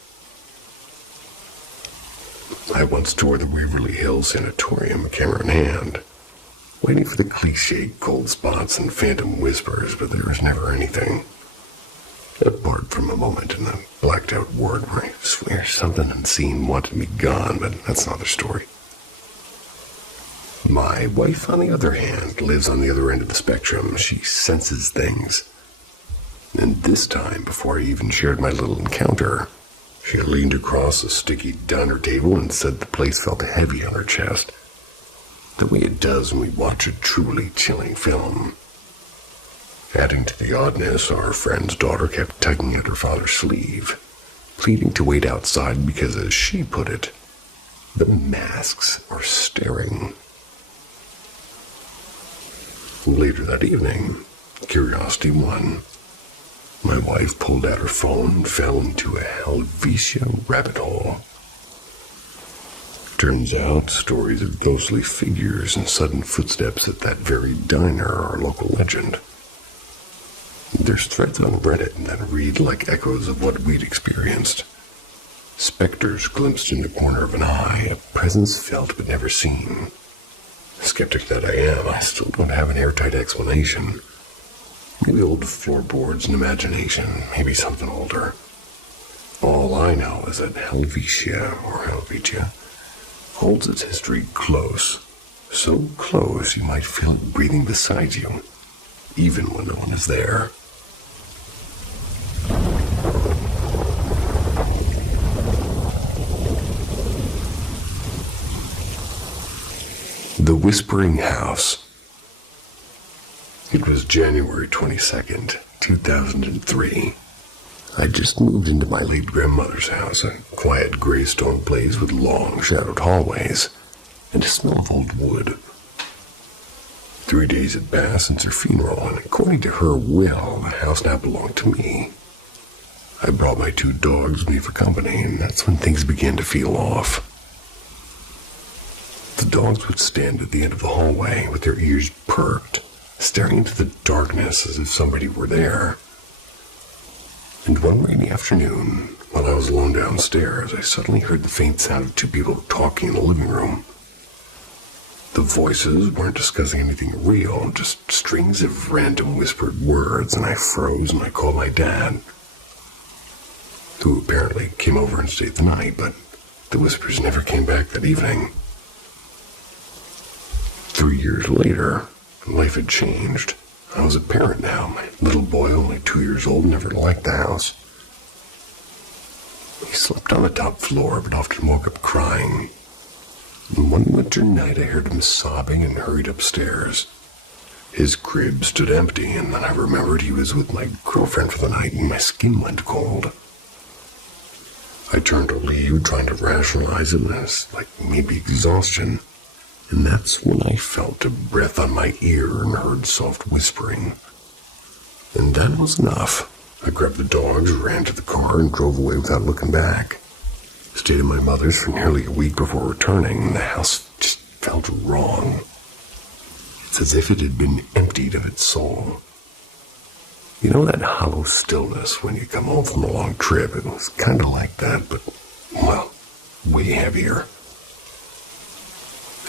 I once toured the Waverly Hills Sanatorium, camera in hand, waiting for the cliched cold spots and phantom whispers, but there was never anything. Apart from a moment in a blacked-out ward where I swear something unseen wanted me gone, but that's another story. My wife, on the other hand, lives on the other end of the spectrum. She senses things. And this time, before I even shared my little encounter, she leaned across a sticky diner table and said the place felt heavy on her chest, the way it does when we watch a truly chilling film. Adding to the oddness, our friend's daughter kept tugging at her father's sleeve, pleading to wait outside because, as she put it, the masks are staring. Later that evening, curiosity won. My wife pulled out her phone and fell into a Helvetia rabbit hole. Turns out, stories of ghostly figures and sudden footsteps at that very diner are local legend. There's threads on Reddit that read like echoes of what we'd experienced. Specters glimpsed in the corner of an eye, a presence felt but never seen. Skeptic that I am, I still don't have an airtight explanation. Maybe old floorboards and imagination, maybe something older. All I know is that Helvetia holds its history close. So close you might feel it breathing beside you, even when no one is there. The Whispering House. It was January 22nd, 2003. I just moved into my late grandmother's house, a quiet gray stone place with long, shadowed hallways, and a smell of old wood. 3 days had passed since her funeral, and according to her will, the house now belonged to me. I brought my 2 dogs with me for company, and that's when things began to feel off. The dogs would stand at the end of the hallway with their ears perked, staring into the darkness as if somebody were there. And one rainy afternoon, while I was alone downstairs, I suddenly heard the faint sound of 2 people talking in the living room. The voices weren't discussing anything real, just strings of random whispered words, and I froze and I called my dad, who apparently came over and stayed the night, but the whispers never came back that evening. 3 years later, life had changed. I was a parent now. My little boy, only 2 years old, never liked the house. He slept on the top floor, but often woke up crying. And one winter night, I heard him sobbing and hurried upstairs. His crib stood empty, and then I remembered he was with my girlfriend for the night, and my skin went cold. I turned to leave, trying to rationalize it, and it was like maybe exhaustion. And that's when I felt a breath on my ear and heard soft whispering. And that was enough. I grabbed the dogs, ran to the car, and drove away without looking back. Stayed at my mother's for nearly a week before returning, and the house just felt wrong. It's as if it had been emptied of its soul. You know that hollow stillness when you come home from a long trip? It was kind of like that, but, well, way heavier.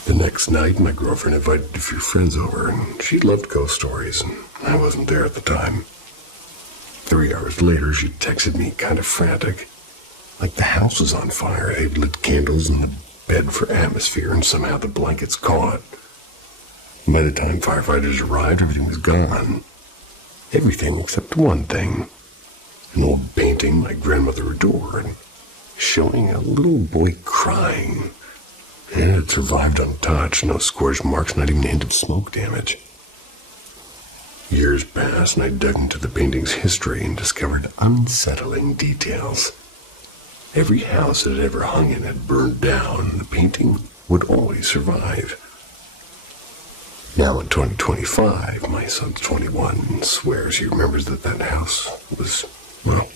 The next night, my girlfriend invited a few friends over, and she loved ghost stories, and I wasn't there at the time. 3 hours later, she texted me kind of frantic. Like the house was on fire. They'd lit candles in the bed for atmosphere, and somehow the blankets caught. By the time firefighters arrived, everything was gone. Everything except one thing. An old painting my grandmother adored, showing a little boy crying. And it survived untouched, no scorched marks, not even a hint of smoke damage. Years passed, and I dug into the painting's history and discovered unsettling details. Every house it had ever hung in had burned down, and the painting would always survive. Now in 2025, my son's 21 and swears he remembers that house was, well,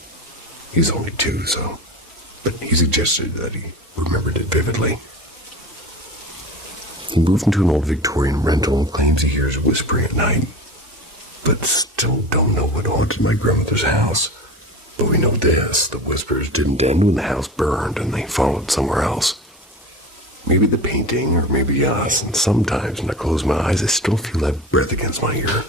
he's only 2, but he suggested that he remembered it vividly. He moved into an old Victorian rental and claims he hears whispering at night, but still don't know what haunted my grandmother's house. But we know this, the whispers didn't end when the house burned and they followed somewhere else. Maybe the painting, or maybe us, and sometimes when I close my eyes, I still feel that breath against my ear.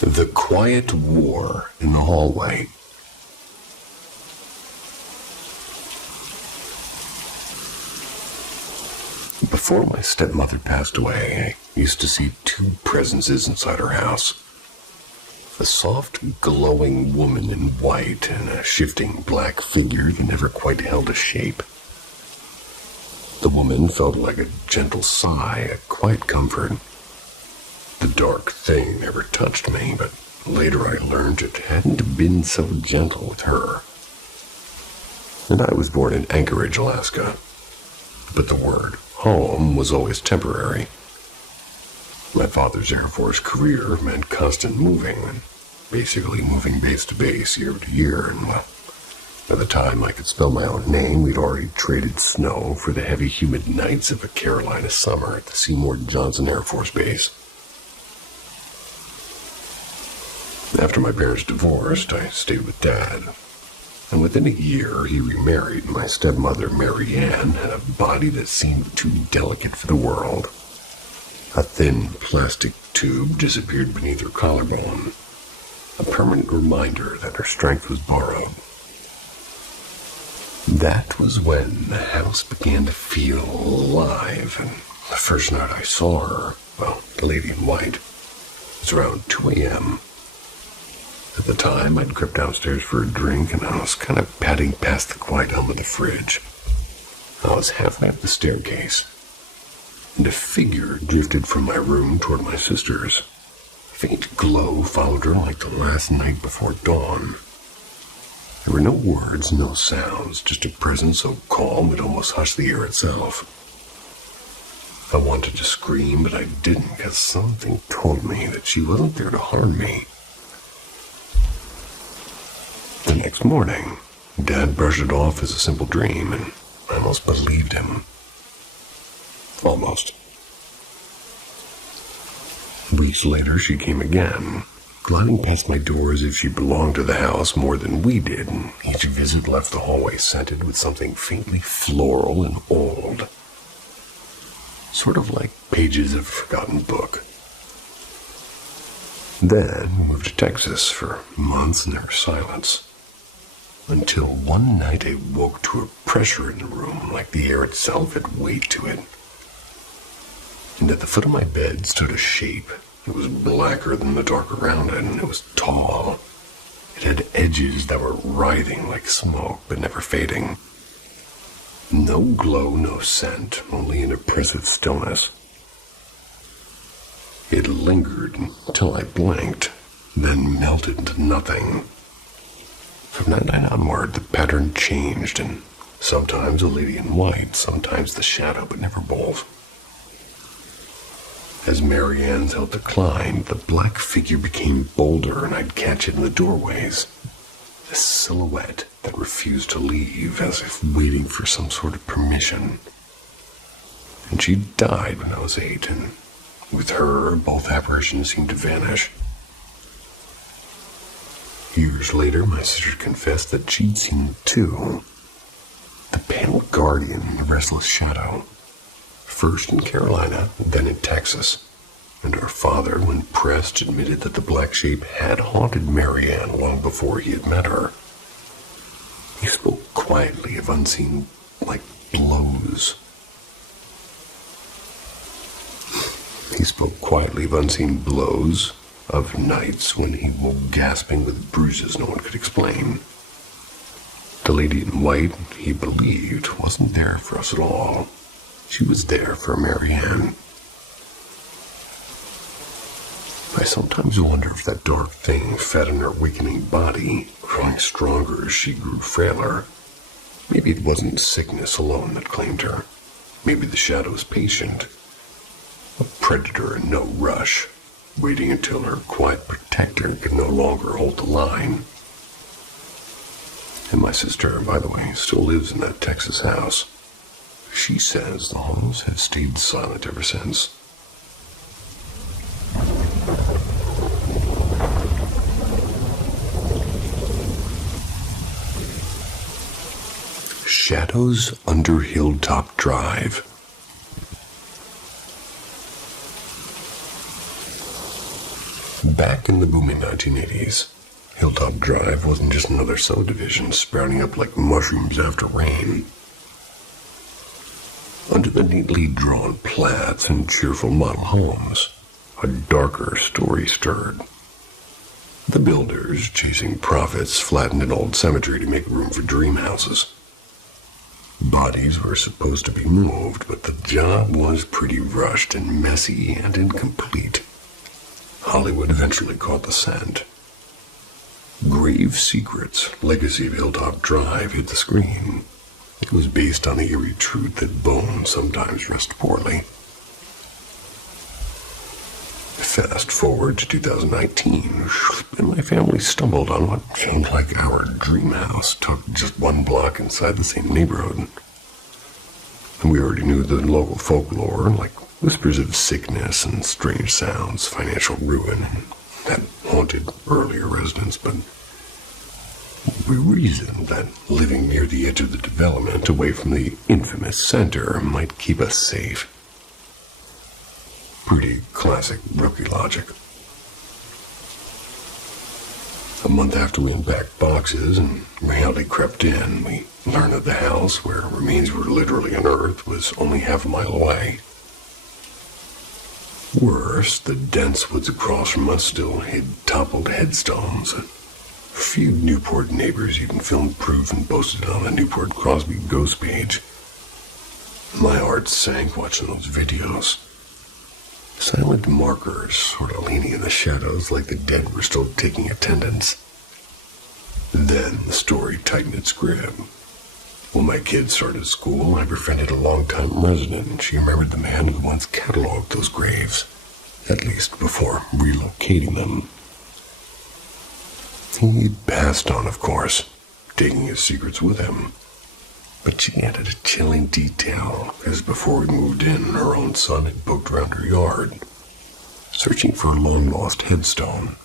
The quiet war in the hallway. Before my stepmother passed away, I used to see 2 presences inside her house. A soft, glowing woman in white and a shifting black figure that never quite held a shape. The woman felt like a gentle sigh, a quiet comfort. The dark thing never touched me, but later I learned it hadn't been so gentle with her. And I was born in Anchorage, Alaska. But the word home was always temporary. My father's Air Force career meant constant moving, and basically moving base to base, year to year, and by the time I could spell my own name, we'd already traded snow for the heavy humid nights of a Carolina summer at the Seymour Johnson Air Force Base. After my parents divorced, I stayed with Dad. And within a year, he remarried. My stepmother, Mary Ann, had a body that seemed too delicate for the world. A thin plastic tube disappeared beneath her collarbone, a permanent reminder that her strength was borrowed. That was when the house began to feel alive, and the first night I saw her, well, the lady in white, was around 2 a.m. At the time, I'd crept downstairs for a drink, and I was kind of padding past the quiet hum of the fridge. I was halfway up the staircase, and a figure drifted from my room toward my sister's. A faint glow followed her like the last night before dawn. There were no words, no sounds, just a presence so calm it almost hushed the air itself. I wanted to scream, but I didn't, because something told me that she wasn't there to harm me. The next morning, Dad brushed it off as a simple dream, and I almost believed him. Almost. Weeks later, she came again, gliding past my door as if she belonged to the house more than we did, and each visit left the hallway scented with something faintly floral and old. Sort of like pages of a forgotten book. Then we moved to Texas for months in their silence. Until one night I woke to a pressure in the room, like the air itself had weight to it. And at the foot of my bed stood a shape. It was blacker than the dark around it, and it was tall. It had edges that were writhing like smoke, but never fading. No glow, no scent, only an oppressive stillness. It lingered until I blinked, then melted into nothing. From that night onward, the pattern changed, and sometimes a lady in white, sometimes the shadow, but never both. As Marianne's health declined, the black figure became bolder, and I'd catch it in the doorways. This silhouette that refused to leave, as if waiting for some sort of permission. And she died when I was 8, and with her, both apparitions seemed to vanish. Years later, my sister confessed that she'd seen it too. The pale guardian, the restless shadow. First in Carolina, then in Texas. And her father, when pressed, admitted that the black shape had haunted Marianne long before he had met her. He spoke quietly of unseen, blows. He spoke quietly of unseen blows, of nights when he woke gasping with bruises no one could explain. The lady in white, he believed, wasn't there for us at all. She was there for Marianne. I sometimes wonder if that dark thing fed on her weakening body, growing stronger as she grew frailer. Maybe it wasn't sickness alone that claimed her. Maybe the shadow was patient. A predator in no rush, waiting until her quiet protector could no longer hold the line. And my sister, by the way, still lives in that Texas house. She says the homes have stayed silent ever since. Shadows under Hilltop Drive. Back in the booming 1980s, Hilltop Drive wasn't just another subdivision sprouting up like mushrooms after rain. Under the neatly drawn plats and cheerful model homes, a darker story stirred. The builders, chasing profits, flattened an old cemetery to make room for dream houses. Bodies were supposed to be moved, but the job was pretty rushed and messy and incomplete. Hollywood eventually caught the scent. Grave Secrets, Legacy of Hilltop Drive hit the screen. It was based on the eerie truth that bones sometimes rest poorly. Fast forward to 2019, and my family stumbled on what seemed like our dream house, tucked just one block inside the same neighborhood. And we already knew the local folklore, like whispers of sickness and strange sounds, financial ruin, that haunted earlier residents, but we reasoned that living near the edge of the development, away from the infamous center, might keep us safe. Pretty classic rookie logic. A month after we unpacked boxes and reality crept in, we learned that the house where remains were literally unearthed was only half a mile away. Worse, the dense woods across from us still hid toppled headstones. A few Newport neighbors even filmed proof and posted it on the Newport Crosby ghost page. My heart sank watching those videos. Silent markers, sort of leaning in the shadows like the dead were still taking attendance. Then the story tightened its grip. When my kids started school, I befriended a longtime resident, and she remembered the man who once cataloged those graves, at least before relocating them. He'd passed on, of course, taking his secrets with him. But she added a chilling detail, because before we moved in, her own son had poked around her yard, searching for a long-lost headstone.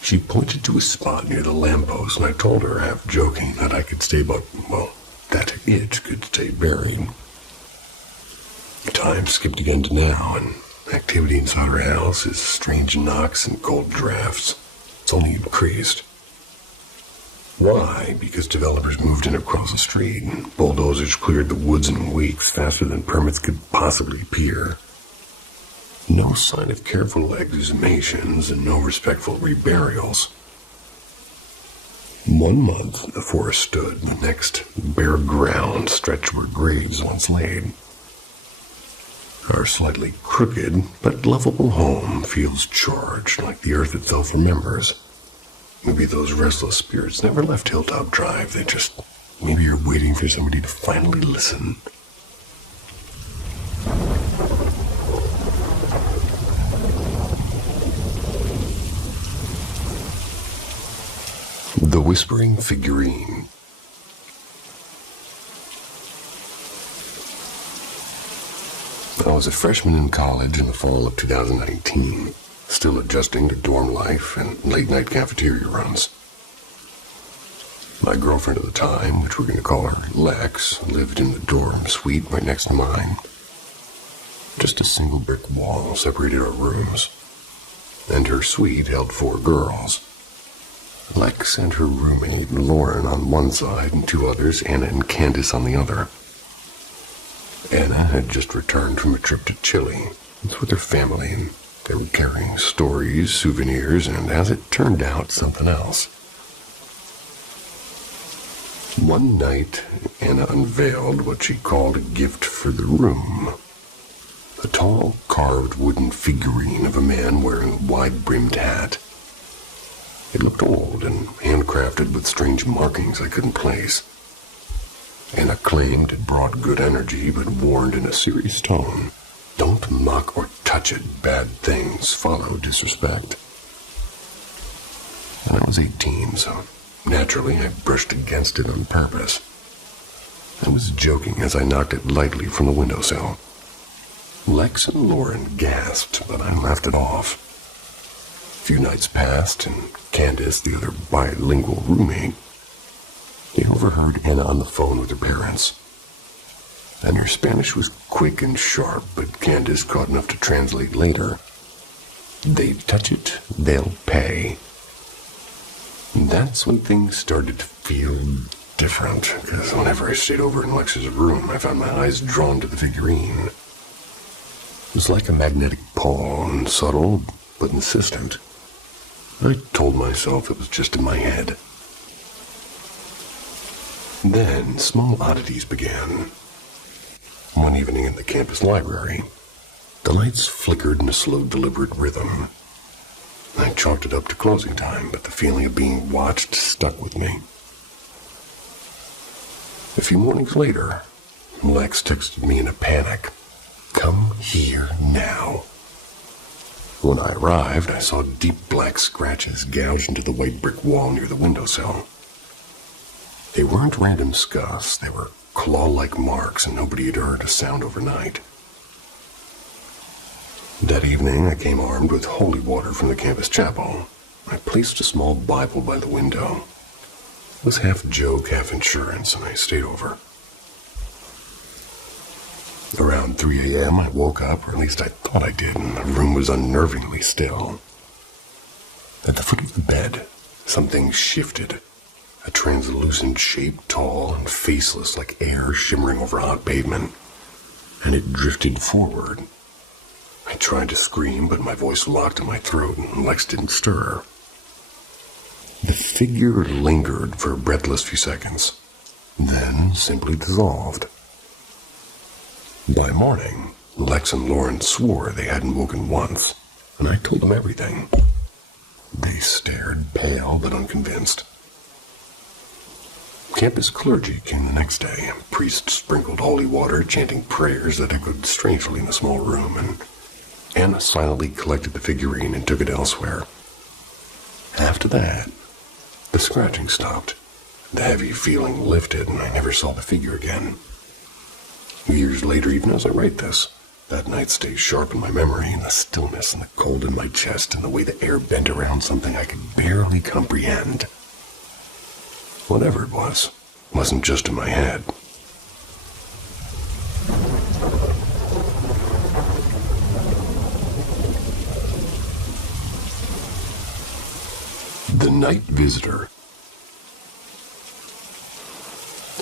She pointed to a spot near the lamppost, and I told her, half joking, that I could stay that it could stay buried. Time skipped again to now, and activity inside her house, is strange knocks and cold drafts, it's only increased. Why? Because developers moved in across the street. Bulldozers cleared the woods in weeks, faster than permits could possibly appear. No sign of careful exhumations and no respectful reburials. 1 month, the forest stood. The next, bare ground stretched where graves once laid. Our slightly crooked but lovable home feels charged, like the earth itself remembers. Maybe those restless spirits never left Hilltop Drive. Maybe you're waiting for somebody to finally listen. The Whispering Figurine. I was a freshman in college in the fall of 2019, still adjusting to dorm life and late-night cafeteria runs. My girlfriend at the time, which we're going to call her Lex, lived in the dorm suite right next to mine. Just a single brick wall separated our rooms, and her suite held 4 girls. Lex and her roommate, Lauren, on one side, and 2 others, Anna and Candace, on the other. Anna had just returned from a trip to Chile. It's with her family, and they were carrying stories, souvenirs, and, as it turned out, something else. One night, Anna unveiled what she called a gift for the room. A tall, carved wooden figurine of a man wearing a wide-brimmed hat. It looked old and handcrafted with strange markings I couldn't place. Anna claimed it brought good energy, but warned in a serious tone, "Don't mock or touch it. Bad things follow disrespect." And I was 18, so naturally I brushed against it on purpose. I was joking as I knocked it lightly from the windowsill. Lex and Lauren gasped, but I laughed it off. A few nights passed, and Candace, the other bilingual roommate, they overheard Anna on the phone with her parents. And her Spanish was quick and sharp, but Candace caught enough to translate later. They touch it, they'll pay. And that's when things started to feel different, because whenever I stayed over in Lex's room, I found my eyes drawn to the figurine. It was like a magnetic pull, and subtle but insistent. I told myself it was just in my head. Then small oddities began. One evening in the campus library, the lights flickered in a slow, deliberate rhythm. I chalked it up to closing time, but the feeling of being watched stuck with me. A few mornings later, Lex texted me in a panic, "Come here now." When I arrived, I saw deep black scratches gouged into the white brick wall near the windowsill. They weren't random scuffs, they were claw-like marks, and nobody had heard a sound overnight. That evening, I came armed with holy water from the campus chapel. I placed a small Bible by the window. It was half joke, half insurance, and I stayed over. Around 3 a.m., I woke up, or at least I thought I did, and the room was unnervingly still. At the foot of the bed, something shifted. A translucent shape, tall and faceless like air shimmering over hot pavement, and it drifted forward. I tried to scream, but my voice locked in my throat, and Lex didn't stir. The figure lingered for a breathless few seconds, then simply dissolved. By morning, Lex and Lauren swore they hadn't woken once, and I told them everything. They stared, pale but unconvinced. Campus clergy came the next day. Priests sprinkled holy water, chanting prayers that echoed strangely in the small room, and Anna silently collected the figurine and took it elsewhere. After that, the scratching stopped. The heavy feeling lifted, and I never saw the figure again. Years later, even as I write this, that night stays sharp in my memory, and the stillness and the cold in my chest, and the way the air bent around something I could barely comprehend. Whatever it was, wasn't just in my head. The Night Visitor.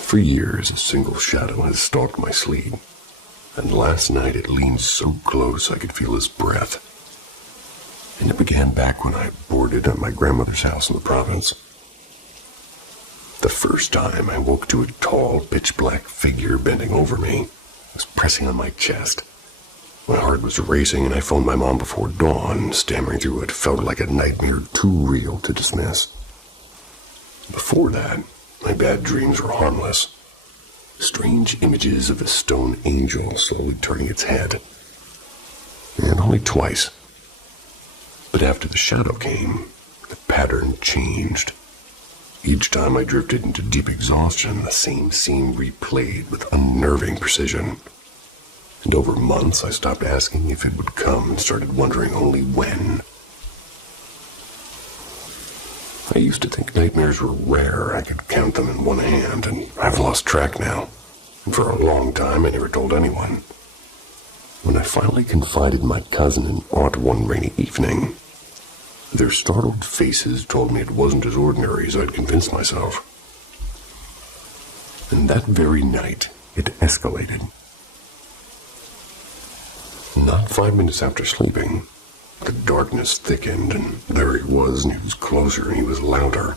For years, a single shadow has stalked my sleep, and last night it leaned so close I could feel his breath. And it began back when I boarded at my grandmother's house in the province. The first time I woke to a tall, pitch-black figure bending over me. It was pressing on my chest. My heart was racing, and I phoned my mom before dawn, stammering through what felt like a nightmare too real to dismiss. Before that, my bad dreams were harmless. Strange images of a stone angel slowly turning its head. And only twice. But after the shadow came, the pattern changed. Each time I drifted into deep exhaustion, the same scene replayed with unnerving precision. And over months, I stopped asking if it would come and started wondering only when. I used to think nightmares were rare. I could count them in one hand, and I've lost track now. And for a long time, I never told anyone. When I finally confided my cousin and aunt one rainy evening, their startled faces told me it wasn't as ordinary as I'd convinced myself. And that very night, it escalated. Not 5 minutes after sleeping, the darkness thickened, and there he was, and he was closer, and he was louder.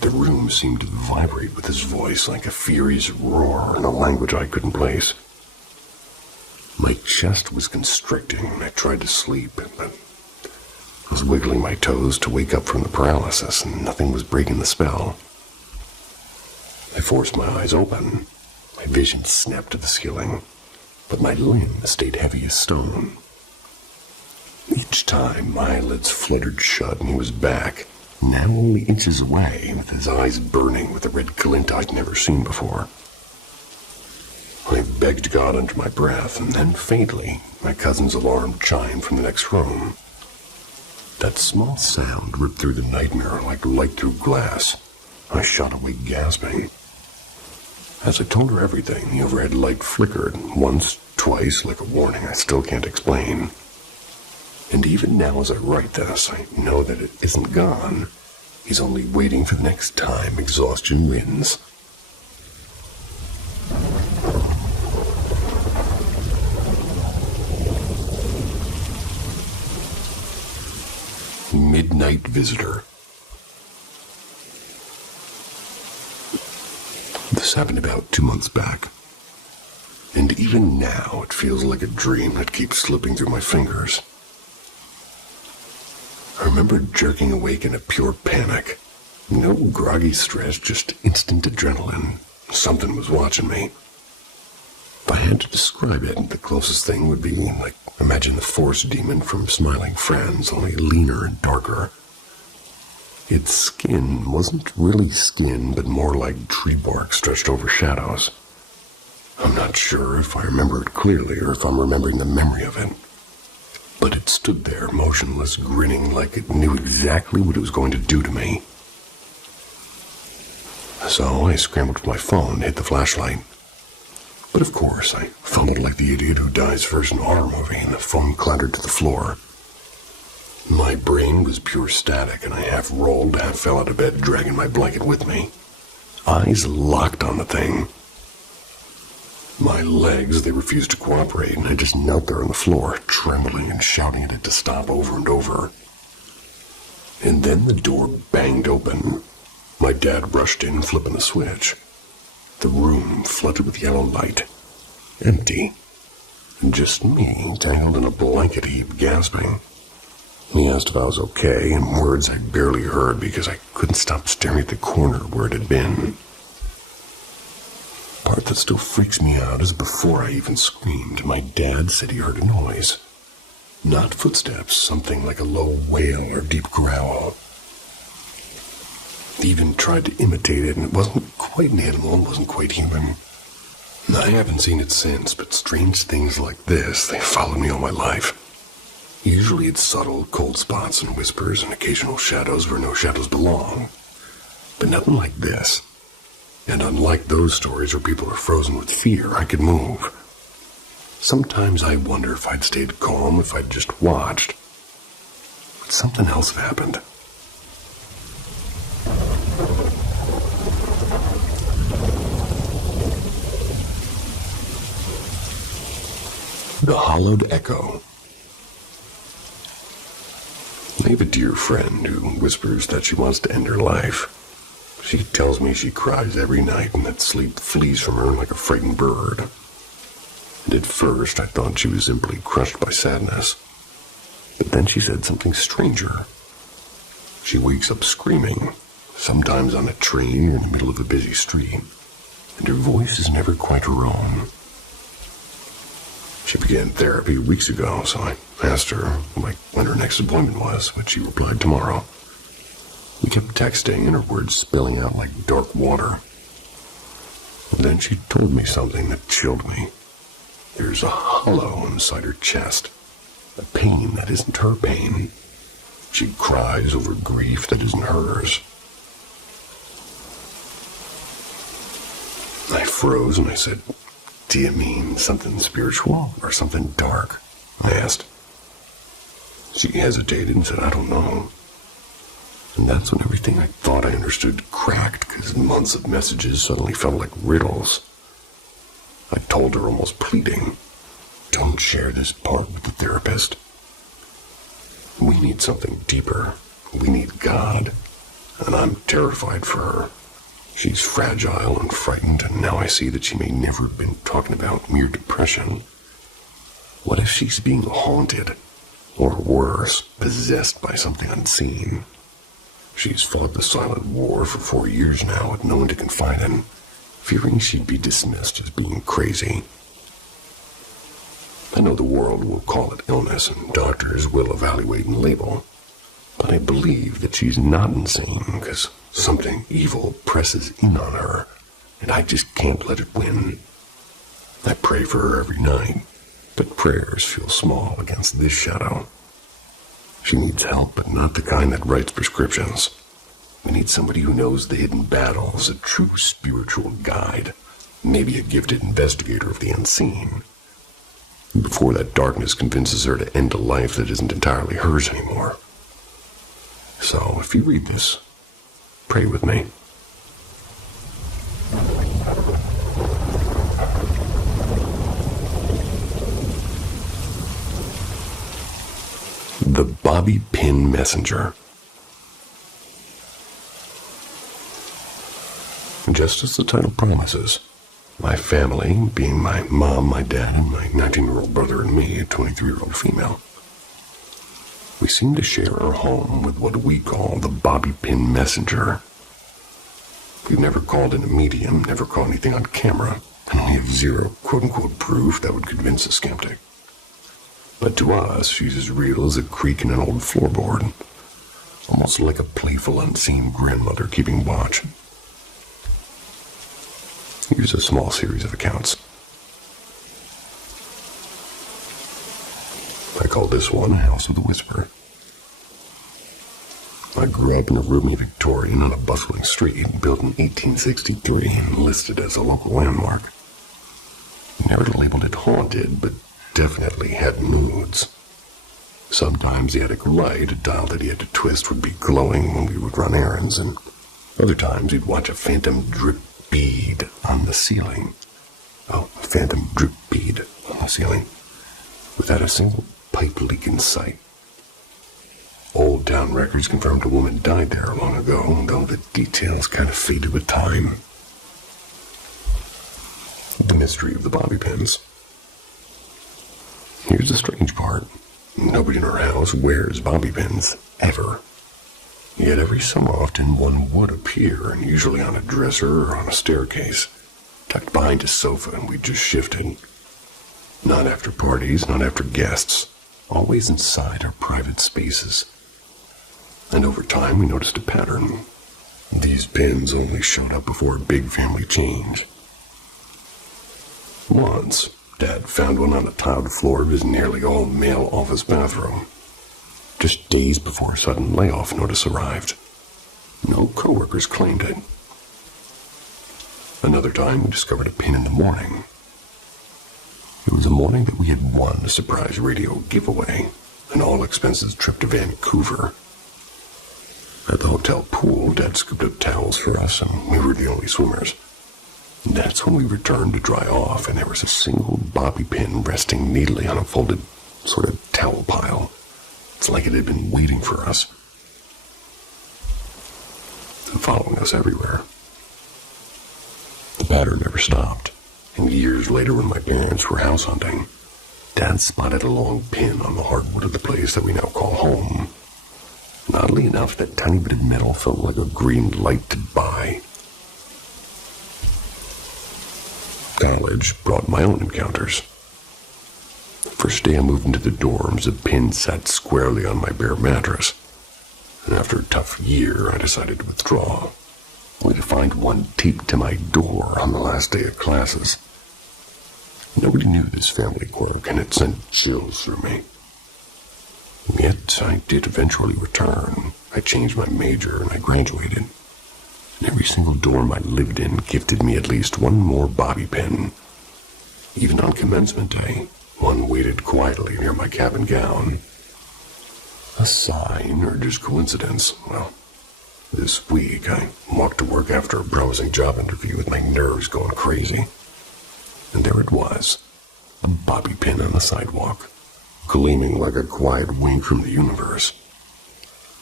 The room seemed to vibrate with his voice like a furious roar in a language I couldn't place. My chest was constricting, and I tried to sleep, but I was wiggling my toes to wake up from the paralysis, and nothing was breaking the spell. I forced my eyes open. My vision snapped to the ceiling, but my limbs stayed heavy as stone. Each time, my eyelids fluttered shut, and he was back, now only inches away, with his eyes burning with a red glint I'd never seen before. I begged God under my breath, and then faintly, my cousin's alarm chimed from the next room. That small sound ripped through the nightmare like light through glass. I shot awake gasping. As I told her everything, the overhead light flickered, once, twice, like a warning I still can't explain. And even now as I write this, I know that it isn't gone. He's only waiting for the next time exhaustion wins. Midnight Visitor. This happened about 2 months back. And even now, it feels like a dream that keeps slipping through my fingers. I remember jerking awake in a pure panic. No groggy stress, just instant adrenaline. Something was watching me. If I had to describe it, the closest thing would be like, imagine the Force demon from Smiling Friends, only leaner and darker. Its skin wasn't really skin, but more like tree bark stretched over shadows. I'm not sure if I remember it clearly or if I'm remembering the memory of it. But it stood there, motionless, grinning like it knew exactly what it was going to do to me. So I scrambled for my phone, hit the flashlight. But of course, I fumbled like the idiot who dies first in a horror movie, and the phone clattered to the floor. My brain was pure static, and I half rolled, half fell out of bed, dragging my blanket with me. Eyes locked on the thing. My legs, they refused to cooperate, and I just knelt there on the floor, trembling and shouting at it to stop over and over. And then the door banged open. My dad rushed in, flipping the switch. The room flooded with yellow light. Empty. And just me, tangled in a blanket heap, gasping. He asked if I was okay, in words I barely heard because I couldn't stop staring at the corner where it had been. The part that still freaks me out is before I even screamed, my dad said he heard a noise. Not footsteps, something like a low wail or deep growl. He even tried to imitate it, and it wasn't quite an animal, it wasn't quite human. I haven't seen it since, but strange things like this, they followed me all my life. Usually it's subtle, cold spots and whispers and occasional shadows where no shadows belong. But nothing like this. And unlike those stories where people are frozen with fear, I could move. Sometimes I wonder if I'd stayed calm, if I'd just watched. But something else had happened. The Hollowed Echo. I have a dear friend who whispers that she wants to end her life. She tells me she cries every night and that sleep flees from her like a frightened bird. And at first I thought she was simply crushed by sadness. But then she said something stranger. She wakes up screaming, sometimes on a train or in the middle of a busy street, and her voice is never quite her own. She began therapy weeks ago, so I asked her when her next appointment was, but she replied tomorrow. We kept texting and her words spilling out like dark water. And then she told me something that chilled me. There's a hollow inside her chest, a pain that isn't her pain. She cries over grief that isn't hers. I froze and I said, "Do you mean something spiritual or something dark?" I asked. She hesitated and said, "I don't know." And that's when everything I thought I understood cracked, because months of messages suddenly felt like riddles. I told her, almost pleading, "Don't share this part with the therapist. We need something deeper. We need God. And I'm terrified for her. She's fragile and frightened, and now I see that she may never have been talking about mere depression. What if she's being haunted? Or worse, possessed by something unseen? She's fought the silent war for 4 years now with no one to confide in, fearing she'd be dismissed as being crazy. I know the world will call it illness and doctors will evaluate and label, but I believe that she's not insane because something evil presses in on her, and I just can't let it win. I pray for her every night, but prayers feel small against this shadow. She needs help, but not the kind that writes prescriptions. We need somebody who knows the hidden battles, a true spiritual guide, maybe a gifted investigator of the unseen, before that darkness convinces her to end a life that isn't entirely hers anymore. So, if you read this, pray with me. The Bobby Pin Messenger. Just as the title promises, my family, being my mom, my dad, and my 19-year-old brother and me, a 23-year-old female, we seem to share our home with what we call the Bobby Pin Messenger. We've never called in a medium, never caught anything on camera, and we have zero quote-unquote proof that would convince a skeptic. But to us, she's as real as a creak in an old floorboard, almost like a playful, unseen grandmother keeping watch. Here's a small series of accounts. I call this one House of the Whisper. I grew up in a roomy Victorian on a bustling street built in 1863 and listed as a local landmark. Never labeled it haunted, but definitely had moods. Sometimes the attic light, a dial that he had to twist, would be glowing when we would run errands, and other times he'd watch a phantom drip bead on the ceiling. Oh, a phantom drip bead on the ceiling, without a single pipe leak in sight. Old town records confirmed a woman died there long ago, though the details kind of faded with time. The mystery of the bobby pins. Here's the strange part. Nobody in our house wears bobby pins, ever. Yet every so often one would appear, and usually on a dresser or on a staircase, tucked behind a sofa, and we just shifted. Not after parties, not after guests, always inside our private spaces. And over time we noticed a pattern. These pins only showed up before a big family change. Once, Dad found one on the tiled floor of his nearly all-male office bathroom, just days before a sudden layoff notice arrived. No coworkers claimed it. Another time, we discovered a pin in the morning. It was a morning that we had won a surprise radio giveaway, an all-expenses trip to Vancouver. At the hotel pool, Dad scooped up towels for us, and we were the only swimmers. That's when we returned to dry off, and there was a single bobby pin resting neatly on a folded sort of towel pile. It's like it had been waiting for us, and following us everywhere. The pattern never stopped, and years later when my parents were house hunting, Dad spotted a long pin on the hardwood of the place that we now call home. And oddly enough, that tiny bit of metal felt like a green light to buy. College brought my own encounters. The first day I moved into the dorms, a pin sat squarely on my bare mattress, and after a tough year, I decided to withdraw, only to find one taped to my door on the last day of classes. Nobody knew this family quirk, and it sent chills through me. Yet I did eventually return. I changed my major, and I graduated. And every single dorm I lived in gifted me at least one more bobby pin. Even on commencement day, one waited quietly near my cap and gown. A sign or just coincidence? Well, this week I walked to work after a promising job interview with my nerves going crazy. And there it was, a bobby pin on the sidewalk, gleaming like a quiet wink from the universe.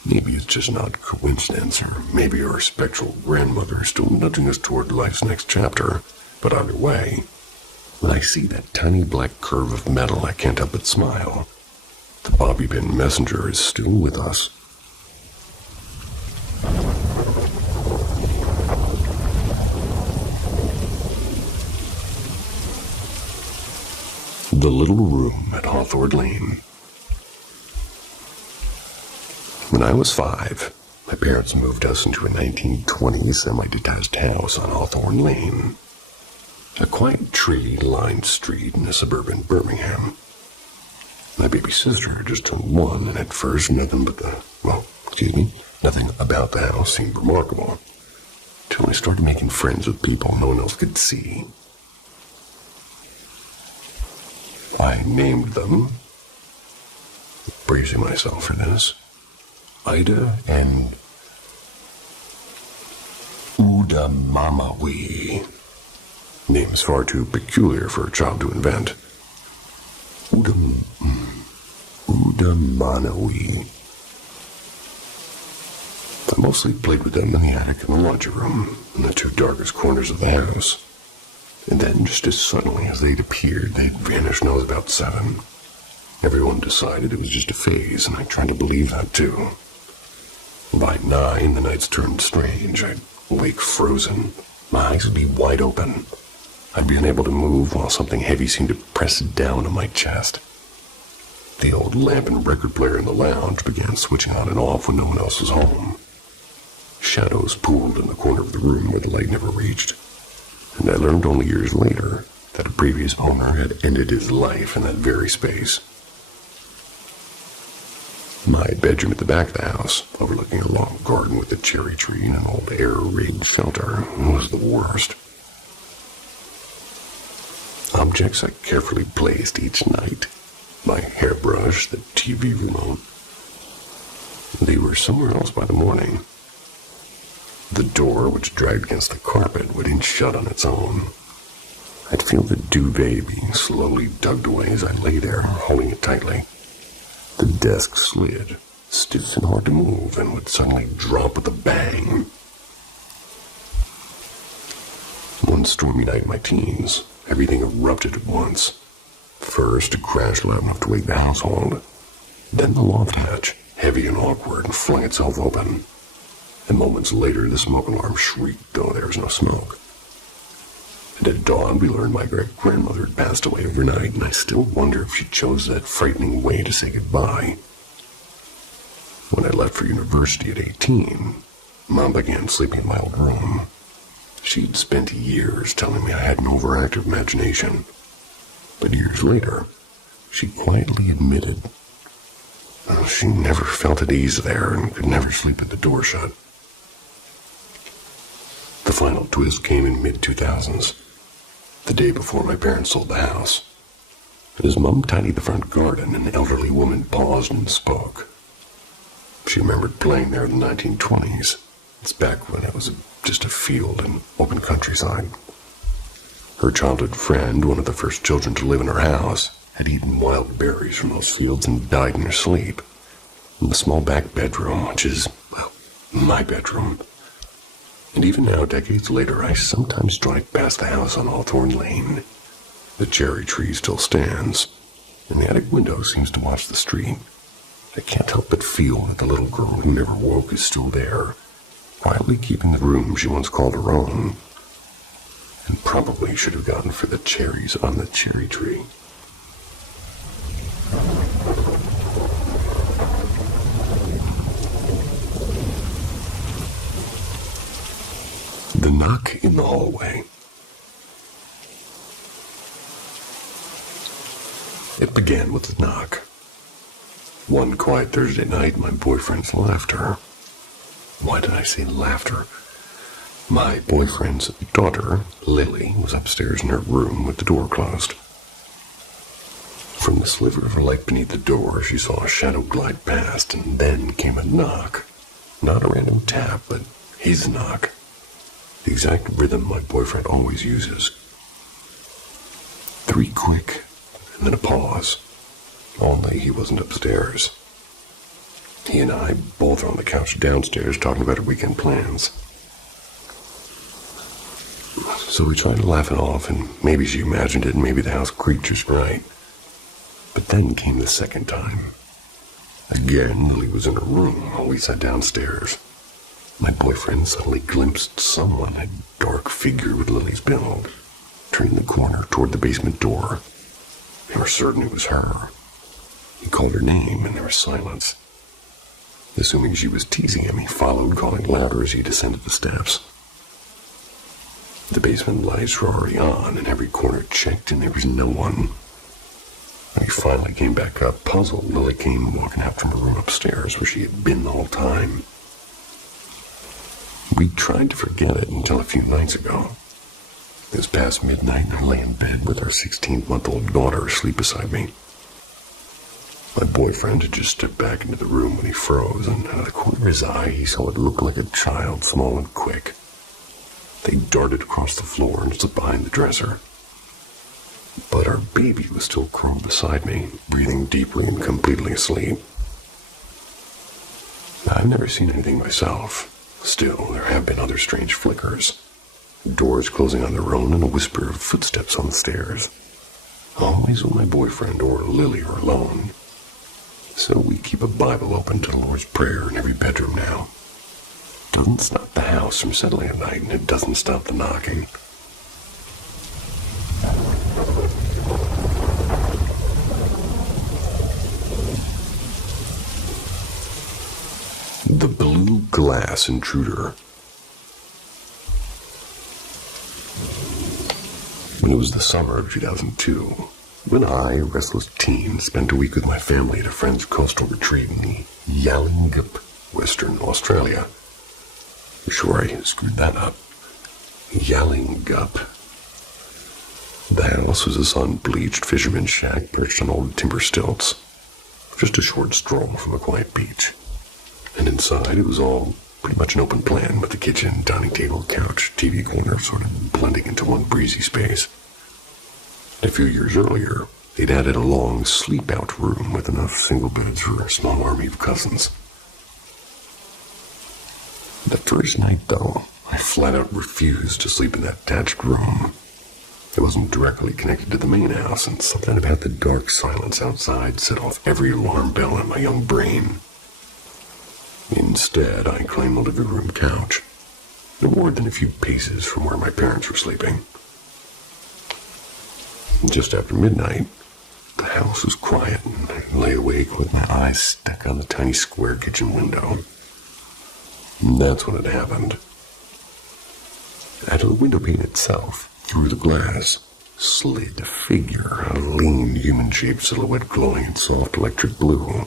Maybe it's just not coincidence, or maybe our spectral grandmother is still nudging us toward life's next chapter. But either way, when I see that tiny black curve of metal, I can't help but smile. The bobby pin messenger is still with us. The little room at Hawthorne Lane. When I was 5, my parents moved us into a 1920s semi-detached house on Hawthorne Lane, a quiet tree-lined street in a suburban Birmingham. My baby sister had just turned 1, and at first nothing about the house seemed remarkable, till I started making friends with people no one else could see. I named them, bracing myself for this, Ida and Udamamawi. Names far too peculiar for a child to invent. Udamanawi. I mostly played with them in the attic and the laundry room, in the two darkest corners of the house. And then, just as suddenly as they'd appeared, they'd vanished when I was about 7. Everyone decided it was just a phase, and I tried to believe that too. By 9, the nights turned strange. I'd wake frozen. My eyes would be wide open. I'd be unable to move while something heavy seemed to press down on my chest. The old lamp and record player in the lounge began switching on and off when no one else was home. Shadows pooled in the corner of the room where the light never reached. And I learned only years later that a previous owner had ended his life in that very space. My bedroom at the back of the house, overlooking a long garden with a cherry tree and an old air-raid shelter, was the worst. Objects I carefully placed each night. My hairbrush, the TV remote. They were somewhere else by the morning. The door, which dragged against the carpet, wouldn't shut on its own. I'd feel the duvet being slowly dug away as I lay there, holding it tightly. The desk slid, stiff and hard to move, and would suddenly drop with a bang. One stormy night in my teens, everything erupted at once. First, a crash loud enough to wake the household. Then the loft hatch, heavy and awkward, flung itself open. And moments later, the smoke alarm shrieked, though there was no smoke. And at dawn, we learned my great-grandmother had passed away overnight, and I still wonder if she chose that frightening way to say goodbye. When I left for university at 18, Mom began sleeping in my old room. She'd spent years telling me I had an overactive imagination. But years later, she quietly admitted she never felt at ease there and could never sleep with the door shut. The final twist came in mid-2000s, the day before my parents sold the house. As Mom tidied the front garden, an elderly woman paused and spoke. She remembered playing there in the 1920s. It's back when it was just a field and open countryside. Her childhood friend, one of the first children to live in her house, had eaten wild berries from those fields and died in her sleep. In the small back bedroom, which is, well, my bedroom. And even now, decades later, I sometimes drive past the house on Hawthorne Lane. The cherry tree still stands, and the attic window seems to watch the street. I can't help but feel that the little girl who never woke is still there, quietly keeping the room she once called her own, and probably should have gone for the cherries on the cherry tree. The knock in the hallway. It began with a knock. One quiet Thursday night, my boyfriend's laughter. Why did I say laughter? My boyfriend's daughter, Lily, was upstairs in her room with the door closed. From the sliver of her light beneath the door, she saw a shadow glide past, and then came a knock. Not a random tap, but his knock. The exact rhythm my boyfriend always uses. 3 quick, and then a pause. Only he wasn't upstairs. He and I both are on the couch downstairs talking about our weekend plans. So we tried to laugh it off, and maybe she imagined it, and maybe the house creaked just right. But then came the second time. Again, Lily was in her room while we sat downstairs. My boyfriend suddenly glimpsed someone, a dark figure with Lily's build, turning the corner toward the basement door. We were certain it was her. He called her name, and there was silence. Assuming she was teasing him, he followed, calling louder as he descended the steps. The basement lights were already on, and every corner checked, and there was no one. When he finally came back up, puzzled, Lily came walking out from her room upstairs, where she had been the whole time. We tried to forget it until a few nights ago. It was past midnight, and I lay in bed with our 16-month-old daughter asleep beside me. My boyfriend had just stepped back into the room when he froze, and out of the corner of his eye, he saw what looked like a child, small and quick. They darted across the floor and slipped behind the dresser. But our baby was still curled beside me, breathing deeply and completely asleep. I've never seen anything myself. Still, there have been other strange flickers. Doors closing on their own and a whisper of footsteps on the stairs. Always when my boyfriend or Lily are alone. So we keep a Bible open to the Lord's Prayer in every bedroom now. Doesn't stop the house from settling at night, and it doesn't stop the knocking. The Blue Glass Intruder. When it was the summer of 2002, when I, a restless teen, spent a week with my family at a friend's coastal retreat in the Yallingup, Western Australia. I'm sure I screwed that up. Yallingup. The house was a sun-bleached fisherman's shack perched on old timber stilts. Just a short stroll from a quiet beach. And inside it was all pretty much an open plan, with the kitchen, dining table, couch, TV corner sort of blending into one breezy space. A few years earlier, they'd added a long sleep-out room with enough single beds for a small army of cousins. The first night, though, I flat-out refused to sleep in that attached room. It wasn't directly connected to the main house, and something about the dark silence outside set off every alarm bell in my young brain. Instead, I claimed the living room couch, no more than a few paces from where my parents were sleeping. Just after midnight, the house was quiet, and I lay awake with my eyes stuck on the tiny square kitchen window. And that's when it happened. Out of the window pane itself, through the glass, slid a figure, a lean, human-shaped silhouette glowing in soft electric blue.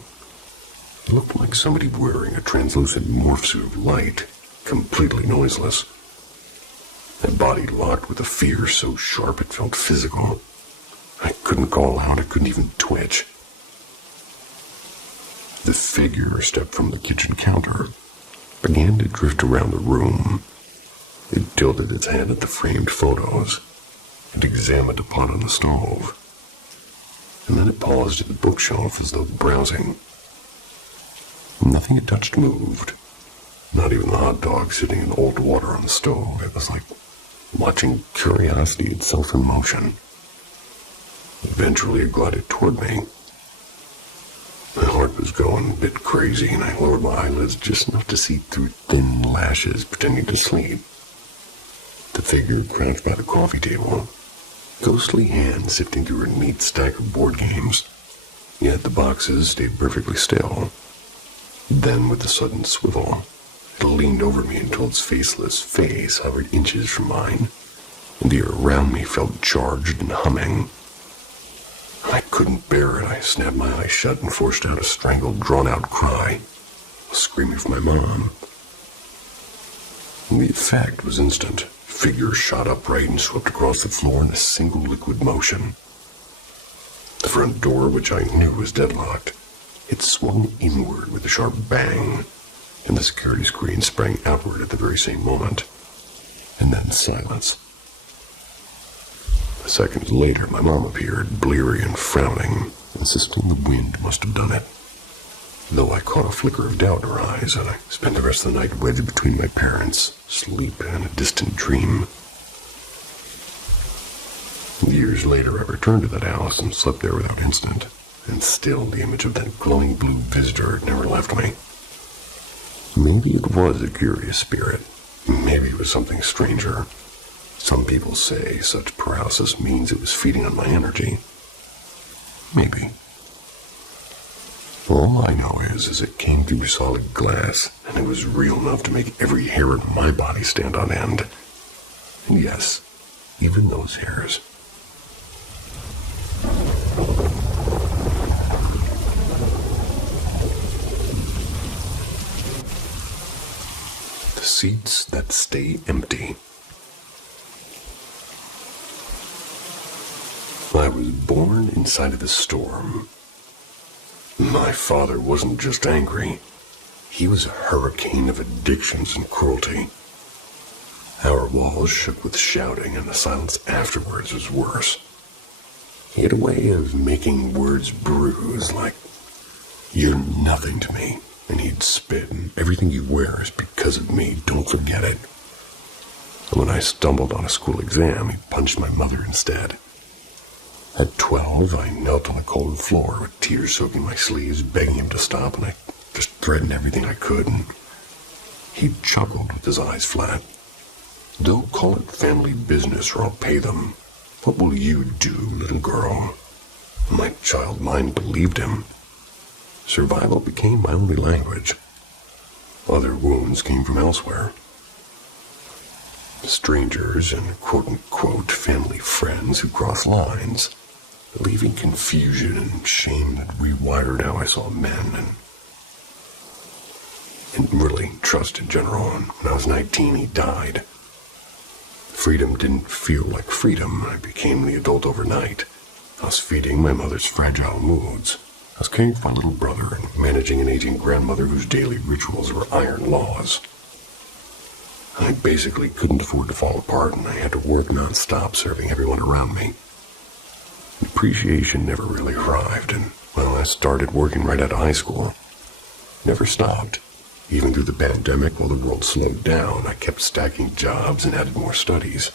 It looked like somebody wearing a translucent morph suit of light, completely noiseless. My body locked with a fear so sharp it felt physical. I couldn't call out, I couldn't even twitch. The figure stepped from the kitchen counter, began to drift around the room. It tilted its head at the framed photos, and examined a pot on the stove. And then it paused at the bookshelf as though browsing. Nothing it touched moved. Not even the hot dog sitting in old water on the stove. It was like watching curiosity itself in motion. Eventually it glided toward me. My heart was going a bit crazy, and I lowered my eyelids just enough to see through thin lashes, pretending to sleep. The figure crouched by the coffee table, ghostly hand sifting through a neat stack of board games. Yet the boxes stayed perfectly still. Then, with a sudden swivel, it leaned over me until its faceless face hovered inches from mine, and the air around me felt charged and humming. I couldn't bear it. I snapped my eyes shut and forced out a strangled, drawn-out cry, screaming for my mom. The effect was instant. The figure shot upright and swept across the floor in a single liquid motion. The front door, which I knew was deadlocked, it swung inward with a sharp bang, and the security screen sprang outward at the very same moment. And then silence. A second later, my mom appeared, bleary and frowning, insisting the wind must have done it. Though I caught a flicker of doubt in her eyes, and I spent the rest of the night wedged between my parents, sleep and a distant dream. Years later, I returned to that house and slept there without incident, and still the image of that glowing blue visitor had never left me. Maybe it was a curious spirit. Maybe it was something stranger. Some people say such paralysis means it was feeding on my energy. Maybe. All I know is it came through solid glass, and it was real enough to make every hair on my body stand on end. And yes, even those hairs. The seats that stay empty. I was born inside of the storm. My father wasn't just angry. He was a hurricane of addictions and cruelty. Our walls shook with shouting, and the silence afterwards was worse. He had a way of making words bruise, like, "You're nothing to me," and he'd spit, and "Everything you wear is because of me, don't forget it." And when I stumbled on a school exam, he punched my mother instead. At 12, I knelt on the cold floor with tears soaking my sleeves, begging him to stop, and I just threatened everything I could, and he chuckled with his eyes flat. "They'll call it family business, or I'll pay them. What will you do, little girl?" My child mind believed him. Survival became my only language. Other wounds came from elsewhere. Strangers and quote-unquote family friends who crossed lines, leaving confusion and shame that rewired how I saw men and really trust in general. And when I was 19, he died. Freedom didn't feel like freedom. I became the adult overnight. I was feeding my mother's fragile moods. I was caring for my little brother and managing an aging grandmother whose daily rituals were iron laws. I basically couldn't afford to fall apart, and I had to work non-stop serving everyone around me. Appreciation never really arrived, and, well, I started working right out of high school. Never stopped. Even through the pandemic, while the world slowed down, I kept stacking jobs and added more studies.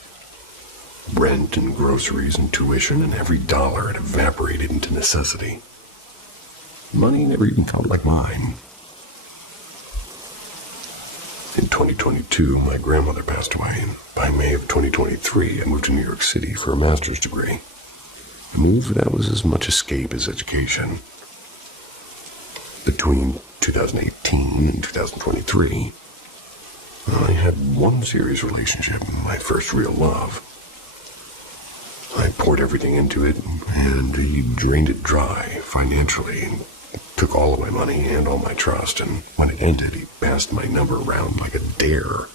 Rent and groceries and tuition, and every dollar had evaporated into necessity. Money never even felt like mine. In 2022, my grandmother passed away, and by May of 2023, I moved to New York City for a master's degree. A move that was as much escape as education. Between 2018 and 2023, I had one serious relationship, my first real love. I poured everything into it, and he drained it dry financially, and took all of my money and all my trust, and when it ended, he passed my number around like a dare.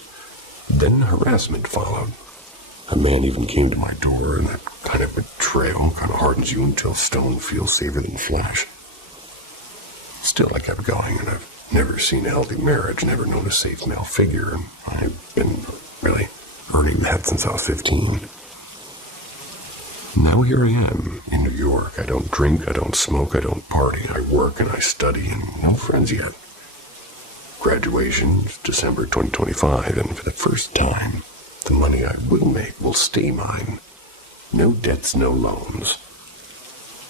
Then harassment followed. A man even came to my door, and that kind of betrayal kind of hardens you until stone feels safer than flesh. Still, I kept going, and I've never seen a healthy marriage, never known a safe male figure, and I've been really earning that since I was 15. Now here I am in New York. I don't drink, I don't smoke, I don't party. I work and I study, and no friends yet. Graduation is December 2025, and for the first time, the money I will make will stay mine. No debts, no loans.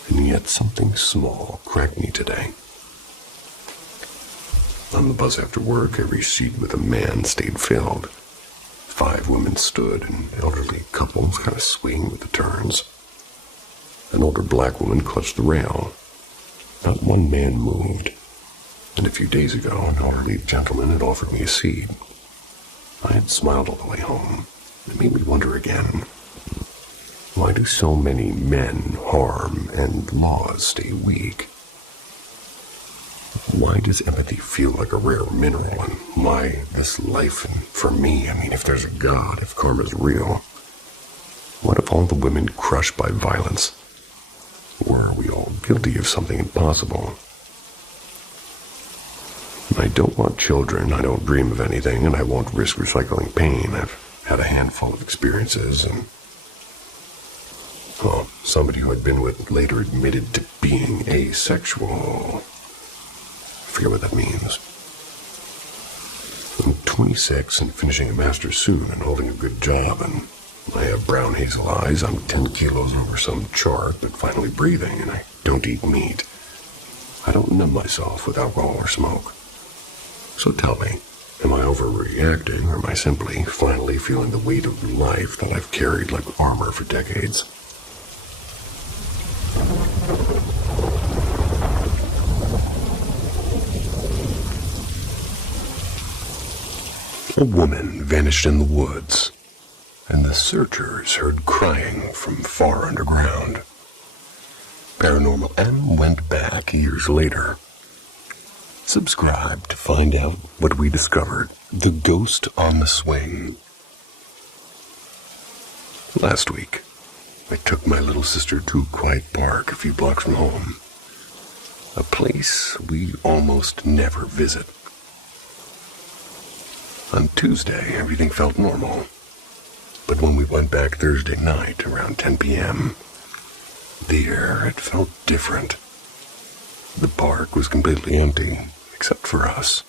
And yet something small cracked me today. On the bus after work, every seat with a man stayed filled. 5 women stood, and elderly couples kind of swaying with the turns. An older black woman clutched the rail. Not one man moved. And a few days ago, an elderly gentleman had offered me a seat. I had smiled all the way home. It made me wonder again. Why do so many men harm and laws stay weak? Why does empathy feel like a rare mineral, and why this life? And for me, if there's a God, if karma's real, what if all the women crushed by violence? Or are we all guilty of something impossible? I don't want children, I don't dream of anything, and I won't risk recycling pain. I've had a handful of experiences, and somebody who I'd been with later admitted to being asexual. I forget what that means. I'm 26 and finishing a master's soon and holding a good job, and I have brown hazel eyes. I'm 10 kilos over some chart, but finally breathing, and I don't eat meat. I don't numb myself with alcohol or smoke. So tell me, am I overreacting, or am I simply finally feeling the weight of life that I've carried like armor for decades? A woman vanished in the woods, and the searchers heard crying from far underground. Paranormal M went back years later. Subscribe to find out what we discovered. The Ghost on the Swing. Last week, I took my little sister to a quiet park a few blocks from home. A place we almost never visit. On Tuesday, everything felt normal. But when we went back Thursday night around 10 p.m., the air, it felt different. The park was completely empty, except for us.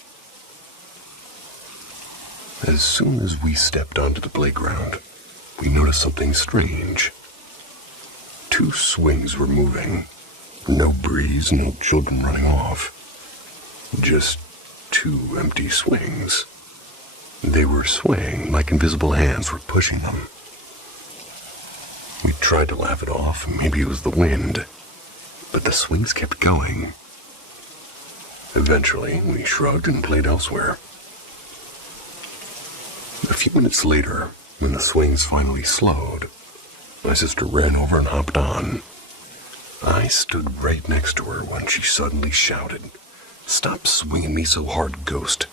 As soon as we stepped onto the playground, we noticed something strange. 2 swings were moving. No breeze, no children running off. Just 2 empty swings. They were swaying like invisible hands were pushing them. We tried to laugh it off, maybe it was the wind, but the swings kept going. Eventually, we shrugged and played elsewhere. A few minutes later, when the swings finally slowed, my sister ran over and hopped on. I stood right next to her when she suddenly shouted, "Stop swinging me so hard, ghost."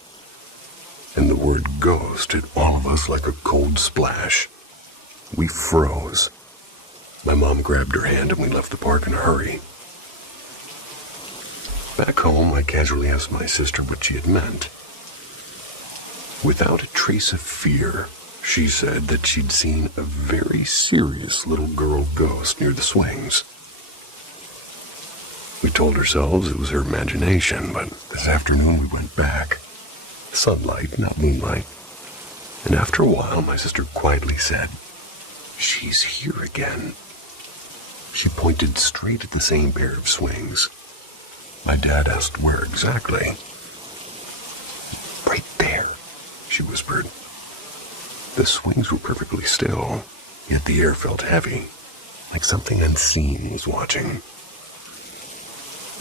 And the word ghost hit all of us like a cold splash. We froze. My mom grabbed her hand and we left the park in a hurry. Back home, I casually asked my sister what she had meant. Without a trace of fear, she said that she'd seen a very serious little girl ghost near the swings. We told ourselves it was her imagination, but this afternoon we went back. Sunlight, not moonlight. And after a while, my sister quietly said, "She's here again." She pointed straight at the same pair of swings. My dad asked where exactly. "Right there," she whispered. The swings were perfectly still, yet the air felt heavy, like something unseen was watching.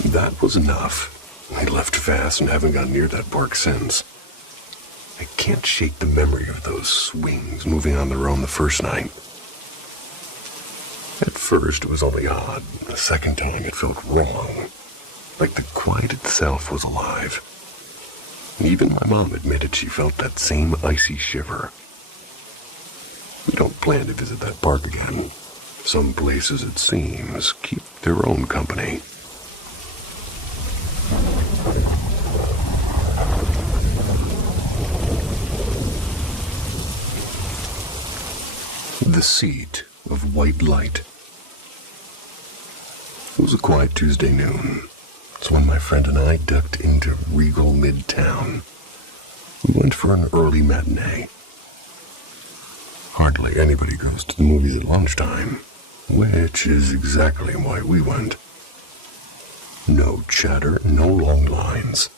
That was enough. We left fast and haven't gone near that park since. I can't shake the memory of those swings moving on their own the first night. At first, it was only odd. The second time, it felt wrong, like the quiet itself was alive. Even my mom admitted she felt that same icy shiver. We don't plan to visit that park again. Some places, it seems, keep their own company. The seat of white light It was a quiet Tuesday noon. It's when my friend and I ducked into Regal Midtown. We went for an early matinee. Hardly anybody goes to the movies at lunchtime, which is exactly why we went. No chatter, no long lines.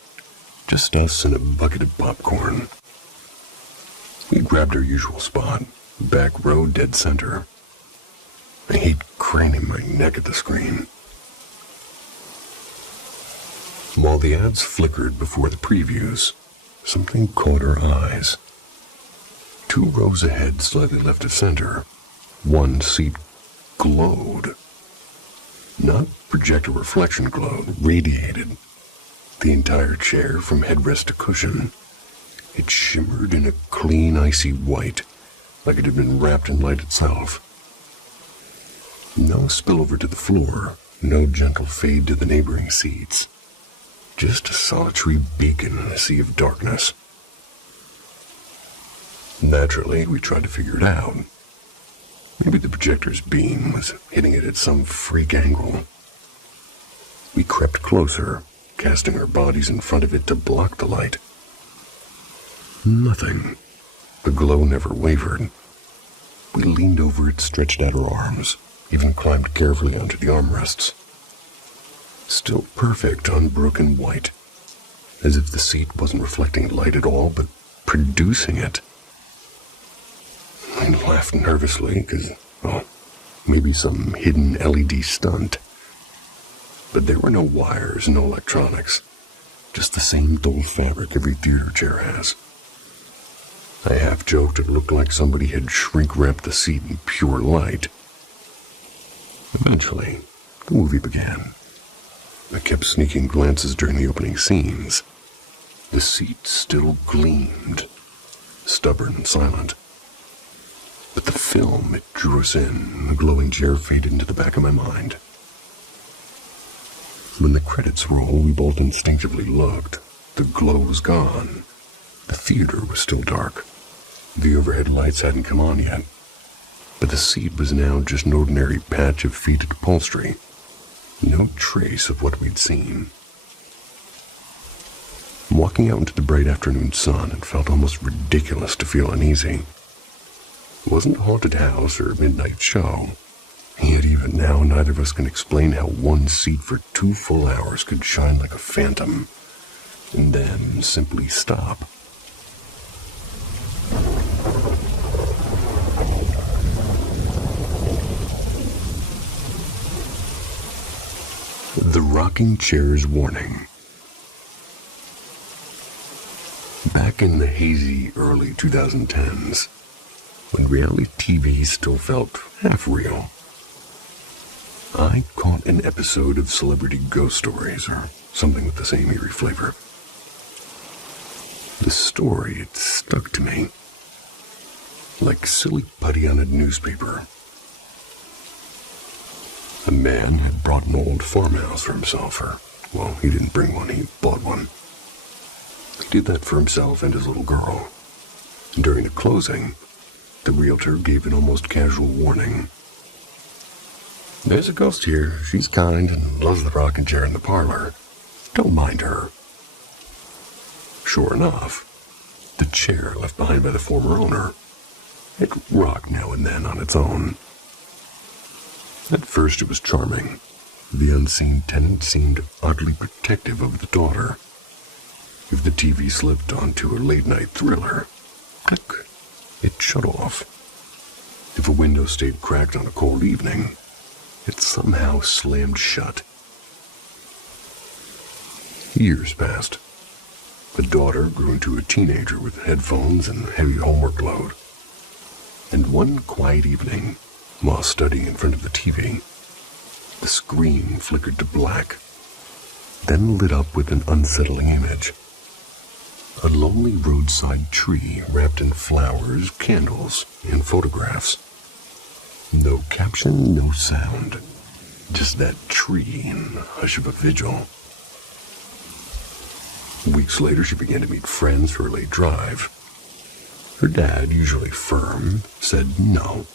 Just us and a bucket of popcorn. We grabbed our usual spot, back row, dead center. I hate craning my neck at the screen. While the ads flickered before the previews, something caught our eyes. 2 rows ahead, slightly left of center, one seat glowed. Not projector reflection glowed, radiated. The entire chair from headrest to cushion. It shimmered in a clean, icy white, like it had been wrapped in light itself. No spillover to the floor, no gentle fade to the neighboring seats. Just a solitary beacon in a sea of darkness. Naturally, we tried to figure it out. Maybe the projector's beam was hitting it at some freak angle. We crept closer, casting our bodies in front of it to block the light. Nothing. The glow never wavered. We leaned over it, stretched out our arms, even climbed carefully onto the armrests. Still perfect, unbroken white, as if the seat wasn't reflecting light at all, but producing it. I laughed nervously, because, maybe some hidden LED stunt. But there were no wires, no electronics, just the same dull fabric every theater chair has. I half joked it looked like somebody had shrink-wrapped the seat in pure light. Eventually, the movie began. I kept sneaking glances during the opening scenes. The seat still gleamed, stubborn and silent. But the film, it drew us in. The glowing chair faded into the back of my mind. When the credits rolled, we both instinctively looked. The glow was gone. The theater was still dark. The overhead lights hadn't come on yet. But the seat was now just an ordinary patch of faded upholstery. No trace of what we'd seen. Walking out into the bright afternoon sun, it felt almost ridiculous to feel uneasy. It wasn't a haunted house or a midnight show. Yet even now, neither of us can explain how one seat for 2 full hours could shine like a phantom, and then simply stop. The rocking chair's warning. Back in the hazy early 2010s, when reality TV still felt half real, I caught an episode of Celebrity Ghost Stories, or something with the same eerie flavor. The story, it stuck to me, like silly putty on a newspaper. A man had brought an old farmhouse for himself, he didn't bring one, he bought one. He did that for himself and his little girl. And during the closing, the realtor gave an almost casual warning. There's a ghost here. She's kind and loves the rocking chair in the parlor. Don't mind her. Sure enough, the chair left behind by the former owner, it rocked now and then on its own. At first it was charming. The unseen tenant seemed oddly protective of the daughter. If the TV slipped onto a late-night thriller, click, it shut off. If a window stayed cracked on a cold evening, it somehow slammed shut. Years passed. The daughter grew into a teenager with headphones and a heavy homework load. And one quiet evening, while studying in front of the TV, the screen flickered to black, then lit up with an unsettling image. A lonely roadside tree wrapped in flowers, candles, and photographs. No caption, no sound. Just that tree in the hush of a vigil. Weeks later, she began to meet friends for a late drive. Her dad, usually firm, said no.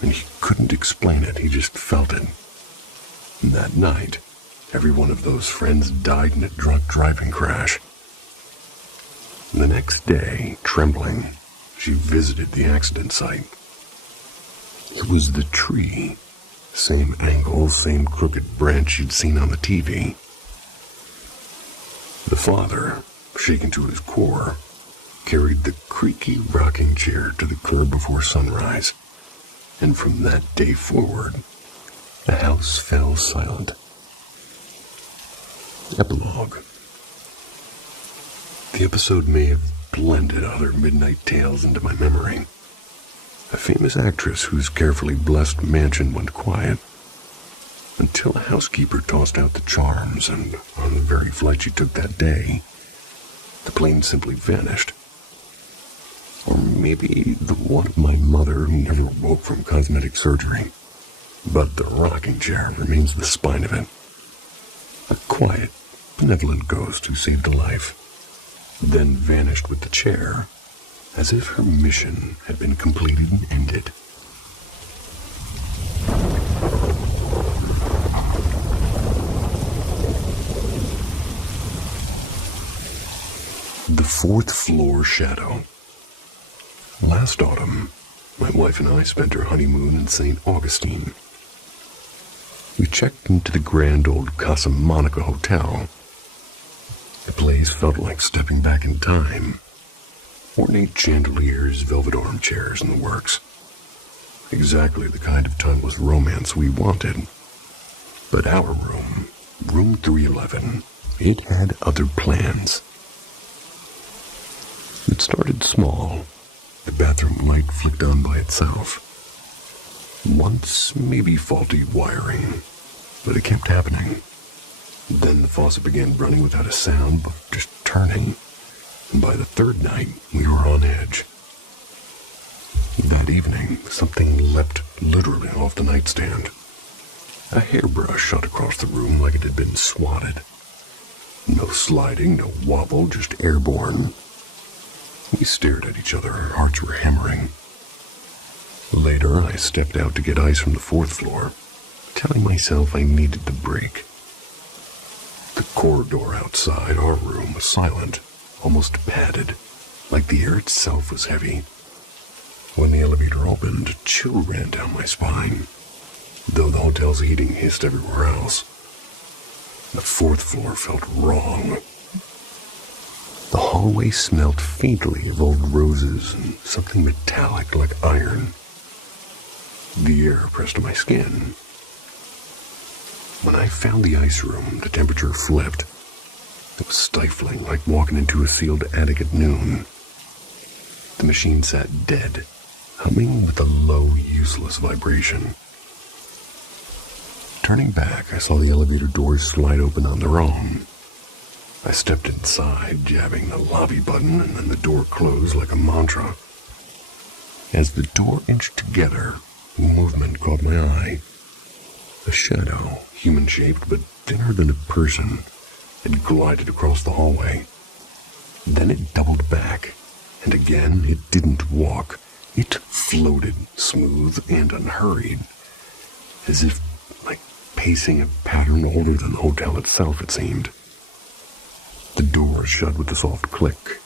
And he couldn't explain it, he just felt it. That night, every one of those friends died in a drunk driving crash. The next day, trembling, she visited the accident site. It was the tree. Same angle, same crooked branch she'd seen on the TV. The father, shaken to his core, carried the creaky rocking chair to the curb before sunrise, and from that day forward, the house fell silent. Epilogue. The episode may have blended other midnight tales into my memory. A famous actress whose carefully blessed mansion went quiet until a housekeeper tossed out the charms, and on the very flight she took that day, the plane simply vanished. Or maybe the one of my mother who never woke from cosmetic surgery. But the rocking chair remains the spine of it. A quiet, benevolent ghost who saved a life, then vanished with the chair, as if her mission had been completed and ended. The fourth floor shadow. Last autumn, my wife and I spent our honeymoon in St. Augustine. We checked into the grand old Casa Monica Hotel. The place felt like stepping back in time. Ornate chandeliers, velvet armchairs, and the works. Exactly the kind of timeless romance we wanted. But our room, room 311, it had other plans. It started small. The bathroom light flicked on by itself. Once, maybe faulty wiring, but it kept happening. Then the faucet began running without a sound, but just turning. And by the third night, we were on edge. That evening, something leapt literally off the nightstand. A hairbrush shot across the room like it had been swatted. No sliding, no wobble, just airborne. We stared at each other, our hearts were hammering. Later, I stepped out to get ice from the fourth floor, telling myself I needed the break. The corridor outside our room was silent, almost padded, like the air itself was heavy. When the elevator opened, a chill ran down my spine, though the hotel's heating hissed everywhere else. The fourth floor felt wrong. The hallway smelled faintly of old roses and something metallic like iron. The air pressed to my skin. When I found the ice room, the temperature flipped. It was stifling, like walking into a sealed attic at noon. The machine sat dead, humming with a low, useless vibration. Turning back, I saw the elevator doors slide open on their own. I stepped inside, jabbing the lobby button, and then the door closed like a mantra. As the door inched together, movement caught my eye. A shadow, human-shaped but thinner than a person, had glided across the hallway. Then it doubled back, and again it didn't walk. It floated, smooth and unhurried, as if, like, pacing a pattern older than the hotel itself, it seemed. The door shut with a soft click.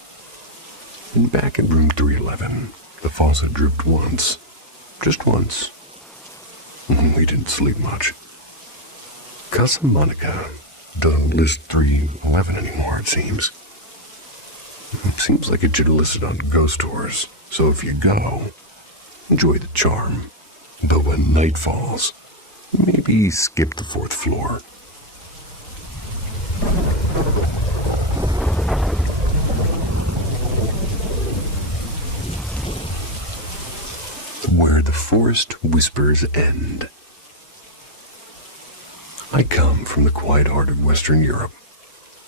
And back in room 311, the faucet dripped once. Just once. We didn't sleep much. Casa Monica doesn't list 311 anymore, it seems. It seems like it should have listed on ghost tours, so if you go, enjoy the charm. But when night falls, maybe skip the fourth floor. Where the forest whispers end. I come from the quiet heart of Western Europe,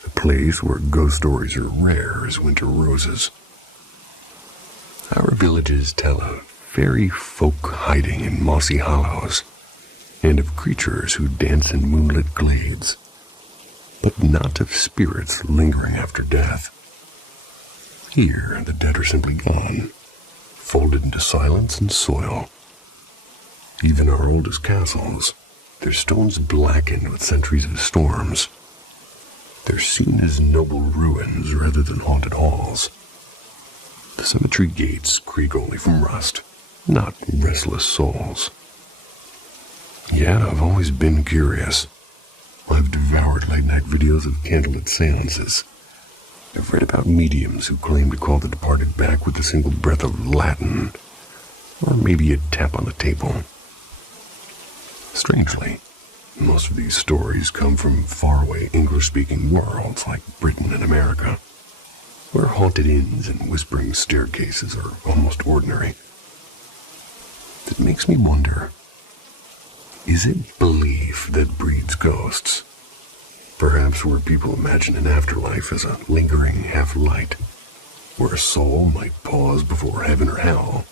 a place where ghost stories are rare as winter roses. Our villages tell of fairy folk hiding in mossy hollows, and of creatures who dance in moonlit glades, but not of spirits lingering after death. Here, the dead are simply gone, folded into silence and soil. Even our oldest castles, their stones blackened with centuries of storms. They're seen as noble ruins rather than haunted halls. The cemetery gates creak only from rust, not restless souls. Yeah, I've always been curious. I've devoured late-night videos of candlelit seances. I've read about mediums who claim to call the departed back with a single breath of Latin, or maybe a tap on the table. Strangely, most of these stories come from faraway English-speaking worlds like Britain and America, where haunted inns and whispering staircases are almost ordinary. It makes me wonder, is it belief that breeds ghosts? Perhaps where people imagine an afterlife as a lingering half-light, where a soul might pause before heaven or hell.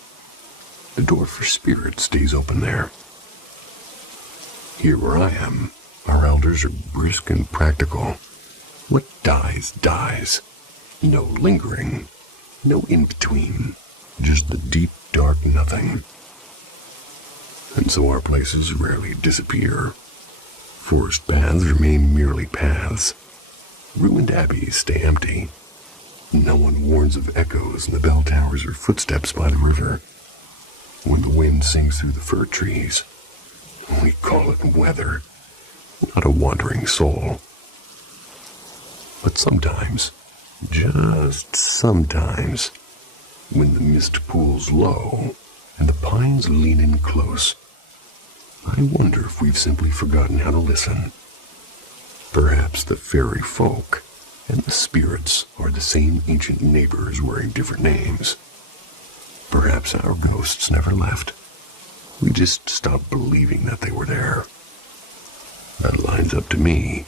The door for spirit stays open there. Here where I am, our elders are brisk and practical. What dies, dies. No lingering, no in-between, just the deep, dark nothing. And so our places rarely disappear. Forest paths remain merely paths. Ruined abbeys stay empty. No one warns of echoes in the bell towers or footsteps by the river. When the wind sings through the fir trees, we call it weather, not a wandering soul. But sometimes, just sometimes, when the mist pools low and the pines lean in close, I wonder if we've simply forgotten how to listen. Perhaps the fairy folk and the spirits are the same ancient neighbors wearing different names. Perhaps our ghosts never left. We just stopped believing that they were there. That lines up to me.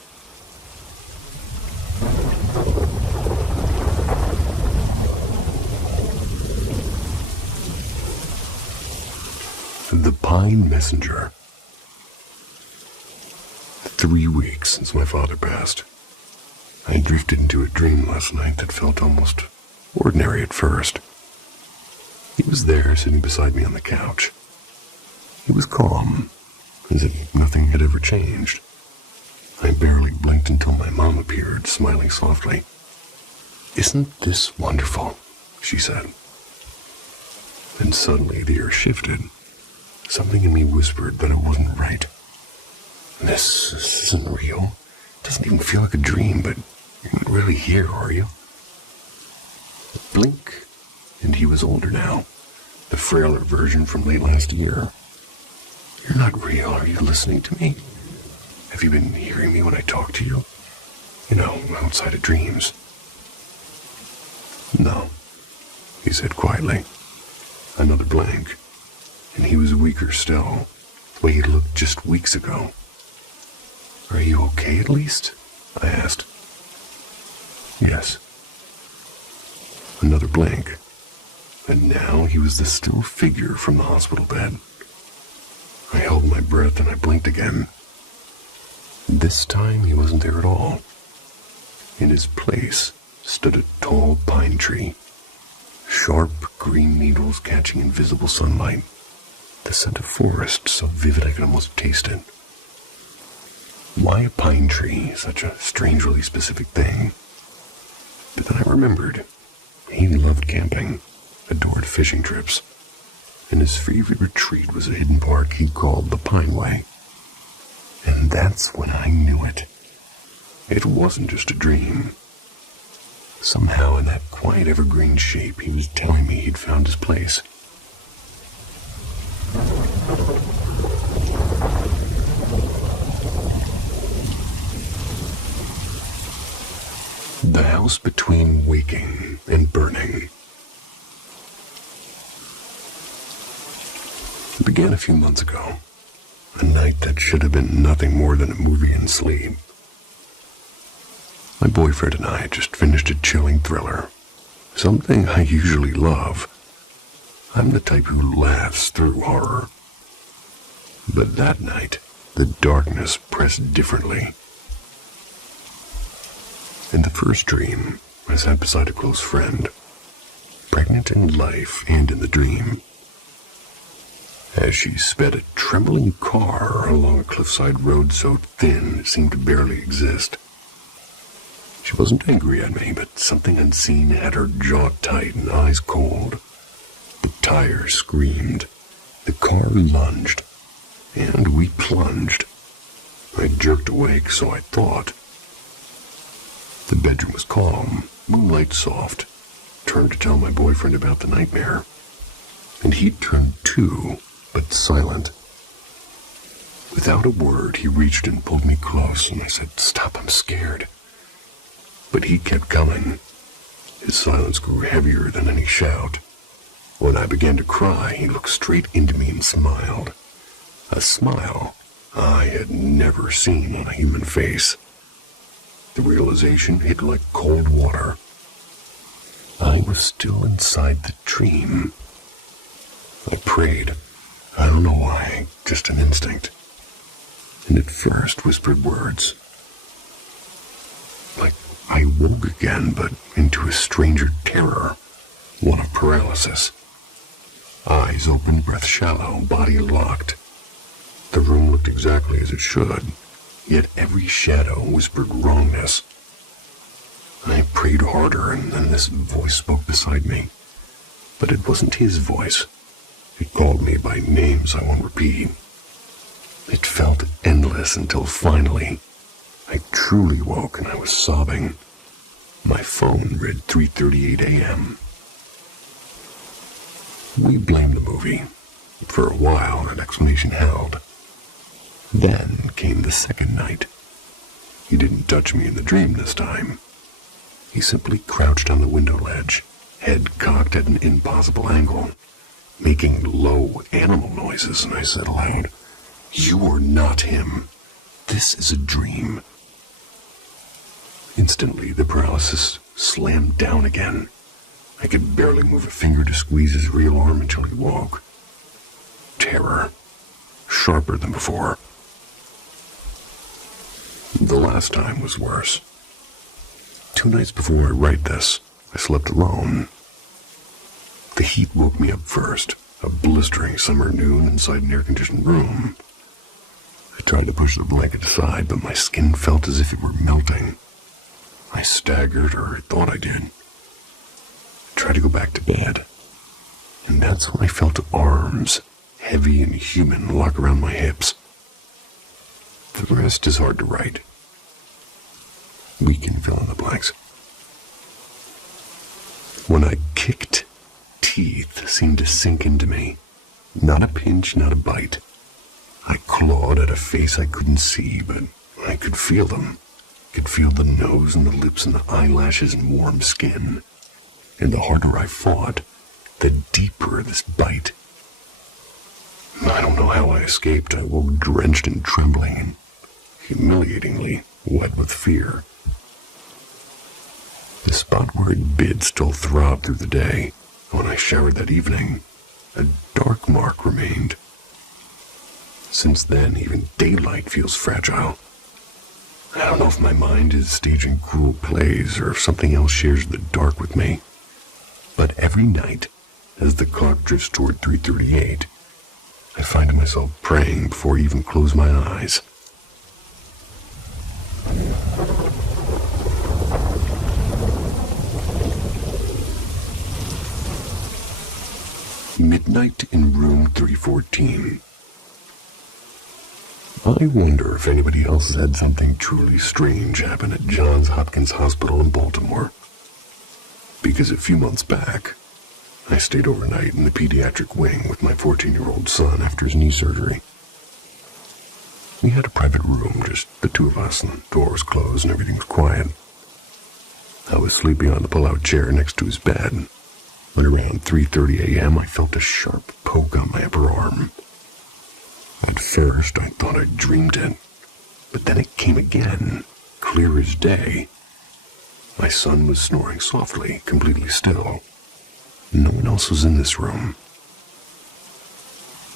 The Pine Messenger. 3 weeks since my father passed. I drifted into a dream last night that felt almost ordinary at first. He was there, sitting beside me on the couch. He was calm, as if nothing had ever changed. I barely blinked until my mom appeared, smiling softly. "Isn't this wonderful?" she said. And suddenly the air shifted. Something in me whispered that it wasn't right. This isn't real. It doesn't even feel like a dream, but you're not really here, are you? Blink, and he was older now, the frailer version from late last year. You're not real. Are you listening to me? Have you been hearing me when I talk to you? You know, outside of dreams. No, he said quietly. Another blank, and he was weaker still, the way he looked just weeks ago. Are you okay at least? I asked. Yes. Another blank, and now he was the still figure from the hospital bed. I held my breath and I blinked again. This time he wasn't there at all. In his place stood a tall pine tree, sharp green needles catching invisible sunlight, the scent of forest so vivid I could almost taste it. Why a pine tree, such a strangely specific thing? But then I remembered. He loved camping, adored fishing trips, and his favorite retreat was a hidden park he called the Pine Way. And that's when I knew it. It wasn't just a dream. Somehow in that quiet evergreen shape, he was telling me he'd found his place. The house between waking and burning. It began a few months ago, a night that should have been nothing more than a movie in sleep. My boyfriend and I had just finished a chilling thriller, something I usually love. I'm the type who laughs through horror. But that night, the darkness pressed differently. In the first dream, I sat beside a close friend, pregnant in life and in the dream. as she sped a trembling car along a cliffside road so thin it seemed to barely exist. She wasn't angry at me, but something unseen had her jaw tight and eyes cold. The tires screamed, the car lunged, and we plunged. I jerked awake, so I thought. The bedroom was calm, moonlight soft. Turned to tell my boyfriend about the nightmare, and he turned too, but silent. Without a word, he reached and pulled me close, and I said, "Stop, I'm scared." But he kept coming. His silence grew heavier than any shout. When I began to cry, he looked straight into me and smiled. A smile I had never seen on a human face. The realization hit like cold water. I was still inside the dream. I prayed. I don't know why, just an instinct. And at first whispered words. Like I woke again, but into a stranger terror, one of paralysis. Eyes open, breath shallow, body locked. The room looked exactly as it should, yet every shadow whispered wrongness. I prayed harder, and then this voice spoke beside me. But it wasn't his voice. It called me by names I won't repeat. It felt endless until finally, I truly woke and I was sobbing. My phone read 3:38 a.m. We blamed the movie. For a while, that explanation held. Then came the second night. He didn't touch me in the dream this time. He simply crouched on the window ledge, head cocked at an impossible angle, making low animal noises, and I said aloud, "You are not him. This is a dream." Instantly, the paralysis slammed down again. I could barely move a finger to squeeze his real arm until he woke. Terror, sharper than before. The last time was worse. 2 nights before I write this, I slept alone. The heat woke me up first, a blistering summer noon inside an air-conditioned room. I tried to push the blanket aside, but my skin felt as if it were melting. I staggered, or I thought I did. I tried to go back to bed, and that's when I felt arms, heavy and human, lock around my hips. The rest is hard to write. We can fill in the blanks. When I kicked, teeth seemed to sink into me. Not a pinch, not a bite. I clawed at a face I couldn't see, but I could feel them. I could feel the nose and the lips and the eyelashes and warm skin. And the harder I fought, the deeper this bite. I don't know how I escaped. I woke drenched and trembling and humiliatingly wet with fear. The spot where it bit still throbbed through the day. When I showered that evening, a dark mark remained. Since then, even daylight feels fragile. I don't know if my mind is staging cruel plays or if something else shares the dark with me. But every night, as the clock drifts toward 3:38, I find myself praying before I even close my eyes. Midnight in room 314. I wonder if anybody else has had something truly strange happen at Johns Hopkins Hospital in Baltimore. Because a few months back, I stayed overnight in the pediatric wing with my 14-year-old son after his knee surgery. We had a private room, just the two of us, and the door was closed and everything was quiet. I was sleeping on the pull-out chair next to his bed. When around 3:30 a.m., I felt a sharp poke on my upper arm. At first, I thought I dreamed it, but then it came again, clear as day. My son was snoring softly, completely still. No one else was in this room.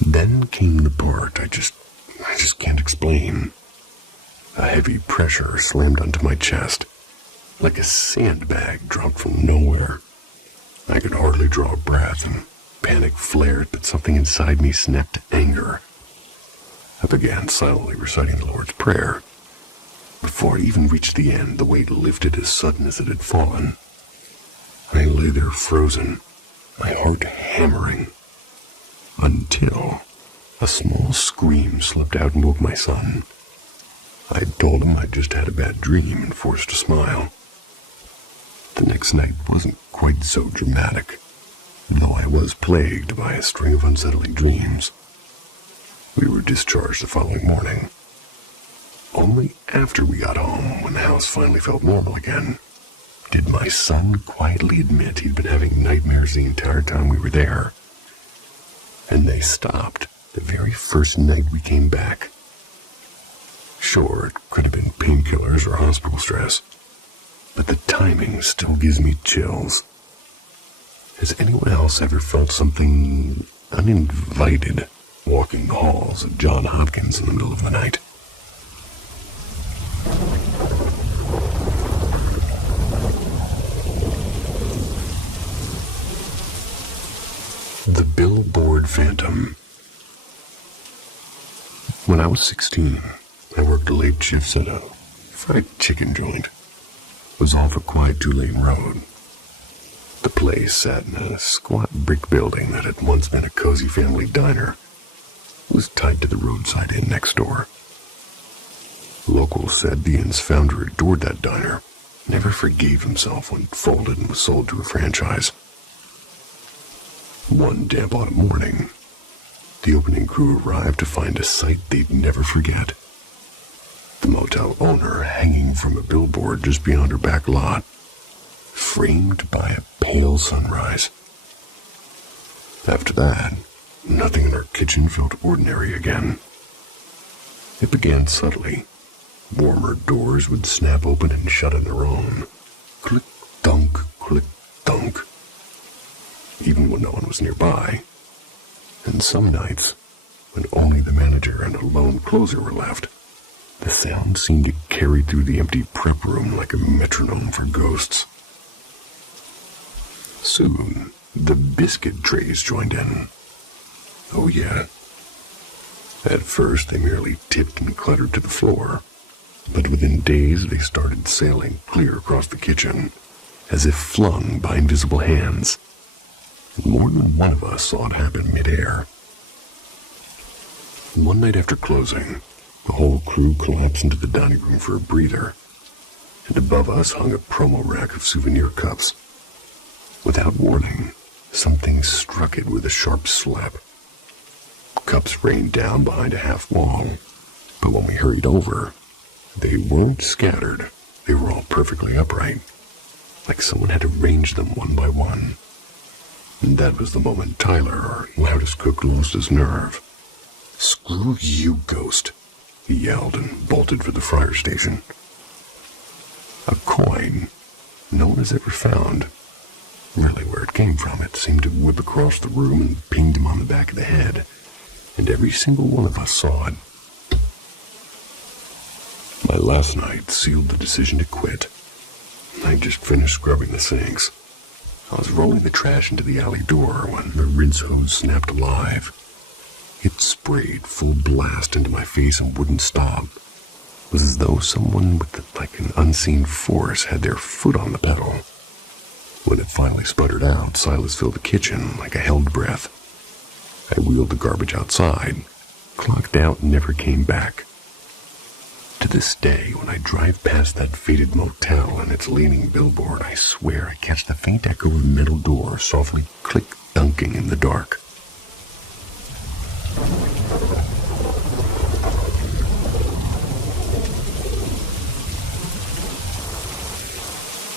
Then came the part I just can't explain. A heavy pressure slammed onto my chest, like a sandbag dropped from nowhere. I could hardly draw a breath, and panic flared, but something inside me snapped to anger. I began silently reciting the Lord's Prayer. Before I even reached the end, the weight lifted as sudden as it had fallen. I lay there frozen, my heart hammering, until a small scream slipped out and woke my son. I told him I'd just had a bad dream and forced a smile. The next night wasn't quite so dramatic, though I was plagued by a string of unsettling dreams. We were discharged the following morning. Only after we got home, when the house finally felt normal again, did my son quietly admit he'd been having nightmares the entire time we were there. And they stopped the very first night we came back. Sure, it could have been painkillers or hospital stress, but the timing still gives me chills. Has anyone else ever felt something uninvited walking the halls of Johns Hopkins in the middle of the night? The Billboard Phantom. When I was 16, I worked late shifts at a fried chicken joint. It was off a quiet 2-lane road. The place sat in a squat brick building that had once been a cozy family diner. It was tied to the roadside inn next door. Locals said the inn's founder adored that diner, never forgave himself when it folded and was sold to a franchise. One damp autumn morning, the opening crew arrived to find a sight they'd never forget. The motel owner hanging from a billboard just beyond her back lot, framed by a pale sunrise. After that, nothing in her kitchen felt ordinary again. It began subtly. Warmer doors would snap open and shut on their own. Click-dunk, click-dunk. Even when no one was nearby. And some nights, when only the manager and a lone closer were left, the sound seemed to carry through the empty prep room like a metronome for ghosts. Soon, the biscuit trays joined in. Oh yeah. At first, they merely tipped and cluttered to the floor, but within days they started sailing clear across the kitchen, as if flung by invisible hands. More than one of us saw it happen midair. One night after closing, the whole crew collapsed into the dining room for a breather, and above us hung a promo rack of souvenir cups. Without warning, something struck it with a sharp slap. Cups rained down behind a half wall, but when we hurried over, they weren't scattered. They were all perfectly upright, like someone had arranged them one by one. And that was the moment Tyler, our loudest cook, lost his nerve. "Screw you, ghost," he yelled and bolted for the fryer station. A coin no one has ever found. Really where it came from, it seemed to whip across the room and pinged him on the back of the head, and every single one of us saw it. My last night sealed the decision to quit. I just finished scrubbing the sinks. I was rolling the trash into the alley door when the rinse hose snapped alive. It sprayed full blast into my face and wouldn't stop. It was as though someone with an unseen force had their foot on the pedal. When it finally sputtered out, Silas filled the kitchen like a held breath. I wheeled the garbage outside, clocked out, and never came back. To this day, when I drive past that faded motel and its leaning billboard, I swear I catch the faint echo of a metal door softly click-dunking in the dark.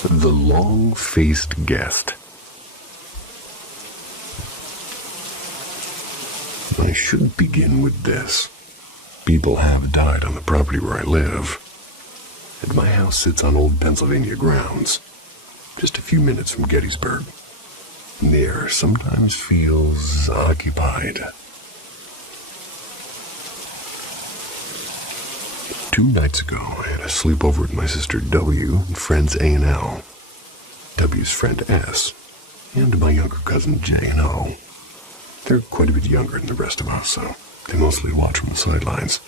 The long-faced guest. I should begin with this. People have died on the property where I live. And my house sits on old Pennsylvania grounds, just a few minutes from Gettysburg. And the air sometimes feels occupied. 2 nights ago, I had a sleepover with my sister W and friends A and L, W's friend S, and my younger cousin J and O. They're quite a bit younger than the rest of us, so they mostly watch from the sidelines.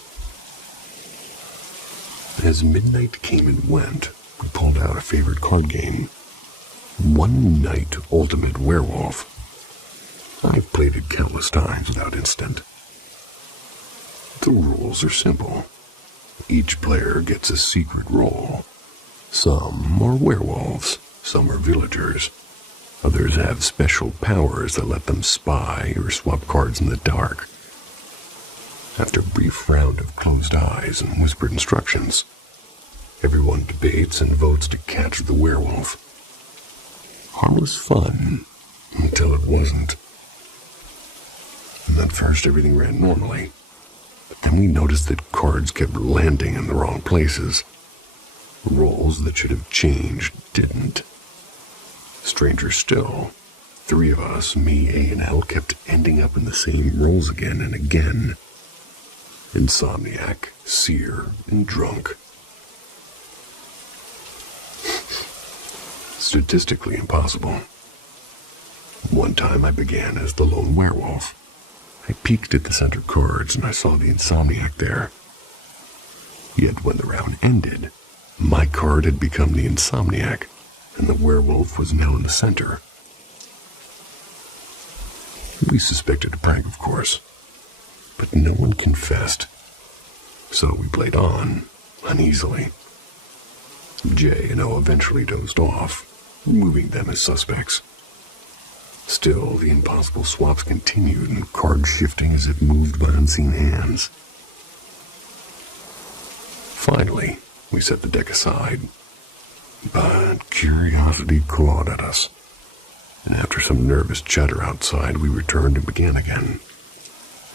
As midnight came and went, we pulled out a favorite card game. One Night Ultimate Werewolf. I've played it countless times without incident. The rules are simple. Each player gets a secret role. Some are werewolves, some are villagers. Others have special powers that let them spy or swap cards in the dark. After a brief round of closed eyes and whispered instructions, everyone debates and votes to catch the werewolf. Harmless fun, until it wasn't. And at first everything ran normally, but then we noticed that cards kept landing in the wrong places. Rolls that should have changed didn't. Stranger still, 3 of us, me, A, and L, kept ending up in the same rolls again and again. Insomniac, seer, and drunk. Statistically impossible. One time I began as the lone werewolf. I peeked at the center cards and I saw the Insomniac there. Yet when the round ended, my card had become the Insomniac, and the werewolf was now in the center. We suspected a prank, of course, but no one confessed. So we played on, uneasily. J and O eventually dozed off, removing them as suspects. Still, the impossible swaps continued and card shifting as if moved by unseen hands. Finally, we set the deck aside, but curiosity clawed at us, and after some nervous chatter outside, we returned and began again.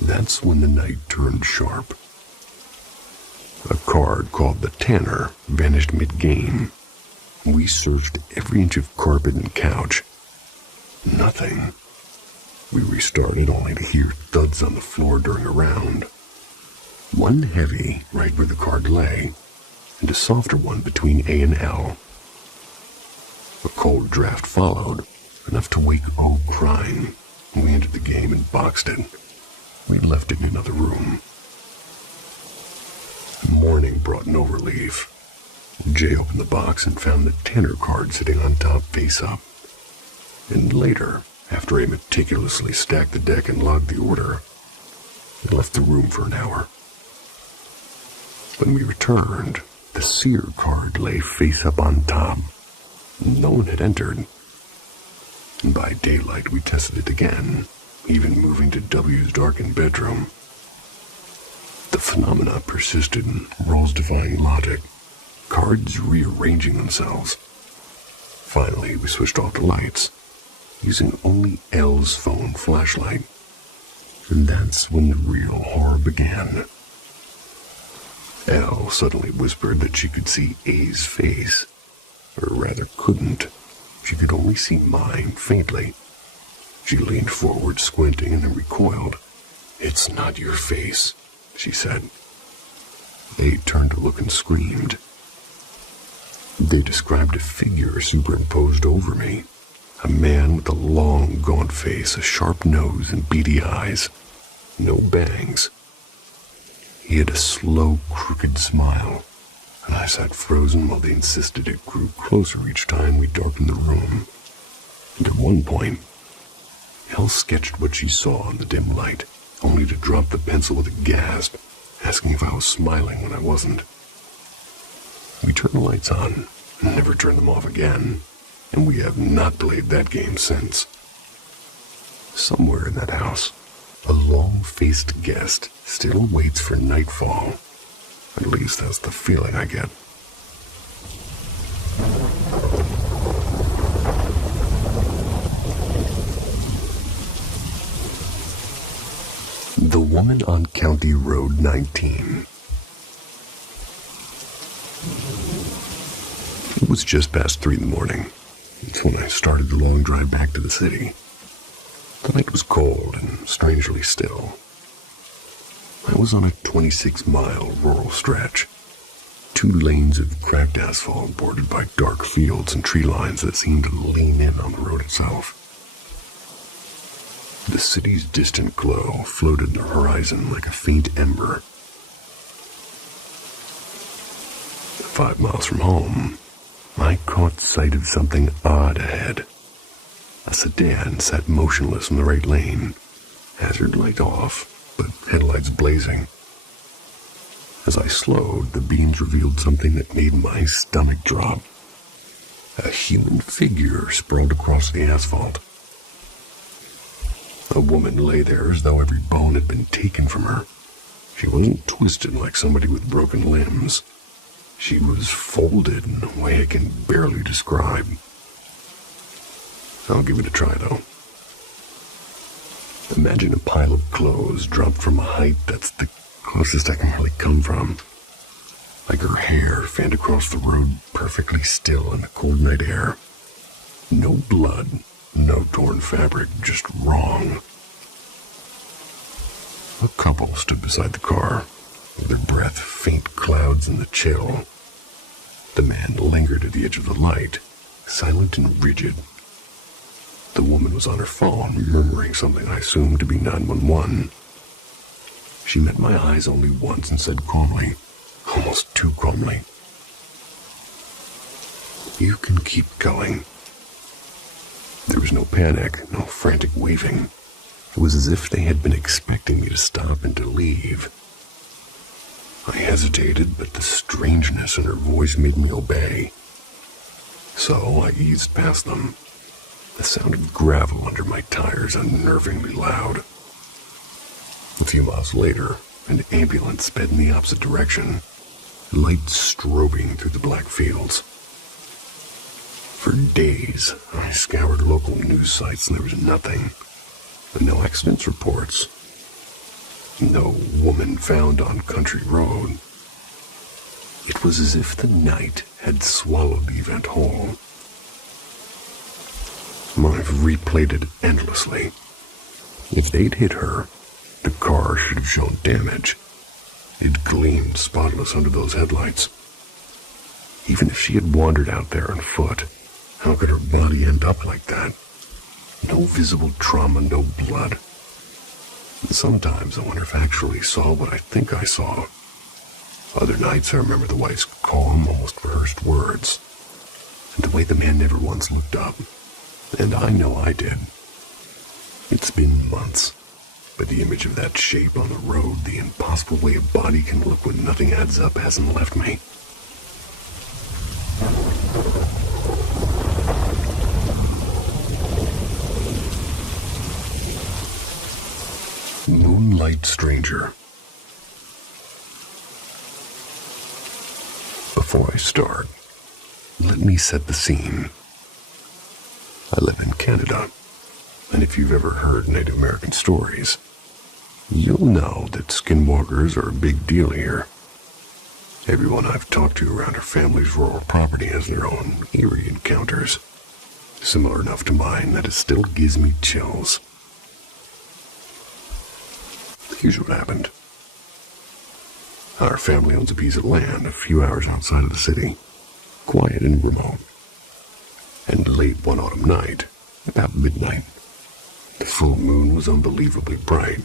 That's when the night turned sharp. A card called the Tanner vanished mid-game. We searched every inch of carpet and couch. Nothing. We restarted only to hear thuds on the floor during a round. One heavy right where the card lay, and a softer one between A and L. A cold draft followed, enough to wake O crying. We entered the game and boxed it. We left it in another room. Morning brought no relief. Jay opened the box and found the Tanner card sitting on top face up. And later, after I meticulously stacked the deck and logged the order, I left the room for an hour. When we returned, the Seer card lay face up on top. No one had entered. And by daylight we tested it again, even moving to W's darkened bedroom. The phenomena persisted in roles defying logic, cards rearranging themselves. Finally, we switched off the lights, using only L's phone flashlight. And that's when the real horror began. L suddenly whispered that she could see A's face, or rather couldn't. She could only see mine faintly. She leaned forward, squinting, and then recoiled. "It's not your face," she said. A turned to look and screamed. They described a figure superimposed over me. A man with a long, gaunt face, a sharp nose, and beady eyes. No bangs. He had a slow, crooked smile, and I sat frozen while they insisted it grew closer each time we darkened the room. And at one point, Elle sketched what she saw in the dim light, only to drop the pencil with a gasp, asking if I was smiling when I wasn't. We turned the lights on, and never turned them off again, and we have not played that game since. Somewhere in that house, a long-faced guest still waits for nightfall. At least that's the feeling I get. The Woman on County Road 19. It was just past 3 in the morning. It's when I started the long drive back to the city. The night was cold and strangely still. I was on a 26-mile rural stretch. 2 lanes of cracked asphalt bordered by dark fields and tree lines that seemed to lean in on the road itself. The city's distant glow floated in the horizon like a faint ember. 5 miles from home, I caught sight of something odd ahead. A sedan sat motionless in the right lane, hazard light off, but headlights blazing. As I slowed, the beams revealed something that made my stomach drop. A human figure sprawled across the asphalt. A woman lay there as though every bone had been taken from her. She wasn't twisted like somebody with broken limbs. She was folded in a way I can barely describe. I'll give it a try, though. Imagine a pile of clothes dropped from a height that's the closest I can really come from. Like her hair fanned across the road perfectly still in the cold night air. No blood, no torn fabric, just wrong. A couple stood beside the car, their breath faint clouds in the chill. The man lingered at the edge of the light, silent and rigid. The woman was on her phone, murmuring something I assumed to be 911. She met my eyes only once and said calmly, almost too calmly, "You can keep going." There was no panic, no frantic waving. It was as if they had been expecting me to stop and to leave. I hesitated, but the strangeness in her voice made me obey. So I eased past them. The sound of gravel under my tires unnervingly loud. A few miles later, an ambulance sped in the opposite direction, lights strobing through the black fields. For days, I scoured local news sites and there was nothing. No accidents reports. No woman found on country road. It was as if the night had swallowed the event whole. I've replayed it endlessly. If they'd hit her, the car should have shown damage. It gleamed spotless under those headlights. Even if she had wandered out there on foot, how could her body end up like that? No visible trauma, no blood. Sometimes I wonder if I actually saw what I think I saw. Other nights I remember the wife's calm, almost rehearsed words, and the way the man never once looked up. And I know I did. It's been months, but the image of that shape on the road, the impossible way a body can look when nothing adds up, hasn't left me. Moonlight Stranger. Before I start, let me set the scene. I live in Canada, and if you've ever heard Native American stories, you'll know that skinwalkers are a big deal here. Everyone I've talked to around our family's rural property has their own eerie encounters, similar enough to mine that it still gives me chills. Here's what happened. Our family owns a piece of land a few hours outside of the city, quiet and remote. And late one autumn night, about midnight, the full moon was unbelievably bright.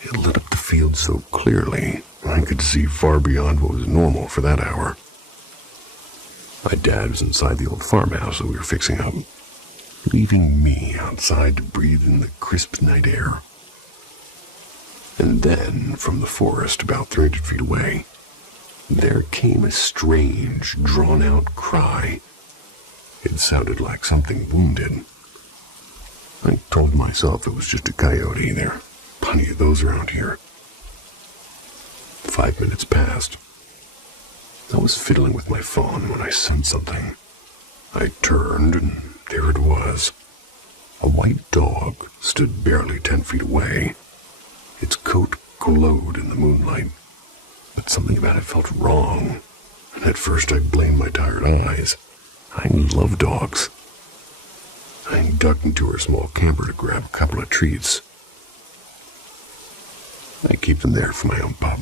It lit up the field so clearly, I could see far beyond what was normal for that hour. My dad was inside the old farmhouse that we were fixing up, leaving me outside to breathe in the crisp night air. And then, from the forest about 300 feet away, there came a strange, drawn-out cry. It sounded like something wounded. I told myself it was just a coyote. There are plenty of those around here. 5 minutes passed. I was fiddling with my phone when I sensed something. I turned, and there it was. A white dog stood barely 10 feet away. Its coat glowed in the moonlight, but something about it felt wrong, and at first I blamed my tired eyes. I love dogs. I ducked into her small camper to grab a couple of treats. I keep them there for my own pup.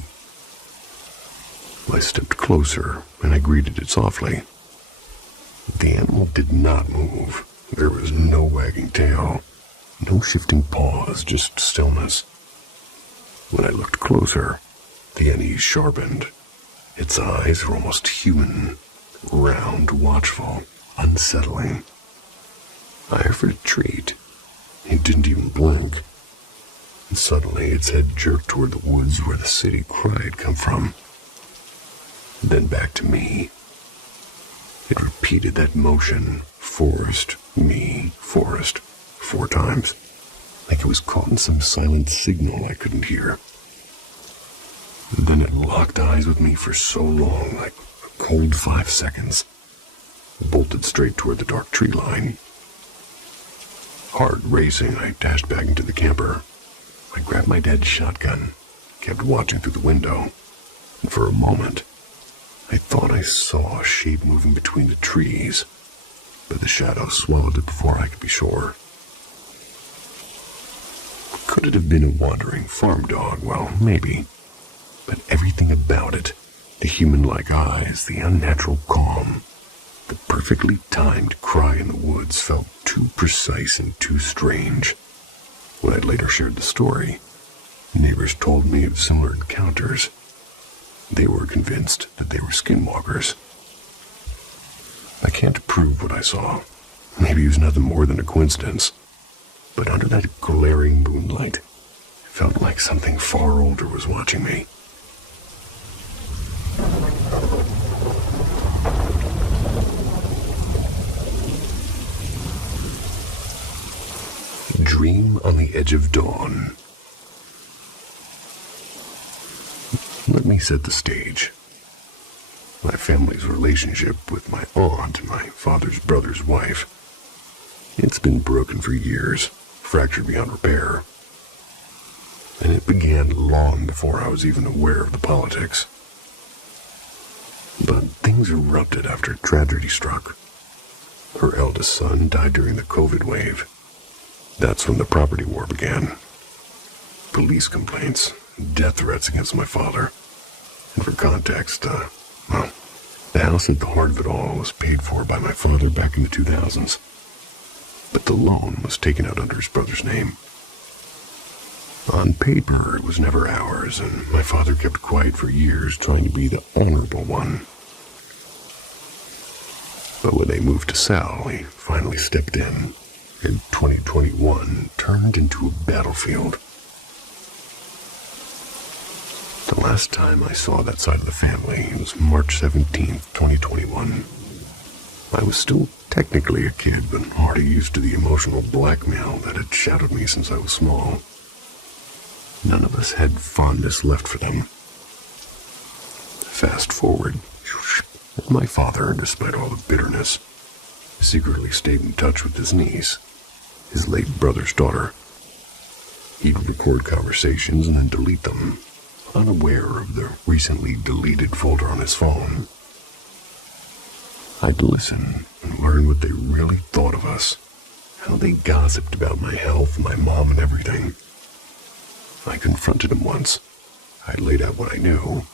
I stepped closer, and I greeted it softly. The animal did not move. There was no wagging tail. No shifting paws, just stillness. When I looked closer, the unease sharpened. Its eyes were almost human, round, watchful, unsettling. I offered a treat. It didn't even blink. And suddenly its head jerked toward the woods where the city cry had come from. Then back to me. It repeated that motion, forest, me, forest, 4 times, like it was caught in some silent signal I couldn't hear. And then it locked eyes with me for so long, like a cold 5 seconds. It bolted straight toward the dark tree line. Heart racing, I dashed back into the camper. I grabbed my dad's shotgun, kept watching through the window, and for a moment, I thought I saw a shape moving between the trees, but the shadow swallowed it before I could be sure. Could it have been a wandering farm dog? Well, maybe. But everything about it, the human-like eyes, the unnatural calm, the perfectly timed cry in the woods felt too precise and too strange. When I later shared the story, neighbors told me of similar encounters. They were convinced that they were skinwalkers. I can't prove what I saw. Maybe it was nothing more than a coincidence. But under that glaring moonlight, it felt like something far older was watching me. Dream on the Edge of Dawn. Let me set the stage. My family's relationship with my aunt, my father's brother's wife, it's been broken for years, fractured beyond repair. And it began long before I was even aware of the politics. But things erupted after tragedy struck. Her eldest son died during the COVID wave. That's when the property war began. Police complaints, death threats against my father. And for context, the house at the heart of it all was paid for by my father back in the 2000s. But the loan was taken out under his brother's name. On paper, it was never ours, and my father kept quiet for years, trying to be the honorable one. But when they moved to sell, he finally stepped in, and 2021 turned into a battlefield. The last time I saw that side of the family was March 17th, 2021. I was still technically a kid, but already used to the emotional blackmail that had shadowed me since I was small. None of us had fondness left for them. Fast forward, my father, despite all the bitterness, secretly stayed in touch with his niece, his late brother's daughter. He'd record conversations and then delete them, unaware of the recently deleted folder on his phone. I'd listen and learn what they really thought of us, how they gossiped about my health, my mom, and everything. I confronted him once. I laid out what I knew.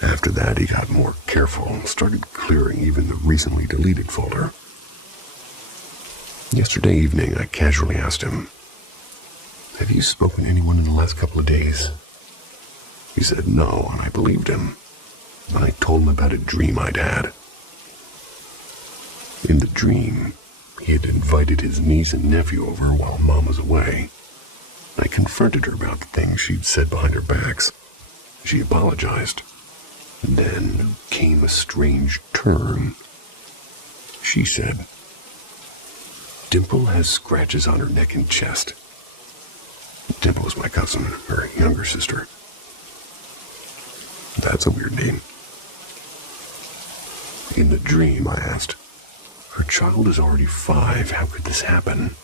After that, he got more careful and started clearing even the recently deleted folder. Yesterday evening, I casually asked him, "Have you spoken to anyone in the last couple of days?" He said no, and I believed him. But I told him about a dream I'd had. In the dream, he had invited his niece and nephew over while Mom was away. I confronted her about the things she'd said behind our backs. She apologized. Then came a strange turn. She said, "Dimple has scratches on her neck and chest." Dimple was my cousin, her younger sister. That's a weird name. In the dream, I asked, "Her child is already 5. How could this happen?"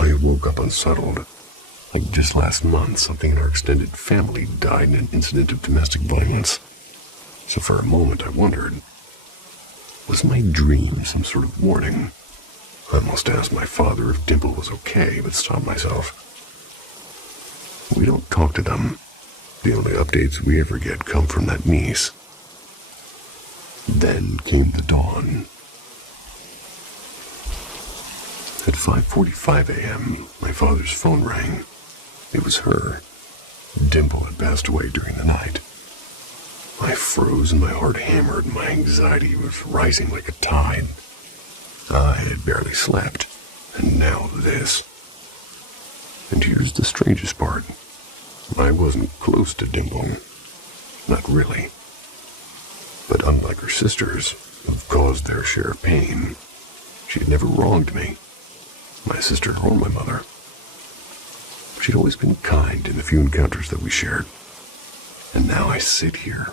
I woke up unsettled. Like just last month, something in our extended family died in an incident of domestic violence. So for a moment, I wondered, was my dream some sort of warning? I almost asked my father if Dimple was okay, but stopped myself. We don't talk to them. The only updates we ever get come from that niece. Then came the dawn. At At 5:45 a.m., my father's phone rang. It was her. Dimple had passed away during the night. I froze and my heart hammered and my anxiety was rising like a tide. I had barely slept, and now this. And here's the strangest part. I wasn't close to Dimple. Not really. But unlike her sisters, who've caused their share of pain, she had never wronged me, my sister or my mother. She'd always been kind in the few encounters that we shared. And now I sit here,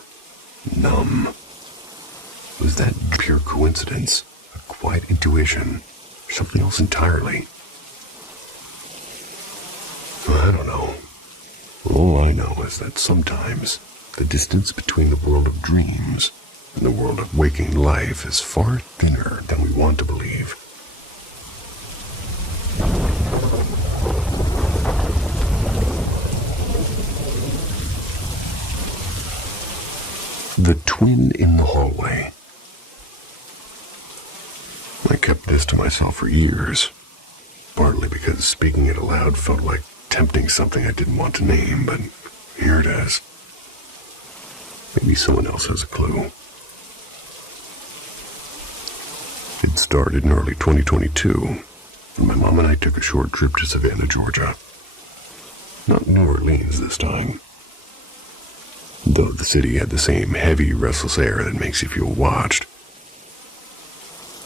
numb. Was that pure coincidence, a quiet intuition, or something else entirely? I don't know. All I know is that sometimes the distance between the world of dreams and the world of waking life is far thinner than we want to believe. The twin in the hallway. I kept this to myself for years, partly because speaking it aloud felt like tempting something I didn't want to name, but here it is. Maybe someone else has a clue. It started in early 2022, when my mom and I took a short trip to Savannah, Georgia. Not New Orleans this time. Though the city had the same heavy, restless air that makes you feel watched.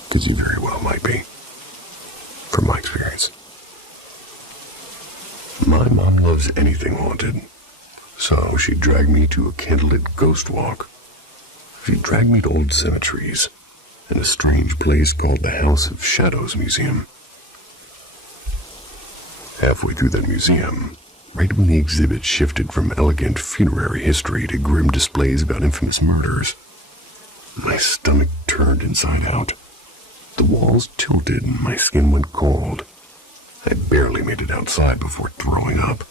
Because you very well might be, from my experience. My mom loves anything haunted, so she dragged me to a candlelit ghost walk. She dragged me to old cemeteries and a strange place called the House of Shadows Museum. Halfway through that museum, right when the exhibit shifted from elegant funerary history to grim displays about infamous murders, my stomach turned inside out. The walls tilted and my skin went cold. I barely made it outside before throwing up.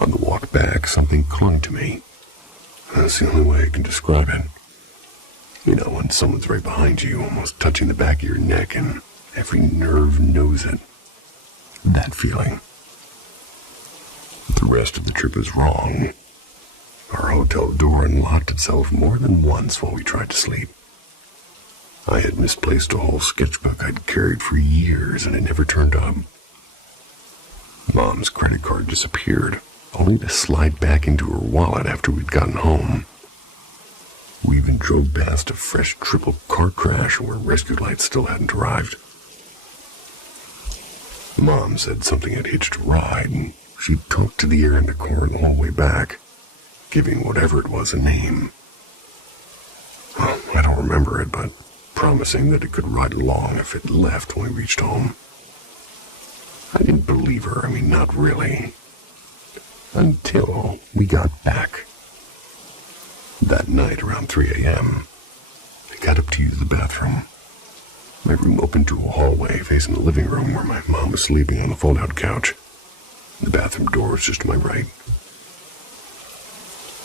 On the walk back, something clung to me. That's the only way I can describe it. You know, when someone's right behind you, almost touching the back of your neck, and every nerve knows it. That feeling. The rest of the trip was wrong. Our hotel door unlocked itself more than once while we tried to sleep. I had misplaced a whole sketchbook I'd carried for years and it never turned up. Mom's credit card disappeared, only to slide back into her wallet after we'd gotten home. We even drove past a fresh triple car crash where rescue lights still hadn't arrived. Mom said something had hitched a ride, and she talked to the air in the car the whole way back, giving whatever it was a name. Well, I don't remember it, but promising that it could ride along if it left when we reached home. I didn't believe her, not really. Until we got back. That night around 3 a.m., I got up to use the bathroom. My room opened to a hallway facing the living room where my mom was sleeping on a fold-out couch. The bathroom door was just to my right.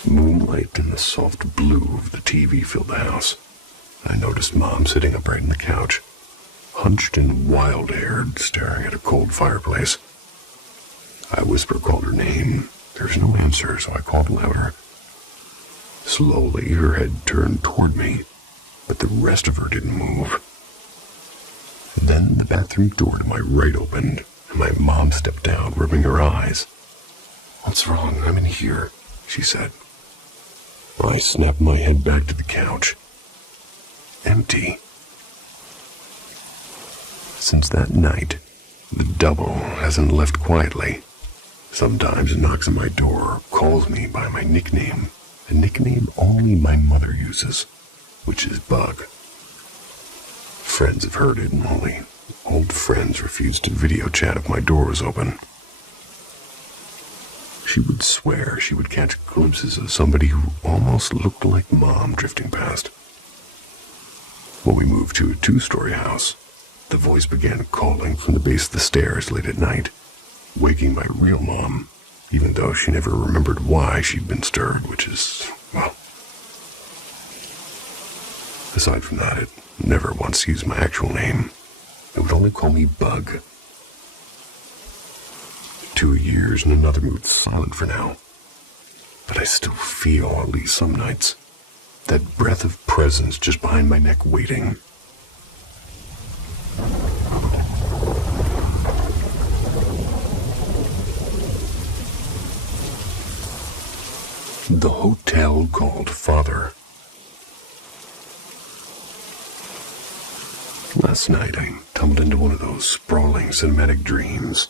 Moonlight and the soft blue of the TV filled the house. I noticed Mom sitting upright on the couch, hunched and wild-haired, staring at a cold fireplace. I called her name. There was no answer, so I called louder. Slowly, her head turned toward me, but the rest of her didn't move. Then the bathroom door to my right opened, and my mom stepped out, rubbing her eyes. "What's wrong? I'm in here," she said. I snapped my head back to the couch. Empty. Since that night, the double hasn't left quietly. Sometimes it knocks on my door, calls me by my nickname, a nickname only my mother uses, which is Bug. Friends have heard it, and only old friends refuse to video chat if my door was open. She would swear she would catch glimpses of somebody who almost looked like Mom drifting past. When we moved to a 2-story house, the voice began calling from the base of the stairs late at night, waking my real mom, even though she never remembered why she'd been stirred, which is, well... Aside from that, it never once used my actual name. They would only call me Bug. 2 years and another moved silent for now. But I still feel, at least some nights, that breath of presence just behind my neck waiting. The hotel called Father. Last night I tumbled into one of those sprawling cinematic dreams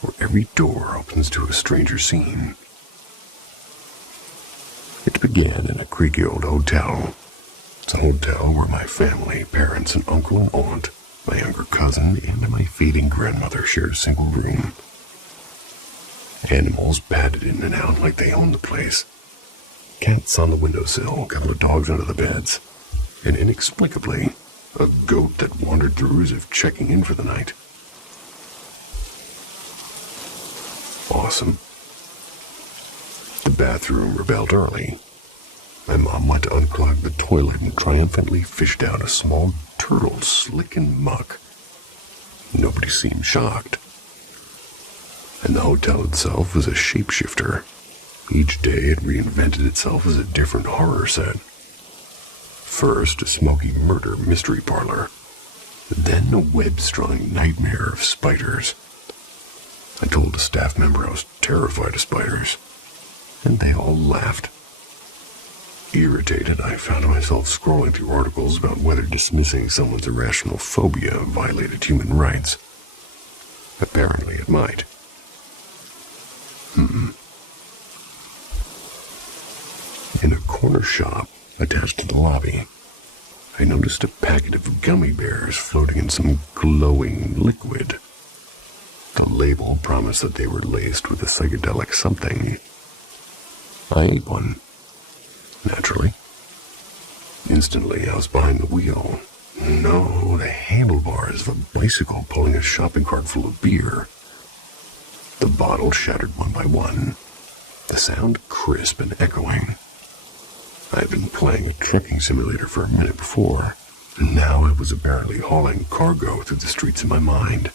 where every door opens to a stranger scene. It began in a creaky old hotel. It's a hotel where my family, parents, and uncle and aunt, my younger cousin, and my fading grandmother shared a single room. Animals batted in and out like they owned the place. Cats on the windowsill, a couple of dogs under the beds, and inexplicably, a goat that wandered through as if checking in for the night. Awesome. The bathroom rebelled early. My mom went to unclog the toilet and triumphantly fished out a small turtle slick in muck. Nobody seemed shocked. And the hotel itself was a shapeshifter. Each day it reinvented itself as a different horror set. First, a smoky murder mystery parlor. Then a web-strung nightmare of spiders. I told a staff member I was terrified of spiders, and they all laughed. Irritated, I found myself scrolling through articles about whether dismissing someone's irrational phobia violated human rights. Apparently it might. In a corner shop attached to the lobby, I noticed a packet of gummy bears floating in some glowing liquid. The label promised that they were laced with a psychedelic something. I ate one. Naturally. Instantly, I was behind the wheel. No, the handlebars of a bicycle pulling a shopping cart full of beer. The bottles shattered one by one, the sound crisp and echoing. I had been playing a trucking simulator for a minute before, and now I was apparently hauling cargo through the streets of my mind.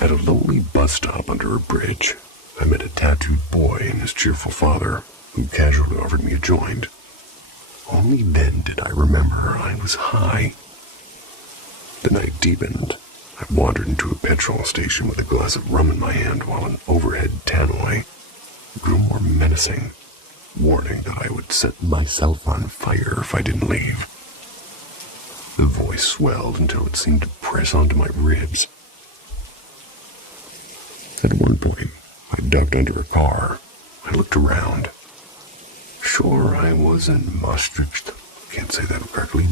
At a lonely bus stop under a bridge, I met a tattooed boy and his cheerful father, who casually offered me a joint. Only then did I remember I was high. The night deepened. I wandered into a petrol station with a glass of rum in my hand while an overhead tannoy grew more menacing, warning that I would set myself on fire if I didn't leave. The voice swelled until it seemed to press onto my ribs. At one point, I ducked under a car. I looked around. Sure, I was in Maastricht. Can't say that correctly.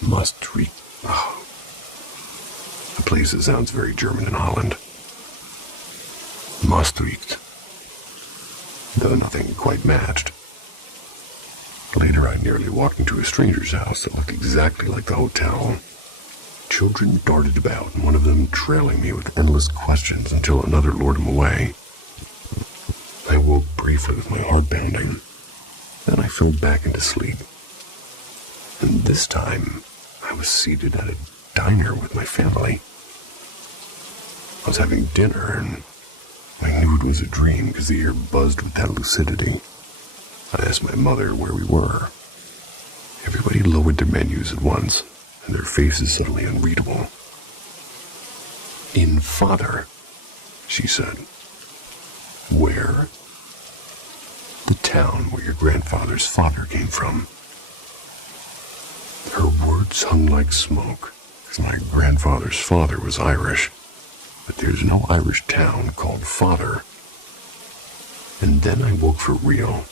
Maastricht. Oh. The place that sounds very German in Holland. Maastricht. Though nothing quite matched. Later, I nearly walked into a stranger's house that looked exactly like the hotel. Children darted about, and one of them trailing me with endless questions until another lured him away. I woke briefly with my heart pounding. Then I fell back into sleep. And this time, I was seated at a diner with my family. I was having dinner, and I knew it was a dream because the air buzzed with that lucidity. I asked my mother where we were. Everybody lowered their menus at once, and their faces suddenly unreadable. "In Father," she said. "Where?" "The town where your grandfather's father came from." Her words hung like smoke, because my grandfather's father was Irish, but there's no Irish town called Father. And then I woke for real.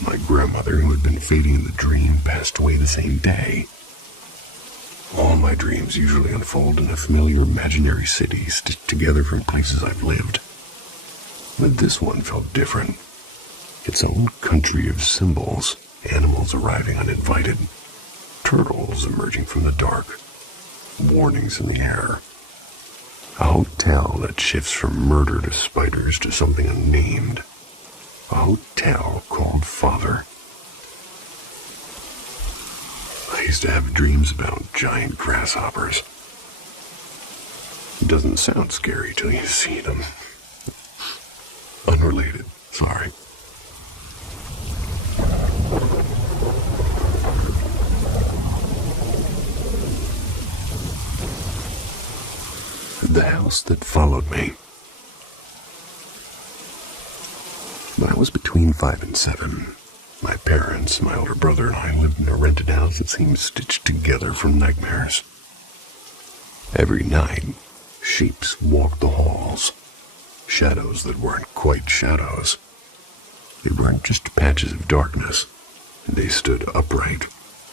My grandmother, who had been fading in the dream, passed away the same day. All my dreams usually unfold in a familiar imaginary city stitched together from places I've lived. But this one felt different. Its own country of symbols, animals arriving uninvited, turtles emerging from the dark, warnings in the air. A hotel that shifts from murder to spiders to something unnamed. A hotel called Father. I used to have dreams about giant grasshoppers. It doesn't sound scary till you see them. Unrelated, sorry. The house that followed me. When I was between 5 and 7, my parents, my older brother, and I lived in a rented house that seemed stitched together from nightmares. Every night, shapes walked the halls, shadows that weren't quite shadows. They weren't just patches of darkness, and they stood upright,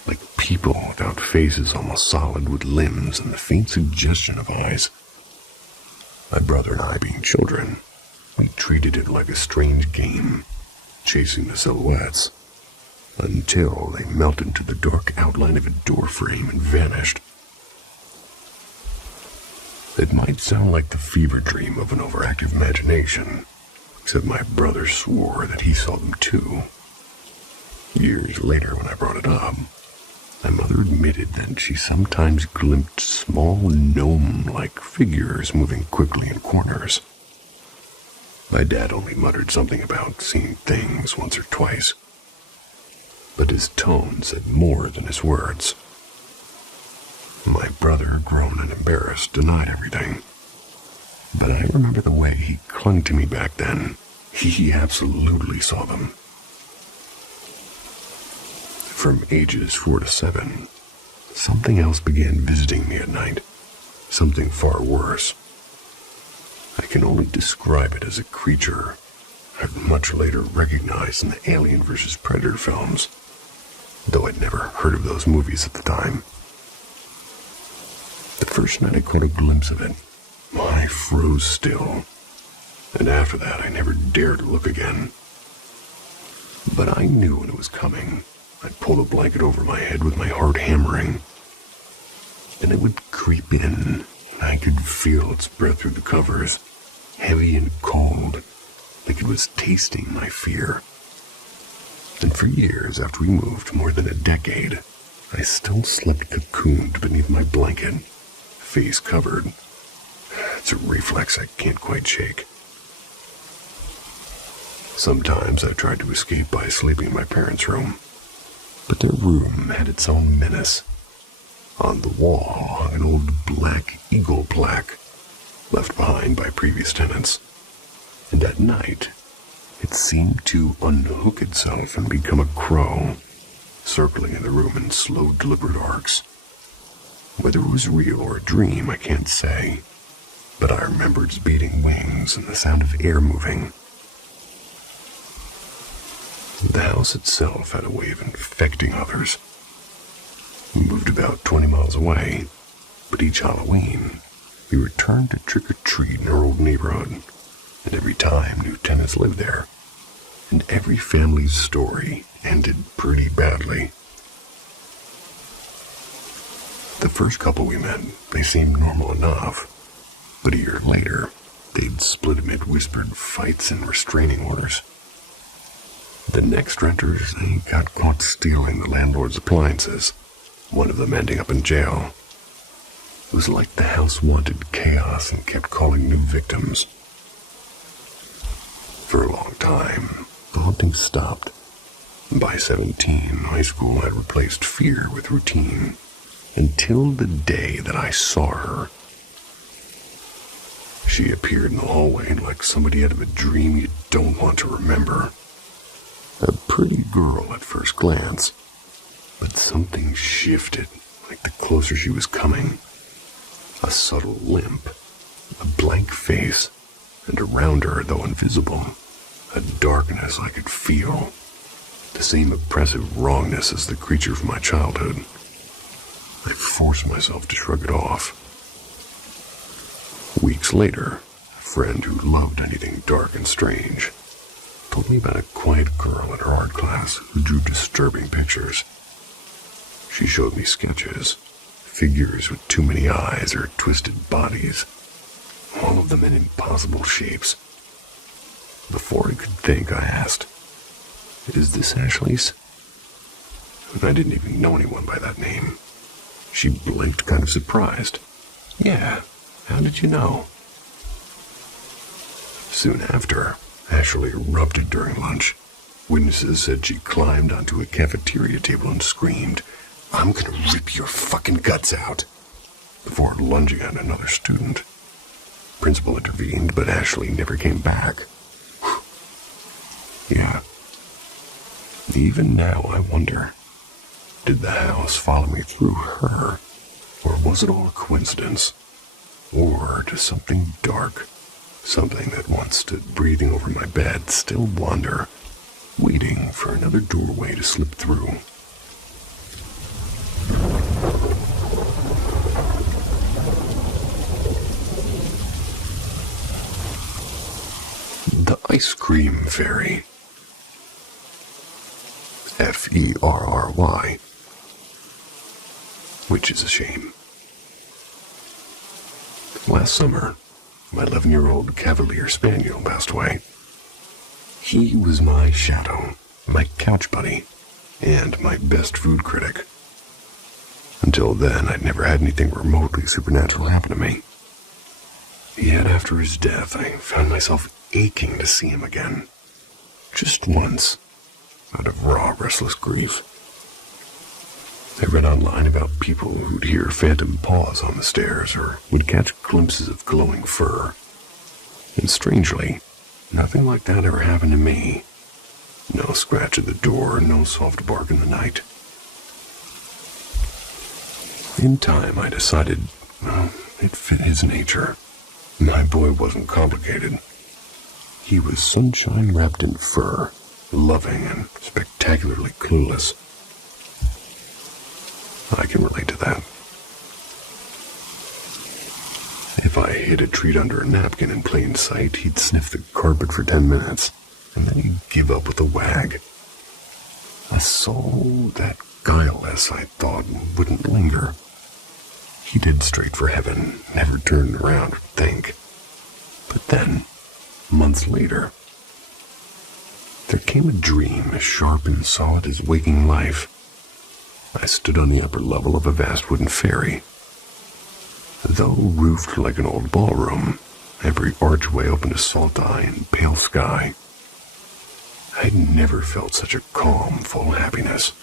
like people without faces, almost solid with limbs and the faint suggestion of eyes. My brother and I, being children, we treated it like a strange game, chasing the silhouettes, until they melted into the dark outline of a door frame and vanished. It might sound like the fever dream of an overactive imagination, except my brother swore that he saw them too. Years later, when I brought it up, my mother admitted that she sometimes glimpsed small gnome-like figures moving quickly in corners. My dad only muttered something about seeing things once or twice, but his tone said more than his words. My brother, grown and embarrassed, denied everything, but I remember the way he clung to me back then. He absolutely saw them. From ages 4 to 7, something else began visiting me at night, something far worse. I can only describe it as a creature I'd much later recognized in the Alien vs. Predator films, though I'd never heard of those movies at the time. The first night I caught a glimpse of it, I froze still, and after that I never dared look again. But I knew when it was coming. I'd pull a blanket over my head with my heart hammering. Then it would creep in, and I could feel its breath through the covers, heavy and cold, like it was tasting my fear. And for years after we moved, more than a decade, I still slept cocooned beneath my blanket, face covered. It's a reflex I can't quite shake. Sometimes I tried to escape by sleeping in my parents' room, but their room had its own menace. On the wall hung an old black eagle plaque, left behind by previous tenants, and at night it seemed to unhook itself and become a crow, circling in the room in slow, deliberate arcs. Whether it was real or a dream, I can't say, but I remember its beating wings and the sound of air moving. The house itself had a way of infecting others. We moved about 20 miles away, but each Halloween, we returned to trick-or-treat in our old neighborhood, and every time new tenants lived there, and every family's story ended pretty badly. The first couple we met, they seemed normal enough, but a year later, they'd split amid whispered fights and restraining orders. The next renters, they got caught stealing the landlord's appliances, one of them ending up in jail. It was like the house wanted chaos and kept calling new victims. For a long time, the haunting stopped. By 17, high school had replaced fear with routine, until the day that I saw her. She appeared in the hallway like somebody out of a dream you don't want to remember. A pretty girl at first glance, but something shifted like the closer she was coming. A subtle limp, a blank face, and around her, though invisible, a darkness I could feel. The same oppressive wrongness as the creature from my childhood. I forced myself to shrug it off. Weeks later, a friend who loved anything dark and strange told me about a quiet girl in her art class who drew disturbing pictures. She showed me sketches, figures with too many eyes or twisted bodies, all of them in impossible shapes. Before I could think, I asked, "Is this Ashley's?" and I didn't even know anyone by that name. She blinked, kind of surprised. Yeah, how did you know? Soon after, Ashley erupted during lunch. Witnesses said she climbed onto a cafeteria table and screamed, "I'm gonna rip your fucking guts out," before lunging at another student. Principal intervened, but Ashley never came back. Yeah. Even now I wonder, did the house follow me through her? Or was it all a coincidence? Or does something dark, something that once stood breathing over my bed, still wander, waiting for another doorway to slip through? The Ice Cream Fairy. Ferry. Which is a shame. Last summer, my 11-year-old Cavalier Spaniel passed away. He was my shadow, my couch buddy, and my best food critic. Until then, I'd never had anything remotely supernatural happen to me. Yet after his death, I found myself aching to see him again. Just once, out of raw, restless grief. I read online about people who'd hear phantom paws on the stairs or would catch glimpses of glowing fur. And strangely, nothing like that ever happened to me. No scratch at the door, no soft bark in the night. In time, I decided, well, it fit his nature. My boy wasn't complicated. He was sunshine wrapped in fur, loving and spectacularly clueless. I can relate to that. If I hid a treat under a napkin in plain sight, he'd sniff the carpet for 10 minutes, and then he'd give up with a wag. A soul that guileless, I thought, wouldn't linger. He'd head straight for heaven, never turned around or think. But then, months later, there came a dream as sharp and solid as waking life. I stood on the upper level of a vast wooden ferry. Though roofed like an old ballroom, every archway opened to salt eye and pale sky. I'd never felt such a calm, full happiness.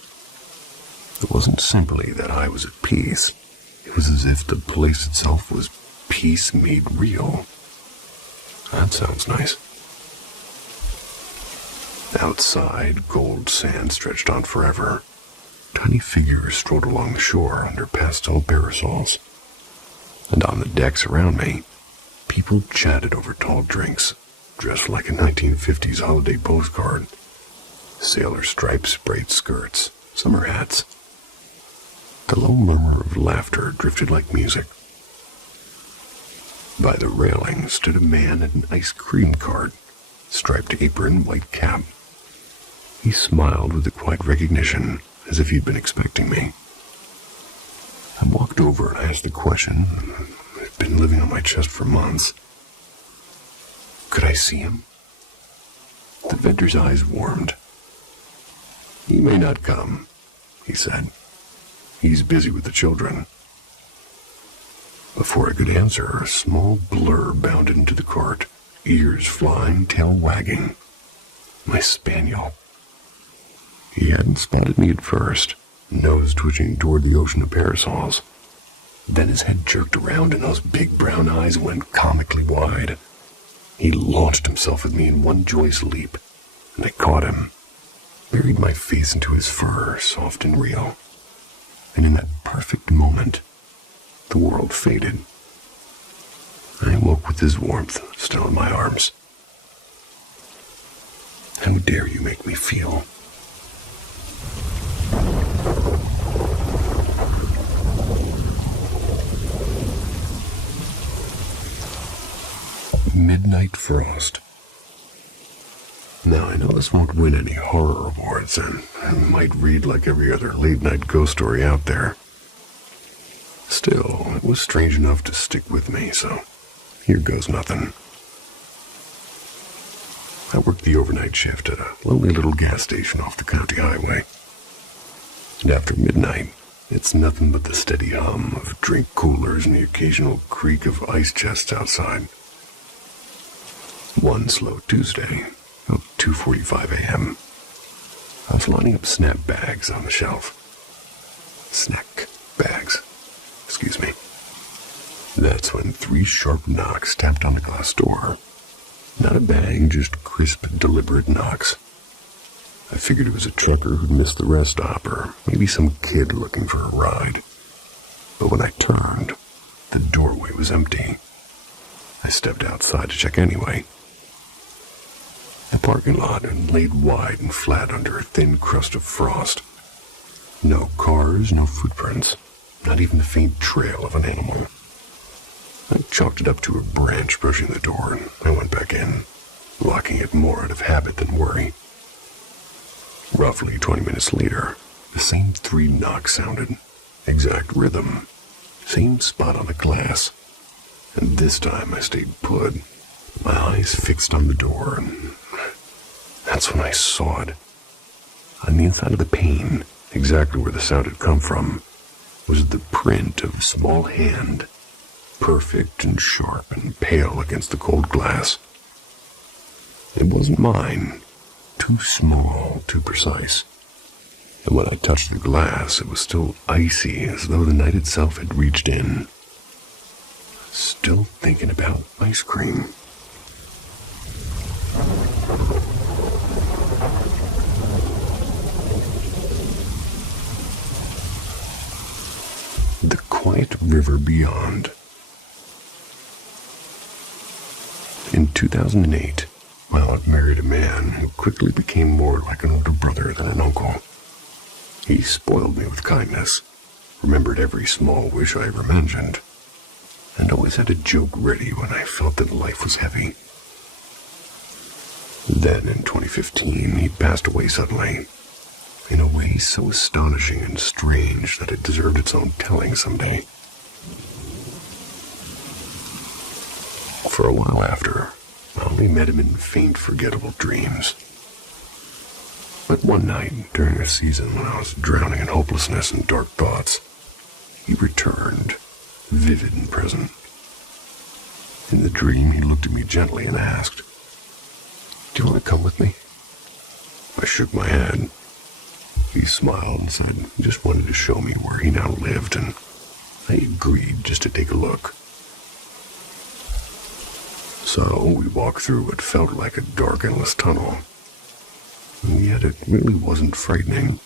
It wasn't simply that I was at peace. It was as if the place itself was peace made real. That sounds nice. Outside, gold sand stretched on forever. Tiny figures strolled along the shore under pastel parasols. And on the decks around me, people chatted over tall drinks, dressed like a 1950s holiday postcard. Sailor stripes sprayed skirts, summer hats. The low murmur of laughter drifted like music. By the railing stood a man in an ice cream cart, striped apron, white cap. He smiled with a quiet recognition, as if he'd been expecting me. I walked over and asked the question that had been living on my chest for months. Could I see him? The vendor's eyes warmed. "He may not come," he said. "He's busy with the children." Before I could answer, a small blur bounded into the cart, ears flying, tail wagging. My spaniel. He hadn't spotted me at first, nose twitching toward the ocean of parasols. Then his head jerked around and those big brown eyes went comically wide. He launched himself at me in one joyous leap, and I caught him, buried my face into his fur, soft and real. And in that perfect moment, the world faded. I woke with his warmth still in my arms. How dare you make me feel? Midnight Frost. Now, I know this won't win any horror awards, and it might read like every other late-night ghost story out there. Still, it was strange enough to stick with me, so here goes nothing. I worked the overnight shift at a lonely little gas station off the county highway. And after midnight, it's nothing but the steady hum of drink coolers and the occasional creak of ice chests outside. One slow Tuesday, about 2:45 a.m., I was lining up snack bags on the shelf. Snack bags. Excuse me. That's when 3 sharp knocks tapped on the glass door. Not a bang, just crisp, deliberate knocks. I figured it was a trucker who'd missed the rest stop, or maybe some kid looking for a ride. But when I turned, the doorway was empty. I stepped outside to check anyway. The parking lot had laid wide and flat under a thin crust of frost. No cars, no footprints, not even the faint trail of an animal. I chalked it up to a branch brushing the door, and I went back in, locking it more out of habit than worry. Roughly 20 minutes later, the same 3 knocks sounded. Exact rhythm. Same spot on the glass. And this time I stayed put, my eyes fixed on the door, and that's when I saw it. On the inside of the pane, exactly where the sound had come from, was the print of a small hand, perfect and sharp and pale against the cold glass. It wasn't mine. Too small, too precise. And when I touched the glass, it was still icy, as though the night itself had reached in. Still thinking about ice cream. The quiet river beyond. In 2008, my aunt married a man who quickly became more like an older brother than an uncle. He spoiled me with kindness, remembered every small wish I ever mentioned, and always had a joke ready when I felt that life was heavy. Then, in 2015, he passed away suddenly, in a way so astonishing and strange that it deserved its own telling someday. For a while after, I only met him in faint, forgettable dreams. But one night, during a season when I was drowning in hopelessness and dark thoughts, he returned, vivid and present. In the dream, he looked at me gently and asked, "Do you want to come with me?" I shook my head. He smiled and said he just wanted to show me where he now lived, and I agreed just to take a look. So we walked through what felt like a dark, endless tunnel, and yet it really wasn't frightening.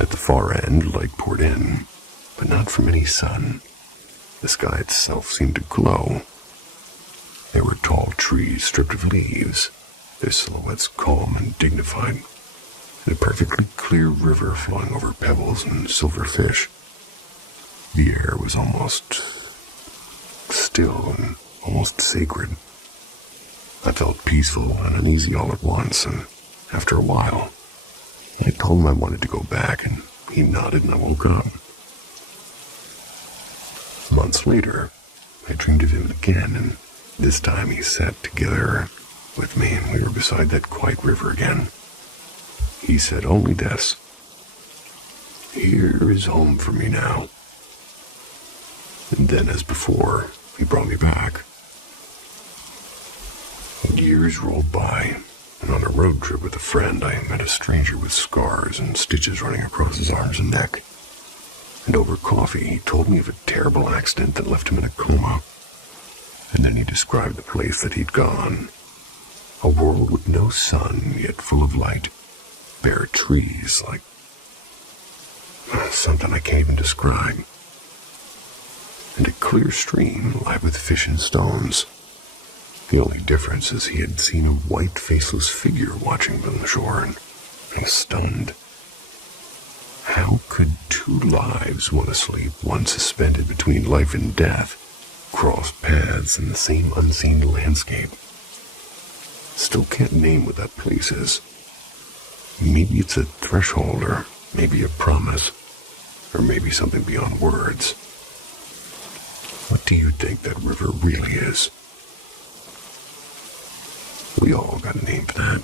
At the far end, light poured in, but not from any sun. The sky itself seemed to glow. There were tall trees stripped of leaves, their silhouettes calm and dignified, and a perfectly clear river flowing over pebbles and silver fish. The air was almost still and almost sacred. I felt peaceful and uneasy all at once, and after a while, I told him I wanted to go back, and he nodded and I woke up. Months later, I dreamed of him again, and this time he sat together with me, and we were beside that quiet river again. He said only this: "Here is home for me now." And then, as before, he brought me back. Years rolled by, and on a road trip with a friend, I met a stranger with scars and stitches running across his arms and neck. And over coffee, he told me of a terrible accident that left him in a coma. And then he described the place that he'd gone. A world with no sun, yet full of light. Bare trees, like something I can't even describe. And a clear stream alive with fish and stones. The only difference is he had seen a white, faceless figure watching from the shore, and I was stunned. How could 2 lives, one asleep, one suspended between life and death, cross paths in the same unseen landscape? Still can't name what that place is. Maybe it's a threshold, or maybe a promise, or maybe something beyond words. What do you think that river really is? We all got a name for that.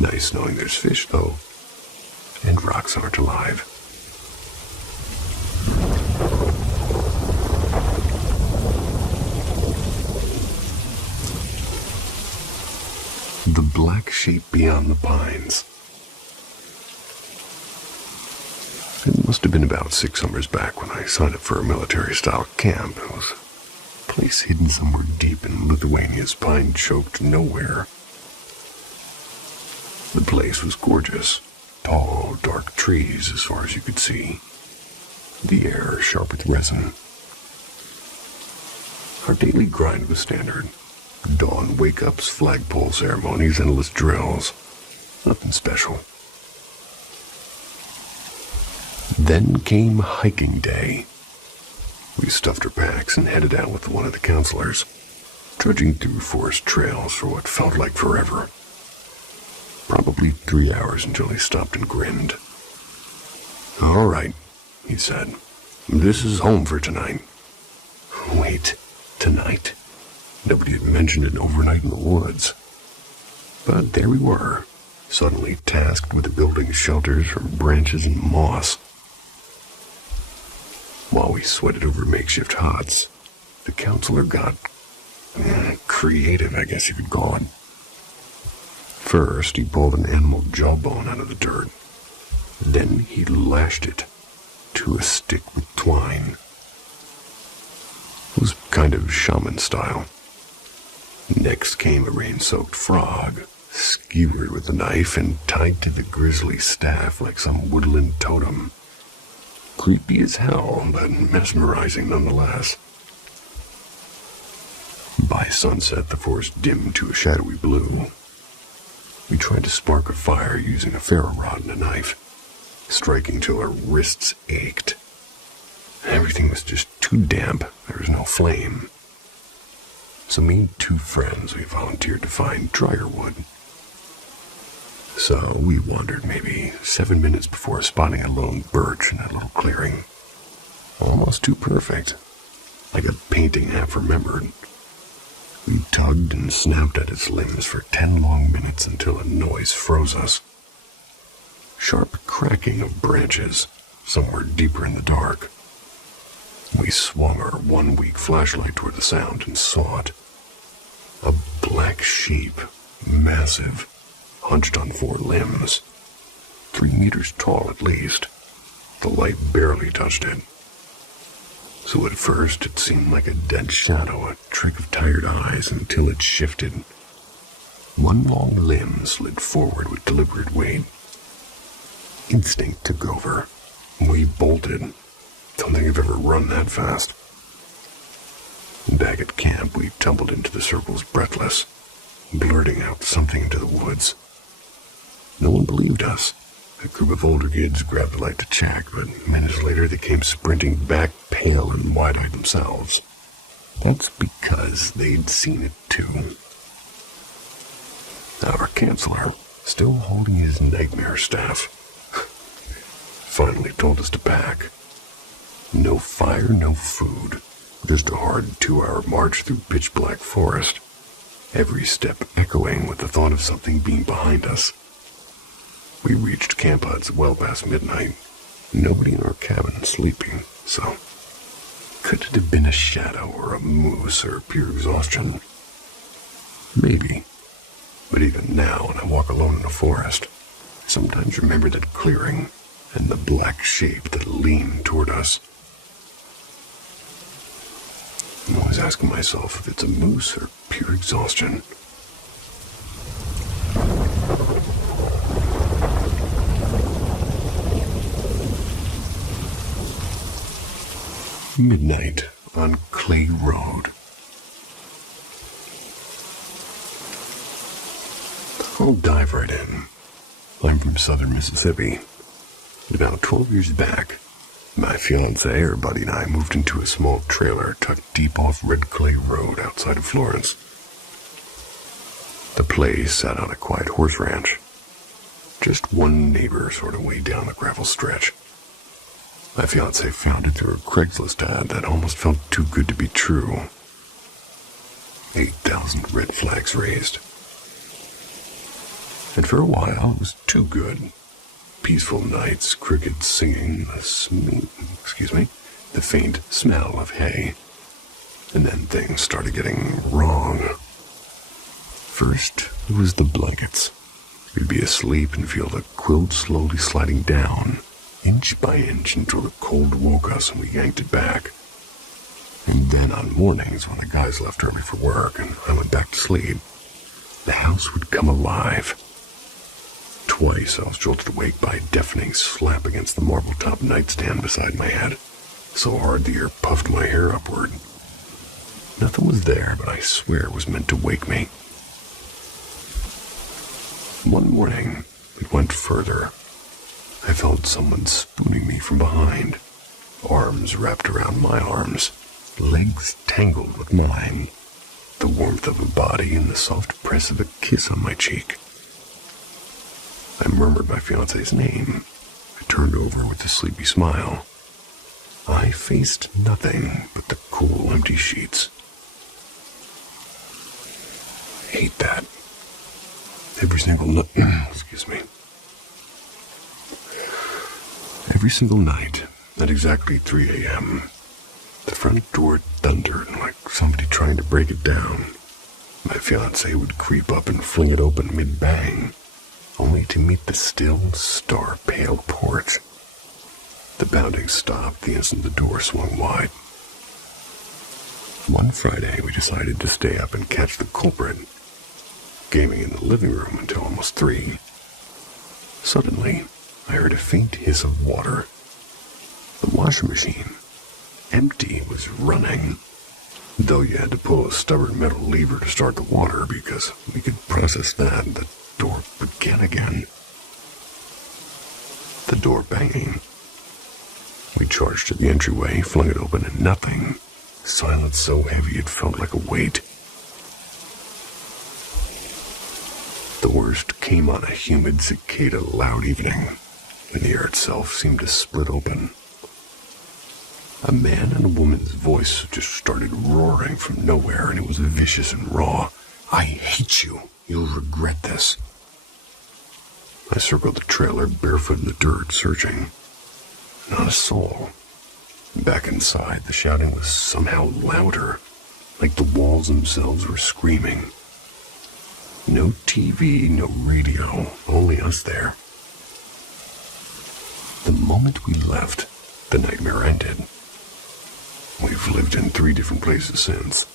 Nice knowing there's fish, though. and rocks aren't alive. The black shape beyond the pines. It must have been about 6 summers back when I signed up for a military-style camp. It was a place hidden somewhere deep in Lithuania's pine-choked nowhere. The place was gorgeous. Tall, dark trees as far as you could see. The air sharp with resin. Our daily grind was standard. Dawn wake-ups, flagpole ceremonies, endless drills. Nothing special. Then came hiking day. We stuffed our packs and headed out with one of the counselors, trudging through forest trails for what felt like forever. Probably 3 hours until he stopped and grinned. "All right," he said. "This is home for tonight." Wait, tonight? Nobody had mentioned an overnight in the woods. But there we were, suddenly tasked with building shelters from branches and moss. While we sweated over makeshift huts, the counselor got creative, I guess you could call it. First, he pulled an animal jawbone out of the dirt. Then he lashed it to a stick with twine. It was kind of shaman style. Next came a rain-soaked frog, skewered with a knife and tied to the grisly staff like some woodland totem. Creepy as hell, but mesmerizing nonetheless. By sunset, the forest dimmed to a shadowy blue. We tried to spark a fire using a ferro rod and a knife, striking till our wrists ached. Everything was just too damp. There was no flame. So me and 2 friends, we volunteered to find drier wood. So we wandered maybe 7 minutes before spotting a lone birch in that little clearing. Almost too perfect. Like a painting half remembered. We tugged and snapped at its limbs for 10 long minutes until a noise froze us. Sharp cracking of branches, somewhere deeper in the dark. We swung our 1-week flashlight toward the sound and saw it. A black sheep, massive, hunched on 4 limbs. 3 meters tall at least. The light barely touched it. So at first it seemed like a dead shadow, a trick of tired eyes, until it shifted. One long limb slid forward with deliberate weight. Instinct took over. We bolted. Don't think I've ever run that fast. Back at camp, we tumbled into the circles breathless, blurting out something into the woods. No one believed us. A group of older kids grabbed the light to check, but minutes later they came sprinting back, pale and wide-eyed themselves. That's because they'd seen it too. Our counselor, still holding his nightmare staff, finally told us to pack. No fire, no food. Just a hard 2-hour march through pitch-black forest. Every step echoing with the thought of something being behind us. We reached camp huts well past midnight. Nobody in our cabin sleeping, so could it have been a shadow or a moose or pure exhaustion? Maybe. But even now, when I walk alone in the forest, I sometimes remember that clearing and the black shape that leaned toward us. I'm always asking myself if it's a moose or pure exhaustion. Midnight on Clay Road. I'll dive right in. I'm from southern Mississippi. About 12 years back, my fiancée, her buddy, and I moved into a small trailer tucked deep off Red Clay Road outside of Florence. The place sat on a quiet horse ranch. Just one neighbor sort of way down the gravel stretch. My fiancée found it through a Craigslist ad that almost felt too good to be true. 8,000 red flags raised. And for a while, it was too good. peaceful nights, crickets singing, the faint smell of hay. And then things started getting wrong. First, it was the blankets. We'd be asleep and feel the quilt slowly sliding down, inch by inch, until the cold woke us and we yanked it back. And then on mornings, when the guys left early for work and I went back to sleep, the house would come alive. Twice I was jolted awake by a deafening slap against the marble-top nightstand beside my head, so hard the air puffed my hair upward. Nothing was there, but I swear it was meant to wake me. One morning, it went further. I felt someone spooning me from behind, arms wrapped around my arms, legs tangled with mine, the warmth of a body and the soft press of a kiss on my cheek. I murmured my fiancé's name. I turned over with a sleepy smile. I faced nothing but the cool, empty sheets. I hate that. Every single night, Every single night, at exactly 3 a.m., the front door thundered like somebody trying to break it down. My fiancé would creep up and fling it open mid-bang, only to meet the still, star-pale porch. The pounding stopped the instant the door swung wide. One Friday, we decided to stay up and catch the culprit, gaming in the living room until almost 3. Suddenly, I heard a faint hiss of water. The washing machine, empty, was running, though you had to pull a stubborn metal lever to start the water because we could process that and the door began again. The door banging. We charged to the entryway, flung it open, and nothing. Silence so heavy it felt like a weight. The worst came on a humid, cicada-loud evening, when the air itself seemed to split open. A man and a woman's voice just started roaring from nowhere, and it was vicious and raw. "I hate you. You'll regret this." I circled the trailer, barefoot in the dirt, searching. Not a soul. Back inside, the shouting was somehow louder, like the walls themselves were screaming. No TV, no radio, only us there. The moment we left, the nightmare ended. We've lived in 3 different places since.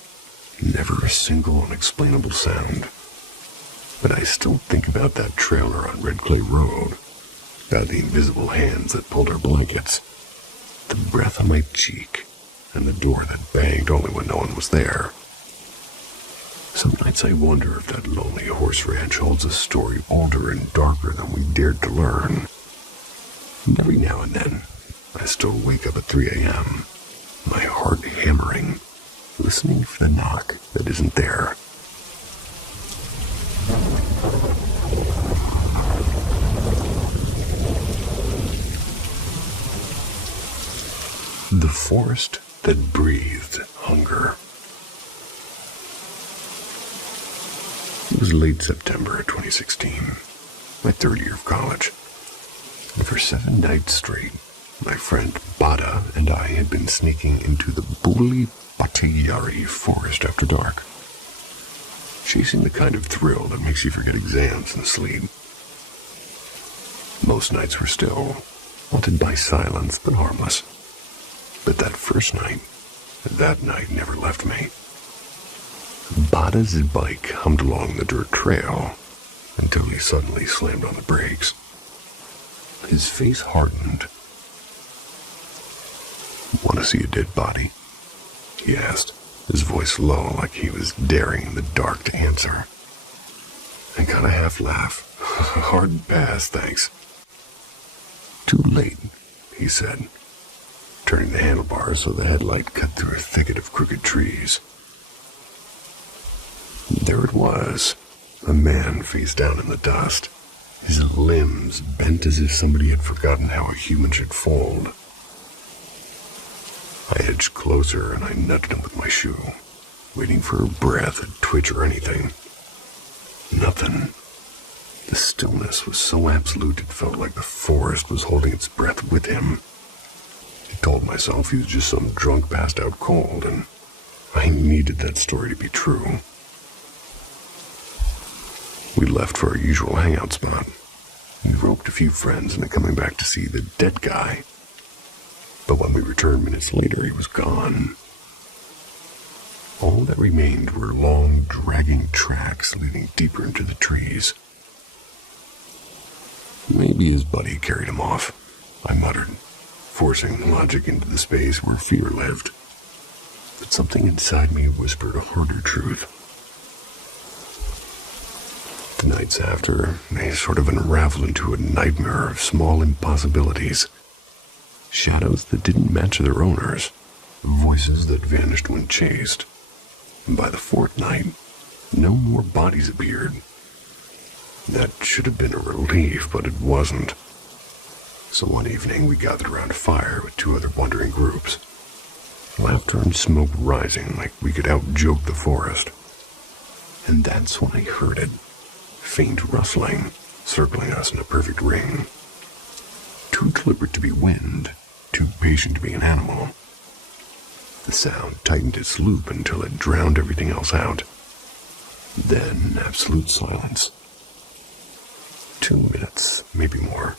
Never a single unexplainable sound. But I still think about that trailer on Red Clay Road, about the invisible hands that pulled our blankets, the breath on my cheek, and the door that banged only when no one was there. Some nights I wonder if that lonely horse ranch holds a story older and darker than we dared to learn. And every now and then, I still wake up at 3 a.m., my heart hammering, listening for the knock that isn't there. The forest that breathed hunger. It was late September 2016, my 3rd year of college. And for 7 nights straight, my friend Bada and I had been sneaking into the Buli Batayari forest after dark, chasing the kind of thrill that makes you forget exams and sleep. Most nights were still, haunted by silence but harmless. But that first night, that night never left me. Bada's bike hummed along the dirt trail until he suddenly slammed on the brakes. His face hardened. "Want to see a dead body?" he asked, his voice low like he was daring in the dark to answer. I got a half laugh. "Hard pass, thanks." "Too late," he said, turning the handlebars so the headlight cut through a thicket of crooked trees. There it was, a man face down in the dust, his limbs bent as if somebody had forgotten how a human should fold. I edged closer and I nudged him with my shoe, waiting for a breath, a twitch or anything. Nothing. The stillness was so absolute it felt like the forest was holding its breath with him. I told myself he was just some drunk passed out cold, and I needed that story to be true. We left for our usual hangout spot. We roped a few friends into coming back to see the dead guy. But when we returned minutes later, he was gone. All that remained were long, dragging tracks leading deeper into the trees. Maybe his buddy carried him off, I muttered, forcing logic into the space where fear lived. But something inside me whispered a harder truth. The nights after, they sort of unraveled into a nightmare of small impossibilities. Shadows that didn't match their owners, voices that vanished when chased. And by the fourth night, no more bodies appeared. That should have been a relief, but it wasn't. So one evening we gathered around a fire with 2 other wandering groups. Laughter and smoke rising like we could out-joke the forest. And that's when I heard it. Faint rustling, circling us in a perfect ring. Too deliberate to be wind, too patient to be an animal. The sound tightened its loop until it drowned everything else out. Then absolute silence. 2 minutes, maybe more.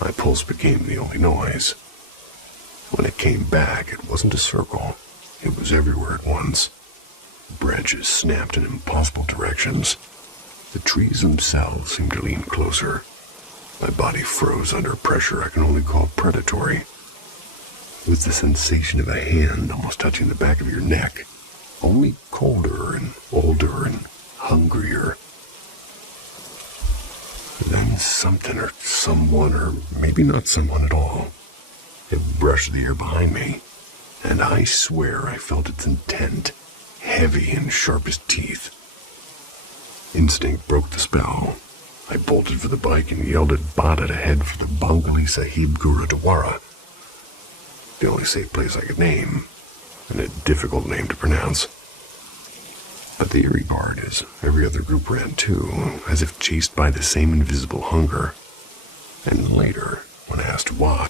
My pulse became the only noise. When it came back, it wasn't a circle. It was everywhere at once. Branches snapped in impossible directions. The trees themselves seemed to lean closer. My body froze under pressure I can only call predatory. It was the sensation of a hand almost touching the back of your neck, only colder and older and hungrier. Then something or someone, or maybe not someone at all, it brushed the air behind me, and I swear I felt its intent, heavy and sharp as teeth. Instinct broke the spell. I bolted for the bike and yelled at Bada to head for the Bengali Sahib Gurudwara, the only safe place I could name, and a difficult name to pronounce. But the eerie part is every other group ran too, as if chased by the same invisible hunger. And later, when asked why,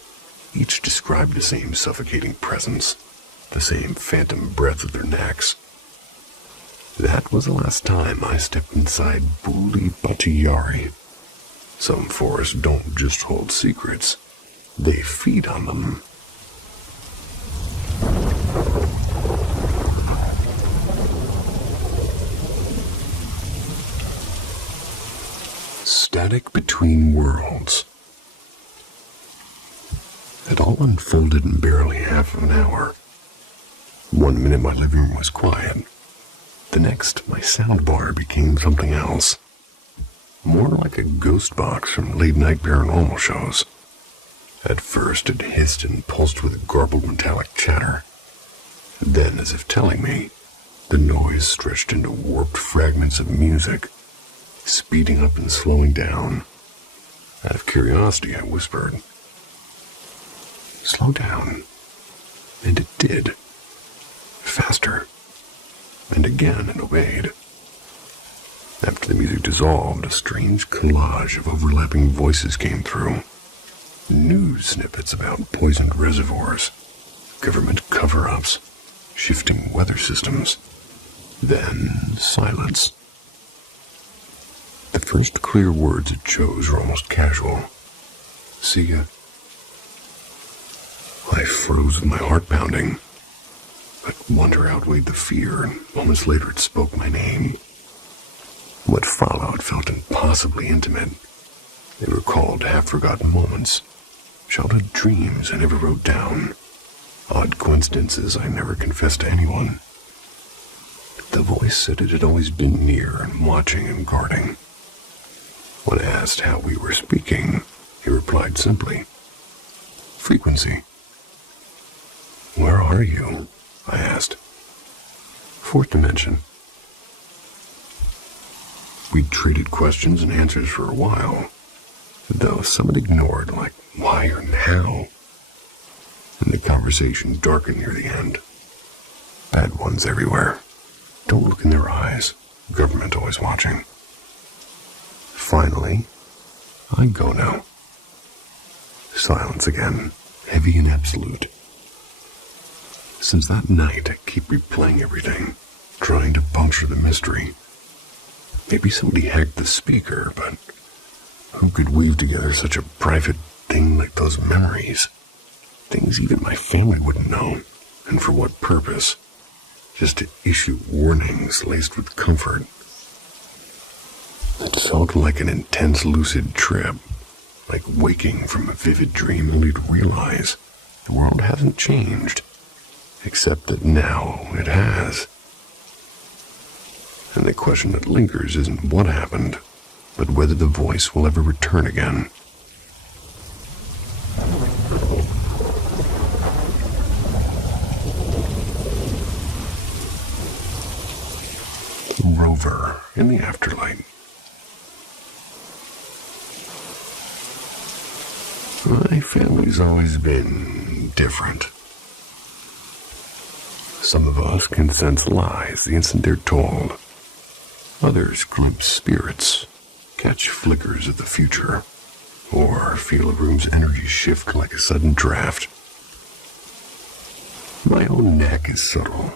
each described the same suffocating presence, the same phantom breath of their necks. That was the last time I stepped inside Buli Batiyari. Some forests don't just hold secrets, they feed on them. Static between worlds. It all unfolded in barely half of an hour. 1 minute my living room was quiet. The next, my soundbar became something else. More like a ghost box from late-night paranormal shows. At first, it hissed and pulsed with garbled metallic chatter. Then, as if telling me, the noise stretched into warped fragments of music, speeding up and slowing down. Out of curiosity, I whispered, "Slow down." And it did. Faster. And again it obeyed. After the music dissolved, a strange collage of overlapping voices came through. News snippets about poisoned reservoirs, government cover-ups, shifting weather systems. Then silence. The first clear words it chose were almost casual. "See ya." I froze with my heart pounding. But wonder outweighed the fear, and moments later it spoke my name. What followed felt impossibly intimate. They recalled half-forgotten moments, childhood dreams I never wrote down, odd coincidences I never confessed to anyone. The voice said it had always been near and watching and guarding. When asked how we were speaking, he replied simply, "Frequency." "Where are you?" I asked. "Fourth dimension." We'd traded questions and answers for a while, though some had ignored, like why or how. And the conversation darkened near the end. "Bad ones everywhere. Don't look in their eyes. Government always watching." Finally, I go now. Silence again, heavy and absolute. Since that night, I keep replaying everything, trying to puncture the mystery. Maybe somebody hacked the speaker, but who could weave together such a private thing like those memories? Things even my family wouldn't know. And for what purpose? Just to issue warnings laced with comfort. It felt like an intense lucid trip, like waking from a vivid dream only to realize the world hasn't changed, except that now it has. And the question that lingers isn't what happened, but whether the voice will ever return again. Rover in the afterlife. My family's always been different. Some of us can sense lies the instant they're told. Others glimpse spirits, catch flickers of the future, or feel a room's energy shift like a sudden draft. My own knack is subtle.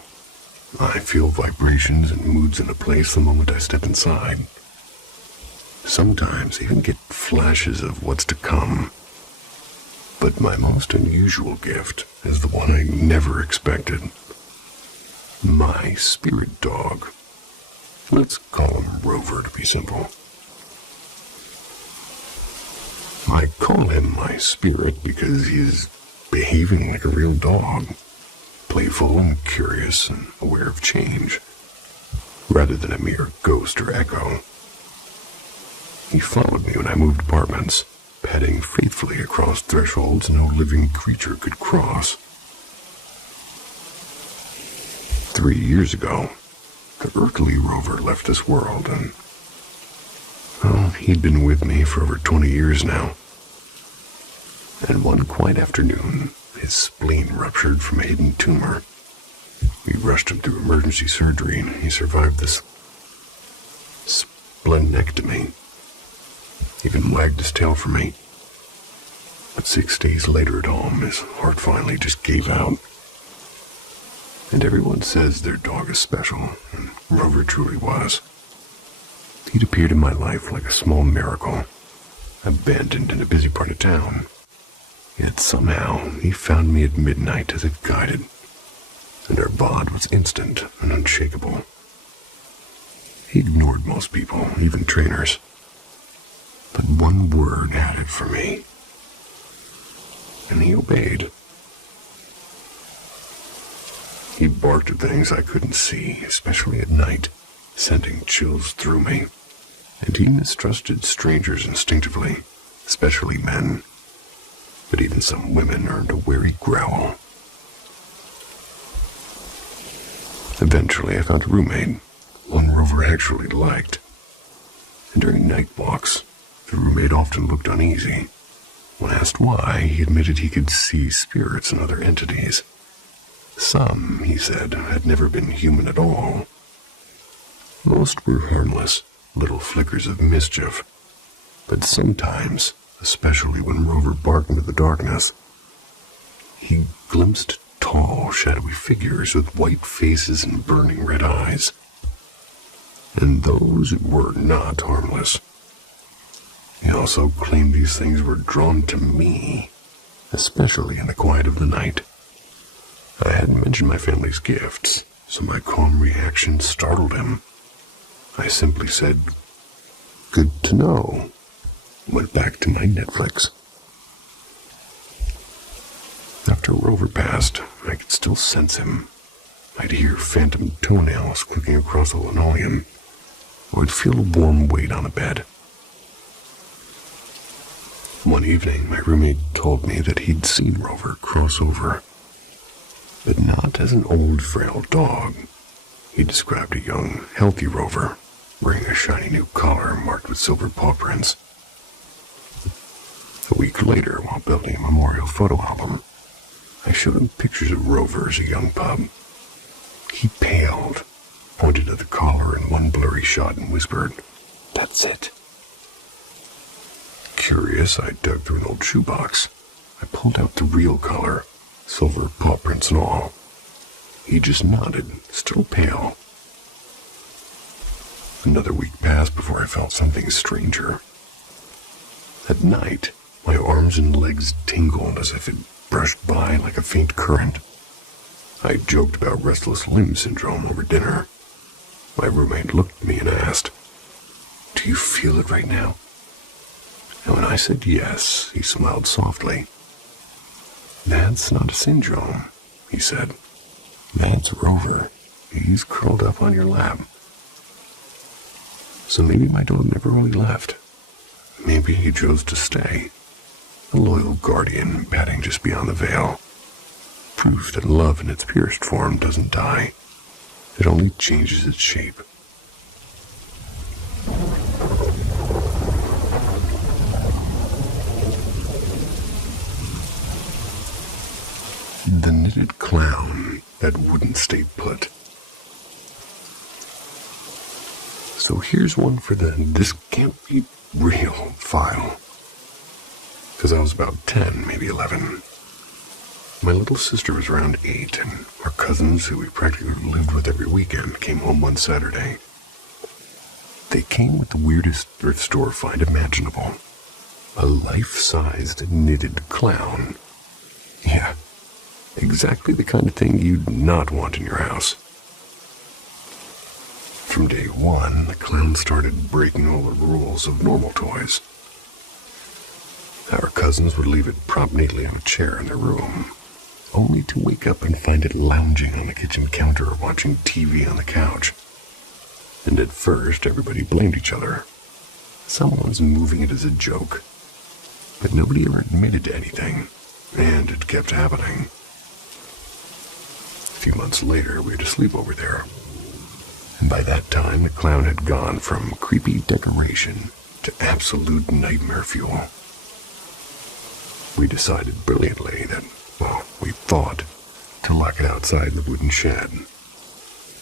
I feel vibrations and moods in a place the moment I step inside. Sometimes I even get flashes of what's to come. But my most unusual gift is the one I never expected. My spirit dog. Let's call him Rover to be simple. I call him my spirit because he's behaving like a real dog. Playful and curious and aware of change, rather than a mere ghost or echo. He followed me when I moved apartments, padding faithfully across thresholds no living creature could cross. 3 years ago, the earthly Rover left this world, and, well, he'd been with me for over 20 years now. And one quiet afternoon, his spleen ruptured from a hidden tumor. We rushed him through emergency surgery, and he survived this splenectomy. Even wagged his tail for me. But 6 days later at home, his heart finally just gave out. And everyone says their dog is special, and Rover truly was. He'd appeared in my life like a small miracle, abandoned in a busy part of town. Yet somehow he found me at midnight as if guided, and our bond was instant and unshakable. He ignored most people, even trainers. But one word had it for me, and he obeyed. He barked at things I couldn't see, especially at night, sending chills through me. And he mistrusted strangers instinctively, especially men. But even some women earned a wary growl. Eventually, I found a roommate, one Rover actually liked. And during night walks, the roommate often looked uneasy. When asked why, he admitted he could see spirits and other entities. Some, he said, had never been human at all. Most were harmless, little flickers of mischief. But sometimes, especially when Rover barked into the darkness, he glimpsed tall, shadowy figures with white faces and burning red eyes. And those were not harmless. He also claimed these things were drawn to me, especially in the quiet of the night. I hadn't mentioned my family's gifts, so my calm reaction startled him. I simply said, "Good to know." Went back to my Netflix. After Rover passed, I could still sense him. I'd hear phantom toenails clicking across the linoleum, or I'd feel a warm weight on the bed. One evening, my roommate told me that he'd seen Rover cross over, but not as an old, frail dog. He described a young, healthy Rover, wearing a shiny new collar marked with silver paw prints. A week later, while building a memorial photo album, I showed him pictures of Rover as a young pup. He paled, pointed at the collar in one blurry shot and whispered, "That's it. Curious, I dug through an old shoebox. I pulled out the real color, silver paw prints and all. He just nodded, still pale. Another week passed before I felt something stranger. At night, my arms and legs tingled as if it brushed by like a faint current. I joked about restless limb syndrome over dinner. My roommate looked at me and asked, "Do you feel it right now?" And when I said yes, he smiled softly. "That's not a syndrome," he said. "That's Rover. He's curled up on your lap." So maybe my dog never really left. Maybe he chose to stay. A loyal guardian padding just beyond the veil. Proof that love in its purest form doesn't die. It only changes its shape. The knitted clown that wouldn't stay put. So here's one for the "this can't be real" file. Because I was about 10, maybe 11. My little sister was around 8, and our cousins, who we practically lived with every weekend, came home one Saturday. They came with the weirdest thrift store find imaginable. A life-sized knitted clown. Yeah, exactly the kind of thing you'd not want in your house. From day one, the clown started breaking all the rules of normal toys. Our cousins would leave it propped neatly on a chair in their room, only to wake up and find it lounging on the kitchen counter or watching TV on the couch. And at first, everybody blamed each other. Someone was moving it as a joke. But nobody ever admitted to anything, and it kept happening. A few months later, we had a sleepover there. And by that time, the clown had gone from creepy decoration to absolute nightmare fuel. We decided brilliantly that, we thought, to lock it outside the wooden shed.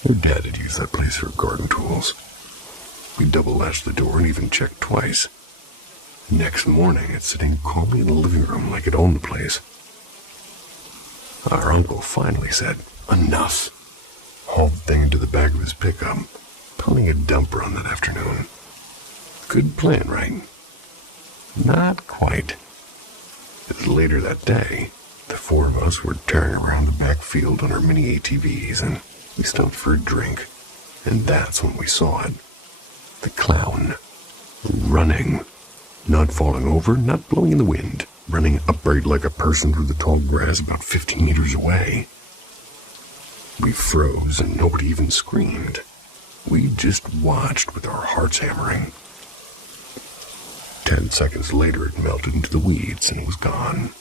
Her dad had used that place for garden tools. We double-latched the door and even checked twice. Next morning, it's sitting calmly in the living room like it owned the place. Our uncle finally said, "Enough." Hauled the thing into the back of his pickup, pounding a dumper on that afternoon. Good plan, right? Not quite. Because later that day, the four of us were tearing around the back field on our mini ATVs, and we stopped for a drink. And that's when we saw it. The clown. Running. Not falling over, not blowing in the wind. Running upright like a person through the tall grass about 15 meters away. We froze and nobody even screamed. We just watched with our hearts hammering. 10 seconds later, it melted into the weeds and was gone.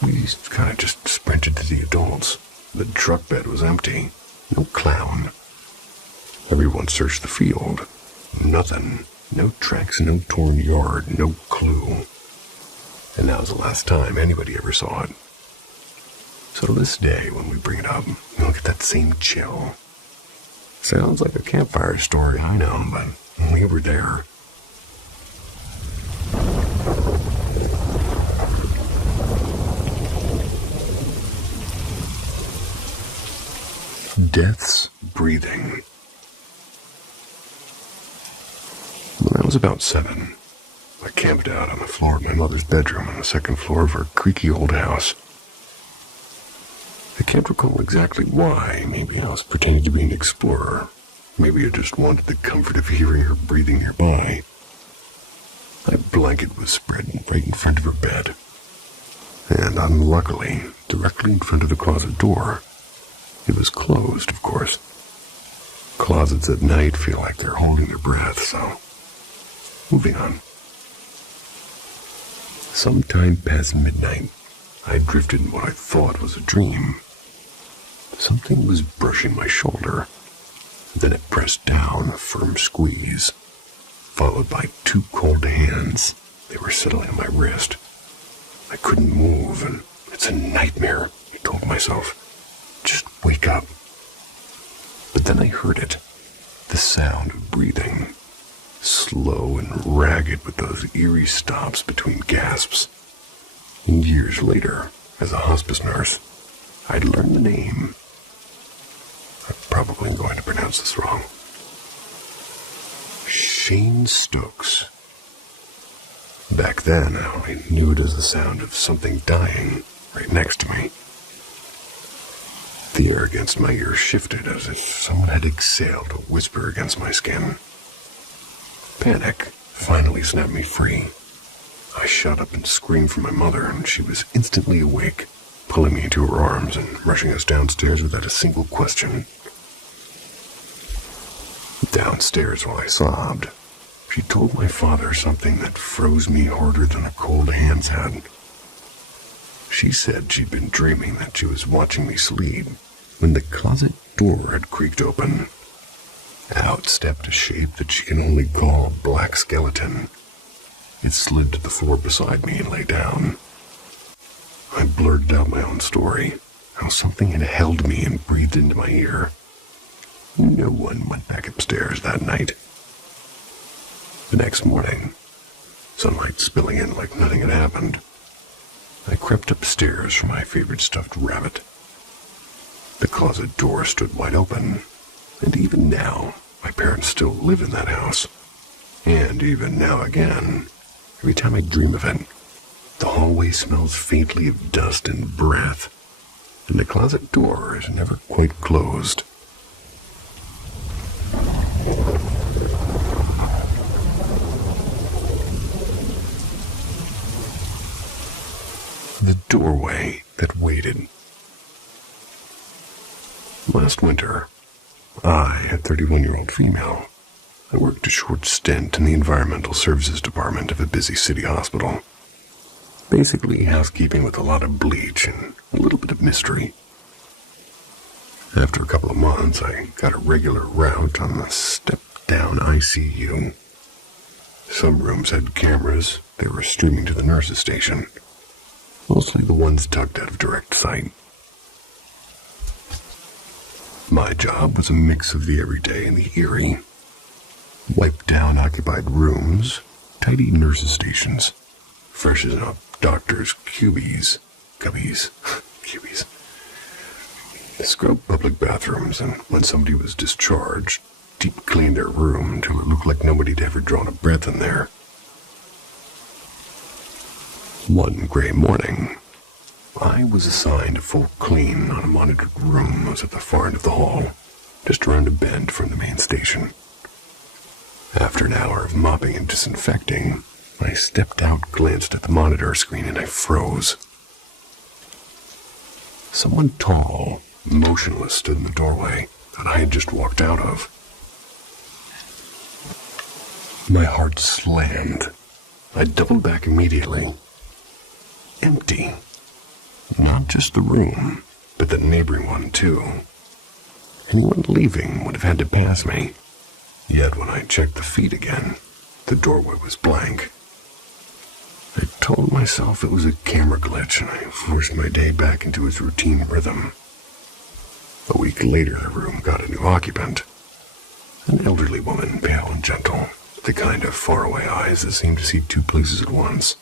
We kind of just sprinted to the adults. The truck bed was empty. No clown. Everyone searched the field. Nothing. No tracks, no torn yard, no clue. And that was the last time anybody ever saw it. So to this day, when we bring it up, we'll get that same chill. Sounds like a campfire story, I know, but we were there. Death's breathing. When I was about 7, I camped out on the floor of my mother's bedroom on the second floor of her creaky old house. I can't recall exactly why. Maybe I was pretending to be an explorer. Maybe I just wanted the comfort of hearing her breathing nearby. A blanket was spread right in front of her bed. And unluckily, directly in front of the closet door. It was closed, of course. Closets at night feel like they're holding their breath, so... Moving on. Sometime past midnight, I drifted in what I thought was a dream. Something was brushing my shoulder. Then it pressed down, a firm squeeze, followed by 2 cold hands. They were settling on my wrist. I couldn't move, and it's a nightmare, I told myself. Just wake up. But then I heard it, the sound of breathing. slow and ragged with those eerie stops between gasps. And years later, as a hospice nurse, I'd learned the name. I'm probably going to pronounce this wrong. Shane Stokes. Back then, I only knew it as the sound of something dying right next to me. The air against my ears shifted as if someone had exhaled a whisper against my skin. Panic finally snapped me free. I shot up and screamed for my mother, and she was instantly awake, pulling me into her arms and rushing us downstairs without a single question. Downstairs, while I sobbed, she told my father something that froze me harder than a cold hand's had. She said she'd been dreaming that she was watching me sleep when the closet door had creaked open. Out stepped a shape that she can only call a black skeleton. It slid to the floor beside me and lay down. I blurted out my own story, how something had held me and breathed into my ear. No one went back upstairs that night. The next morning, sunlight spilling in like nothing had happened, I crept upstairs for my favorite stuffed rabbit. The closet door stood wide open, and even now, my parents still live in that house. And even now again, every time I dream of it, the hallway smells faintly of dust and breath, and the closet door is never quite closed. The doorway that waited. Last winter, I, a 31-year-old female, I worked a short stint in the environmental services department of a busy city hospital. Basically housekeeping with a lot of bleach and a little bit of mystery. After a couple of months, I got a regular route on the step-down ICU. Some rooms had cameras they were streaming to the nurses' station, mostly the ones tucked out of direct sight. My job was a mix of the everyday and the eerie. Wiped down occupied rooms, tidy nurses' stations, freshen up doctors' cubbies, scrub public bathrooms, and when somebody was discharged, deep clean their room until it looked like nobody'd ever drawn a breath in there. One gray morning, I was assigned a full clean on a monitored room that was at the far end of the hall, just around a bend from the main station. After an hour of mopping and disinfecting, I stepped out, glanced at the monitor screen, and I froze. Someone tall, motionless, stood in the doorway that I had just walked out of. My heart slammed. I doubled back immediately. Empty. Not just the room, but the neighboring one, too. Anyone leaving would have had to pass me. Yet when I checked the feed again, the doorway was blank. I told myself it was a camera glitch, and I forced my day back into its routine rhythm. A week later, the room got a new occupant. An elderly woman, pale and gentle, the kind of faraway eyes that seemed to see two places at once.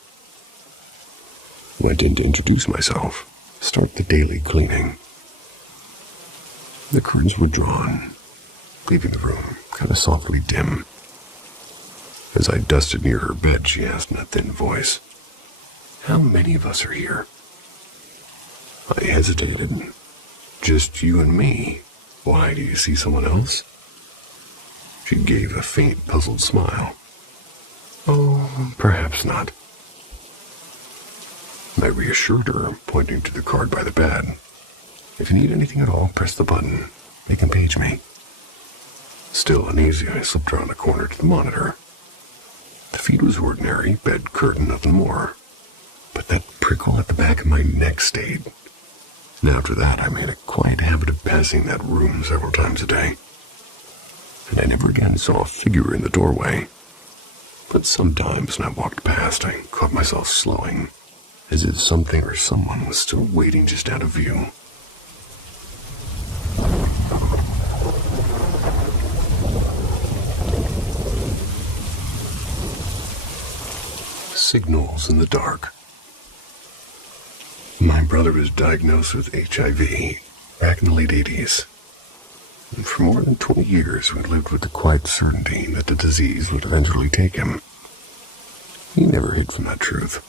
Went in to introduce myself, start the daily cleaning. The curtains were drawn, leaving the room kind of softly dim. As I dusted near her bed, she asked in a thin voice, "How many of us are here?" I hesitated. "Just you and me. Why, do you see someone else?" She gave a faint, puzzled smile. "Oh, perhaps not." I reassured her, pointing to the card by the bed. "If you need anything at all, press the button. They can page me." Still uneasy, I slipped around the corner to the monitor. The feed was ordinary, bed, curtain, nothing more. But that prickle at the back of my neck stayed. And after that, I made a quiet habit of passing that room several times a day. And I never again saw a figure in the doorway. But sometimes when I walked past, I caught myself slowing, as if something or someone was still waiting just out of view. signals in the dark. My brother was diagnosed with HIV back in the late 80s. And for more than 20 years, we lived with the quiet certainty that the disease would eventually take him. He never hid from that truth.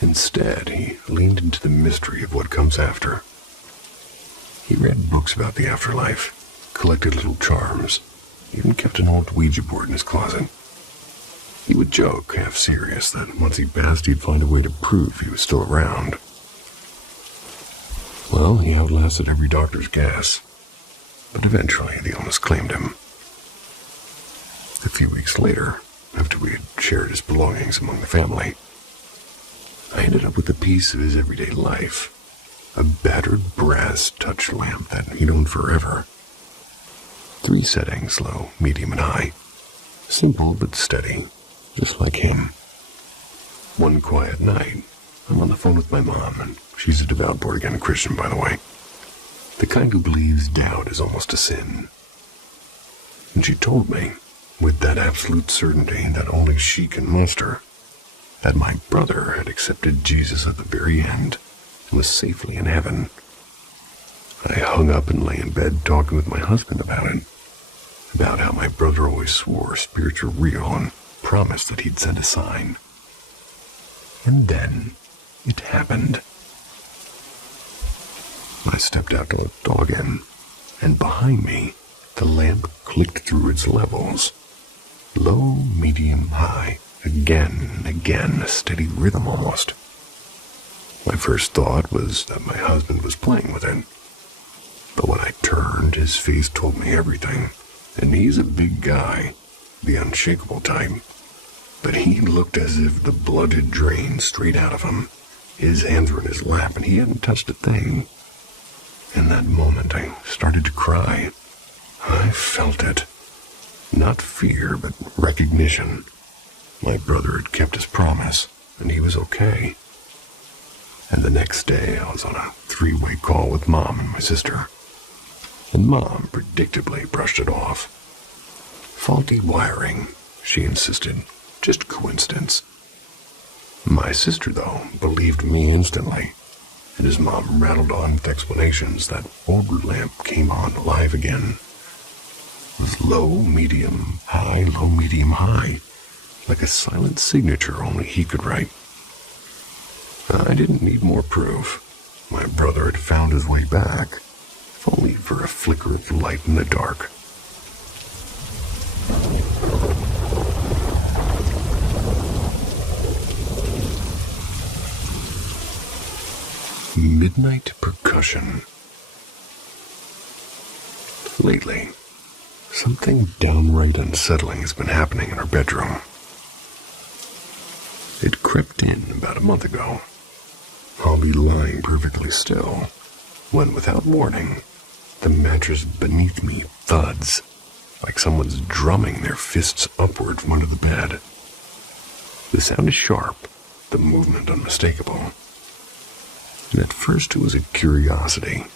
Instead, he leaned into the mystery of what comes after. He read books about the afterlife, collected little charms, even kept an old Ouija board in his closet. He would joke, half serious, that once he passed, he'd find a way to prove he was still around. Well, he outlasted every doctor's guess, but eventually the illness claimed him. A few weeks later, after we had shared his belongings among the family, I ended up with a piece of his everyday life, a battered brass touch lamp that he'd owned forever. 3 settings, low, medium, and high. Simple but steady, just like him. One quiet night, I'm on the phone with my mom, and she's a devout born-again Christian, by the way. The kind who believes doubt is almost a sin. And she told me, with that absolute certainty that only she can muster, that my brother had accepted Jesus at the very end and was safely in heaven. I hung up and lay in bed talking with my husband about it, about how my brother always swore spirits were real and promised that he'd send a sign. And then it happened. I stepped out to let the dog in, and behind me, the lamp clicked through its levels. Low, medium, high, again and again, a steady rhythm almost. My first thought was that my husband was playing with it. But when I turned, his face told me everything. And he's a big guy, the unshakable type. But he looked as if the blood had drained straight out of him. His hands were in his lap, and he hadn't touched a thing. In that moment, I started to cry. I felt it. Not fear, but recognition. My brother had kept his promise, and he was okay. And the next day, I was on a 3-way call with Mom and my sister. And Mom predictably brushed it off. Faulty wiring, she insisted. Just coincidence. My sister, though, believed me instantly. And as Mom rattled on with explanations, that old lamp came on alive again. It was low, medium, high, low, medium, high. Like a silent signature only he could write. I didn't need more proof. My brother had found his way back, if only for a flicker of light in the dark. Midnight percussion. Lately, something downright unsettling has been happening in our bedroom. It crept in about a month ago. I'll be lying perfectly still, when without warning, the mattress beneath me thuds, like someone's drumming their fists upward from under the bed. The sound is sharp, the movement unmistakable. And at first it was a curiosity.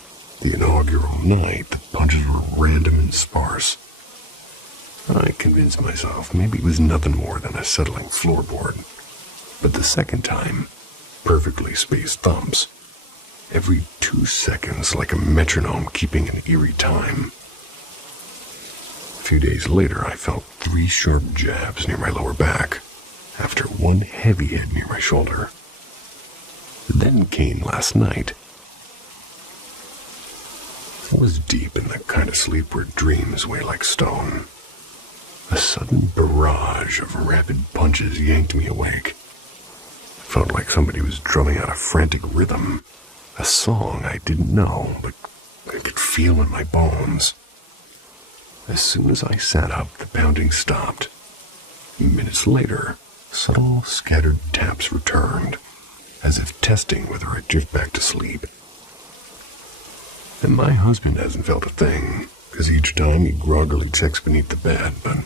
The inaugural night, the punches were random and sparse. I convinced myself maybe it was nothing more than a settling floorboard. But the second time, perfectly spaced thumps. Every 2 seconds, like a metronome keeping an eerie time. A few days later, I felt 3 sharp jabs near my lower back, after one heavy hit near my shoulder. Then came last night. I was deep in the kind of sleep where dreams weigh like stone. A sudden barrage of rapid punches yanked me awake. It felt like somebody was drumming out a frantic rhythm, a song I didn't know, but I could feel in my bones. As soon as I sat up, the pounding stopped. Minutes later, subtle, scattered taps returned, as if testing whether I'd drift back to sleep. And my husband hasn't felt a thing, because each time he groggily checks beneath the bed, but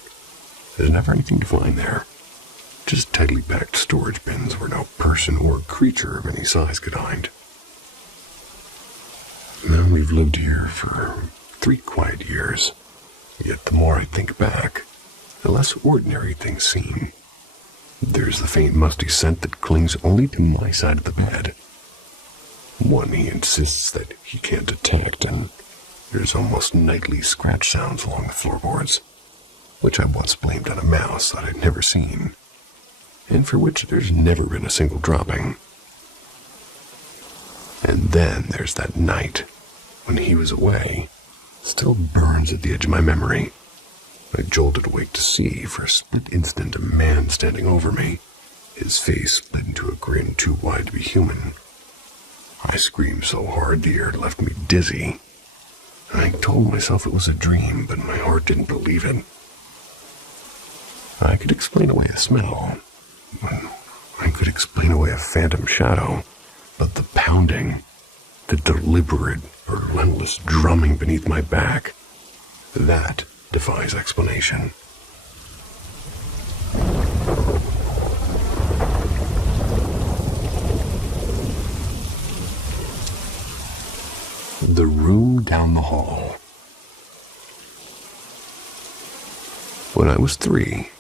there's never anything to find there. Just tightly packed storage bins where no person or creature of any size could hide. Now we've lived here for 3 quiet years, yet the more I think back, the less ordinary things seem. There's the faint musty scent that clings only to my side of the bed. One he insists that he can't detect, and there's almost nightly scratch sounds along the floorboards, which I once blamed on a mouse that I'd never seen, and for which there's never been a single dropping. And then there's that night, when he was away, still burns at the edge of my memory. I jolted awake to see, for a split instant, a man standing over me, his face split into a grin too wide to be human. I screamed so hard the air left me dizzy. I told myself it was a dream, but my heart didn't believe it. I could explain away a smell. I could explain away a phantom shadow, but the pounding, the deliberate, relentless drumming beneath my back, that defies explanation. The room down the hall. When I was 3,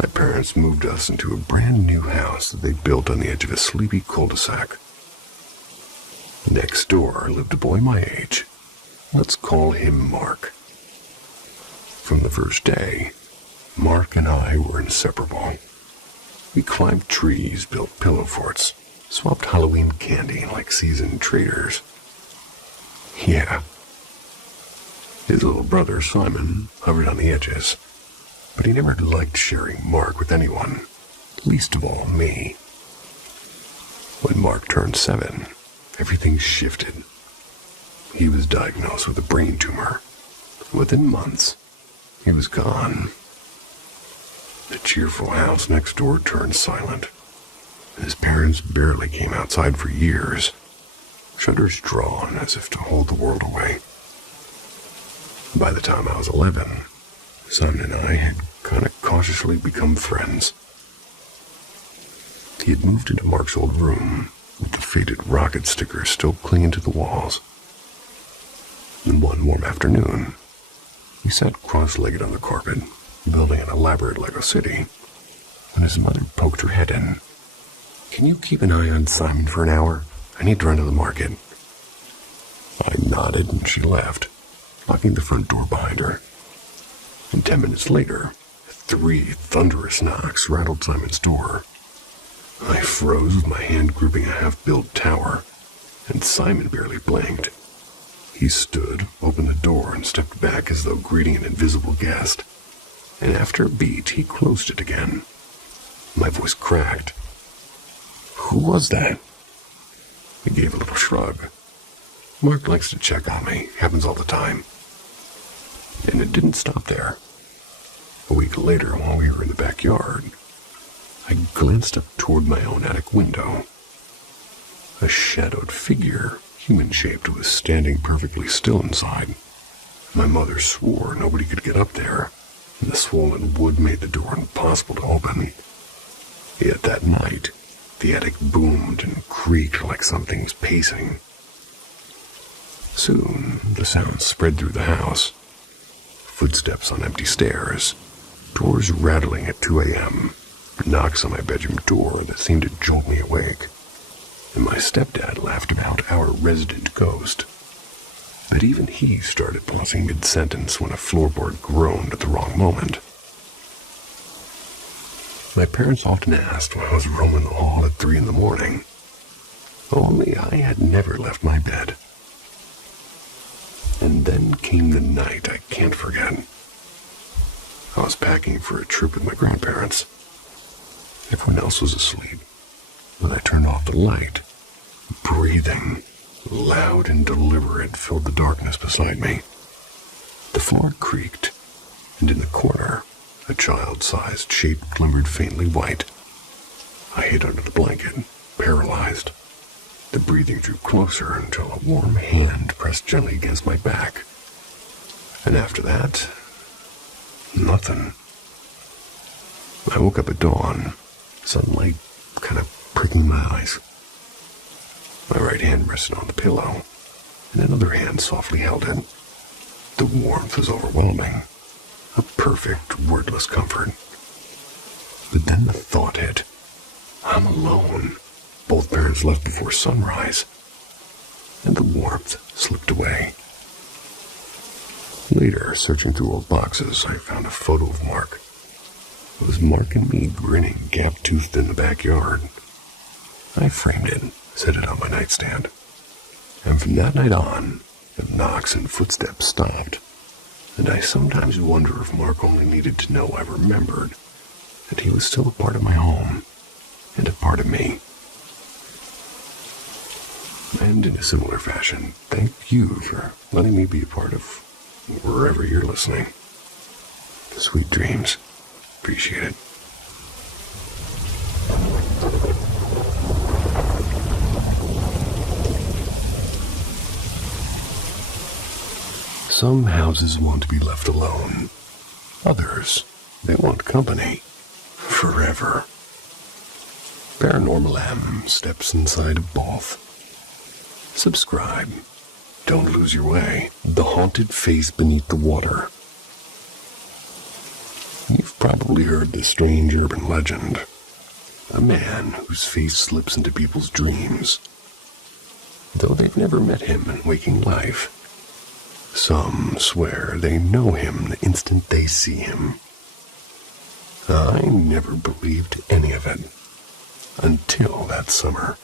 my parents moved us into a brand new house that they built on the edge of a sleepy cul-de-sac. Next door lived a boy my age. Let's call him Mark. From the first day, Mark and I were inseparable. We climbed trees, built pillow forts, swapped Halloween candy like seasoned traders. Yeah. His little brother, Simon, hovered on the edges, but he never liked sharing Mark with anyone, least of all me. When Mark turned 7, everything shifted. He was diagnosed with a brain tumor. Within months, he was gone. The cheerful house next door turned silent. His parents barely came outside for years, shutters drawn as if to hold the world away. By the time I was 11, Simon and I had kind of cautiously become friends. He had moved into Mark's old room, with the faded rocket stickers still clinging to the walls. And one warm afternoon, he sat cross-legged on the carpet, building an elaborate Lego city, when his mother poked her head in. "Can you keep an eye on Simon for an hour? I need to run to the market." I nodded and she left, locking the front door behind her. And 10 minutes later, 3 thunderous knocks rattled Simon's door. I froze with my hand gripping a half-built tower, and Simon barely blinked. He stood, opened the door, and stepped back as though greeting an invisible guest. And after a beat, he closed it again. My voice cracked. "Who was that?" He gave a little shrug. "Mark likes to check on me. Happens all the time." And it didn't stop there. A week later, while we were in the backyard, I glanced up toward my own attic window. A shadowed figure, human-shaped, was standing perfectly still inside. My mother swore nobody could get up there, and the swollen wood made the door impossible to open. Yet that night, the attic boomed and creaked like something was pacing. Soon, the sound spread through the house. Footsteps on empty stairs, doors rattling at 2 a.m., knocks on my bedroom door that seemed to jolt me awake, and my stepdad laughed about our resident ghost. But even he started pausing mid-sentence when a floorboard groaned at the wrong moment. My parents often asked why I was roaming the hall at 3 in the morning. Only I had never left my bed. And then came the night I can't forget. I was packing for a trip with my grandparents. Everyone else was asleep, but I turned off the light. Breathing, loud and deliberate, filled the darkness beside me. The floor creaked, and in the corner, a child-sized shape glimmered faintly white. I hid under the blanket, paralyzed. The breathing drew closer until a warm hand pressed gently against my back. And after that, nothing. I woke up at dawn, sunlight kind of pricking my eyes. My right hand rested on the pillow, and another hand softly held it. The warmth was overwhelming, a perfect, wordless comfort. But then the thought hit. I'm alone. Both parents left before sunrise. And the warmth slipped away. Later, searching through old boxes, I found a photo of Mark. It was Mark and me grinning, gap-toothed in the backyard. I framed it, set it on my nightstand. And from that night on, the knocks and footsteps stopped. And I sometimes wonder if Mark only needed to know I remembered that he was still a part of my home and a part of me. And in a similar fashion, thank you for letting me be a part of wherever you're listening. Sweet dreams. Appreciate it. Some houses want to be left alone. Others, they want company. Forever. Paranormal M steps inside of both. Subscribe. Don't lose your way. The haunted face beneath the water. You've probably heard the strange urban legend. A man whose face slips into people's dreams, though they've never met him in waking life. Some swear they know him the instant they see him. I never believed any of it until that summer.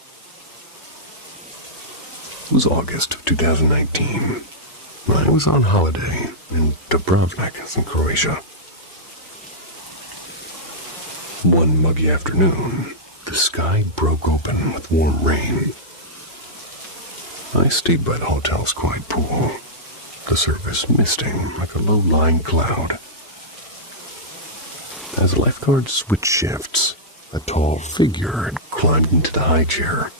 It was August of 2019. I was on holiday in Dubrovnik in Croatia. One muggy afternoon, the sky broke open with warm rain. I stayed by the hotel's quiet pool, the surface misting like a low-lying cloud. As lifeguards switched shifts, a tall figure had climbed into the high chair,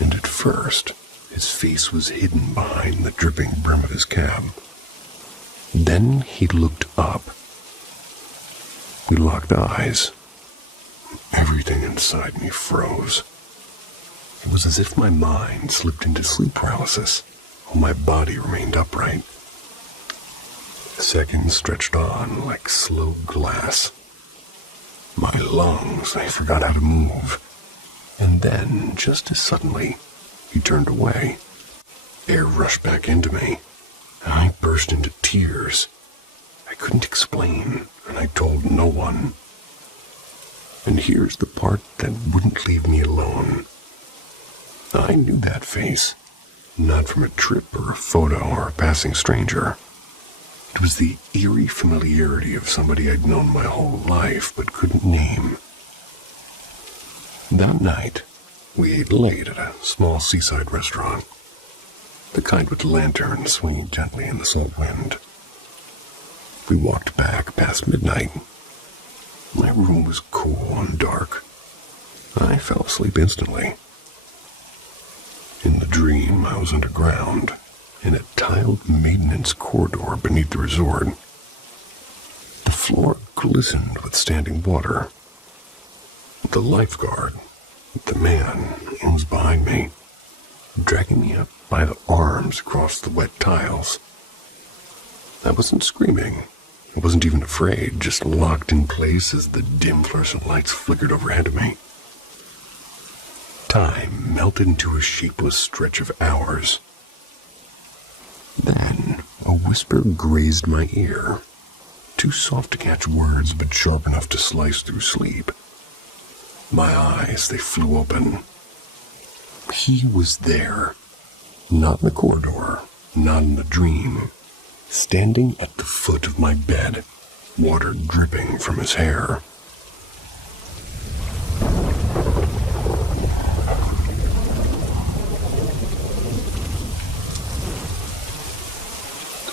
and at first, his face was hidden behind the dripping brim of his cap. Then he looked up. We locked eyes. Everything inside me froze. It was as if my mind slipped into sleep paralysis, while my body remained upright. Seconds stretched on like slow glass. My lungs, I forgot how to move. And then, just as suddenly, he turned away. Air rushed back into me. I burst into tears. I couldn't explain, and I told no one. And here's the part that wouldn't leave me alone. I knew that face, not from a trip or a photo or a passing stranger. It was the eerie familiarity of somebody I'd known my whole life but couldn't name. That night, we ate late at a small seaside restaurant, the kind with lanterns swinging gently in the salt wind. We walked back past midnight. My room was cool and dark. I fell asleep instantly. In the dream, I was underground, in a tiled maintenance corridor beneath the resort. The floor glistened with standing water. The lifeguard, the man, was behind me, dragging me up by the arms across the wet tiles. I wasn't screaming. I wasn't even afraid, just locked in place as the dim fluorescent lights flickered overhead of me. Time melted into a shapeless stretch of hours. Then, a whisper grazed my ear, too soft to catch words but sharp enough to slice through sleep. My eyes, they flew open. He was there, not in the corridor, not in the dream, standing at the foot of my bed, water dripping from his hair.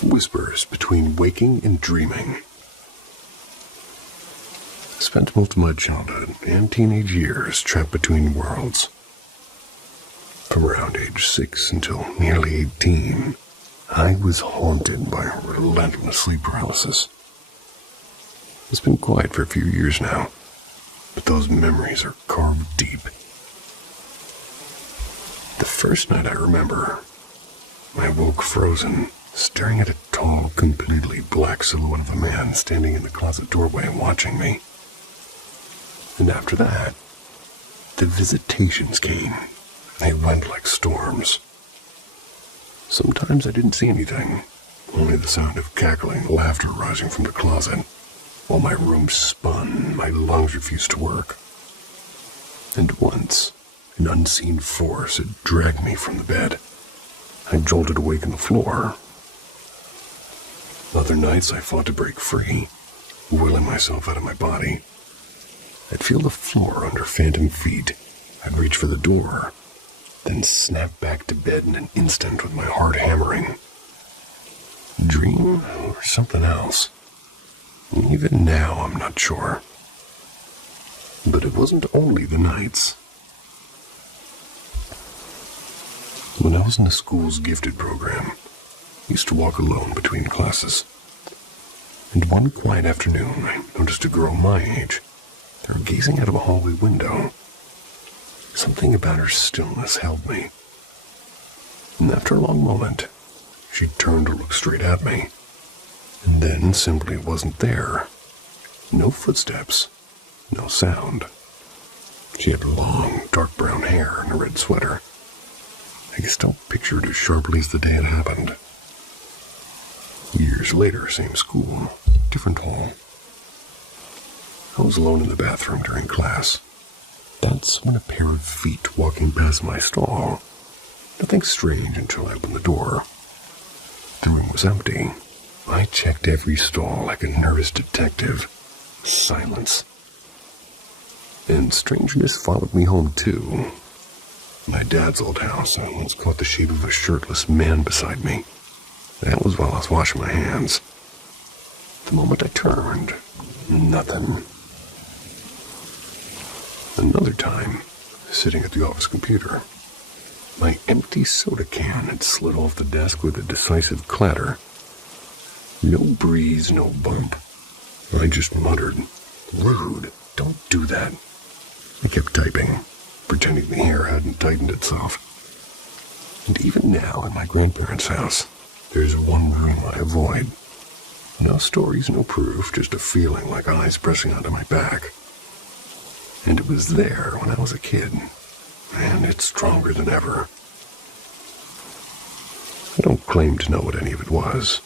Whispers between waking and dreaming. I spent most of my childhood and teenage years trapped between worlds. From around age 6 until nearly 18, I was haunted by relentless sleep paralysis. It's been quiet for a few years now, but those memories are carved deep. The first night I remember, I woke frozen, staring at a tall, completely black silhouette of a man standing in the closet doorway watching me. And after that, the visitations came. They went like storms. Sometimes I didn't see anything, only the sound of cackling laughter rising from the closet. While my room spun, my lungs refused to work. And once, an unseen force had dragged me from the bed. I jolted awake on the floor. Other nights I fought to break free, willing myself out of my body. I'd feel the floor under phantom feet. I'd reach for the door, then snap back to bed in an instant with my heart hammering. Dream or something else? Even now I'm not sure. But it wasn't only the nights. When I was in the school's gifted program, I used to walk alone between classes. And one quiet afternoon, I noticed a girl my age. They were gazing out of a hallway window. Something about her stillness held me. And after a long moment, she turned to look straight at me. And then simply wasn't there. No footsteps, no sound. She had long, dark brown hair and a red sweater. I can still picture it as sharply as the day it happened. Years later, same school, different hall. I was alone in the bathroom during class. That's when a pair of feet walking past my stall. Nothing strange until I opened the door. The room was empty. I checked every stall like a nervous detective. Silence. And strangeness followed me home, too. My dad's old house, I once caught the shape of a shirtless man beside me. That was while I was washing my hands. The moment I turned, nothing. Another time, sitting at the office computer, my empty soda can had slid off the desk with a decisive clatter. No breeze, no bump. I just muttered, "Rude, don't do that." I kept typing, pretending the hair hadn't tightened itself. And even now at my grandparents' house, there's one room I avoid. No stories, no proof, just a feeling like eyes pressing onto my back. And it was there when I was a kid, and it's stronger than ever. I don't claim to know what any of it was.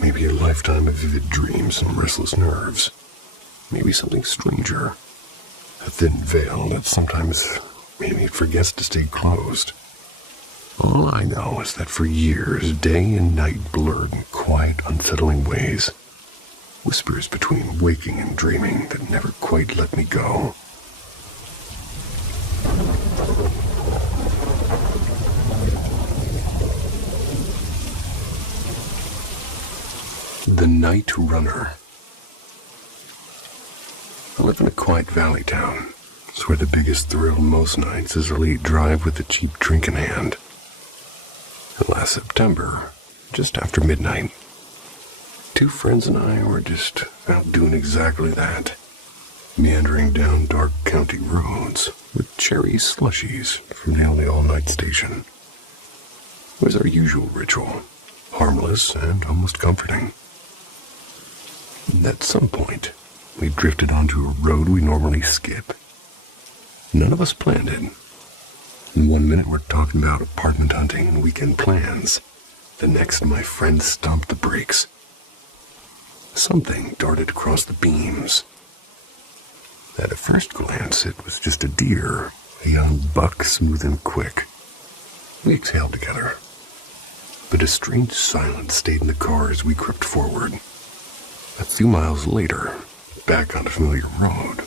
Maybe a lifetime of vivid dreams and restless nerves. Maybe something stranger. A thin veil that sometimes maybe it forgets to stay closed. All I know is that for years, day and night blurred in quiet, unsettling ways. Whispers between waking and dreaming that never quite let me go. The Night Runner. I live in a quiet valley town. It's where the biggest thrill most nights is a late drive with a cheap drink in hand. Last September, just after midnight, two friends and I were just out doing exactly that. Meandering down dark county roads with cherry slushies from the only all-night station. It was our usual ritual, harmless and almost comforting. And at some point, we drifted onto a road we normally skip. None of us planned it. In 1 minute we're talking about apartment hunting and weekend plans. The next my friend stomped the brakes. Something darted across the beams. At a first glance it was just a deer, a young buck, smooth and quick. We exhaled together. But a strange silence stayed in the car as we crept forward. A few miles later, back on a familiar road,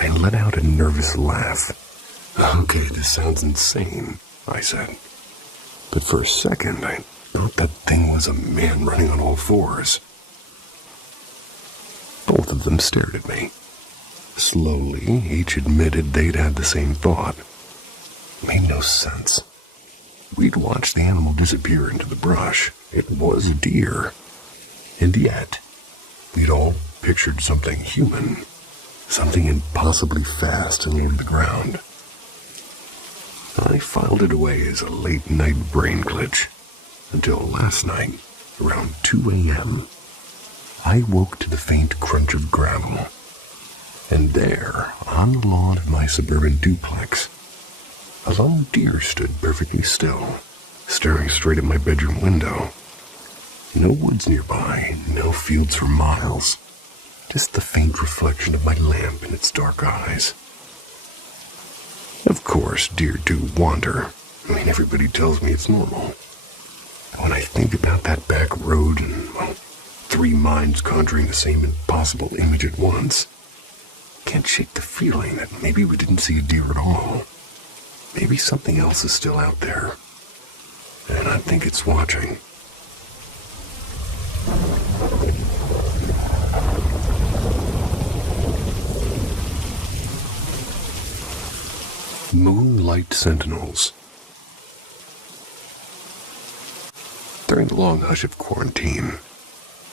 I let out a nervous laugh. "Okay, this sounds insane," I said. But for a second, I thought that thing was a man running on all fours. Both of them stared at me. Slowly, each admitted they'd had the same thought. It made no sense. We'd watched the animal disappear into the brush. It was a deer. And yet, we'd all pictured something human, something impossibly fast and near the ground. I filed it away as a late-night brain glitch, until last night, around 2 a.m., I woke to the faint crunch of gravel. And there, on the lawn of my suburban duplex, a lone deer stood perfectly still, staring straight at my bedroom window. No woods nearby, no fields for miles, just the faint reflection of my lamp in its dark eyes. Of course, deer do wander. Everybody tells me it's normal. But when I think about that back road and, three minds conjuring the same impossible image at once, I can't shake the feeling that maybe we didn't see a deer at all. Maybe something else is still out there, and I think it's watching. Moonlight Sentinels. During the long hush of quarantine,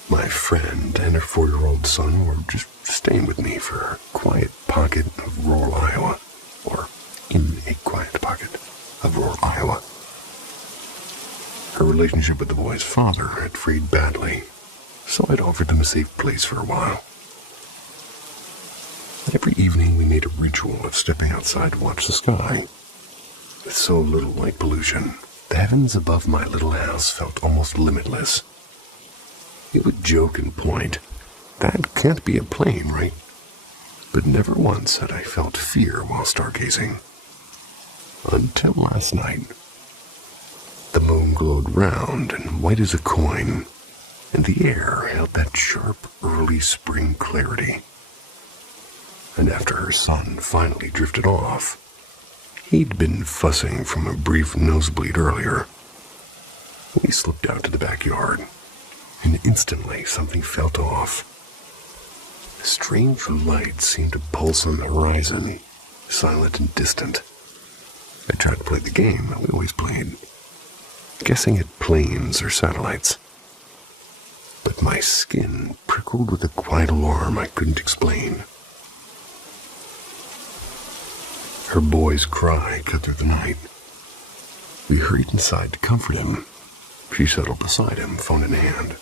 my friend and her 4-year-old son were just staying with me for a quiet pocket of rural Iowa, or in a quiet pocket of rural Iowa. Her relationship with the boy's father had frayed badly, so I'd offered them a safe place for a while. Every evening we made a ritual of stepping outside to watch the sky. With so little light pollution, the heavens above my little house felt almost limitless. It would joke and point, "That can't be a plane, right?" But never once had I felt fear while stargazing. Until last night. The moon glowed round and white as a coin, and the air held that sharp, early spring clarity. And after her son finally drifted off, he'd been fussing from a brief nosebleed earlier. We slipped out to the backyard, and instantly something felt off. A strange light seemed to pulse on the horizon, silent and distant. I tried to play the game that we always played, guessing at planes or satellites. But my skin prickled with a quiet alarm I couldn't explain. Her boy's cry cut through the night. We hurried inside to comfort him. She settled beside him, phone in hand.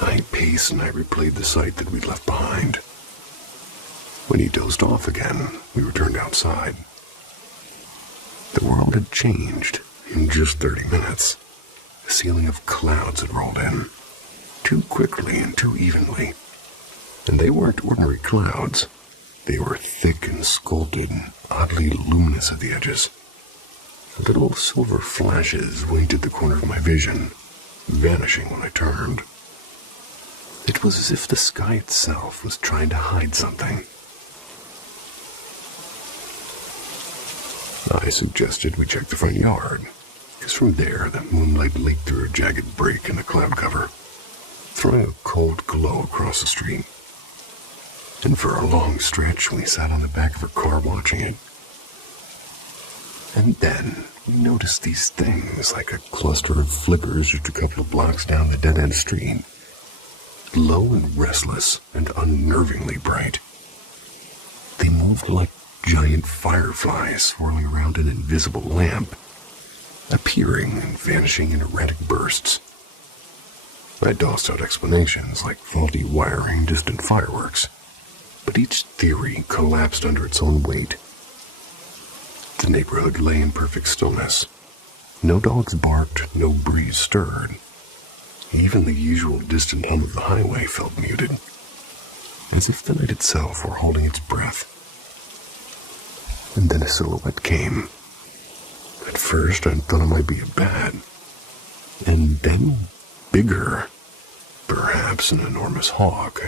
I paced and I replayed the sight that we'd left behind. When he dozed off again, we returned outside. The world had changed in just 30 minutes. A ceiling of clouds had rolled in, too quickly and too evenly. And they weren't ordinary clouds. They were thick and sculpted, oddly luminous at the edges. Little silver flashes winked at the corner of my vision, vanishing when I turned. It was as if the sky itself was trying to hide something. I suggested we check the front yard, because from there the moonlight leaked through a jagged break in the cloud cover, throwing a cold glow across the street. And for a long stretch, we sat on the back of her car watching it. And then we noticed these things like a cluster of flickers just a couple of blocks down the dead-end street. Low and restless and unnervingly bright. They moved like giant fireflies swirling around an invisible lamp, appearing and vanishing in erratic bursts. I tossed out explanations like faulty wiring, distant fireworks, but each theory collapsed under its own weight. The neighborhood lay in perfect stillness. No dogs barked, no breeze stirred. Even the usual distant hum of the highway felt muted, as if the night itself were holding its breath. And then a silhouette came. At first I thought it might be a bat, and then bigger. Perhaps an enormous hawk.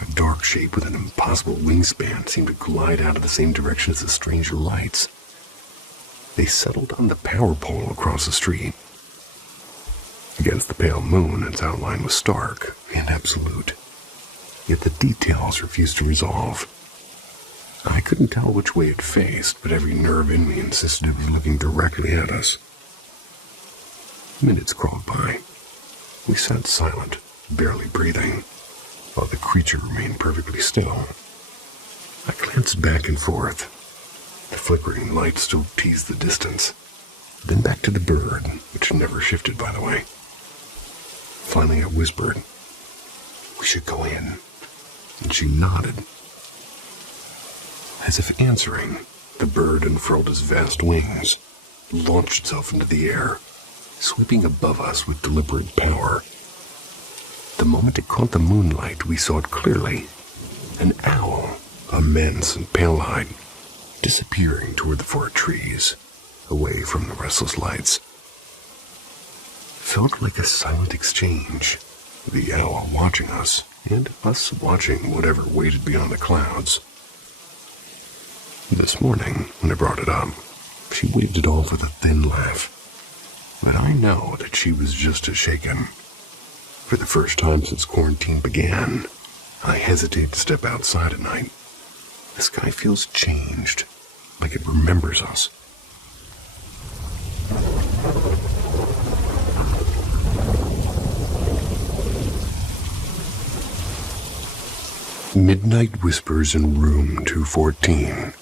A dark shape with an impossible wingspan seemed to glide out of the same direction as the stranger lights. They settled on the power pole across the street. Against the pale moon, its outline was stark and absolute, yet the details refused to resolve. I couldn't tell which way it faced, but every nerve in me insisted it was looking directly at us. Minutes crawled by. We sat silent, barely breathing, while the creature remained perfectly still. I glanced back and forth. The flickering light still teased the distance. Then back to the bird, which never shifted, by the way. Finally I whispered, "We should go in." And she nodded, As if answering, the bird unfurled its vast wings, launched itself into the air, sweeping above us with deliberate power. The moment it caught the moonlight, we saw it clearly. An owl, immense and pale-eyed, disappearing toward the far trees, away from the restless lights. Felt like a silent exchange, the owl watching us, and us watching whatever waited beyond the clouds. This morning, when I brought it up, she waved it off with a thin laugh. But I know that she was just as shaken. For the first time since quarantine began, I hesitate to step outside at night. The sky feels changed, like it remembers us. Midnight whispers in room 214.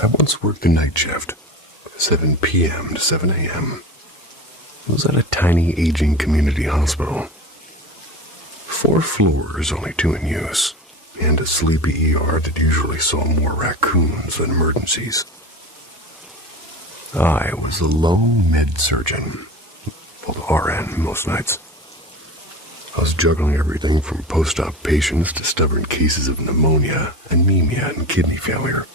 I once worked the night shift, 7 p.m. to 7 a.m. It was at a tiny aging community hospital. 4 floors, only 2 in use, and a sleepy ER that usually saw more raccoons than emergencies. I was the lone med surgeon, well, the RN most nights. I was juggling everything from post-op patients to stubborn cases of pneumonia, anemia, and kidney failure.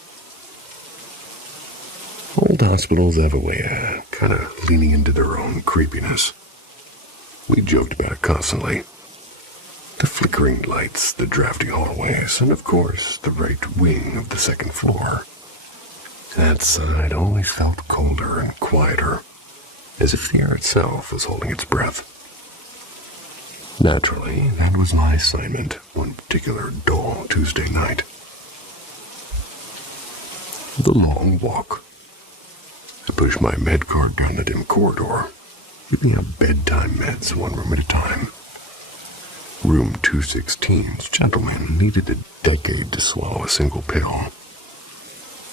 Old hospitals have a way of kind of leaning into their own creepiness. We joked about it constantly. The flickering lights, the drafty hallways, and of course, the right wing of the second floor. That side always felt colder and quieter, as if the air itself was holding its breath. Naturally, that was my assignment one particular dull Tuesday night. The long walk. I pushed my med cart down the dim corridor, giving out bedtime meds one room at a time. Room 216's gentleman needed a decade to swallow a single pill,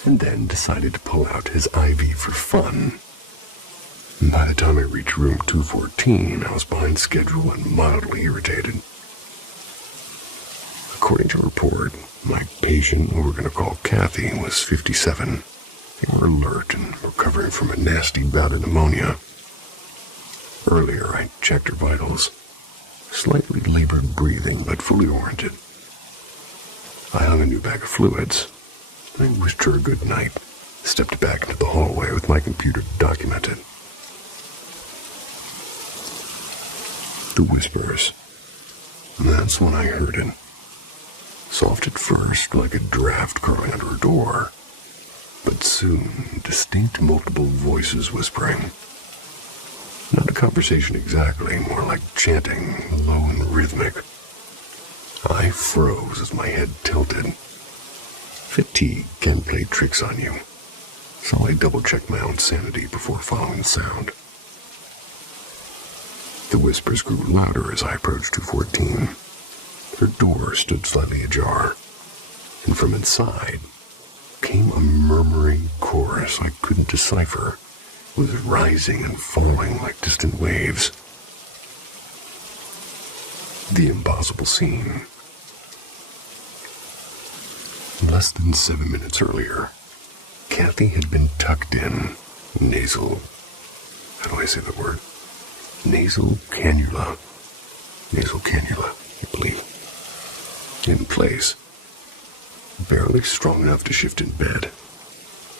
and then decided to pull out his IV for fun. By the time I reached room 214, I was behind schedule and mildly irritated. According to a report, my patient, who we're going to call Kathy, was 57. They were alert and recovering from a nasty bout of pneumonia. Earlier, I checked her vitals. Slightly labored breathing, but fully oriented. I hung a new bag of fluids. I wished her a good night, stepped back into the hallway with my computer to document it. The whispers. That's when I heard it. Soft at first, like a draft curling under a door, but soon distinct multiple voices whispering. Not a conversation exactly, more like chanting, low and rhythmic. I froze as my head tilted. Fatigue can play tricks on you, so I double-checked my own sanity before following the sound. The whispers grew louder as I approached 214. Her door stood slightly ajar, and from inside came a murmuring chorus I couldn't decipher. It was rising and falling like distant waves. The impossible scene. Less than 7 minutes earlier, Kathy had been tucked in, nasal cannula, I believe, in place, barely strong enough to shift in bed.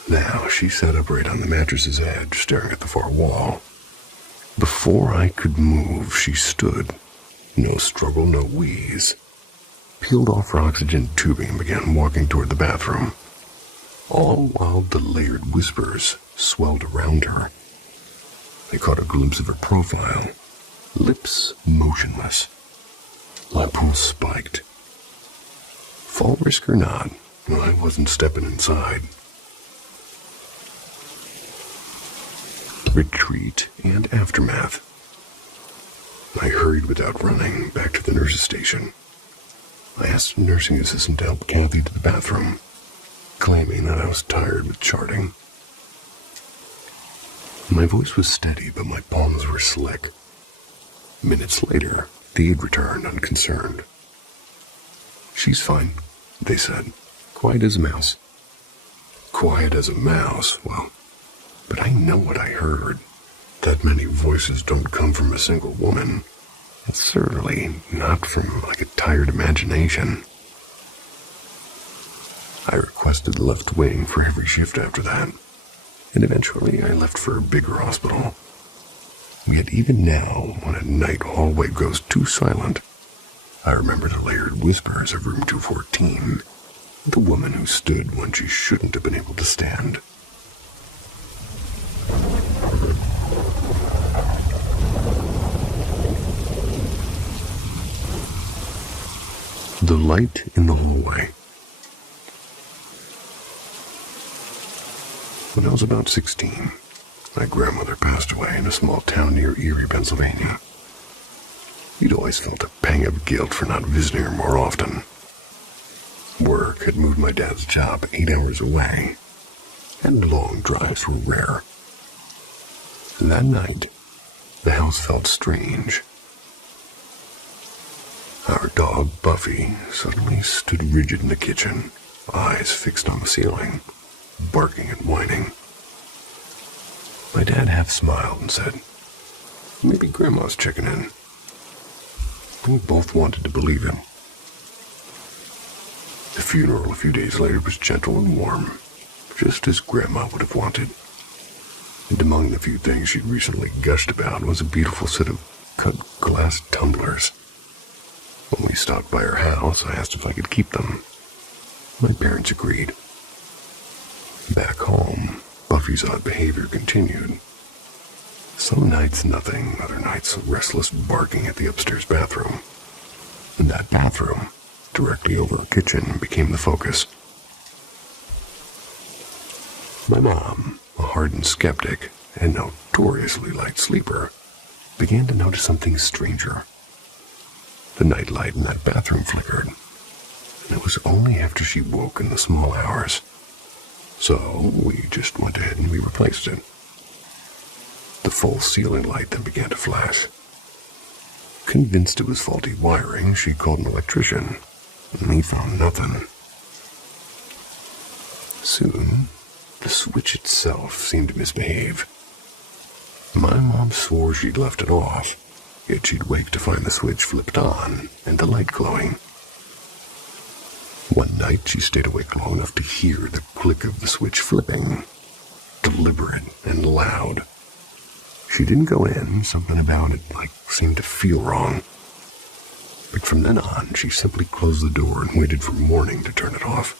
Now she sat upright on the mattress's edge, staring at the far wall. Before I could move, she stood. No struggle, no wheeze. Peeled off her oxygen tubing and began walking toward the bathroom, all while the layered whispers swelled around her. I caught a glimpse of her profile, lips motionless. My pulse spiked. Fall risk or not, I wasn't stepping inside. Retreat and aftermath. I hurried without running back to the nurse's station. I asked a nursing assistant to help Kathy to the bathroom, claiming that I was tired with charting. My voice was steady, but my palms were slick. Minutes later, the aide returned unconcerned. "She's fine," they said. "Quiet as a mouse." Quiet as a mouse? Well, but I know what I heard. That many voices don't come from a single woman. And certainly not from, a tired imagination. I requested left wing for every shift after that, and eventually I left for a bigger hospital. Yet even now, when a night hallway goes too silent, I remember the layered whispers of room 214, the woman who stood when she shouldn't have been able to stand. The light in the hallway. When I was about 16, my grandmother passed away in a small town near Erie, Pennsylvania. You'd always felt a pang of guilt for not visiting her more often. Work had moved my dad's job 8 hours away, and long drives were rare. That night, the house felt strange. Our dog, Buffy, suddenly stood rigid in the kitchen, eyes fixed on the ceiling, barking and whining. My dad half smiled and said, "Maybe Grandma's checking in." We both wanted to believe him. The funeral a few days later was gentle and warm, just as Grandma would have wanted. And among the few things she'd recently gushed about was a beautiful set of cut glass tumblers. When we stopped by her house, I asked if I could keep them. My parents agreed. Back home, Buffy's odd behavior continued. Some nights nothing, other nights restless barking at the upstairs bathroom. And that bathroom, directly over our kitchen, became the focus. My mom, a hardened skeptic and notoriously light sleeper, began to notice something stranger. The nightlight in that bathroom flickered, and it was only after she woke in the small hours. So we just went ahead and we replaced it. The full ceiling light then began to flash. Convinced it was faulty wiring, she called an electrician, and he found nothing. Soon, the switch itself seemed to misbehave. My mom swore she'd left it off, yet she'd wake to find the switch flipped on and the light glowing. One night, she stayed awake long enough to hear the click of the switch flipping, deliberate and loud. She didn't go in, something about it, seemed to feel wrong. But from then on, she simply closed the door and waited for morning to turn it off.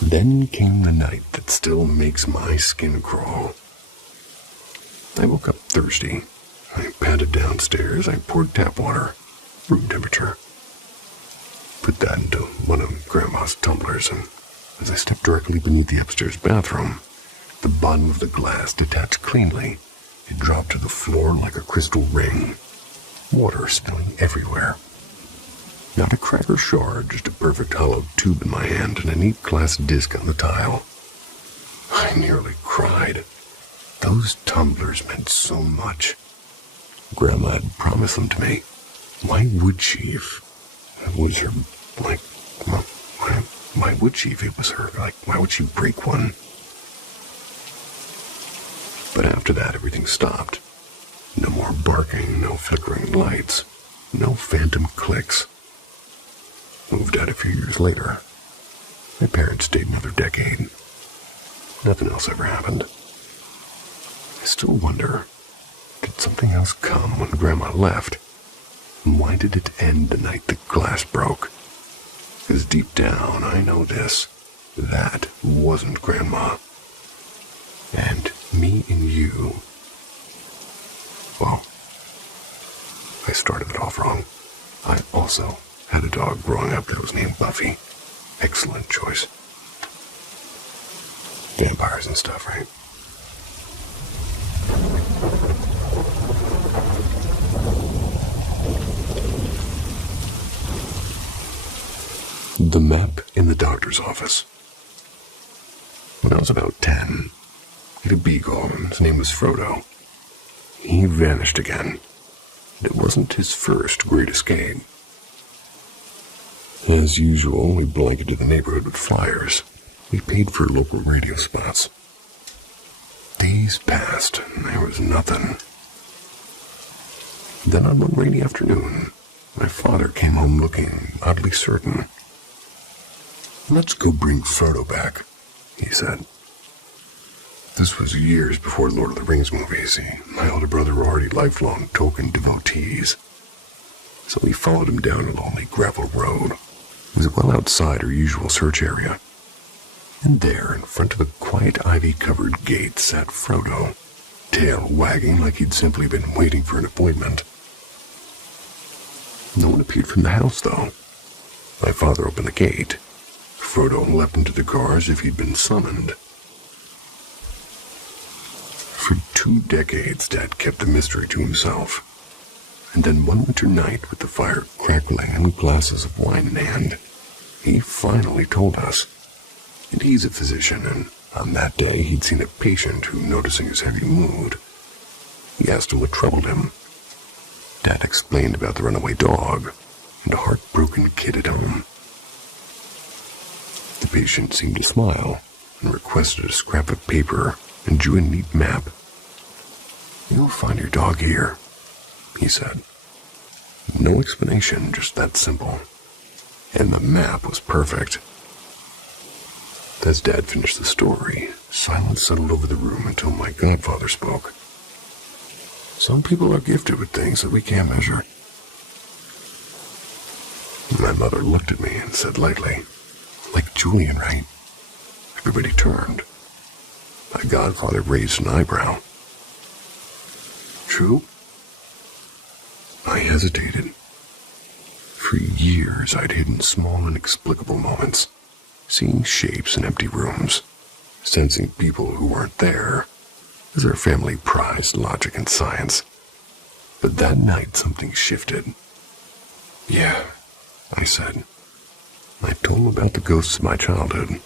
Then came the night that still makes my skin crawl. I woke up thirsty. I panted downstairs. I poured tap water, room temperature. Put that into one of Grandma's tumblers, and as I stepped directly beneath the upstairs bathroom, the bottom of the glass detached cleanly. It dropped to the floor like a crystal ring, water spilling everywhere. Not a crack or shard, just a perfect hollow tube in my hand and a neat glass disc on the tile. I nearly cried. Those tumblers meant so much. Grandma had promised them to me. Why would she if it was her, why would she if it was her? Why would she break one? But after that, everything stopped. No more barking, no flickering lights, no phantom clicks. Moved out a few years later. My parents stayed another decade. Nothing else ever happened. I still wonder, did something else come when Grandma left? And why did it end the night the glass broke? Because deep down, I know this. That wasn't Grandma. And me and you, well, I started it off wrong. I also had a dog growing up that was named Buffy. Excellent choice. Vampires and stuff, right? The map in the doctor's office. When I was about 10, I had a beagle. His name was Frodo. He vanished again. It wasn't his first great escape. As usual, we blanketed the neighborhood with flyers. We paid for local radio spots. Days passed, and there was nothing. Then on one rainy afternoon, my father came home looking oddly certain. "Let's go bring Frodo back," he said. This was years before Lord of the Rings movies. He and my older brother were already lifelong Tolkien devotees. So we followed him down a lonely gravel road. It was well outside our usual search area. And there, in front of a quiet ivy-covered gate, sat Frodo, tail wagging like he'd simply been waiting for an appointment. No one appeared from the house, though. My father opened the gate. Frodo leapt into the car as if he'd been summoned. For 2 decades, Dad kept the mystery to himself. And then one winter night, with the fire crackling and glasses of wine in hand, he finally told us. And he's a physician, and on that day he'd seen a patient who, noticing his heavy mood, he asked him what troubled him. Dad explained about the runaway dog and a heartbroken kid at home. The patient seemed to smile and requested a scrap of paper and drew a neat map. "You'll find your dog here," he said. No explanation, just that simple. And the map was perfect. As Dad finished the story, silence settled over the room until my godfather spoke. "Some people are gifted with things that we can't measure." My mother looked at me and said lightly, "Like Julian, right?" Everybody turned. My godfather raised an eyebrow. "True?" I hesitated. For years, I'd hidden small, inexplicable moments, seeing shapes in empty rooms, sensing people who weren't there, as our family prized logic and science. But that night, something shifted. "Yeah," I said. I told him about the ghosts of my childhood.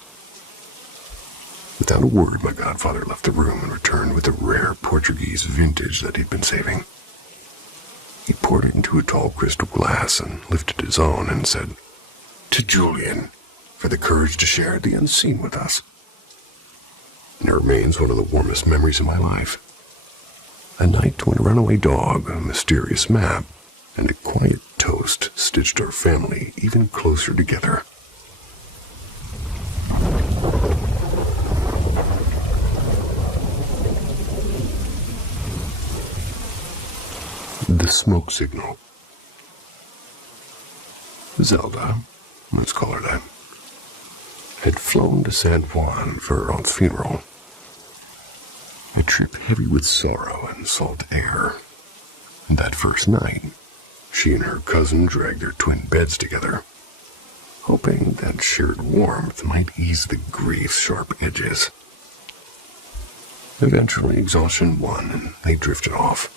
Without a word, my godfather left the room and returned with a rare Portuguese vintage that he'd been saving. He poured it into a tall crystal glass and lifted his own and said, "To Julian, for the courage to share the unseen with us." And it remains one of the warmest memories of my life. A night when a runaway dog, a mysterious map, and a quiet toast stitched our family even closer together. The smoke signal. Zelda, let's call her that, had flown to San Juan for her aunt's funeral. A trip heavy with sorrow and salt air. And that first night, she and her cousin dragged their twin beds together, hoping that shared warmth might ease the grief's sharp edges. Eventually, exhaustion won, and they drifted off.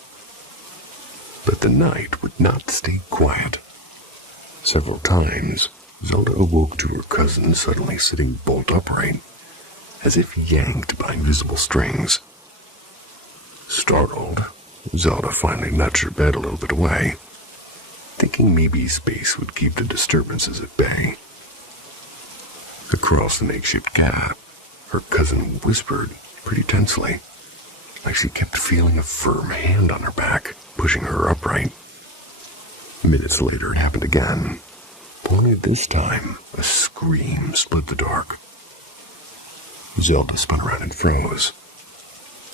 But the night would not stay quiet. Several times, Zelda awoke to her cousin suddenly sitting bolt upright, as if yanked by invisible strings. Startled, Zelda finally nudged her bed a little bit away, thinking maybe space would keep the disturbances at bay. Across the makeshift gap, her cousin whispered pretty tensely, like she kept feeling a firm hand on her back, pushing her upright. Minutes later, it happened again. Only this time, a scream split the dark. Zelda spun around and froze.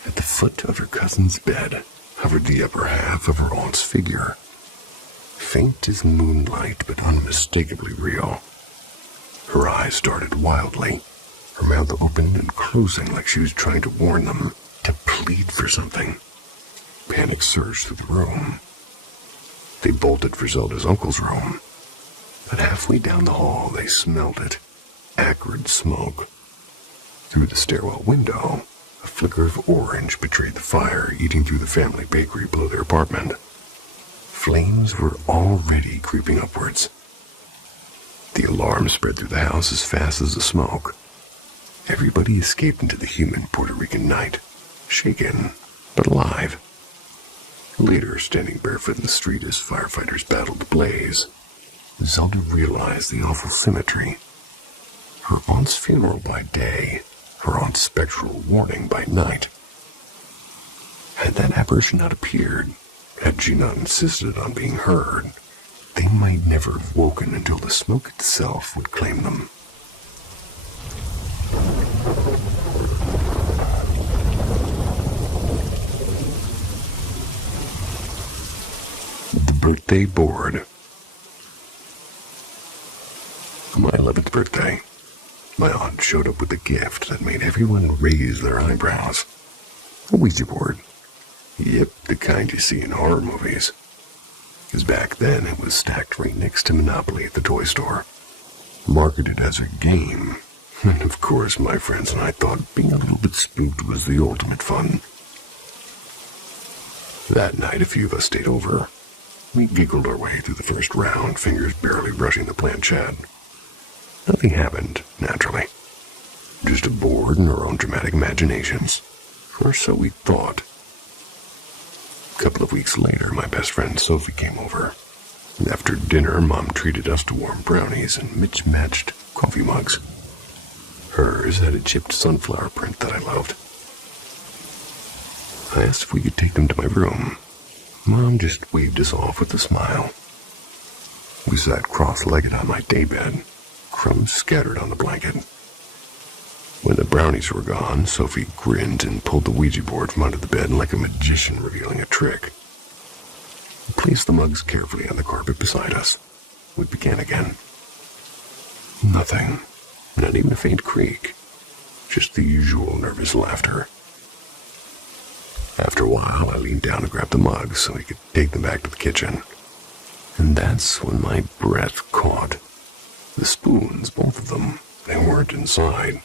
At the foot of her cousin's bed hovered the upper half of her aunt's figure, faint as moonlight but unmistakably real. Her eyes darted wildly, her mouth open and closing like she was trying to warn them, to plead for something. Panic surged through the room. They bolted for Zelda's uncle's room, but halfway down the hall they smelled it, acrid smoke. Through the stairwell window, a flicker of orange betrayed the fire eating through the family bakery below their apartment. Flames were already creeping upwards. The alarm spread through the house as fast as the smoke. Everybody escaped into the humid Puerto Rican night, shaken but alive. Later, standing barefoot in the street as firefighters battled the blaze, Zelda realized the awful symmetry. Her aunt's funeral by day, her aunt's spectral warning by night. Had that apparition not appeared, had she not insisted on being heard, they might never have woken until the smoke itself would claim them. The birthday board. On my 11th birthday, my aunt showed up with a gift that made everyone raise their eyebrows. A Ouija board. Yep, the kind you see in horror movies. Because back then it was stacked right next to Monopoly at the toy store. Marketed as a game. And of course my friends and I thought being a little bit spooked was the ultimate fun. That night a few of us stayed over. We giggled our way through the first round, fingers barely brushing the planchette. Nothing happened, naturally. Just a board and our own dramatic imaginations. Or so we thought. A couple of weeks later, my best friend Sophie came over. And after dinner, Mom treated us to warm brownies and mismatched coffee mugs. Hers had a chipped sunflower print that I loved. I asked if we could take them to my room. Mom just waved us off with a smile. We sat cross-legged on my daybed, crumbs scattered on the blanket. When the brownies were gone, Sophie grinned and pulled the Ouija board from under the bed like a magician revealing a trick. We placed the mugs carefully on the carpet beside us. We began again. Nothing, not even a faint creak, just the usual nervous laughter. After a while, I leaned down to grab the mugs so we could take them back to the kitchen. And that's when my breath caught. The spoons, both of them, they weren't inside.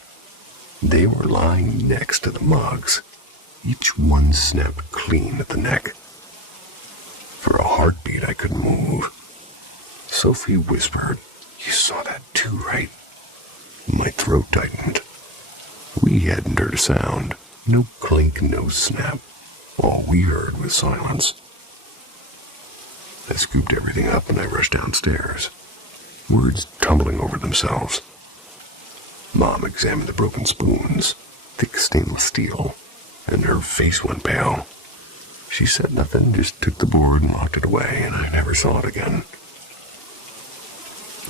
They were lying next to the mugs. Each one snapped clean at the neck. For a heartbeat, I couldn't move. Sophie whispered, "You saw that too, right?" My throat tightened. We hadn't heard a sound. No clink, no snap. All we heard was silence. I scooped everything up and I rushed downstairs, words tumbling over themselves. Mom examined the broken spoons, thick stainless steel, and her face went pale. She said nothing, just took the board and locked it away, and I never saw it again.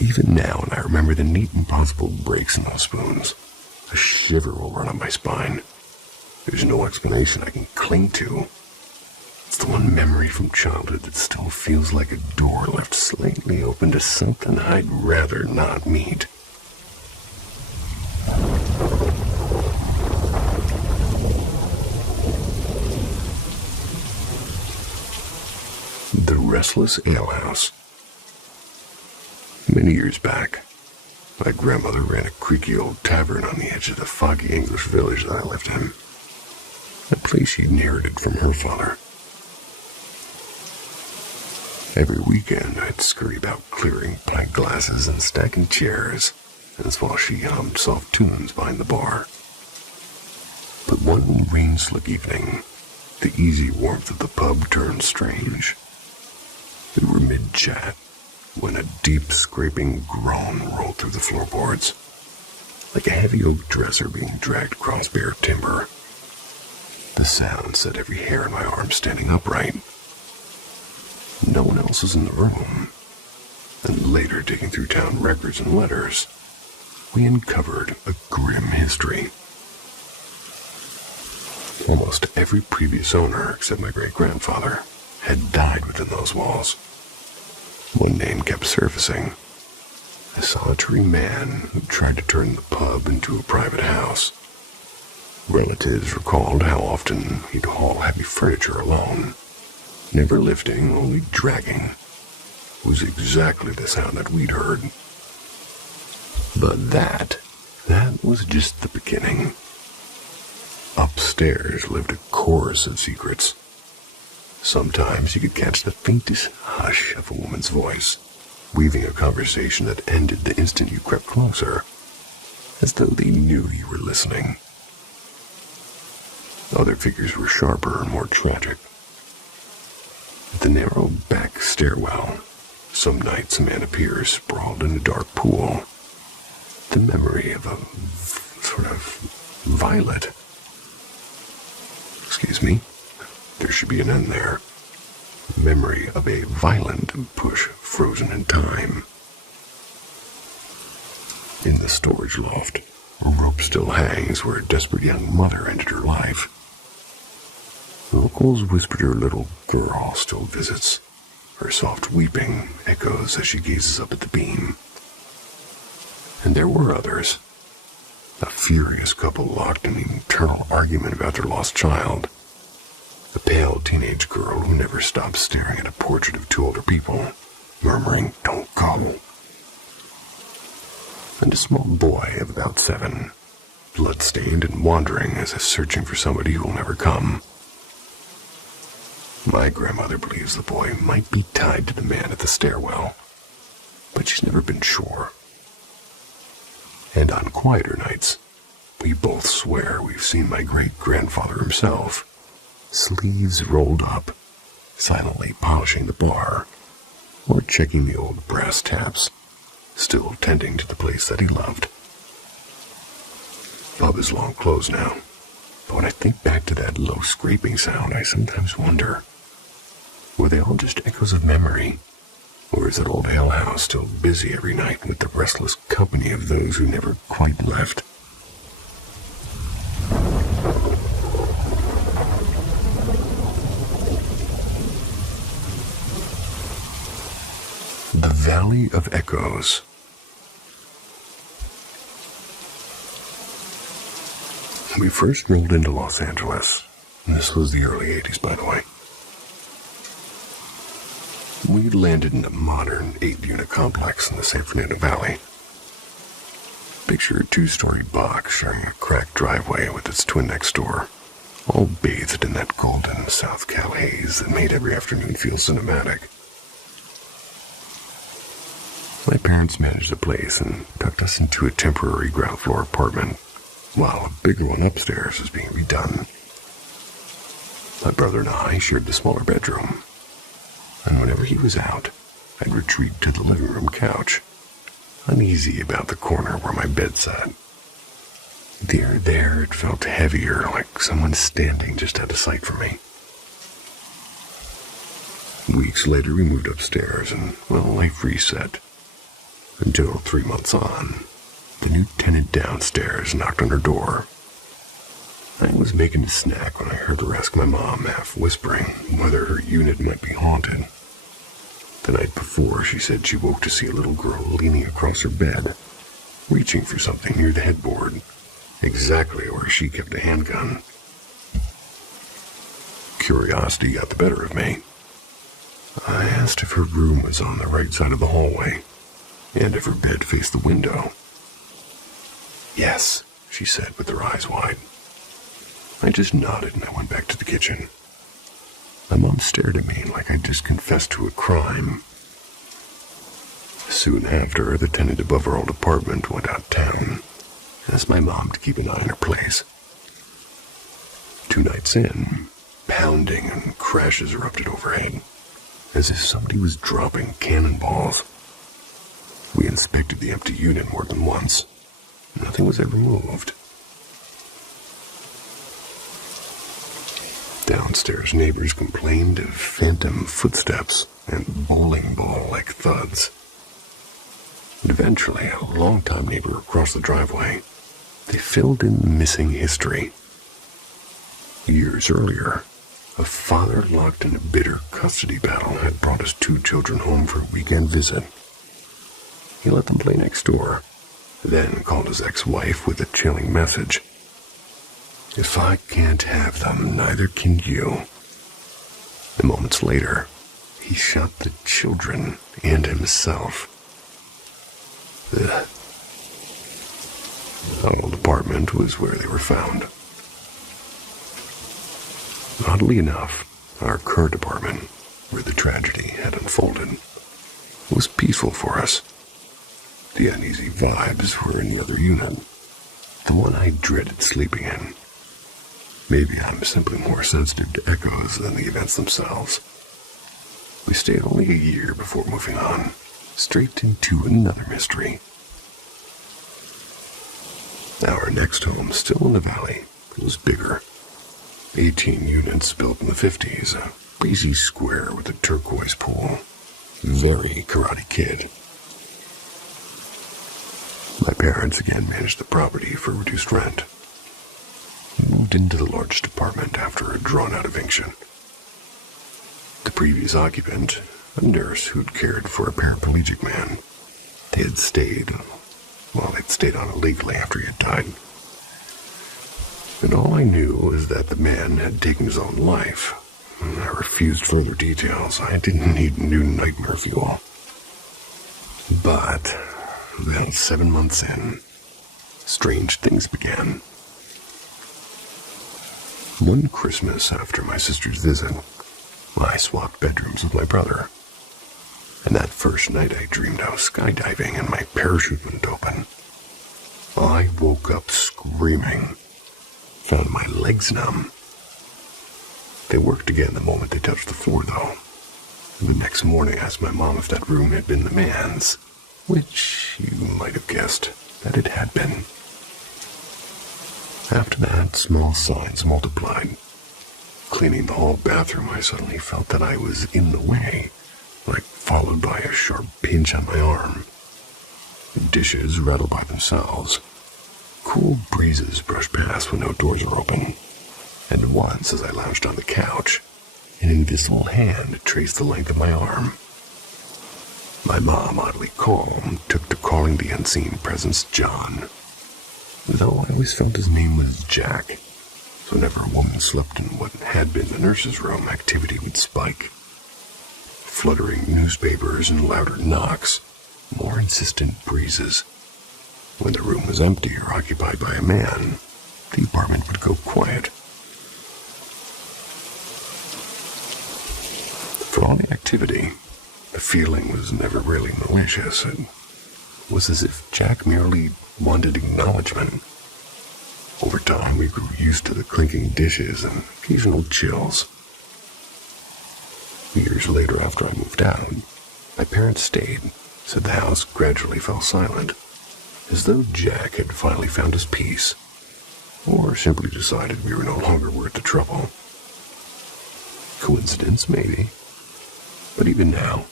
Even now, when I remember the neat impossible breaks in those spoons, a shiver will run up my spine. There's no explanation I can cling to. It's the one memory from childhood that still feels like a door left slightly open to something I'd rather not meet. The Restless Alehouse. Many years back, my grandmother ran a creaky old tavern on the edge of the foggy English village that I lived in. A place she inherited from her father. Every weekend, I'd scurry about clearing pint glasses and stacking chairs, as while she hummed soft tunes behind the bar. But one rain-slick evening, the easy warmth of the pub turned strange. We were mid-chat when a deep, scraping groan rolled through the floorboards, like a heavy oak dresser being dragged across bare timber. The sound set every hair on my arm standing upright. No one else was in the room, and later, digging through town records and letters, we uncovered a grim history. Almost every previous owner, except my great-grandfather, had died within those walls. One name kept surfacing. A solitary man who tried to turn the pub into a private house. Relatives recalled how often he'd haul heavy furniture alone. Never lifting, only dragging. It was exactly the sound that we'd heard. But that was just the beginning. Upstairs lived a chorus of secrets. Sometimes you could catch the faintest hush of a woman's voice, weaving a conversation that ended the instant you crept closer, as though they knew you were listening. Other figures were sharper and more tragic. At the narrow back stairwell, Some nights a man appears sprawled in a dark pool. The memory of a sort of violet. Excuse me. There should be an end there. Memory of a violent push frozen in time. In the storage loft, a rope still hangs where a desperate young mother ended her life. Locals whispered her little girl still visits. Her soft weeping echoes as she gazes up at the beam. And there were others. A furious couple locked in an eternal argument about their lost child. A pale teenage girl who never stopped staring at a portrait of two older people, murmuring, "Don't go." And a small boy of about 7, blood-stained and wandering as if searching for somebody who will never come. My grandmother believes the boy might be tied to the man at the stairwell, but she's never been sure. And on quieter nights, we both swear we've seen my great-grandfather himself, sleeves rolled up, silently polishing the bar, or checking the old brass taps, still tending to the place that he loved. Pub is long closed now, but when I think back to that low scraping sound, I sometimes wonder, were they all just echoes of memory? Or is that old alehouse still busy every night with the restless company of those who never quite left? The Valley of Echoes. We first rolled into Los Angeles. This was the early 80s, by the way. We landed in a modern 8-unit complex in the San Fernando Valley. Picture a 2-story box sharing a cracked driveway with its twin next door, all bathed in that golden South Cal haze that made every afternoon feel cinematic. My parents managed the place and tucked us into a temporary ground floor apartment, while a bigger one upstairs was being redone. My brother and I shared the smaller bedroom, and whenever he was out, I'd retreat to the living room couch, uneasy about the corner where my bed sat. The air there, it felt heavier, like someone standing just out of sight from me. Weeks later, we moved upstairs, and, well, life reset. Until 3 months on, the new tenant downstairs knocked on her door. I was making a snack when I heard her ask my mom, half whispering, whether her unit might be haunted. The night before, she said she woke to see a little girl leaning across her bed, reaching for something near the headboard, exactly where she kept a handgun. Curiosity got the better of me. I asked if her room was on the right side of the hallway, and if her bed faced the window. "Yes," she said with her eyes wide. I just nodded and I went back to the kitchen. My mom stared at me like I'd just confessed to a crime. Soon after, the tenant above our old apartment went out of town, and asked my mom to keep an eye on her place. 2 nights in, pounding and crashes erupted overhead, as if somebody was dropping cannonballs. We inspected the empty unit more than once. Nothing was ever moved. Downstairs neighbors complained of phantom footsteps and bowling ball-like thuds. And eventually, a longtime neighbor across the driveway, they filled in the missing history. Years earlier, a father locked in a bitter custody battle had brought his 2 children home for a weekend visit. He let them play next door, then called his ex-wife with a chilling message. "If I can't have them, neither can you." And moments later, he shot the children and himself. Ugh. Our old apartment was where they were found. Oddly enough, our current apartment, where the tragedy had unfolded, was peaceful for us. The uneasy vibes were in the other unit, the one I dreaded sleeping in. Maybe I'm simply more sensitive to echoes than the events themselves. We stayed only a year before moving on, straight into another mystery. Our next home, still in the valley, was bigger. 18 units built in the 50s, a breezy square with a turquoise pool. Very Karate Kid. My parents again managed the property for reduced rent. We moved into the largest apartment after a drawn-out eviction. The previous occupant, a nurse who'd cared for a paraplegic man, they'd stayed on illegally after he had died. And all I knew was that the man had taken his own life. I refused further details. I didn't need new nightmare fuel. But about 7 months in, strange things began. One Christmas after my sister's visit, I swapped bedrooms with my brother. And that first night I dreamed I was skydiving and my parachute wouldn't open. I woke up screaming, found my legs numb. They worked again the moment they touched the floor, though. The next morning I asked my mom if that room had been the man's, which you might have guessed that it had been. After that, small signs multiplied. Cleaning the hall bathroom, I suddenly felt that I was in the way, like followed by a sharp pinch on my arm. The dishes rattled by themselves. Cool breezes brushed past when no doors are open. And once, as I lounged on the couch, an invisible hand traced the length of my arm. My mom, oddly calm, took to calling the unseen presence John, though I always felt his name was Jack. So whenever a woman slept in what had been the nurse's room, activity would spike. Fluttering newspapers and louder knocks, more insistent breezes. When the room was empty or occupied by a man, the apartment would go quiet. For all the activity, the feeling was never really malicious. It was as if Jack merely wanted acknowledgement. Over time, we grew used to the clinking dishes and occasional chills. Years later, after I moved out, my parents stayed, said the house gradually fell silent, as though Jack had finally found his peace, or simply decided we were no longer worth the trouble. Coincidence, maybe. But even now,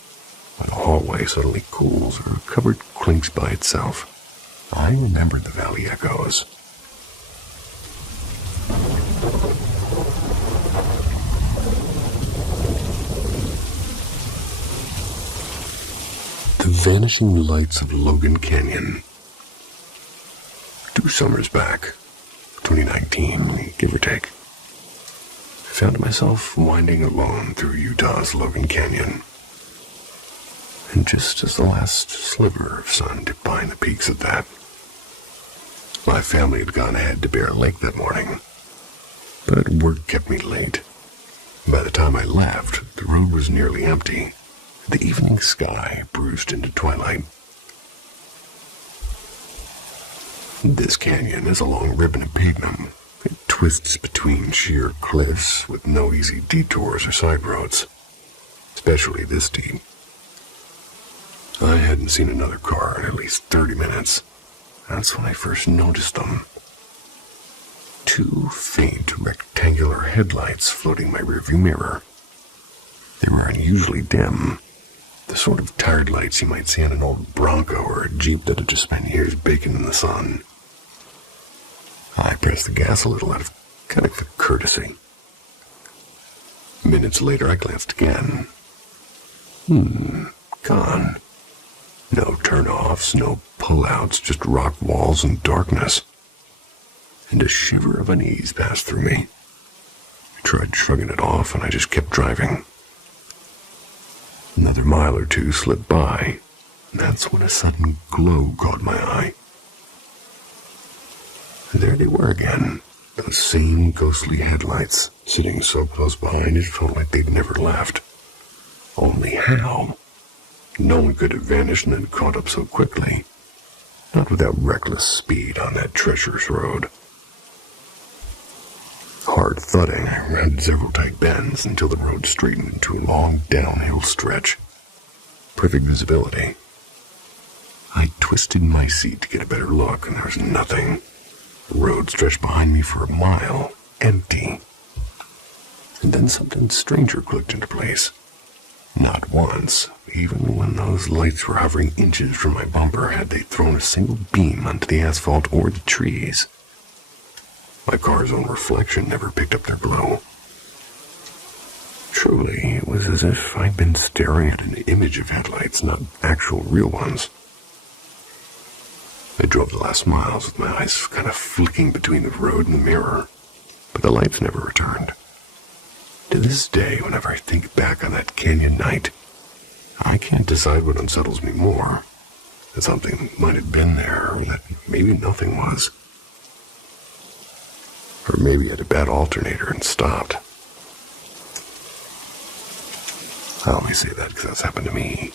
when a hallway suddenly cools or a cupboard clinks by itself, I remember the valley echoes. The vanishing lights of Logan Canyon. 2 summers back, 2019, give or take, I found myself winding alone through Utah's Logan Canyon. And just as the last sliver of sun dipped behind the peaks of that, my family had gone ahead to Bear Lake that morning. But work kept me late. By the time I left, the road was nearly empty. The evening sky bruised into twilight. This canyon is a long ribbon of pavement. It twists between sheer cliffs with no easy detours or side roads, especially this deep. I hadn't seen another car in at least 30 minutes. That's when I first noticed them. 2 faint rectangular headlights floating my rearview mirror. They were unusually dim, the sort of tired lights you might see on an old Bronco or a Jeep that had just spent years baking in the sun. I pressed the gas a little out of kind of courtesy. Minutes later, I glanced again. Gone. No turn-offs, no pull-outs, just rock walls and darkness. And a shiver of unease passed through me. I tried shrugging it off, and I just kept driving. Another mile or 2 slipped by, and that's when a sudden glow caught my eye. There they were again, those same ghostly headlights, sitting so close behind it felt like they'd never left. Only how? No one could have vanished and then caught up so quickly. Not without reckless speed on that treacherous road. hard thudding, I rounded several tight bends until the road straightened into a long downhill stretch. Perfect visibility. I twisted my seat to get a better look, and there was nothing. The road stretched behind me for a mile, empty. And then something stranger clicked into place. Not once, even when those lights were hovering inches from my bumper, had they thrown a single beam onto the asphalt or the trees. My car's own reflection never picked up their glow. Truly, it was as if I'd been staring at an image of headlights, not actual real ones. I drove the last miles with my eyes kind of flicking between the road and the mirror, but the lights never returned. To this day, whenever I think back on that canyon night, I can't decide what unsettles me more, that something might have been there, or that maybe nothing was. Or maybe I had a bad alternator and stopped. I only say that because that's happened to me.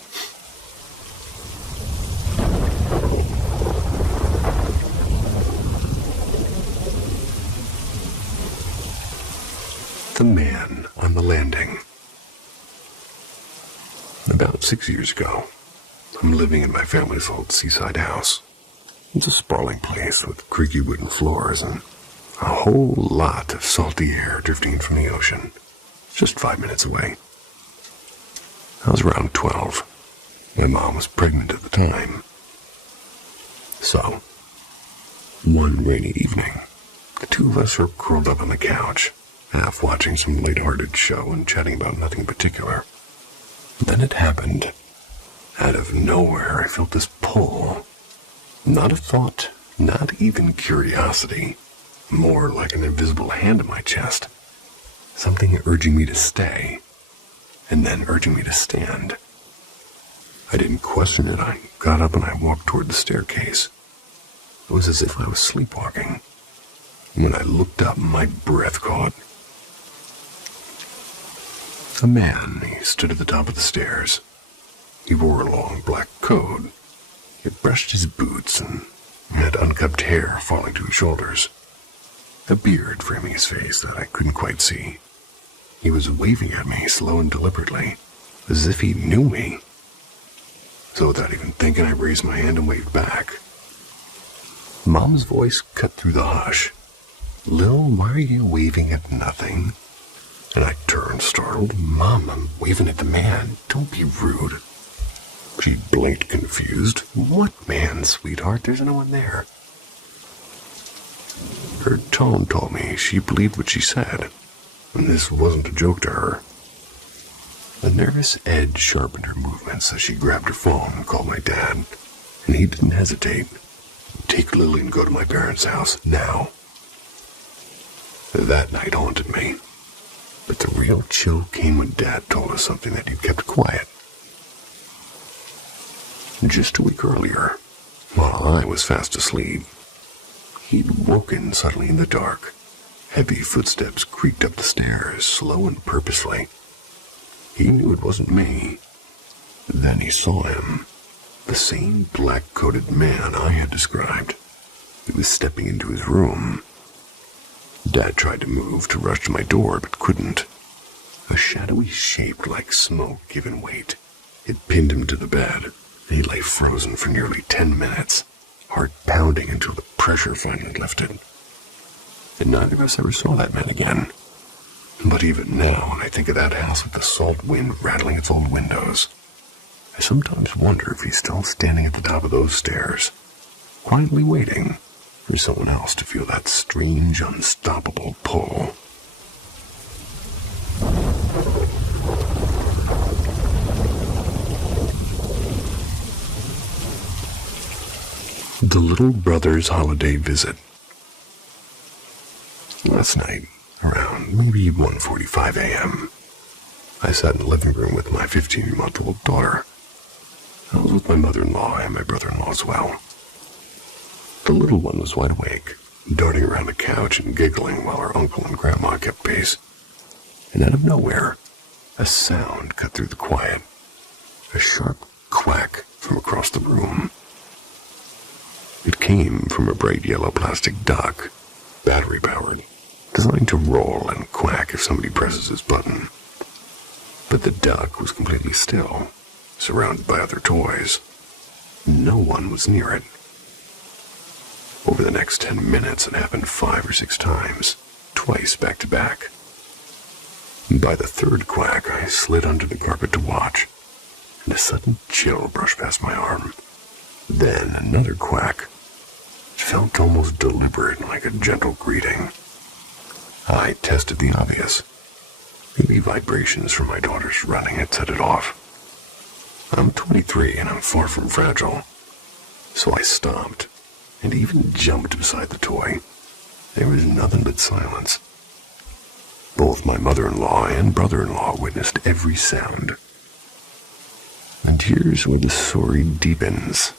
The man on the landing. About 6 years ago, I'm living in my family's old seaside house. It's a sprawling place with creaky wooden floors and a whole lot of salty air drifting in from the ocean, just 5 minutes away. I was around 12. My mom was pregnant at the time. So, one rainy evening, the two of us were curled up on the couch, half watching some light-hearted show and chatting about nothing in particular. Then it happened. Out of nowhere, I felt this pull. Not a thought, not even curiosity. More like an invisible hand on my chest. Something urging me to stay, and then urging me to stand. I didn't question it. I got up and I walked toward the staircase. It was as if I was sleepwalking. When I looked up, my breath caught. A man, he stood at the top of the stairs. He wore a long black coat. He had brushed his boots and had unkempt hair falling to his shoulders. A beard framing his face that I couldn't quite see. He was waving at me, slow and deliberately, as if he knew me. So without even thinking, I raised my hand and waved back. Mom's voice cut through the hush. "Lil, why are you waving at nothing?" And I turned, startled. "Mom, I'm waving at the man. Don't be rude." She blinked, confused. "What man, sweetheart? There's no one there." Her tone told me she believed what she said, and this wasn't a joke to her. A nervous edge sharpened her movements as she grabbed her phone and called my dad, and he didn't hesitate. "Take Lily and go to my parents' house, now." That night haunted me, but the real chill came when Dad told us something that he'd kept quiet. Just a week earlier, while I was fast asleep, he'd woken suddenly in the dark. Heavy footsteps creaked up the stairs, slow and purposefully. He knew it wasn't me. Then he saw him. The same black-coated man I had described. He was stepping into his room. Dad tried to move, to rush to my door, but couldn't. A shadowy shape like smoke given weight. It pinned him to the bed. He lay frozen for nearly 10 minutes, heart pounding until the pressure finally lifted. And neither of us ever saw that man again. But even now, when I think of that house with the salt wind rattling its old windows, I sometimes wonder if he's still standing at the top of those stairs, quietly waiting for someone else to feel that strange, unstoppable pull. The little brother's holiday visit. Last night, around maybe 1:45 a.m., I sat in the living room with my 15-month-old daughter. I was with my mother-in-law and my brother-in-law as well. The little one was wide awake, darting around the couch and giggling while her uncle and grandma kept pace. And out of nowhere, a sound cut through the quiet. A sharp quack from across the room. It came from a bright yellow plastic duck, battery-powered, designed to roll and quack if somebody presses his button. But the duck was completely still, surrounded by other toys. No one was near it. Over the next 10 minutes, it happened 5 or 6 times, twice back to back. By the third quack, I slid under the carpet to watch, and a sudden chill brushed past my arm. Then another quack. It felt almost deliberate, like a gentle greeting. I tested the obvious. Maybe vibrations from my daughter's running had set it off. I'm 23 and I'm far from fragile. So I stopped and even jumped beside the toy. There was nothing but silence. Both my mother-in-law and brother-in-law witnessed every sound. And here's where the story deepens.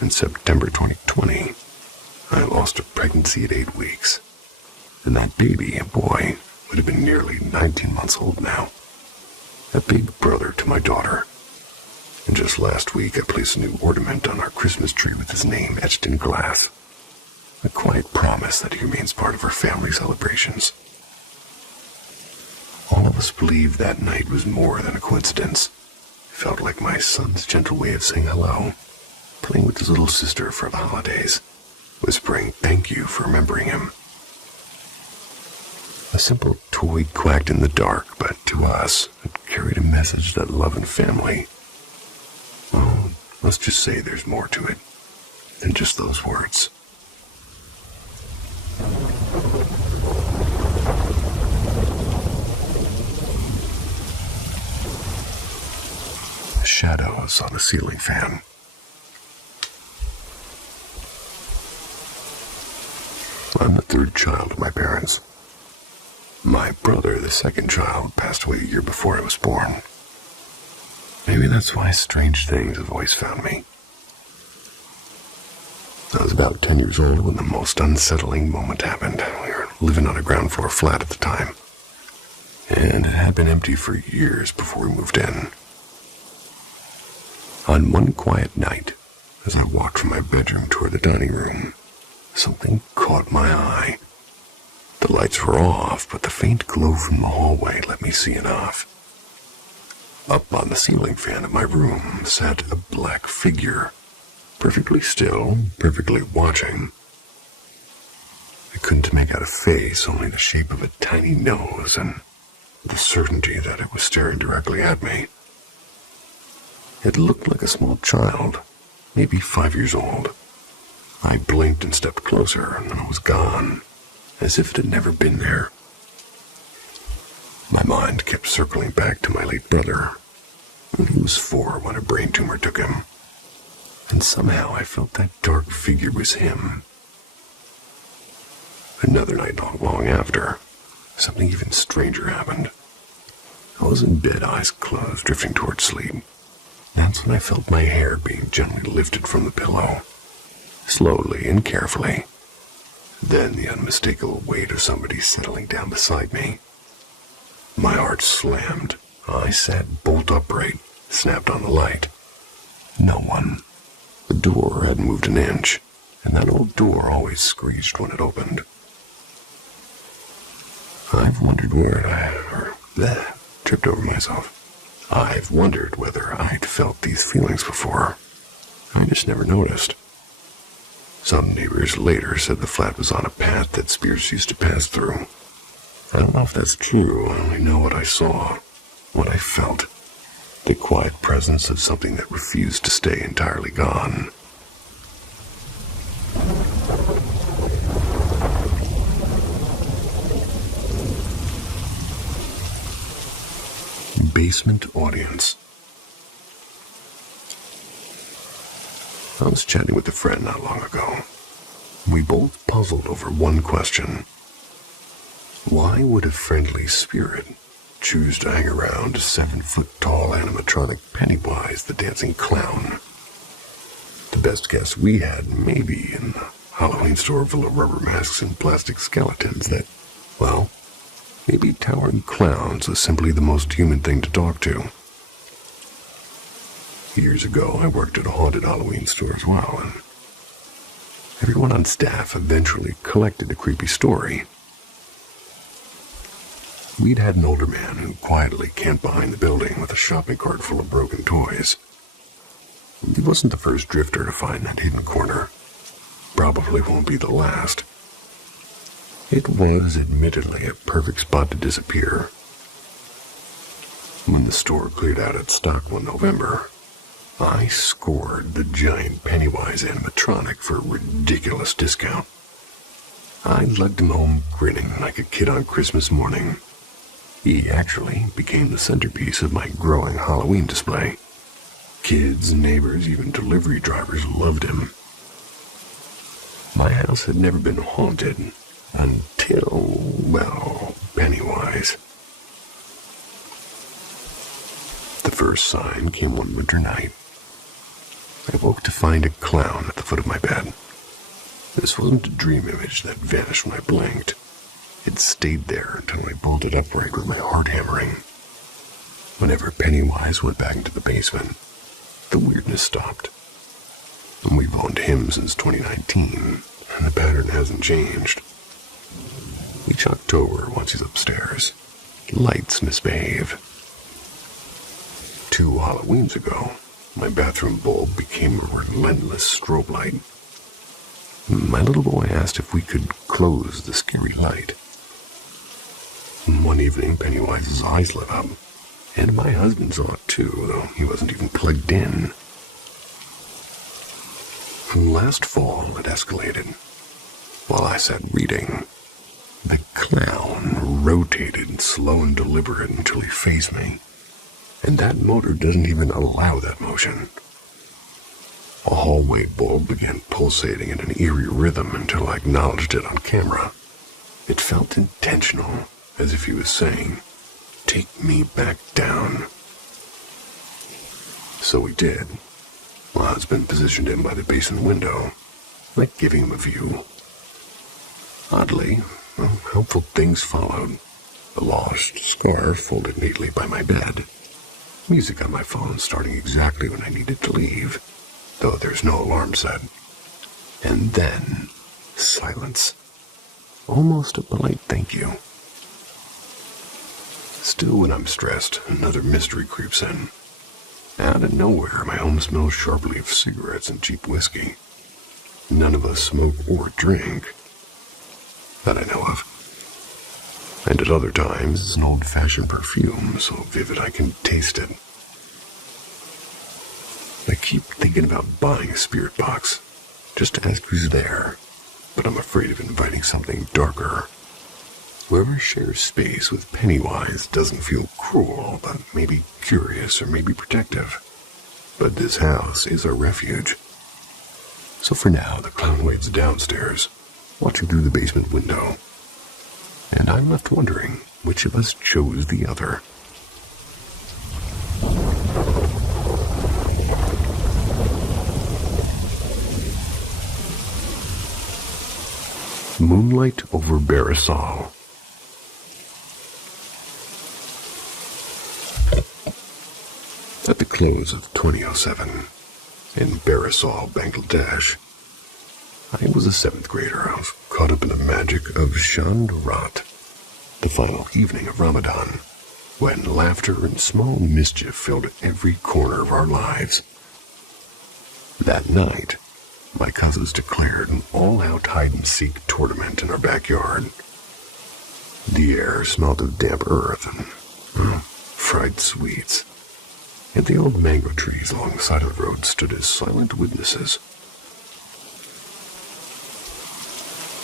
In September 2020, I lost a pregnancy at 8 weeks. And that baby, a boy, would have been nearly 19 months old now. A big brother to my daughter. And just last week I placed a new ornament on our Christmas tree with his name etched in glass. A quiet promise that he remains part of our family celebrations. All of us believed that night was more than a coincidence. It felt like my son's gentle way of saying hello, playing with his little sister for the holidays, whispering thank you for remembering him. A simple toy quacked in the dark, but to us, it carried a message that love and family. Well, let's just say there's more to it than just those words. Shadows on a ceiling fan. I'm the third child of my parents. My brother, the second child, passed away a year before I was born. Maybe that's why strange things have always found me. I was about 10 years old when the most unsettling moment happened. We were living on a ground floor flat at the time, and it had been empty for years before we moved in. On one quiet night, as I walked from my bedroom toward the dining room, something caught my eye. The lights were off, but the faint glow from the hallway let me see enough. Up on the ceiling fan of my room sat a black figure, perfectly still, perfectly watching. I couldn't make out a face, only the shape of a tiny nose and the certainty that it was staring directly at me. It looked like a small child, maybe 5 years old. I blinked and stepped closer, and then it was gone, as if it had never been there. My mind kept circling back to my late brother. He was 4 when a brain tumor took him, and somehow I felt that dark figure was him. Another night not long after, something even stranger happened. I was in bed, eyes closed, drifting toward sleep. That's when I felt my hair being gently lifted from the pillow, slowly and carefully. Then the unmistakable weight of somebody settling down beside me. My heart slammed. I sat bolt upright, snapped on the light. No one. The door hadn't moved an inch, and that old door always screeched when it opened. I've wondered tripped over myself. I've wondered whether I'd felt these feelings before. I just never noticed. Some neighbors later said the flat was on a path that spirits used to pass through. I don't know if that's true. I only know what I saw, what I felt. The quiet presence of something that refused to stay entirely gone. Basement audience. I was chatting with a friend not long ago. We both puzzled over one question. Why would a friendly spirit choose to hang around a 7-foot-tall animatronic Pennywise the dancing clown? The best guess we had may be in the Halloween store full of rubber masks and plastic skeletons that, well, maybe towering clowns was simply the most human thing to talk to. Years ago, I worked at a haunted Halloween store as well, and everyone on staff eventually collected a creepy story. We'd had an older man who quietly camped behind the building with a shopping cart full of broken toys. He wasn't the first drifter to find that hidden corner. Probably won't be the last. It was admittedly a perfect spot to disappear. When the store cleared out its stock one November, I scored the giant Pennywise animatronic for a ridiculous discount. I lugged him home grinning like a kid on Christmas morning. He actually became the centerpiece of my growing Halloween display. Kids, neighbors, even delivery drivers loved him. My house had never been haunted until, well, Pennywise. The first sign came one winter night. I woke to find a clown at the foot of my bed. This wasn't a dream image that vanished when I blinked. It stayed there until I bolted upright with my heart hammering. Whenever Pennywise went back into the basement, the weirdness stopped. And we've owned him since 2019, and the pattern hasn't changed. Each October, once he's upstairs, lights misbehave. 2 Halloweens ago, my bathroom bulb became a relentless strobe light. My little boy asked if we could close the scary light. One evening, Pennywise's eyes lit up, and my husband saw it too, though he wasn't even plugged in. Last fall, it escalated. While I sat reading, the clown rotated slow and deliberate until he faced me, and that motor doesn't even allow that motion. A hallway bulb began pulsating in an eerie rhythm until I acknowledged it on camera. It felt intentional, as if he was saying, "Take me back down." So we did. My husband positioned him by the basement window, like giving him a view. Oddly, helpful things followed. A lost scarf folded neatly by my bed. Music on my phone starting exactly when I needed to leave, though there's no alarm set. And then, silence. Almost a polite thank you. Still, when I'm stressed, another mystery creeps in. Out of nowhere, my home smells sharply of cigarettes and cheap whiskey. None of us smoke or drink, that I know of. And at other times, it's an old-fashioned perfume, so vivid I can taste it. I keep thinking about buying a spirit box, just to ask who's there, but I'm afraid of inviting something darker. Whoever shares space with Pennywise doesn't feel cruel, but maybe curious or maybe protective. But this house is our refuge. So for now, the clown waits downstairs, watching through the basement window. And I'm left wondering which of us chose the other. Moonlight over Barisal. At the close of 2007, in Barisal, Bangladesh, I was a 7th grader. I was caught up in the magic of Shand Rat, the final evening of Ramadan, when laughter and small mischief filled every corner of our lives. That night, my cousins declared an all-out hide-and-seek tournament in our backyard. The air smelled of damp earth and fried sweets, and the old mango trees along the side of the road stood as silent witnesses.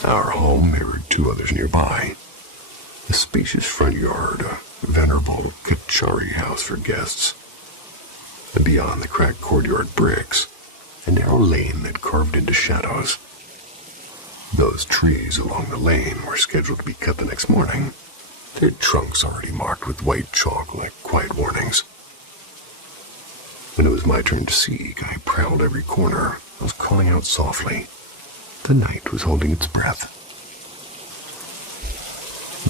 Our home mirrored 2 others nearby. A spacious front yard, a venerable Kachari house for guests. And beyond the cracked courtyard bricks, a narrow lane that carved into shadows. Those trees along the lane were scheduled to be cut the next morning, their trunks already marked with white chalk like quiet warnings. When it was my turn to seek, I prowled every corner. I was calling out softly. The night was holding its breath.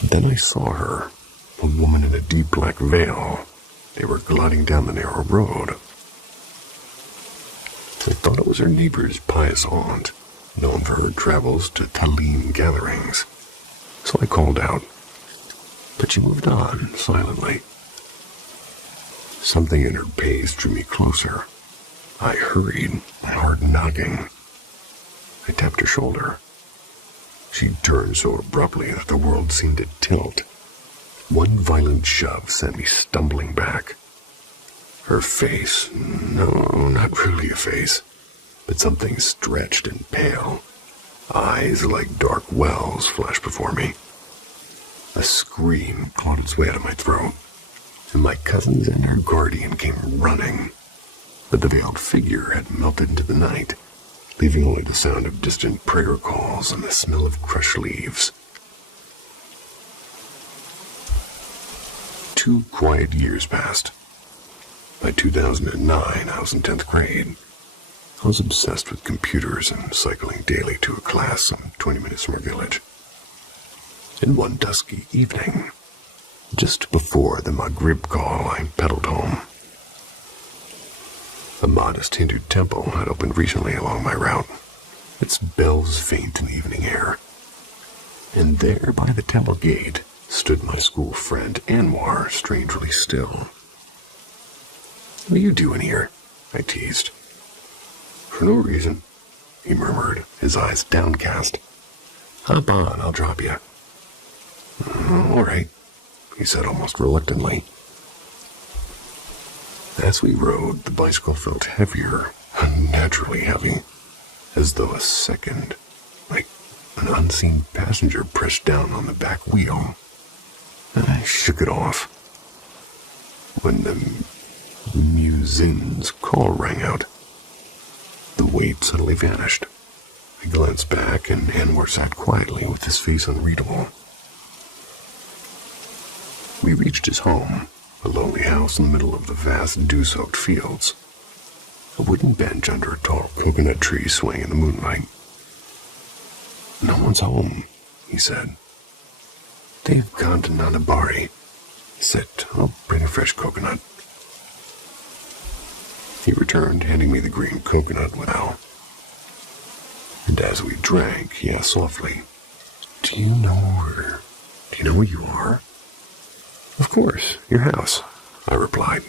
Then I saw her, a woman in a deep black veil. They were gliding down the narrow road. I thought it was her neighbor's pious aunt, known for her travels to Talim gatherings. So I called out, But she moved on, silently. Something in her pace drew me closer. I hurried, my heart knocking. I tapped her shoulder. She turned so abruptly that the world seemed to tilt. One violent shove sent me stumbling back. Her face, no, not really a face, but something stretched and pale. Eyes like dark wells flashed before me. A scream clawed its way out of my throat, and my cousins and their guardian came running. But the veiled figure had melted into the night, leaving only the sound of distant prayer calls and the smell of crushed leaves. 2 quiet years passed. By 2009, I was in 10th grade. I was obsessed with computers and cycling daily to a class some 20 minutes from our village. In one dusky evening, just before the Maghrib call, I pedaled home. A modest Hindu temple had opened recently along my route, its bells faint in the evening air. And there by the temple gate stood my school friend Anwar, strangely still. "What are you doing here?" I teased. "For no reason," he murmured, his eyes downcast. "Hop on, I'll drop you." "All right," he said almost reluctantly. As we rode, the bicycle felt heavier, unnaturally heavy, as though a second, like an unseen passenger, pressed down on the back wheel. And I shook it off. When the musician's call rang out, the weight suddenly vanished. I glanced back, and Anwar sat quietly with his face unreadable. We reached his home, a lonely house in the middle of the vast dew-soaked fields. A wooden bench under a tall coconut tree swaying in the moonlight. "No one's home," he said. "They've gone to Nanabari. Sit, I'll bring a fresh coconut." He returned, handing me the green coconut without. And as we drank, he asked softly, Do you know where you are?" "Of course, your house," I replied.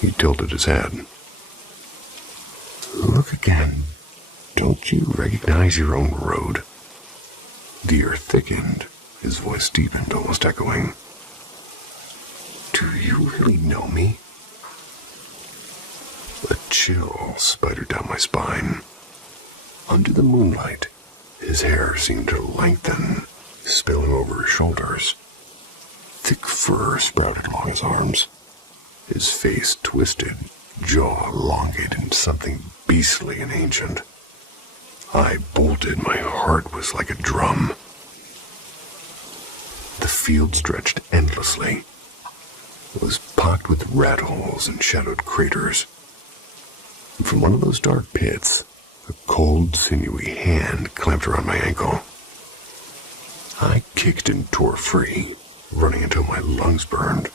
He tilted his head. "Look again. Don't you recognize your own road?" The air thickened, his voice deepened, almost echoing. "Do you really know me?" A chill spidered down my spine. Under the moonlight, his hair seemed to lengthen, spilling over his shoulders. Thick fur sprouted along his arms. His face twisted, jaw elongated into something beastly and ancient. I bolted, my heart was like a drum. The field stretched endlessly. It was pocked with rat holes and shadowed craters. And from one of those dark pits, a cold, sinewy hand clamped around my ankle. I kicked and tore free, running until my lungs burned.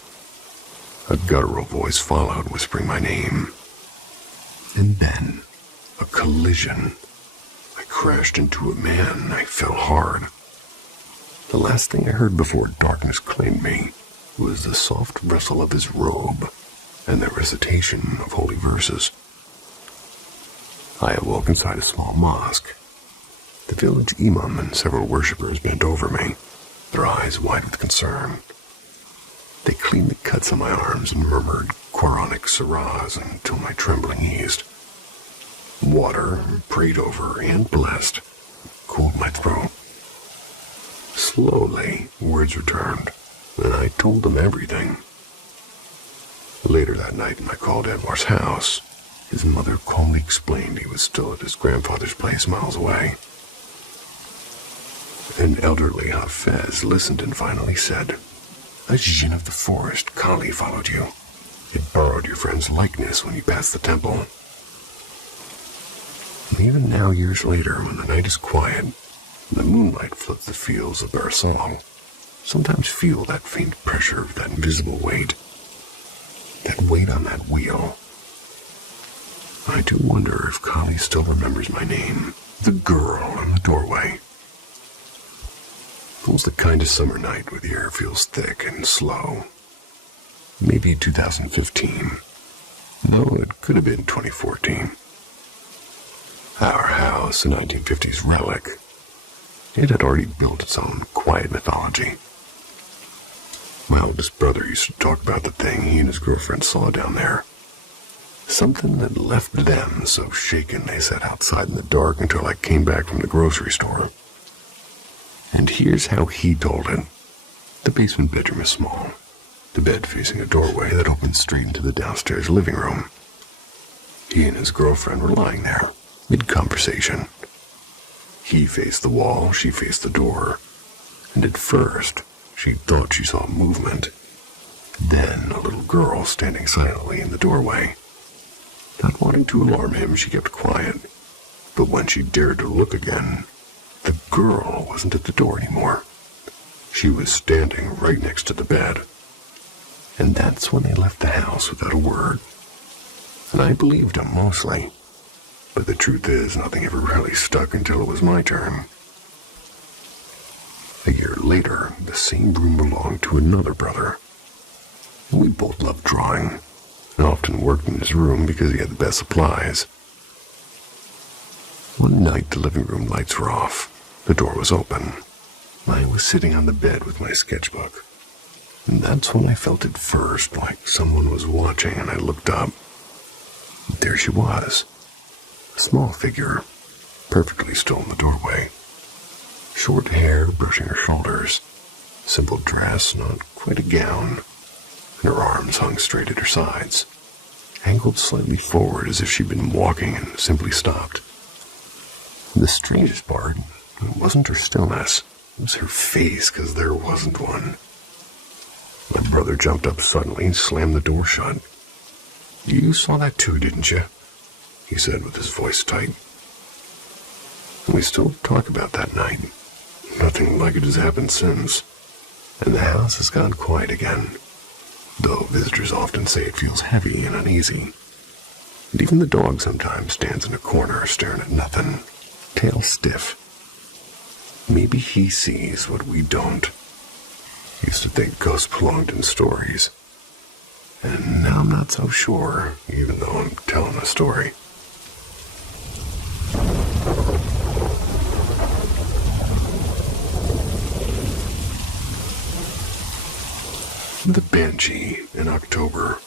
A guttural voice followed, whispering my name. And then, a collision. I crashed into a man. I fell hard. The last thing I heard before darkness claimed me was the soft rustle of his robe and the recitation of holy verses. I awoke inside a small mosque. The village imam and several worshippers bent over me, their eyes wide with concern. They cleaned the cuts on my arms and murmured Quranic surahs until my trembling eased. Water, prayed over and blessed, cooled my throat. Slowly, words returned, and I told them everything. Later that night, when I called Anwar's house, his mother calmly explained he was still at his grandfather's place miles away. An elderly Hafez listened and finally said, "A jinn of the forest, Kali, followed you. It borrowed your friend's likeness when you passed the temple." And even now, years later, when the night is quiet, and the moonlight floods the fields of Barsal, sometimes feel that faint pressure of that invisible weight. That weight on that wheel. I do wonder if Kali still remembers my name, the girl in the doorway. It was the kind of summer night where the air feels thick and slow. Maybe 2015, though it could have been 2014. Our house, a 1950s relic, it had already built its own quiet mythology. My oldest brother used to talk about the thing he and his girlfriend saw down there. Something that left them so shaken they sat outside in the dark until I came back from the grocery store. And here's how he told it. The basement bedroom is small, the bed facing a doorway that opens straight into the downstairs living room. He and his girlfriend were lying there, mid-conversation. He faced the wall, she faced the door, and at first, she thought she saw movement. Then a little girl standing silently in the doorway. Not wanting to alarm him, she kept quiet. But when she dared to look again, the girl wasn't at the door anymore. She was standing right next to the bed. And that's when they left the house without a word. And I believed him mostly. But the truth is, nothing ever really stuck until it was my turn. A year later, the same room belonged to another brother. We both loved drawing, and often worked in his room because he had the best supplies. One night, the living room lights were off. The door was open. I was sitting on the bed with my sketchbook. And that's when I felt at first like someone was watching, and I looked up. There she was. A small figure, perfectly still in the doorway. Short hair brushing her shoulders. Simple dress, not quite a gown. And her arms hung straight at her sides, angled slightly forward as if she'd been walking and simply stopped. The strangest part wasn't her stillness. It was her face, because there wasn't one. My brother jumped up suddenly and slammed the door shut. "You saw that too, didn't you?" he said with his voice tight. We still talk about that night. Nothing like it has happened since. And the house has gone quiet again, though visitors often say it feels heavy and uneasy. And even the dog sometimes stands in a corner staring at nothing, tail stiff. Maybe he sees what we don't. Used to think ghosts belonged in stories. And now I'm not so sure, even though I'm telling a story. The Banshee in October.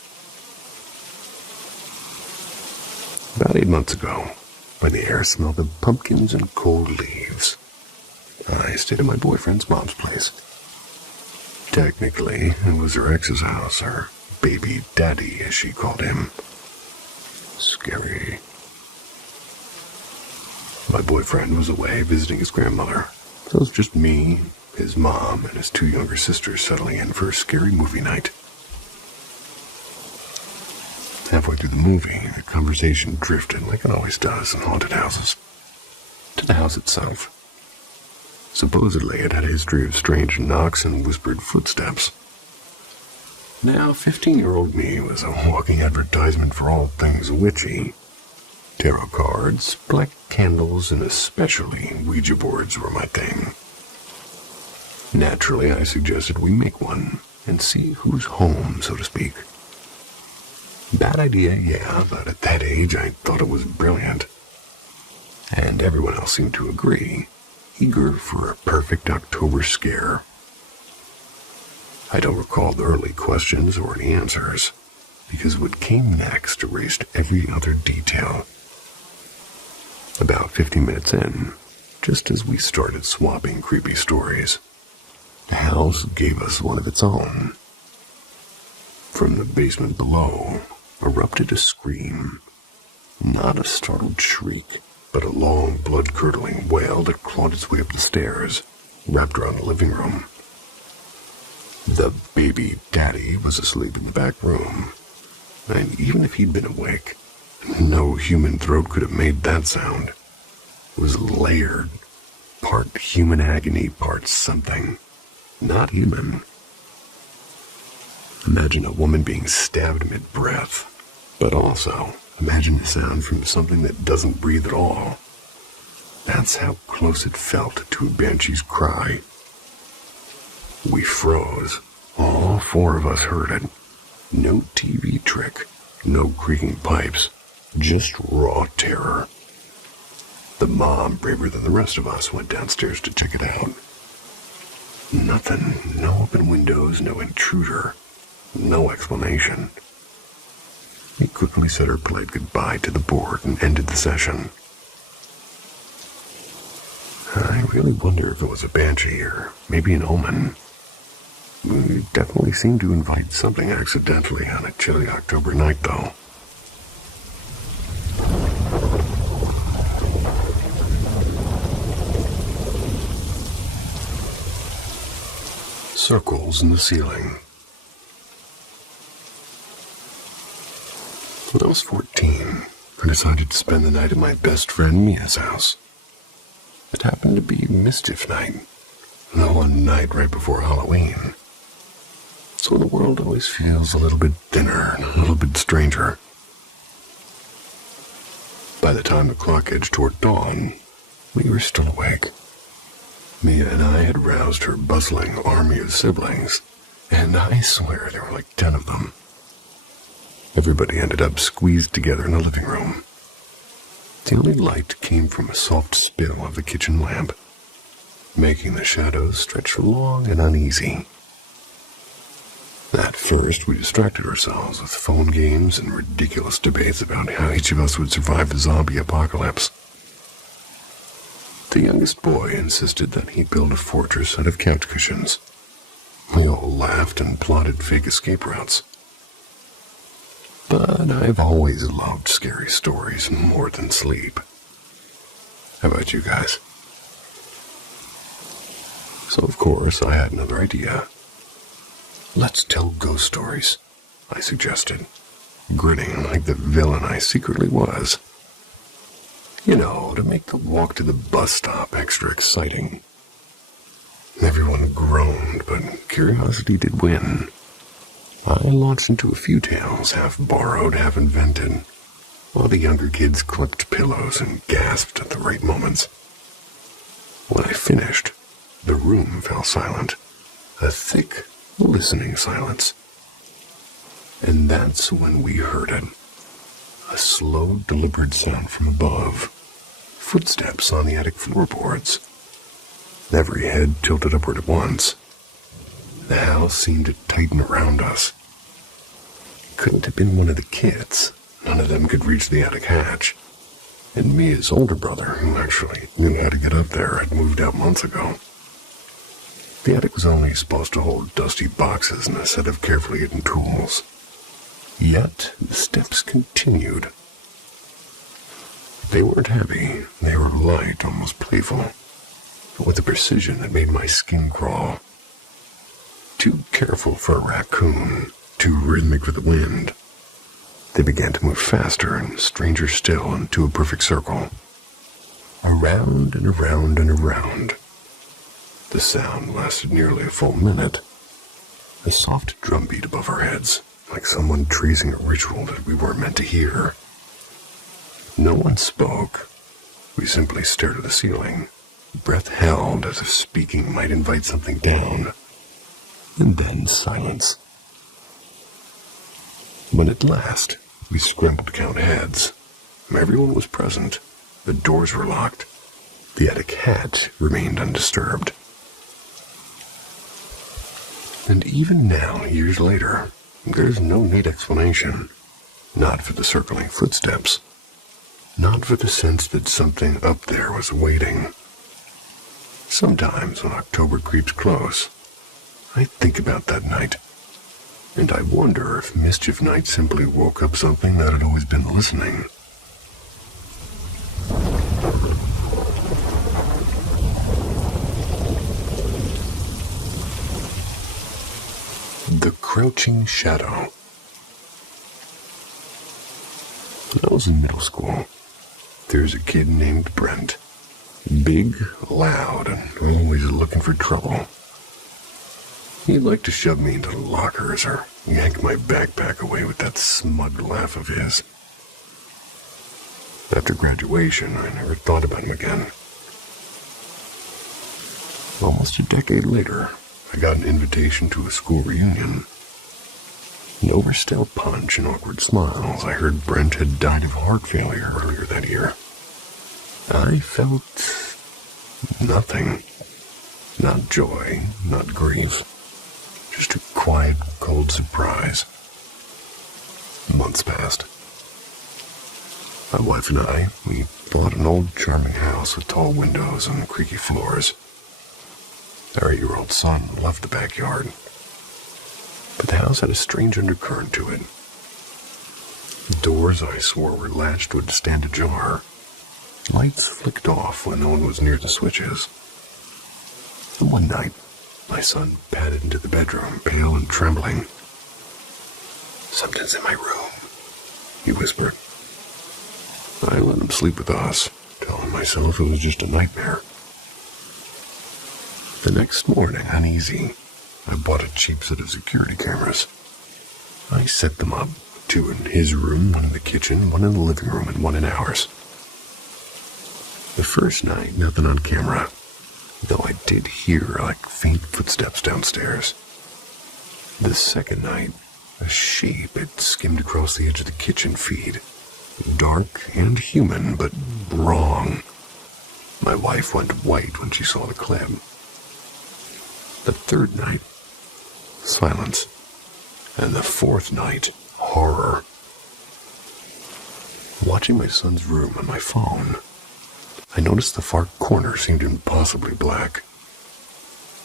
About 8 months ago, when the air smelled of pumpkins and cold leaves, I stayed at my boyfriend's mom's place. Technically, it was her ex's house, or baby daddy, as she called him. Scary. My boyfriend was away visiting his grandmother, so it was just me, his mom, and his 2 younger sisters settling in for a scary movie night. Halfway through the movie, the conversation drifted, like it always does in haunted houses, to the house itself. Supposedly, it had a history of strange knocks and whispered footsteps. Now, 15-year-old me was a walking advertisement for all things witchy. Tarot cards, black candles, and especially Ouija boards were my thing. Naturally, I suggested we make one and see who's home, so to speak. Bad idea, yeah, but at that age I thought it was brilliant. And everyone else seemed to agree, eager for a perfect October scare. I don't recall the early questions or any answers, because what came next erased every other detail. About 15 minutes in, just as we started swapping creepy stories, the house gave us one of its own. From the basement below erupted a scream. Not a startled shriek, but a long, blood-curdling wail that clawed its way up the stairs, wrapped around the living room. The baby daddy was asleep in the back room, and even if he'd been awake, no human throat could have made that sound. It was layered, part human agony, part something not human. Imagine a woman being stabbed mid-breath, but also imagine the sound from something that doesn't breathe at all. That's how close it felt to a banshee's cry. We froze. All four of us heard it. No TV trick, no creaking pipes, just raw terror. The mom, braver than the rest of us, went downstairs to check it out. Nothing. No open windows, no intruder, no explanation. We quickly said our polite goodbye to the board and ended the session. I really wonder if it was a banshee or maybe an omen. We definitely seemed to invite something accidentally on a chilly October night, though. Circles in the ceiling. When I was 14, I decided to spend the night at my best friend Mia's house. It happened to be Mischief Night, the one night right before Halloween. So the world always feels a little bit thinner and a little bit stranger. By the time the clock edged toward dawn, we were still awake. Mia and I had roused her bustling army of siblings, and I swear there were like 10 of them. Everybody ended up squeezed together in the living room. The only light came from a soft spill of the kitchen lamp, making the shadows stretch long and uneasy. At first, we distracted ourselves with phone games and ridiculous debates about how each of us would survive the zombie apocalypse. The youngest boy insisted that he build a fortress out of couch cushions. We all laughed and plotted fake escape routes. But I've always loved scary stories more than sleep. How about you guys? So of course, I had another idea. Let's tell ghost stories, I suggested, grinning like the villain I secretly was. You know, to make the walk to the bus stop extra exciting. Everyone groaned, but curiosity did win. I launched into a few tales, half borrowed, half invented, while the younger kids clutched pillows and gasped at the right moments. When I finished, the room fell silent, a thick, listening silence. And that's when we heard it. A slow, deliberate sound from above. Footsteps on the attic floorboards. Every head tilted upward at once. The house seemed to tighten around us. Couldn't have been one of the kids. None of them could reach the attic hatch. And Mia's older brother, who actually knew how to get up there, had moved out months ago. The attic was only supposed to hold dusty boxes and a set of carefully hidden tools. Yet, the steps continued. They weren't heavy. They were light, almost playful, but with a precision that made my skin crawl. Too careful for a raccoon, too rhythmic for the wind. They began to move faster and stranger still into a perfect circle. Around and around and around. The sound lasted nearly a full minute. A soft drumbeat above our heads, like someone tracing a ritual that we weren't meant to hear. No one spoke. We simply stared at the ceiling, breath held as if speaking might invite something down. And then silence. When at last we scrambled to count heads, everyone was present. The doors were locked. The attic hatch remained undisturbed. And even now, years later, there's no neat explanation. Not for the circling footsteps. Not for the sense that something up there was waiting. Sometimes when October creeps close, I think about that night, and I wonder if Mischief Night simply woke up something that had always been listening. The Crouching Shadow. When I was in middle school, there's a kid named Brent. Big, loud, and always looking for trouble. He'd like to shove me into the lockers or yank my backpack away with that smug laugh of his. After graduation, I never thought about him again. Almost a decade later, I got an invitation to a school reunion. And over stale punch and awkward smiles, I heard Brent had died of heart failure earlier that year. I felt nothing. Not joy, not grief. Just a quiet, cold surprise. Months passed. My wife and I, we bought an old charming house with tall windows and creaky floors. Our 8-year-old son loved the backyard. But the house had a strange undercurrent to it. The doors I swore were latched would stand ajar. Lights flicked off when no one was near the switches. And one night, my son padded into the bedroom, pale and trembling. "Something's in my room," he whispered. I let him sleep with us, telling myself it was just a nightmare. The next morning, uneasy, I bought a cheap set of security cameras. I set them up, 2 in his room, 1 in the kitchen, 1 in the living room, and 1 in ours. The first night, nothing on camera, though I did hear faint footsteps downstairs. The second night, a shape had skimmed across the edge of the kitchen feed. Dark and human, but wrong. My wife went white when she saw the clip. The third night, silence. And the fourth night, horror. Watching my son's room on my phone, I noticed the far corner seemed impossibly black.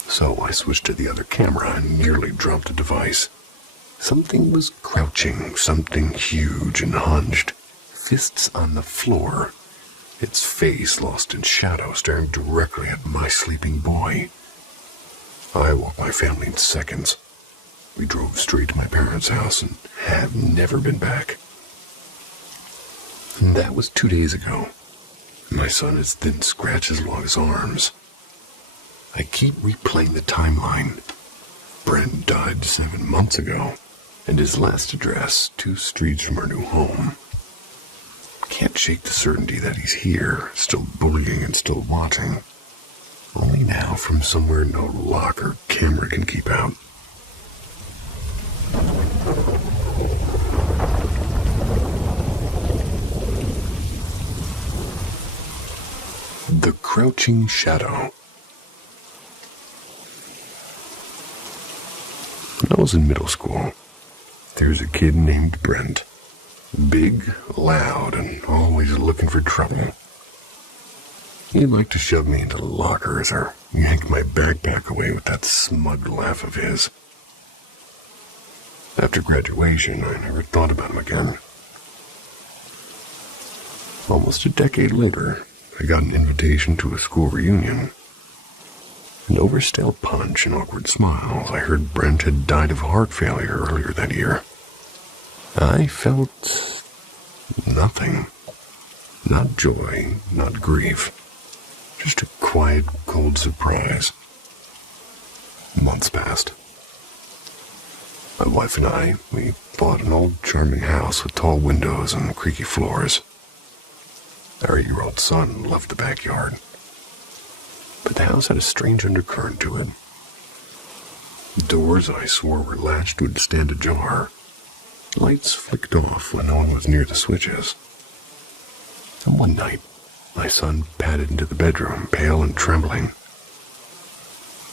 So I switched to the other camera and nearly dropped the device. Something was crouching, something huge and hunched, fists on the floor, its face lost in shadow, staring directly at my sleeping boy. I woke my family in seconds. We drove straight to my parents' house and have never been back. And that was 2 days ago. My son has thin scratches along his arms. I keep replaying the timeline. Brent died 7 months ago, and his last address 2 streets from our new home. Can't shake the certainty that he's here, still bullying and still watching. Only now from somewhere no lock or camera can keep out. The Crouching Shadow. When I was in middle school, there was a kid named Brent. Big, loud, and always looking for trouble. He'd like to shove me into lockers or yank my backpack away with that smug laugh of his. After graduation, I never thought about him again. Almost a decade later, I got an invitation to a school reunion. And over stale punch and awkward smiles, I heard Brent had died of heart failure earlier that year. I felt nothing. Not joy, not grief. Just a quiet, cold surprise. Months passed. My wife and I, we bought an old charming house with tall windows and creaky floors. Our 8-year-old son loved the backyard. But the house had a strange undercurrent to it. The doors I swore were latched would stand ajar. Lights flicked off when no one was near the switches. And one night, my son padded into the bedroom, pale and trembling.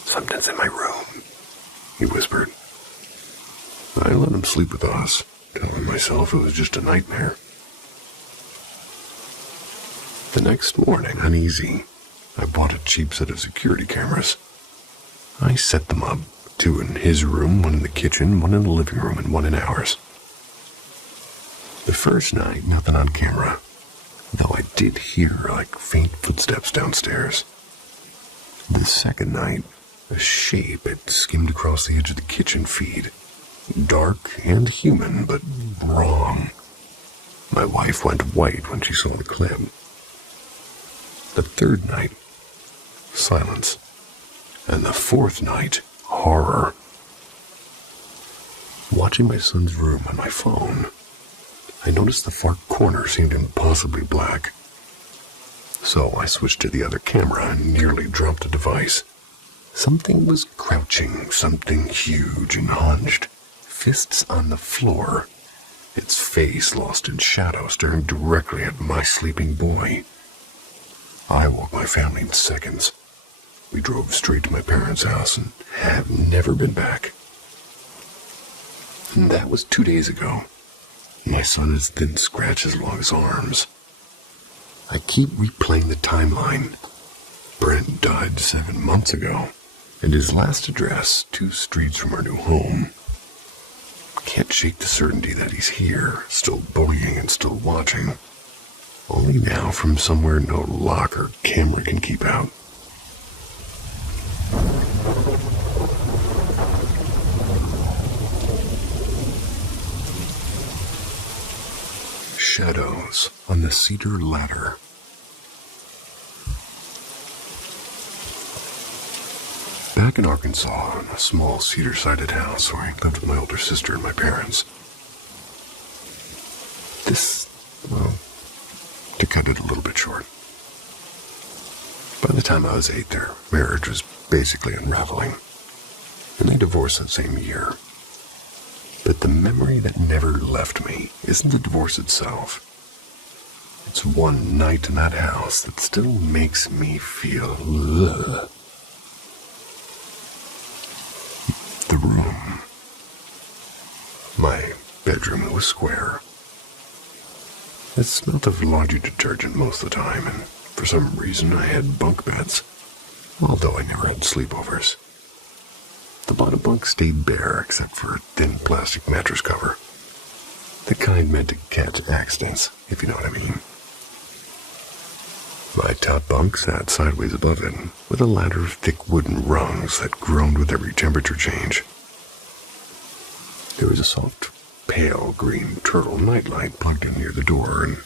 "Something's in my room," he whispered. I let him sleep with us, telling myself it was just a nightmare. The next morning, uneasy, I bought a cheap set of security cameras. I set them up, 2 in his room, 1 in the kitchen, 1 in the living room, and 1 in ours. The first night, nothing on camera, though I did hear faint footsteps downstairs. The second night, a shape had skimmed across the edge of the kitchen feed. Dark and human, but wrong. My wife went white when she saw the clip. The third night, silence. And the fourth night, horror. Watching my son's room on my phone, I noticed the far corner seemed impossibly black. So I switched to the other camera and nearly dropped the device. Something was crouching, something huge and hunched, fists on the floor, its face lost in shadow, staring directly at my sleeping boy. I woke my family in seconds. We drove straight to my parents' house and have never been back. And that was 2 days ago. My son has thin scratches along his arms. I keep replaying the timeline. Brent died 7 months ago, and his last address 2 streets from our new home. Can't shake the certainty that he's here, still bullying and still watching. Only now from somewhere no lock or camera can keep out. Shadows on the cedar ladder. Back in Arkansas, in a small cedar-sided house where I lived with my older sister and my parents. To cut it a little bit short. By the time I was 8, their marriage was basically unraveling, and they divorced that same year. But the memory that never left me isn't the divorce itself. It's one night in that house that still makes me feel ugh. The room. My bedroom was square. It smelled of laundry detergent most of the time, and for some reason I had bunk beds, although I never had sleepovers. The bottom bunk stayed bare except for a thin plastic mattress cover. The kind meant to catch accidents, if you know what I mean. My top bunk sat sideways above it, with a ladder of thick wooden rungs that groaned with every temperature change. There was a soft, pale green turtle nightlight plugged in near the door, and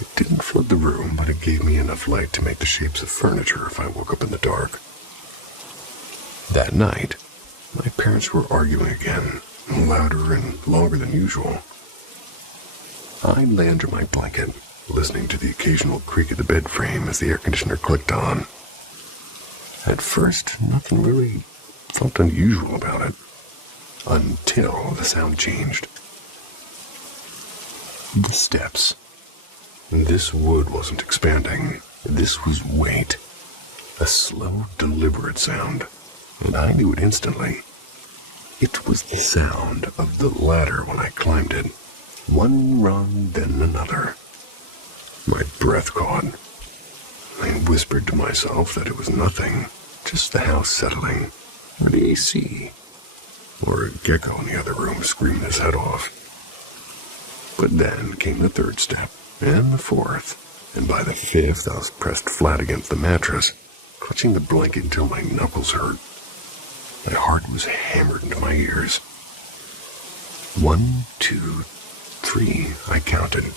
it didn't flood the room, but it gave me enough light to make the shapes of furniture if I woke up in the dark. That night, my parents were arguing again, louder and longer than usual. I lay under my blanket, listening to the occasional creak of the bed frame as the air conditioner clicked on. At first, nothing really felt unusual about it, until the sound changed. The steps. This wood wasn't expanding. This was weight. A slow, deliberate sound, and I knew it instantly. It was the sound of the ladder when I climbed it. One rung, then another. My breath caught. I whispered to myself that it was nothing, just the house settling, or the AC, or a gecko in the other room screaming his head off. But then came the 3rd step, and the 4th, and by the 5th I was pressed flat against the mattress, clutching the blanket until my knuckles hurt. My heart was hammered into my ears. 1, 2, 3, I counted.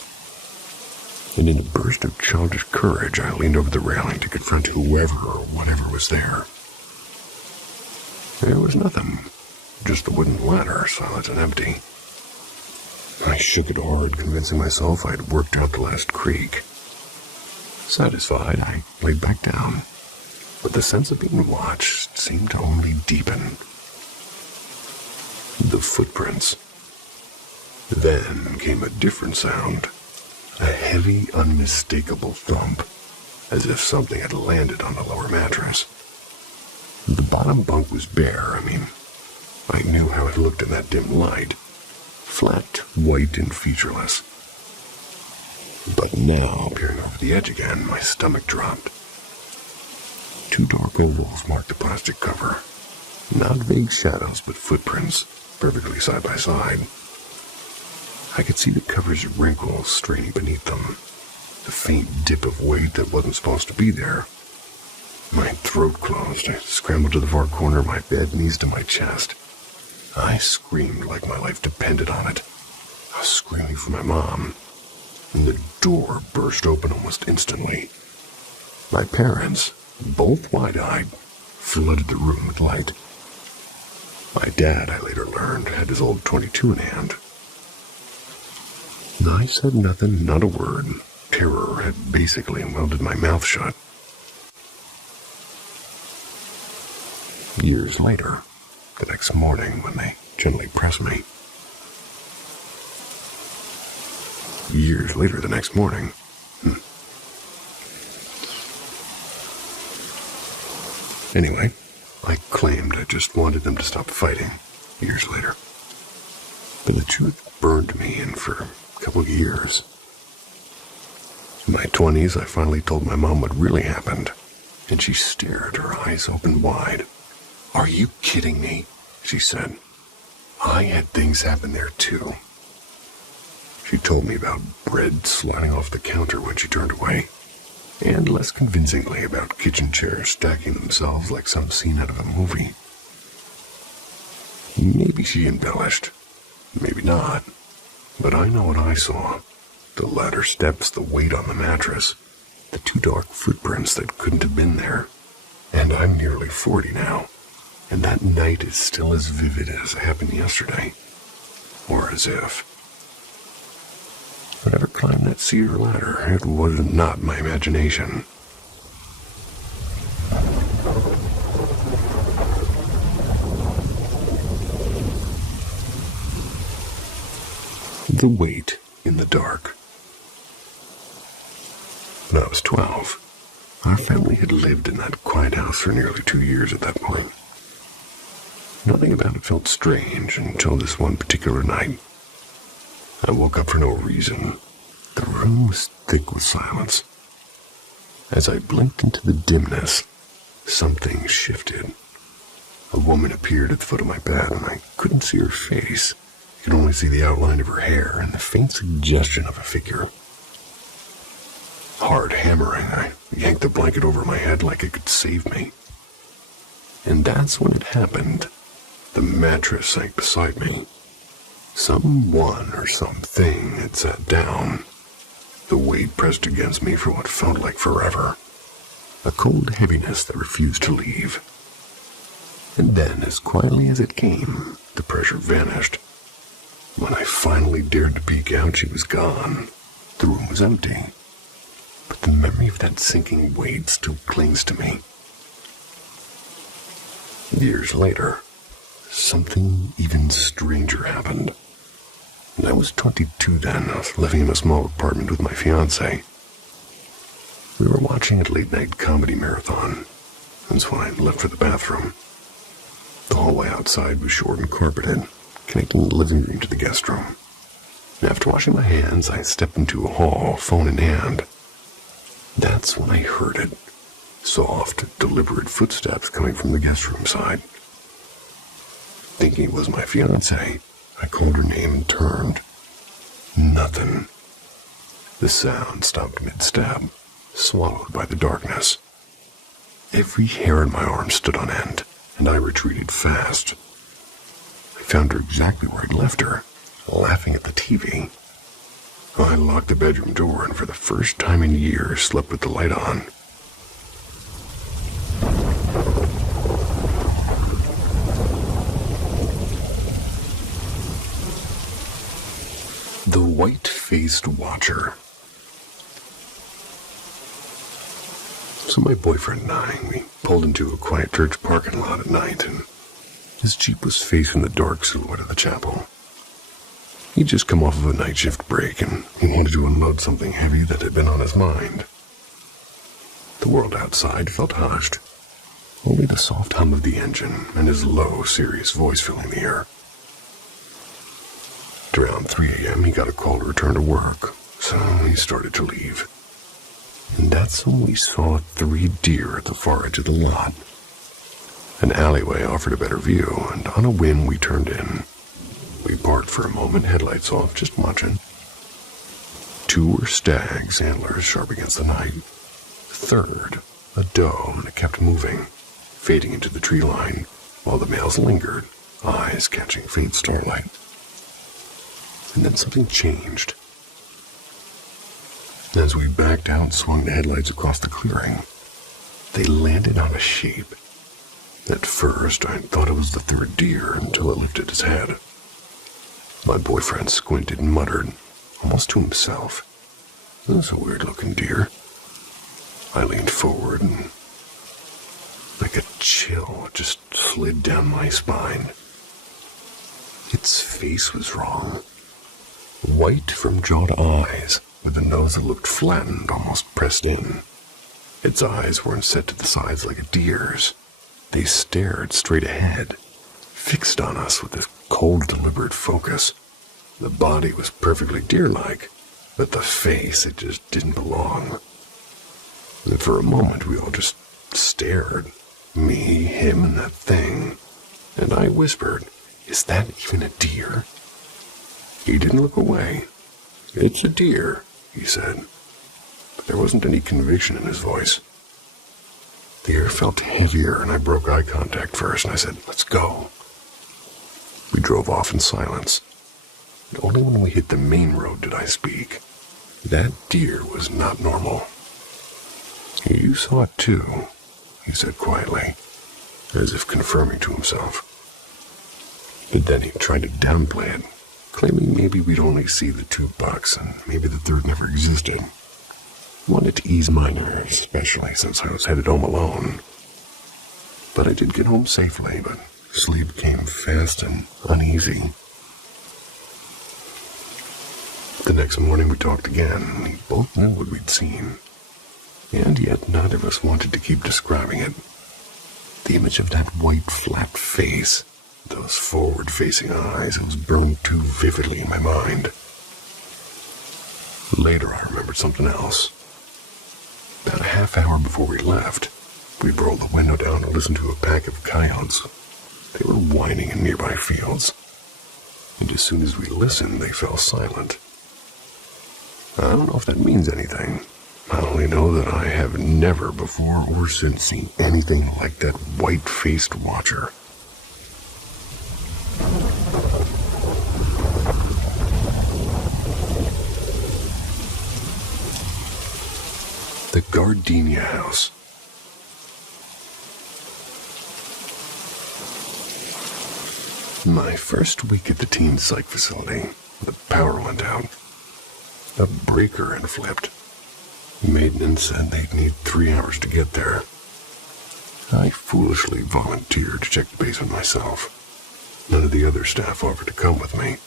And in a burst of childish courage, I leaned over the railing to confront whoever or whatever was there. There was nothing, just the wooden ladder, silent and empty. I shook it hard, convincing myself I'd worked out the last creak. Satisfied, I laid back down, but the sense of being watched seemed to only deepen. The footprints. Then came a different sound. A heavy, unmistakable thump, as if something had landed on the lower mattress. The bottom bunk was bare, I knew how it looked in that dim light. Flat, white, and featureless. But now, peering over the edge again, my stomach dropped. 2 dark ovals marked the plastic cover. Not vague shadows, but footprints, perfectly side by side. I could see the cover's wrinkles straining beneath them, the faint dip of weight that wasn't supposed to be there. My throat closed. I scrambled to the far corner of my bed, knees to my chest. I screamed like my life depended on it. I was screaming for my mom, and the door burst open almost instantly. My parents, both wide-eyed, flooded the room with light. My dad, I later learned, had his old .22 in hand. I said nothing, not a word. Terror had basically welded my mouth shut. Years later, the next morning when they gently pressed me. Years later the next morning. Anyway, I claimed I just wanted them to stop fighting years later. But the truth burned me in for a couple of years. In my 20s, I finally told my mom what really happened, and she stared, her eyes open wide. "Are you kidding me?" she said. "I had things happen there too." She told me about bread sliding off the counter when she turned away, and less convincingly about kitchen chairs stacking themselves like some scene out of a movie. Maybe she embellished, maybe not, but I know what I saw. The ladder steps, the weight on the mattress, the 2 dark footprints that couldn't have been there. And I'm nearly 40 now, and that night is still as vivid as it happened yesterday. Or as if. Whatever climbed that cedar ladder, it was not my imagination. The wait in the dark. When I was 12, our family had lived in that quiet house for nearly 2 years at that point. Nothing about it felt strange until this one particular night. I woke up for no reason. The room was thick with silence. As I blinked into the dimness, something shifted. A woman appeared at the foot of my bed, and I couldn't see her face. I could only see the outline of her hair and the faint suggestion of a figure. Hard hammering, I yanked the blanket over my head like it could save me. And that's when it happened. The mattress sank beside me. Someone or something had sat down. The weight pressed against me for what felt like forever. A cold heaviness that refused to leave. And then, as quietly as it came, the pressure vanished. When I finally dared to peek out, she was gone. The room was empty. But the memory of that sinking weight still clings to me. Years later, something even stranger happened. And I was 22 then. I was living in a small apartment with my fiancé. We were watching a late-night comedy marathon. That's when I left for the bathroom. The hallway outside was short and carpeted, connecting the living room to the guest room. And after washing my hands, I stepped into a hall, phone in hand. That's when I heard it. Soft, deliberate footsteps coming from the guest room side. Thinking it was my fiancée, I called her name and turned. Nothing. The sound stopped mid-step, swallowed by the darkness. Every hair in my arm stood on end, and I retreated fast. I found her exactly where I'd left her, laughing at the TV. I locked the bedroom door and for the first time in years slept with the light on. The white-faced watcher. So my boyfriend and I, we pulled into a quiet church parking lot at night, and his Jeep was facing the dark silhouette of the chapel. He'd just come off of a night shift break, and he wanted to unload something heavy that had been on his mind. The world outside felt hushed. Only the soft hum of the engine and his low, serious voice filling the air. At around 3 a.m., he got a call to return to work, so he started to leave. And that's when we saw 3 deer at the far edge of the lot. An alleyway offered a better view, and on a whim we turned in. We parked for a moment, headlights off, just watching. 2 were stags, antlers sharp against the night. The third, a doe, and it kept moving, fading into the tree line, while the males lingered, eyes catching faint starlight. And then something changed. As we backed out and swung the headlights across the clearing, they landed on a shape. At first, I thought it was the 3rd deer until it lifted its head. My boyfriend squinted and muttered, almost to himself, "That's a weird-looking deer." I leaned forward, and Like a chill just slid down my spine. Its face was wrong. White from jawed eyes, with a nose that looked flattened, almost pressed in. Its eyes weren't set to the sides like a deer's. They stared straight ahead, fixed on us with this cold, deliberate focus. The body was perfectly deer-like, but the face, it just didn't belong. And for a moment, we all just stared. Me, him, and that thing. And I whispered, "Is that even a deer?" He didn't look away. "It's a deer," he said. But there wasn't any conviction in his voice. The air felt heavier, and I broke eye contact first, and I said, "Let's go." We drove off in silence. And only when we hit the main road did I speak. That deer was not normal. "You saw it too," he said quietly, as if confirming to himself. But then he tried to downplay it, claiming maybe we'd only see the 2 bucks and maybe the third never existed. Wanted to ease my nerves, especially since I was headed home alone. But I did get home safely, but sleep came fast and uneasy. The next morning we talked again, and we both knew what we'd seen. And yet neither of us wanted to keep describing it. The image of that white, flat face, those forward-facing eyes, it was burned too vividly in my mind. Later I remembered something else. About a half hour before we left, we rolled the window down and listened to a pack of coyotes. They were whining in nearby fields. And as soon as we listened, they fell silent. I don't know if that means anything. I only know that I have never before or since seen anything like that white-faced watcher. The Gardenia House. My first week at the teen psych facility, the power went out. A breaker had flipped. Maintenance said they'd need 3 hours to get there. I foolishly volunteered to check the basement myself. None of the other staff offered to come with me.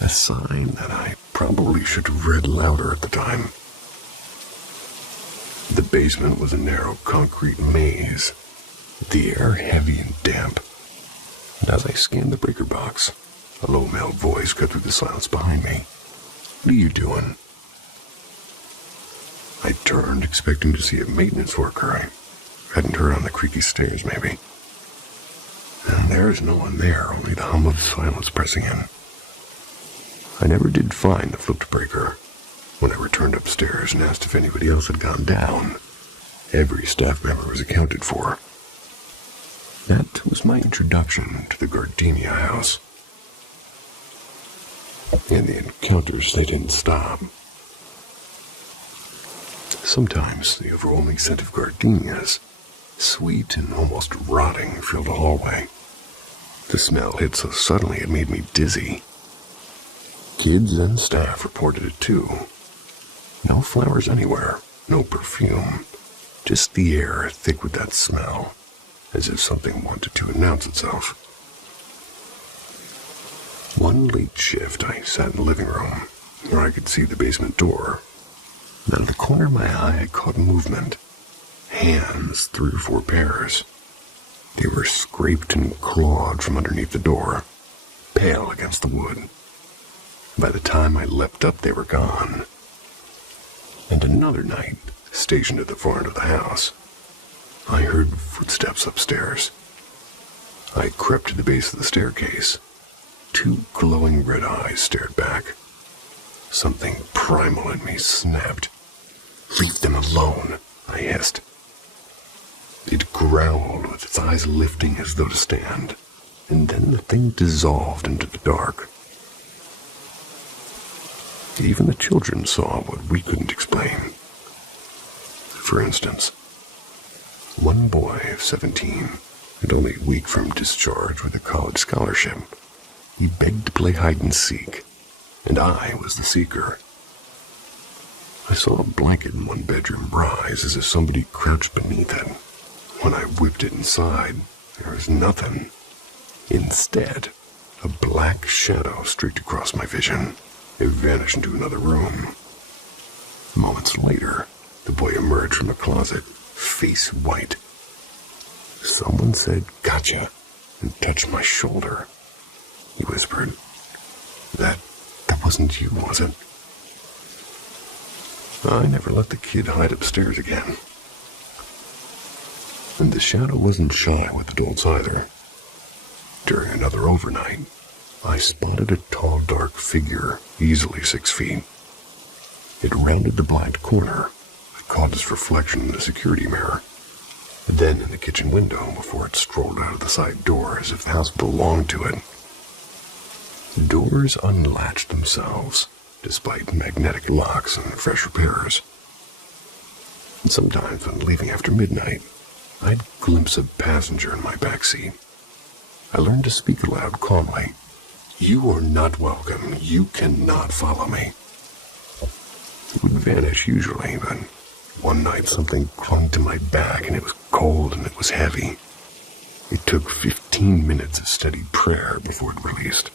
A sign that I probably should have read louder at the time. The basement was a narrow concrete maze, the air heavy and damp. And as I scanned the breaker box, a low male voice cut through the silence behind me. "What are you doing?" I turned, expecting to see a maintenance worker. I hadn't heard on the creaky stairs, maybe. And there's no one there, only the hum of silence pressing in. I never did find the flipped breaker. When I returned upstairs and asked if anybody else had gone down, every staff member was accounted for. That was my introduction to the Gardenia House. And the encounters, they didn't stop. Sometimes the overwhelming scent of gardenias, sweet and almost rotting, filled the hallway. The smell hit so suddenly it made me dizzy. Kids and staff reported it too. No flowers anywhere, no perfume, just the air thick with that smell, as if something wanted to announce itself. One late shift, I sat in the living room, where I could see the basement door. Out of the corner of my eye, I caught movement. Hands, 3 or 4 pairs. They were scraped and clawed from underneath the door, pale against the wood. By the time I leapt up, they were gone. And another night, stationed at the far end of the house, I heard footsteps upstairs. I crept to the base of the staircase. 2 glowing red eyes stared back. Something primal in me snapped. "Leave them alone," I hissed. It growled, with its eyes lifting as though to stand, and then the thing dissolved into the dark. Even the children saw what we couldn't explain. For instance, one boy of 17, and only a week from discharge with a college scholarship, he begged to play hide-and-seek, and I was the seeker. I saw a blanket in one bedroom rise as if somebody crouched beneath it, When I whipped it inside, there was nothing. Instead, a black shadow streaked across my vision. It vanished into another room. Moments later, the boy emerged from a closet, face white. Someone said, "Gotcha," and touched my shoulder. He whispered, That wasn't you, was it?" I never let the kid hide upstairs again. And the shadow wasn't shy with adults either. During another overnight, I spotted a tall, dark figure, easily 6 feet. It rounded the blind corner. I caught its reflection in the security mirror, then in the kitchen window before it strolled out of the side door as if the house belonged to it. The doors unlatched themselves, despite magnetic locks and fresh repairs. And sometimes when leaving after midnight, I'd glimpse a passenger in my backseat. I learned to speak aloud calmly. "You are not welcome. You cannot follow me." It would vanish usually, but one night something clung to my back and it was cold and it was heavy. It took 15 minutes of steady prayer before it released.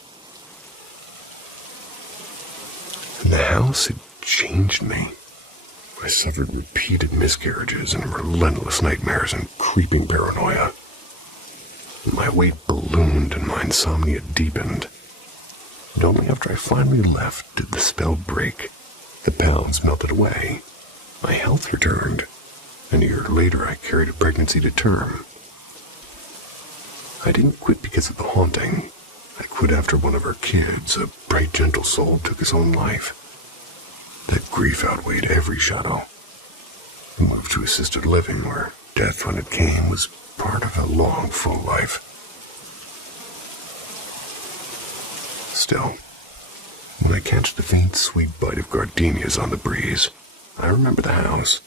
And the house had changed me. I suffered repeated miscarriages and relentless nightmares and creeping paranoia. My weight ballooned and my insomnia deepened. And only after I finally left did the spell break. The pounds melted away. My health returned. And a year later I carried a pregnancy to term. I didn't quit because of the haunting. I quit after one of our kids, a bright, gentle soul, took his own life. That grief outweighed every shadow. I moved to assisted living, where death, when it came, was part of a long, full life. Still, when I catch the faint, sweet bite of gardenias on the breeze, I remember the house,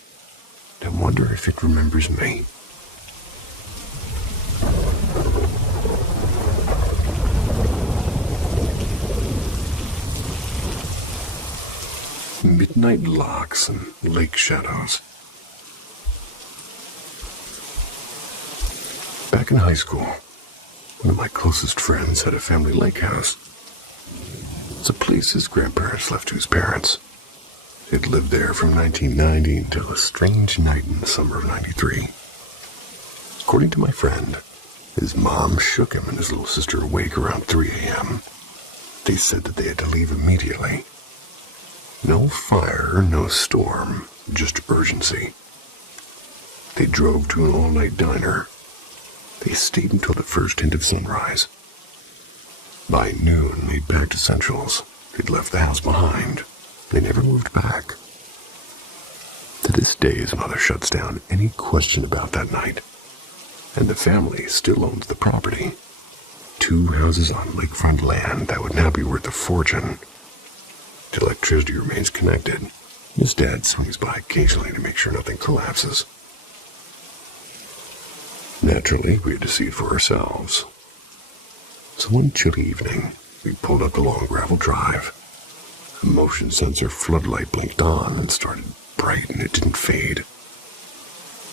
and wonder if it remembers me. Midnight locks and lake shadows. Back in high school, one of my closest friends had a family lake house. It's a place his grandparents left to his parents. They'd lived there from 1990 until a strange night in the summer of '93. According to my friend, his mom shook him and his little sister awake around 3 a.m. They said that they had to leave immediately. No fire, no storm, just urgency. They drove to an all-night diner. They stayed until the first hint of sunrise. By noon, they'd packed essentials. They'd left the house behind. They never moved back. To this day, his mother shuts down any question about that night. And the family still owns the property. 2 houses on lakefront land that would now be worth a fortune. The electricity remains connected. His dad swings by occasionally to make sure nothing collapses. Naturally, we had to see it for ourselves. So one chilly evening, we pulled up the long gravel drive. A motion sensor floodlight blinked on and started bright, and it didn't fade.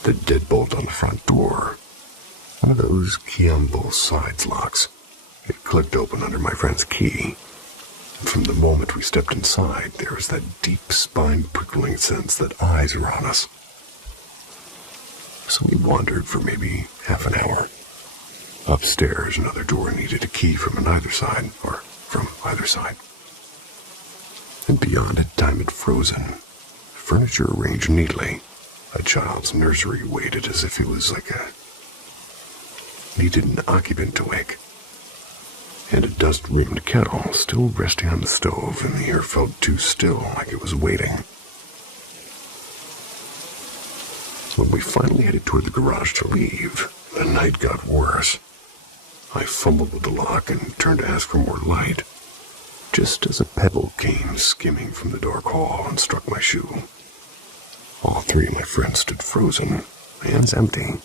The deadbolt on the front door, one of those key on both sides locks, it clicked open under my friend's key. And from the moment we stepped inside, there was that deep spine-prickling sense that eyes were on us. So we wandered for maybe half an hour. Upstairs, another door needed a key from either side. And beyond it, time had frozen. Furniture arranged neatly. A child's nursery waited as if it was needed an occupant to wake. And a dust-rimmed kettle still resting on the stove, and the air felt too still, like it was waiting. When we finally headed toward the garage to leave, the night got worse. I fumbled with the lock and turned to ask for more light, just as a pebble came skimming from the dark hall and struck my shoe. All 3 of my friends stood frozen, hands empty.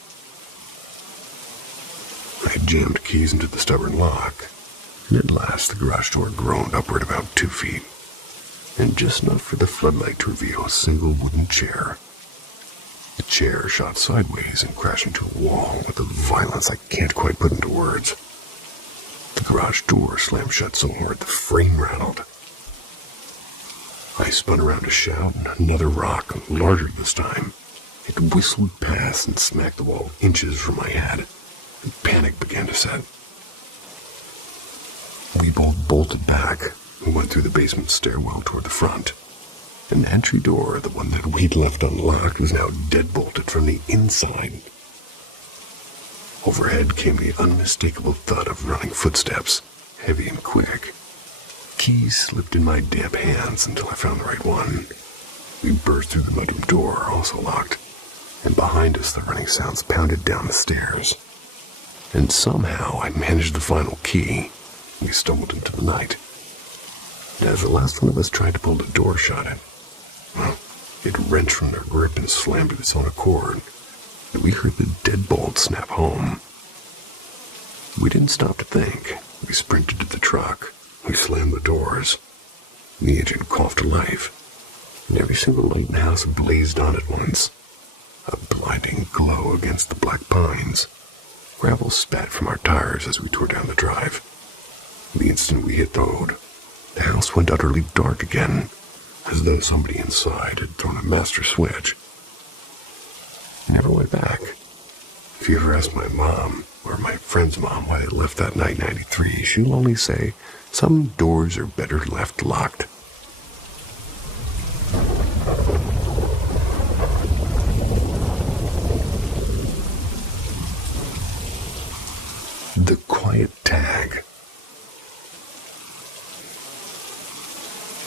I jammed keys into the stubborn lock, and at last the garage door groaned upward about 2 feet, and just enough for the floodlight to reveal a single wooden chair. The chair shot sideways and crashed into a wall with a violence I can't quite put into words. The garage door slammed shut so hard the frame rattled. I spun around to shout, and another rock, larger this time. It whistled past and smacked the wall inches from my head, and panic began to set. We both bolted back and went through the basement stairwell toward the front. An entry door, the one that we'd left unlocked, was now deadbolted from the inside. Overhead came the unmistakable thud of running footsteps, heavy and quick. Keys slipped in my damp hands until I found the right one. We burst through the mudroom door, also locked, and behind us the running sounds pounded down the stairs. And somehow I managed the final key. We stumbled into the night. And as the last one of us tried to pull the door shut, it wrenched from their grip and slammed to its own accord, and we heard the deadbolt snap home. We didn't stop to think. We sprinted to the truck. We slammed the doors. The engine coughed to life, and every single light in the house blazed on at once. A blinding glow against the black pines. Gravel spat from our tires as we tore down the drive. The instant we hit the road, the house went utterly dark again, as though somebody inside had thrown a master switch. I never went back. If you ever ask my mom, or my friend's mom, why they left that night in '93, she'll only say, some doors are better left locked. The quiet tag.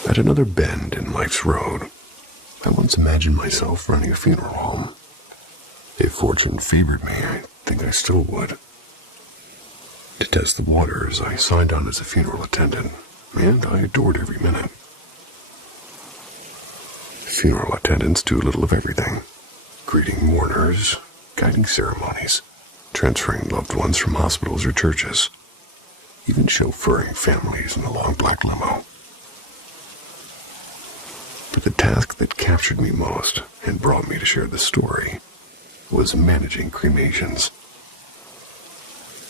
At another bend in life's road, I once imagined myself running a funeral home. If fortune favored me, I think I still would. To test the waters, I signed on as a funeral attendant, and I adored every minute. Funeral attendants do a little of everything. Greeting mourners, guiding ceremonies, transferring loved ones from hospitals or churches, even chauffeuring families in a long black limo. But the task that captured me most and brought me to share the story was managing cremations.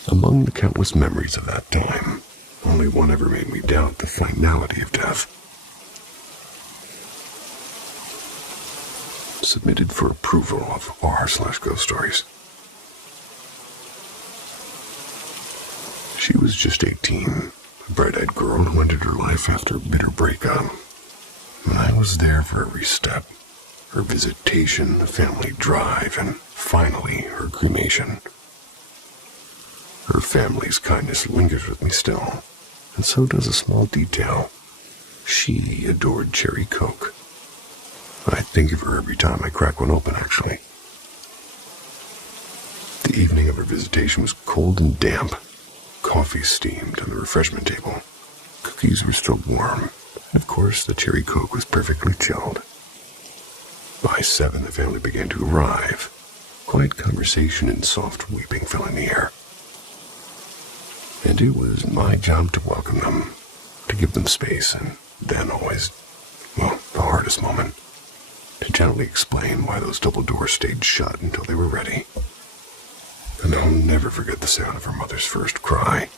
Among the countless memories of that time, only one ever made me doubt the finality of death. Submitted for approval of r/ghost stories. She was just 18, a bright-eyed girl who ended her life after a bitter breakup. And I was there for every step. Her visitation, the family drive, and finally, her cremation. Her family's kindness lingers with me still, and so does a small detail. She adored cherry Coke. I think of her every time I crack one open, actually. The evening of her visitation was cold and damp. Coffee steamed on the refreshment table. Cookies were still warm. And of course, the cherry Coke was perfectly chilled. By 7, the family began to arrive. Quiet conversation and soft weeping fell in the air. And it was my job to welcome them, to give them space, and then always, the hardest moment, to gently explain why those double doors stayed shut until they were ready. And I'll never forget the sound of her mother's first cry,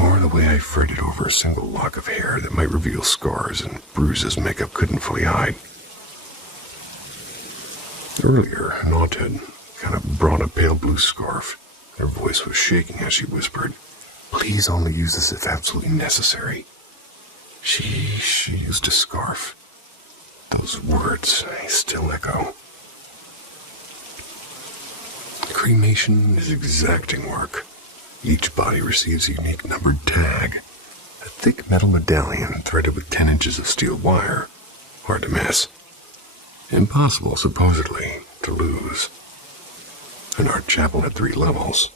or the way I fretted over a single lock of hair that might reveal scars and bruises makeup couldn't fully hide. Earlier, an aunt had kind of brought a pale blue scarf. Her voice was shaking as she whispered, "Please only use this if absolutely necessary." She used a scarf. Those words I still echo. Cremation is exacting work. Each body receives a unique numbered tag, a thick metal medallion threaded with 10 inches of steel wire. Hard to miss. Impossible, supposedly, to lose. And our chapel had 3 levels.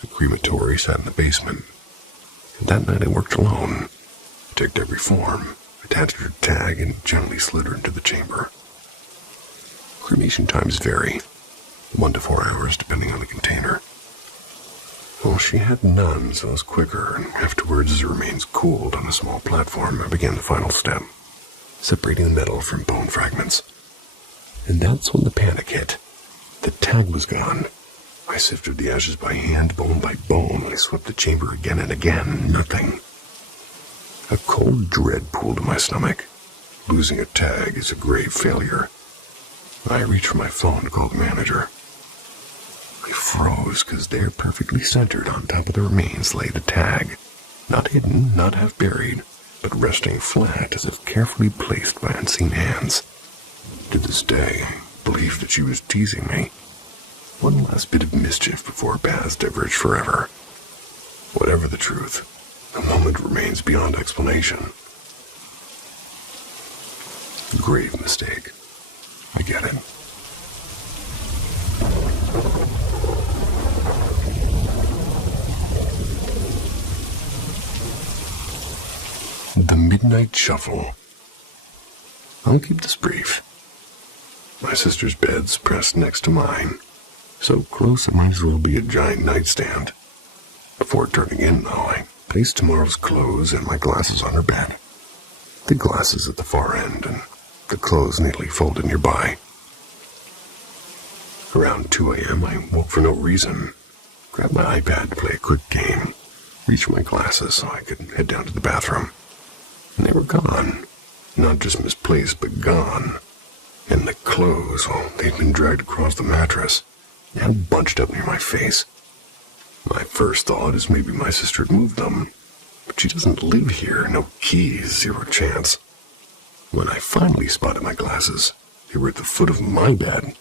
The crematory sat in the basement. And that night I worked alone. I took every form, attached her tag, and gently slid her into the chamber. Cremation times vary, 1 to 4 hours depending on the container. Well, she had none, so it was quicker, and afterwards, as her remains cooled on a small platform, I began the final step, separating the metal from bone fragments. And that's when the panic hit. The tag was gone. I sifted the ashes by hand, bone by bone. I swept the chamber again and again. Nothing. A cold dread pooled in my stomach. Losing a tag is a grave failure. I reached for my phone to call the manager. I froze because there, perfectly centered on top of the remains, lay the tag. Not hidden, not half buried, but resting flat as if carefully placed by unseen hands. To this day, I believe that she was teasing me. One last bit of mischief before paths diverged forever. Whatever the truth, the moment remains beyond explanation. Grave mistake. I get it. The Midnight Shuffle. I'll keep this brief. My sister's bed's pressed next to mine, so close it might as well be a giant nightstand. Before turning in, though, I placed tomorrow's clothes and my glasses on her bed. The glasses at the far end, and the clothes neatly folded nearby. Around 2 a.m., I woke for no reason, grabbed my iPad to play a quick game, reached for my glasses so I could head down to the bathroom. And they were gone. Not just misplaced, but gone. And the clothes, well, they'd been dragged across the mattress and bunched up near my face. My first thought is maybe my sister had moved them, but she doesn't live here. No keys, zero chance. When I finally spotted my glasses, they were at the foot of my bed.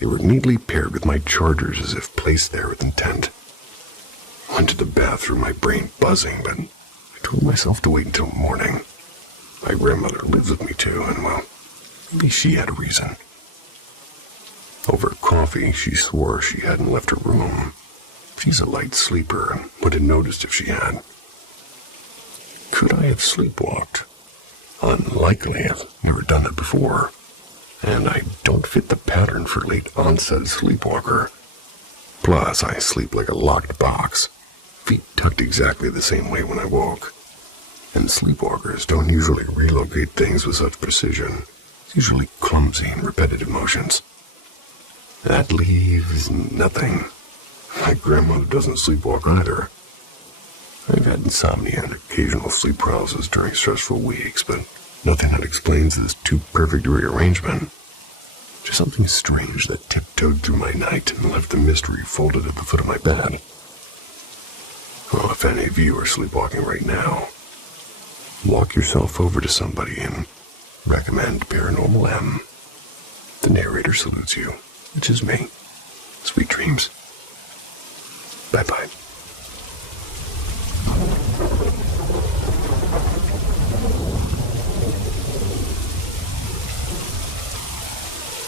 They were neatly paired with my chargers as if placed there with intent. I went to the bathroom, my brain buzzing, but I told myself to wait until morning. My grandmother lives with me too, and well, maybe she had a reason. Over coffee, she swore she hadn't left her room. She's a light sleeper and would have noticed if she had. Could I have sleepwalked? Unlikely. I've never done it before. And I don't fit the pattern for late onset sleepwalker. Plus, I sleep like a locked box. Feet tucked exactly the same way when I woke. And sleepwalkers don't usually relocate things with such precision. It's usually clumsy and repetitive motions. That leaves nothing. My grandmother doesn't sleepwalk either. I've had insomnia and occasional sleep paralysis during stressful weeks, but nothing that explains this too-perfect rearrangement. Just something strange that tiptoed through my night and left the mystery folded at the foot of my bed. Well, if any of you are sleepwalking right now, walk yourself over to somebody and recommend Paranormal M. The narrator salutes you, which is me. Sweet dreams. Bye-bye.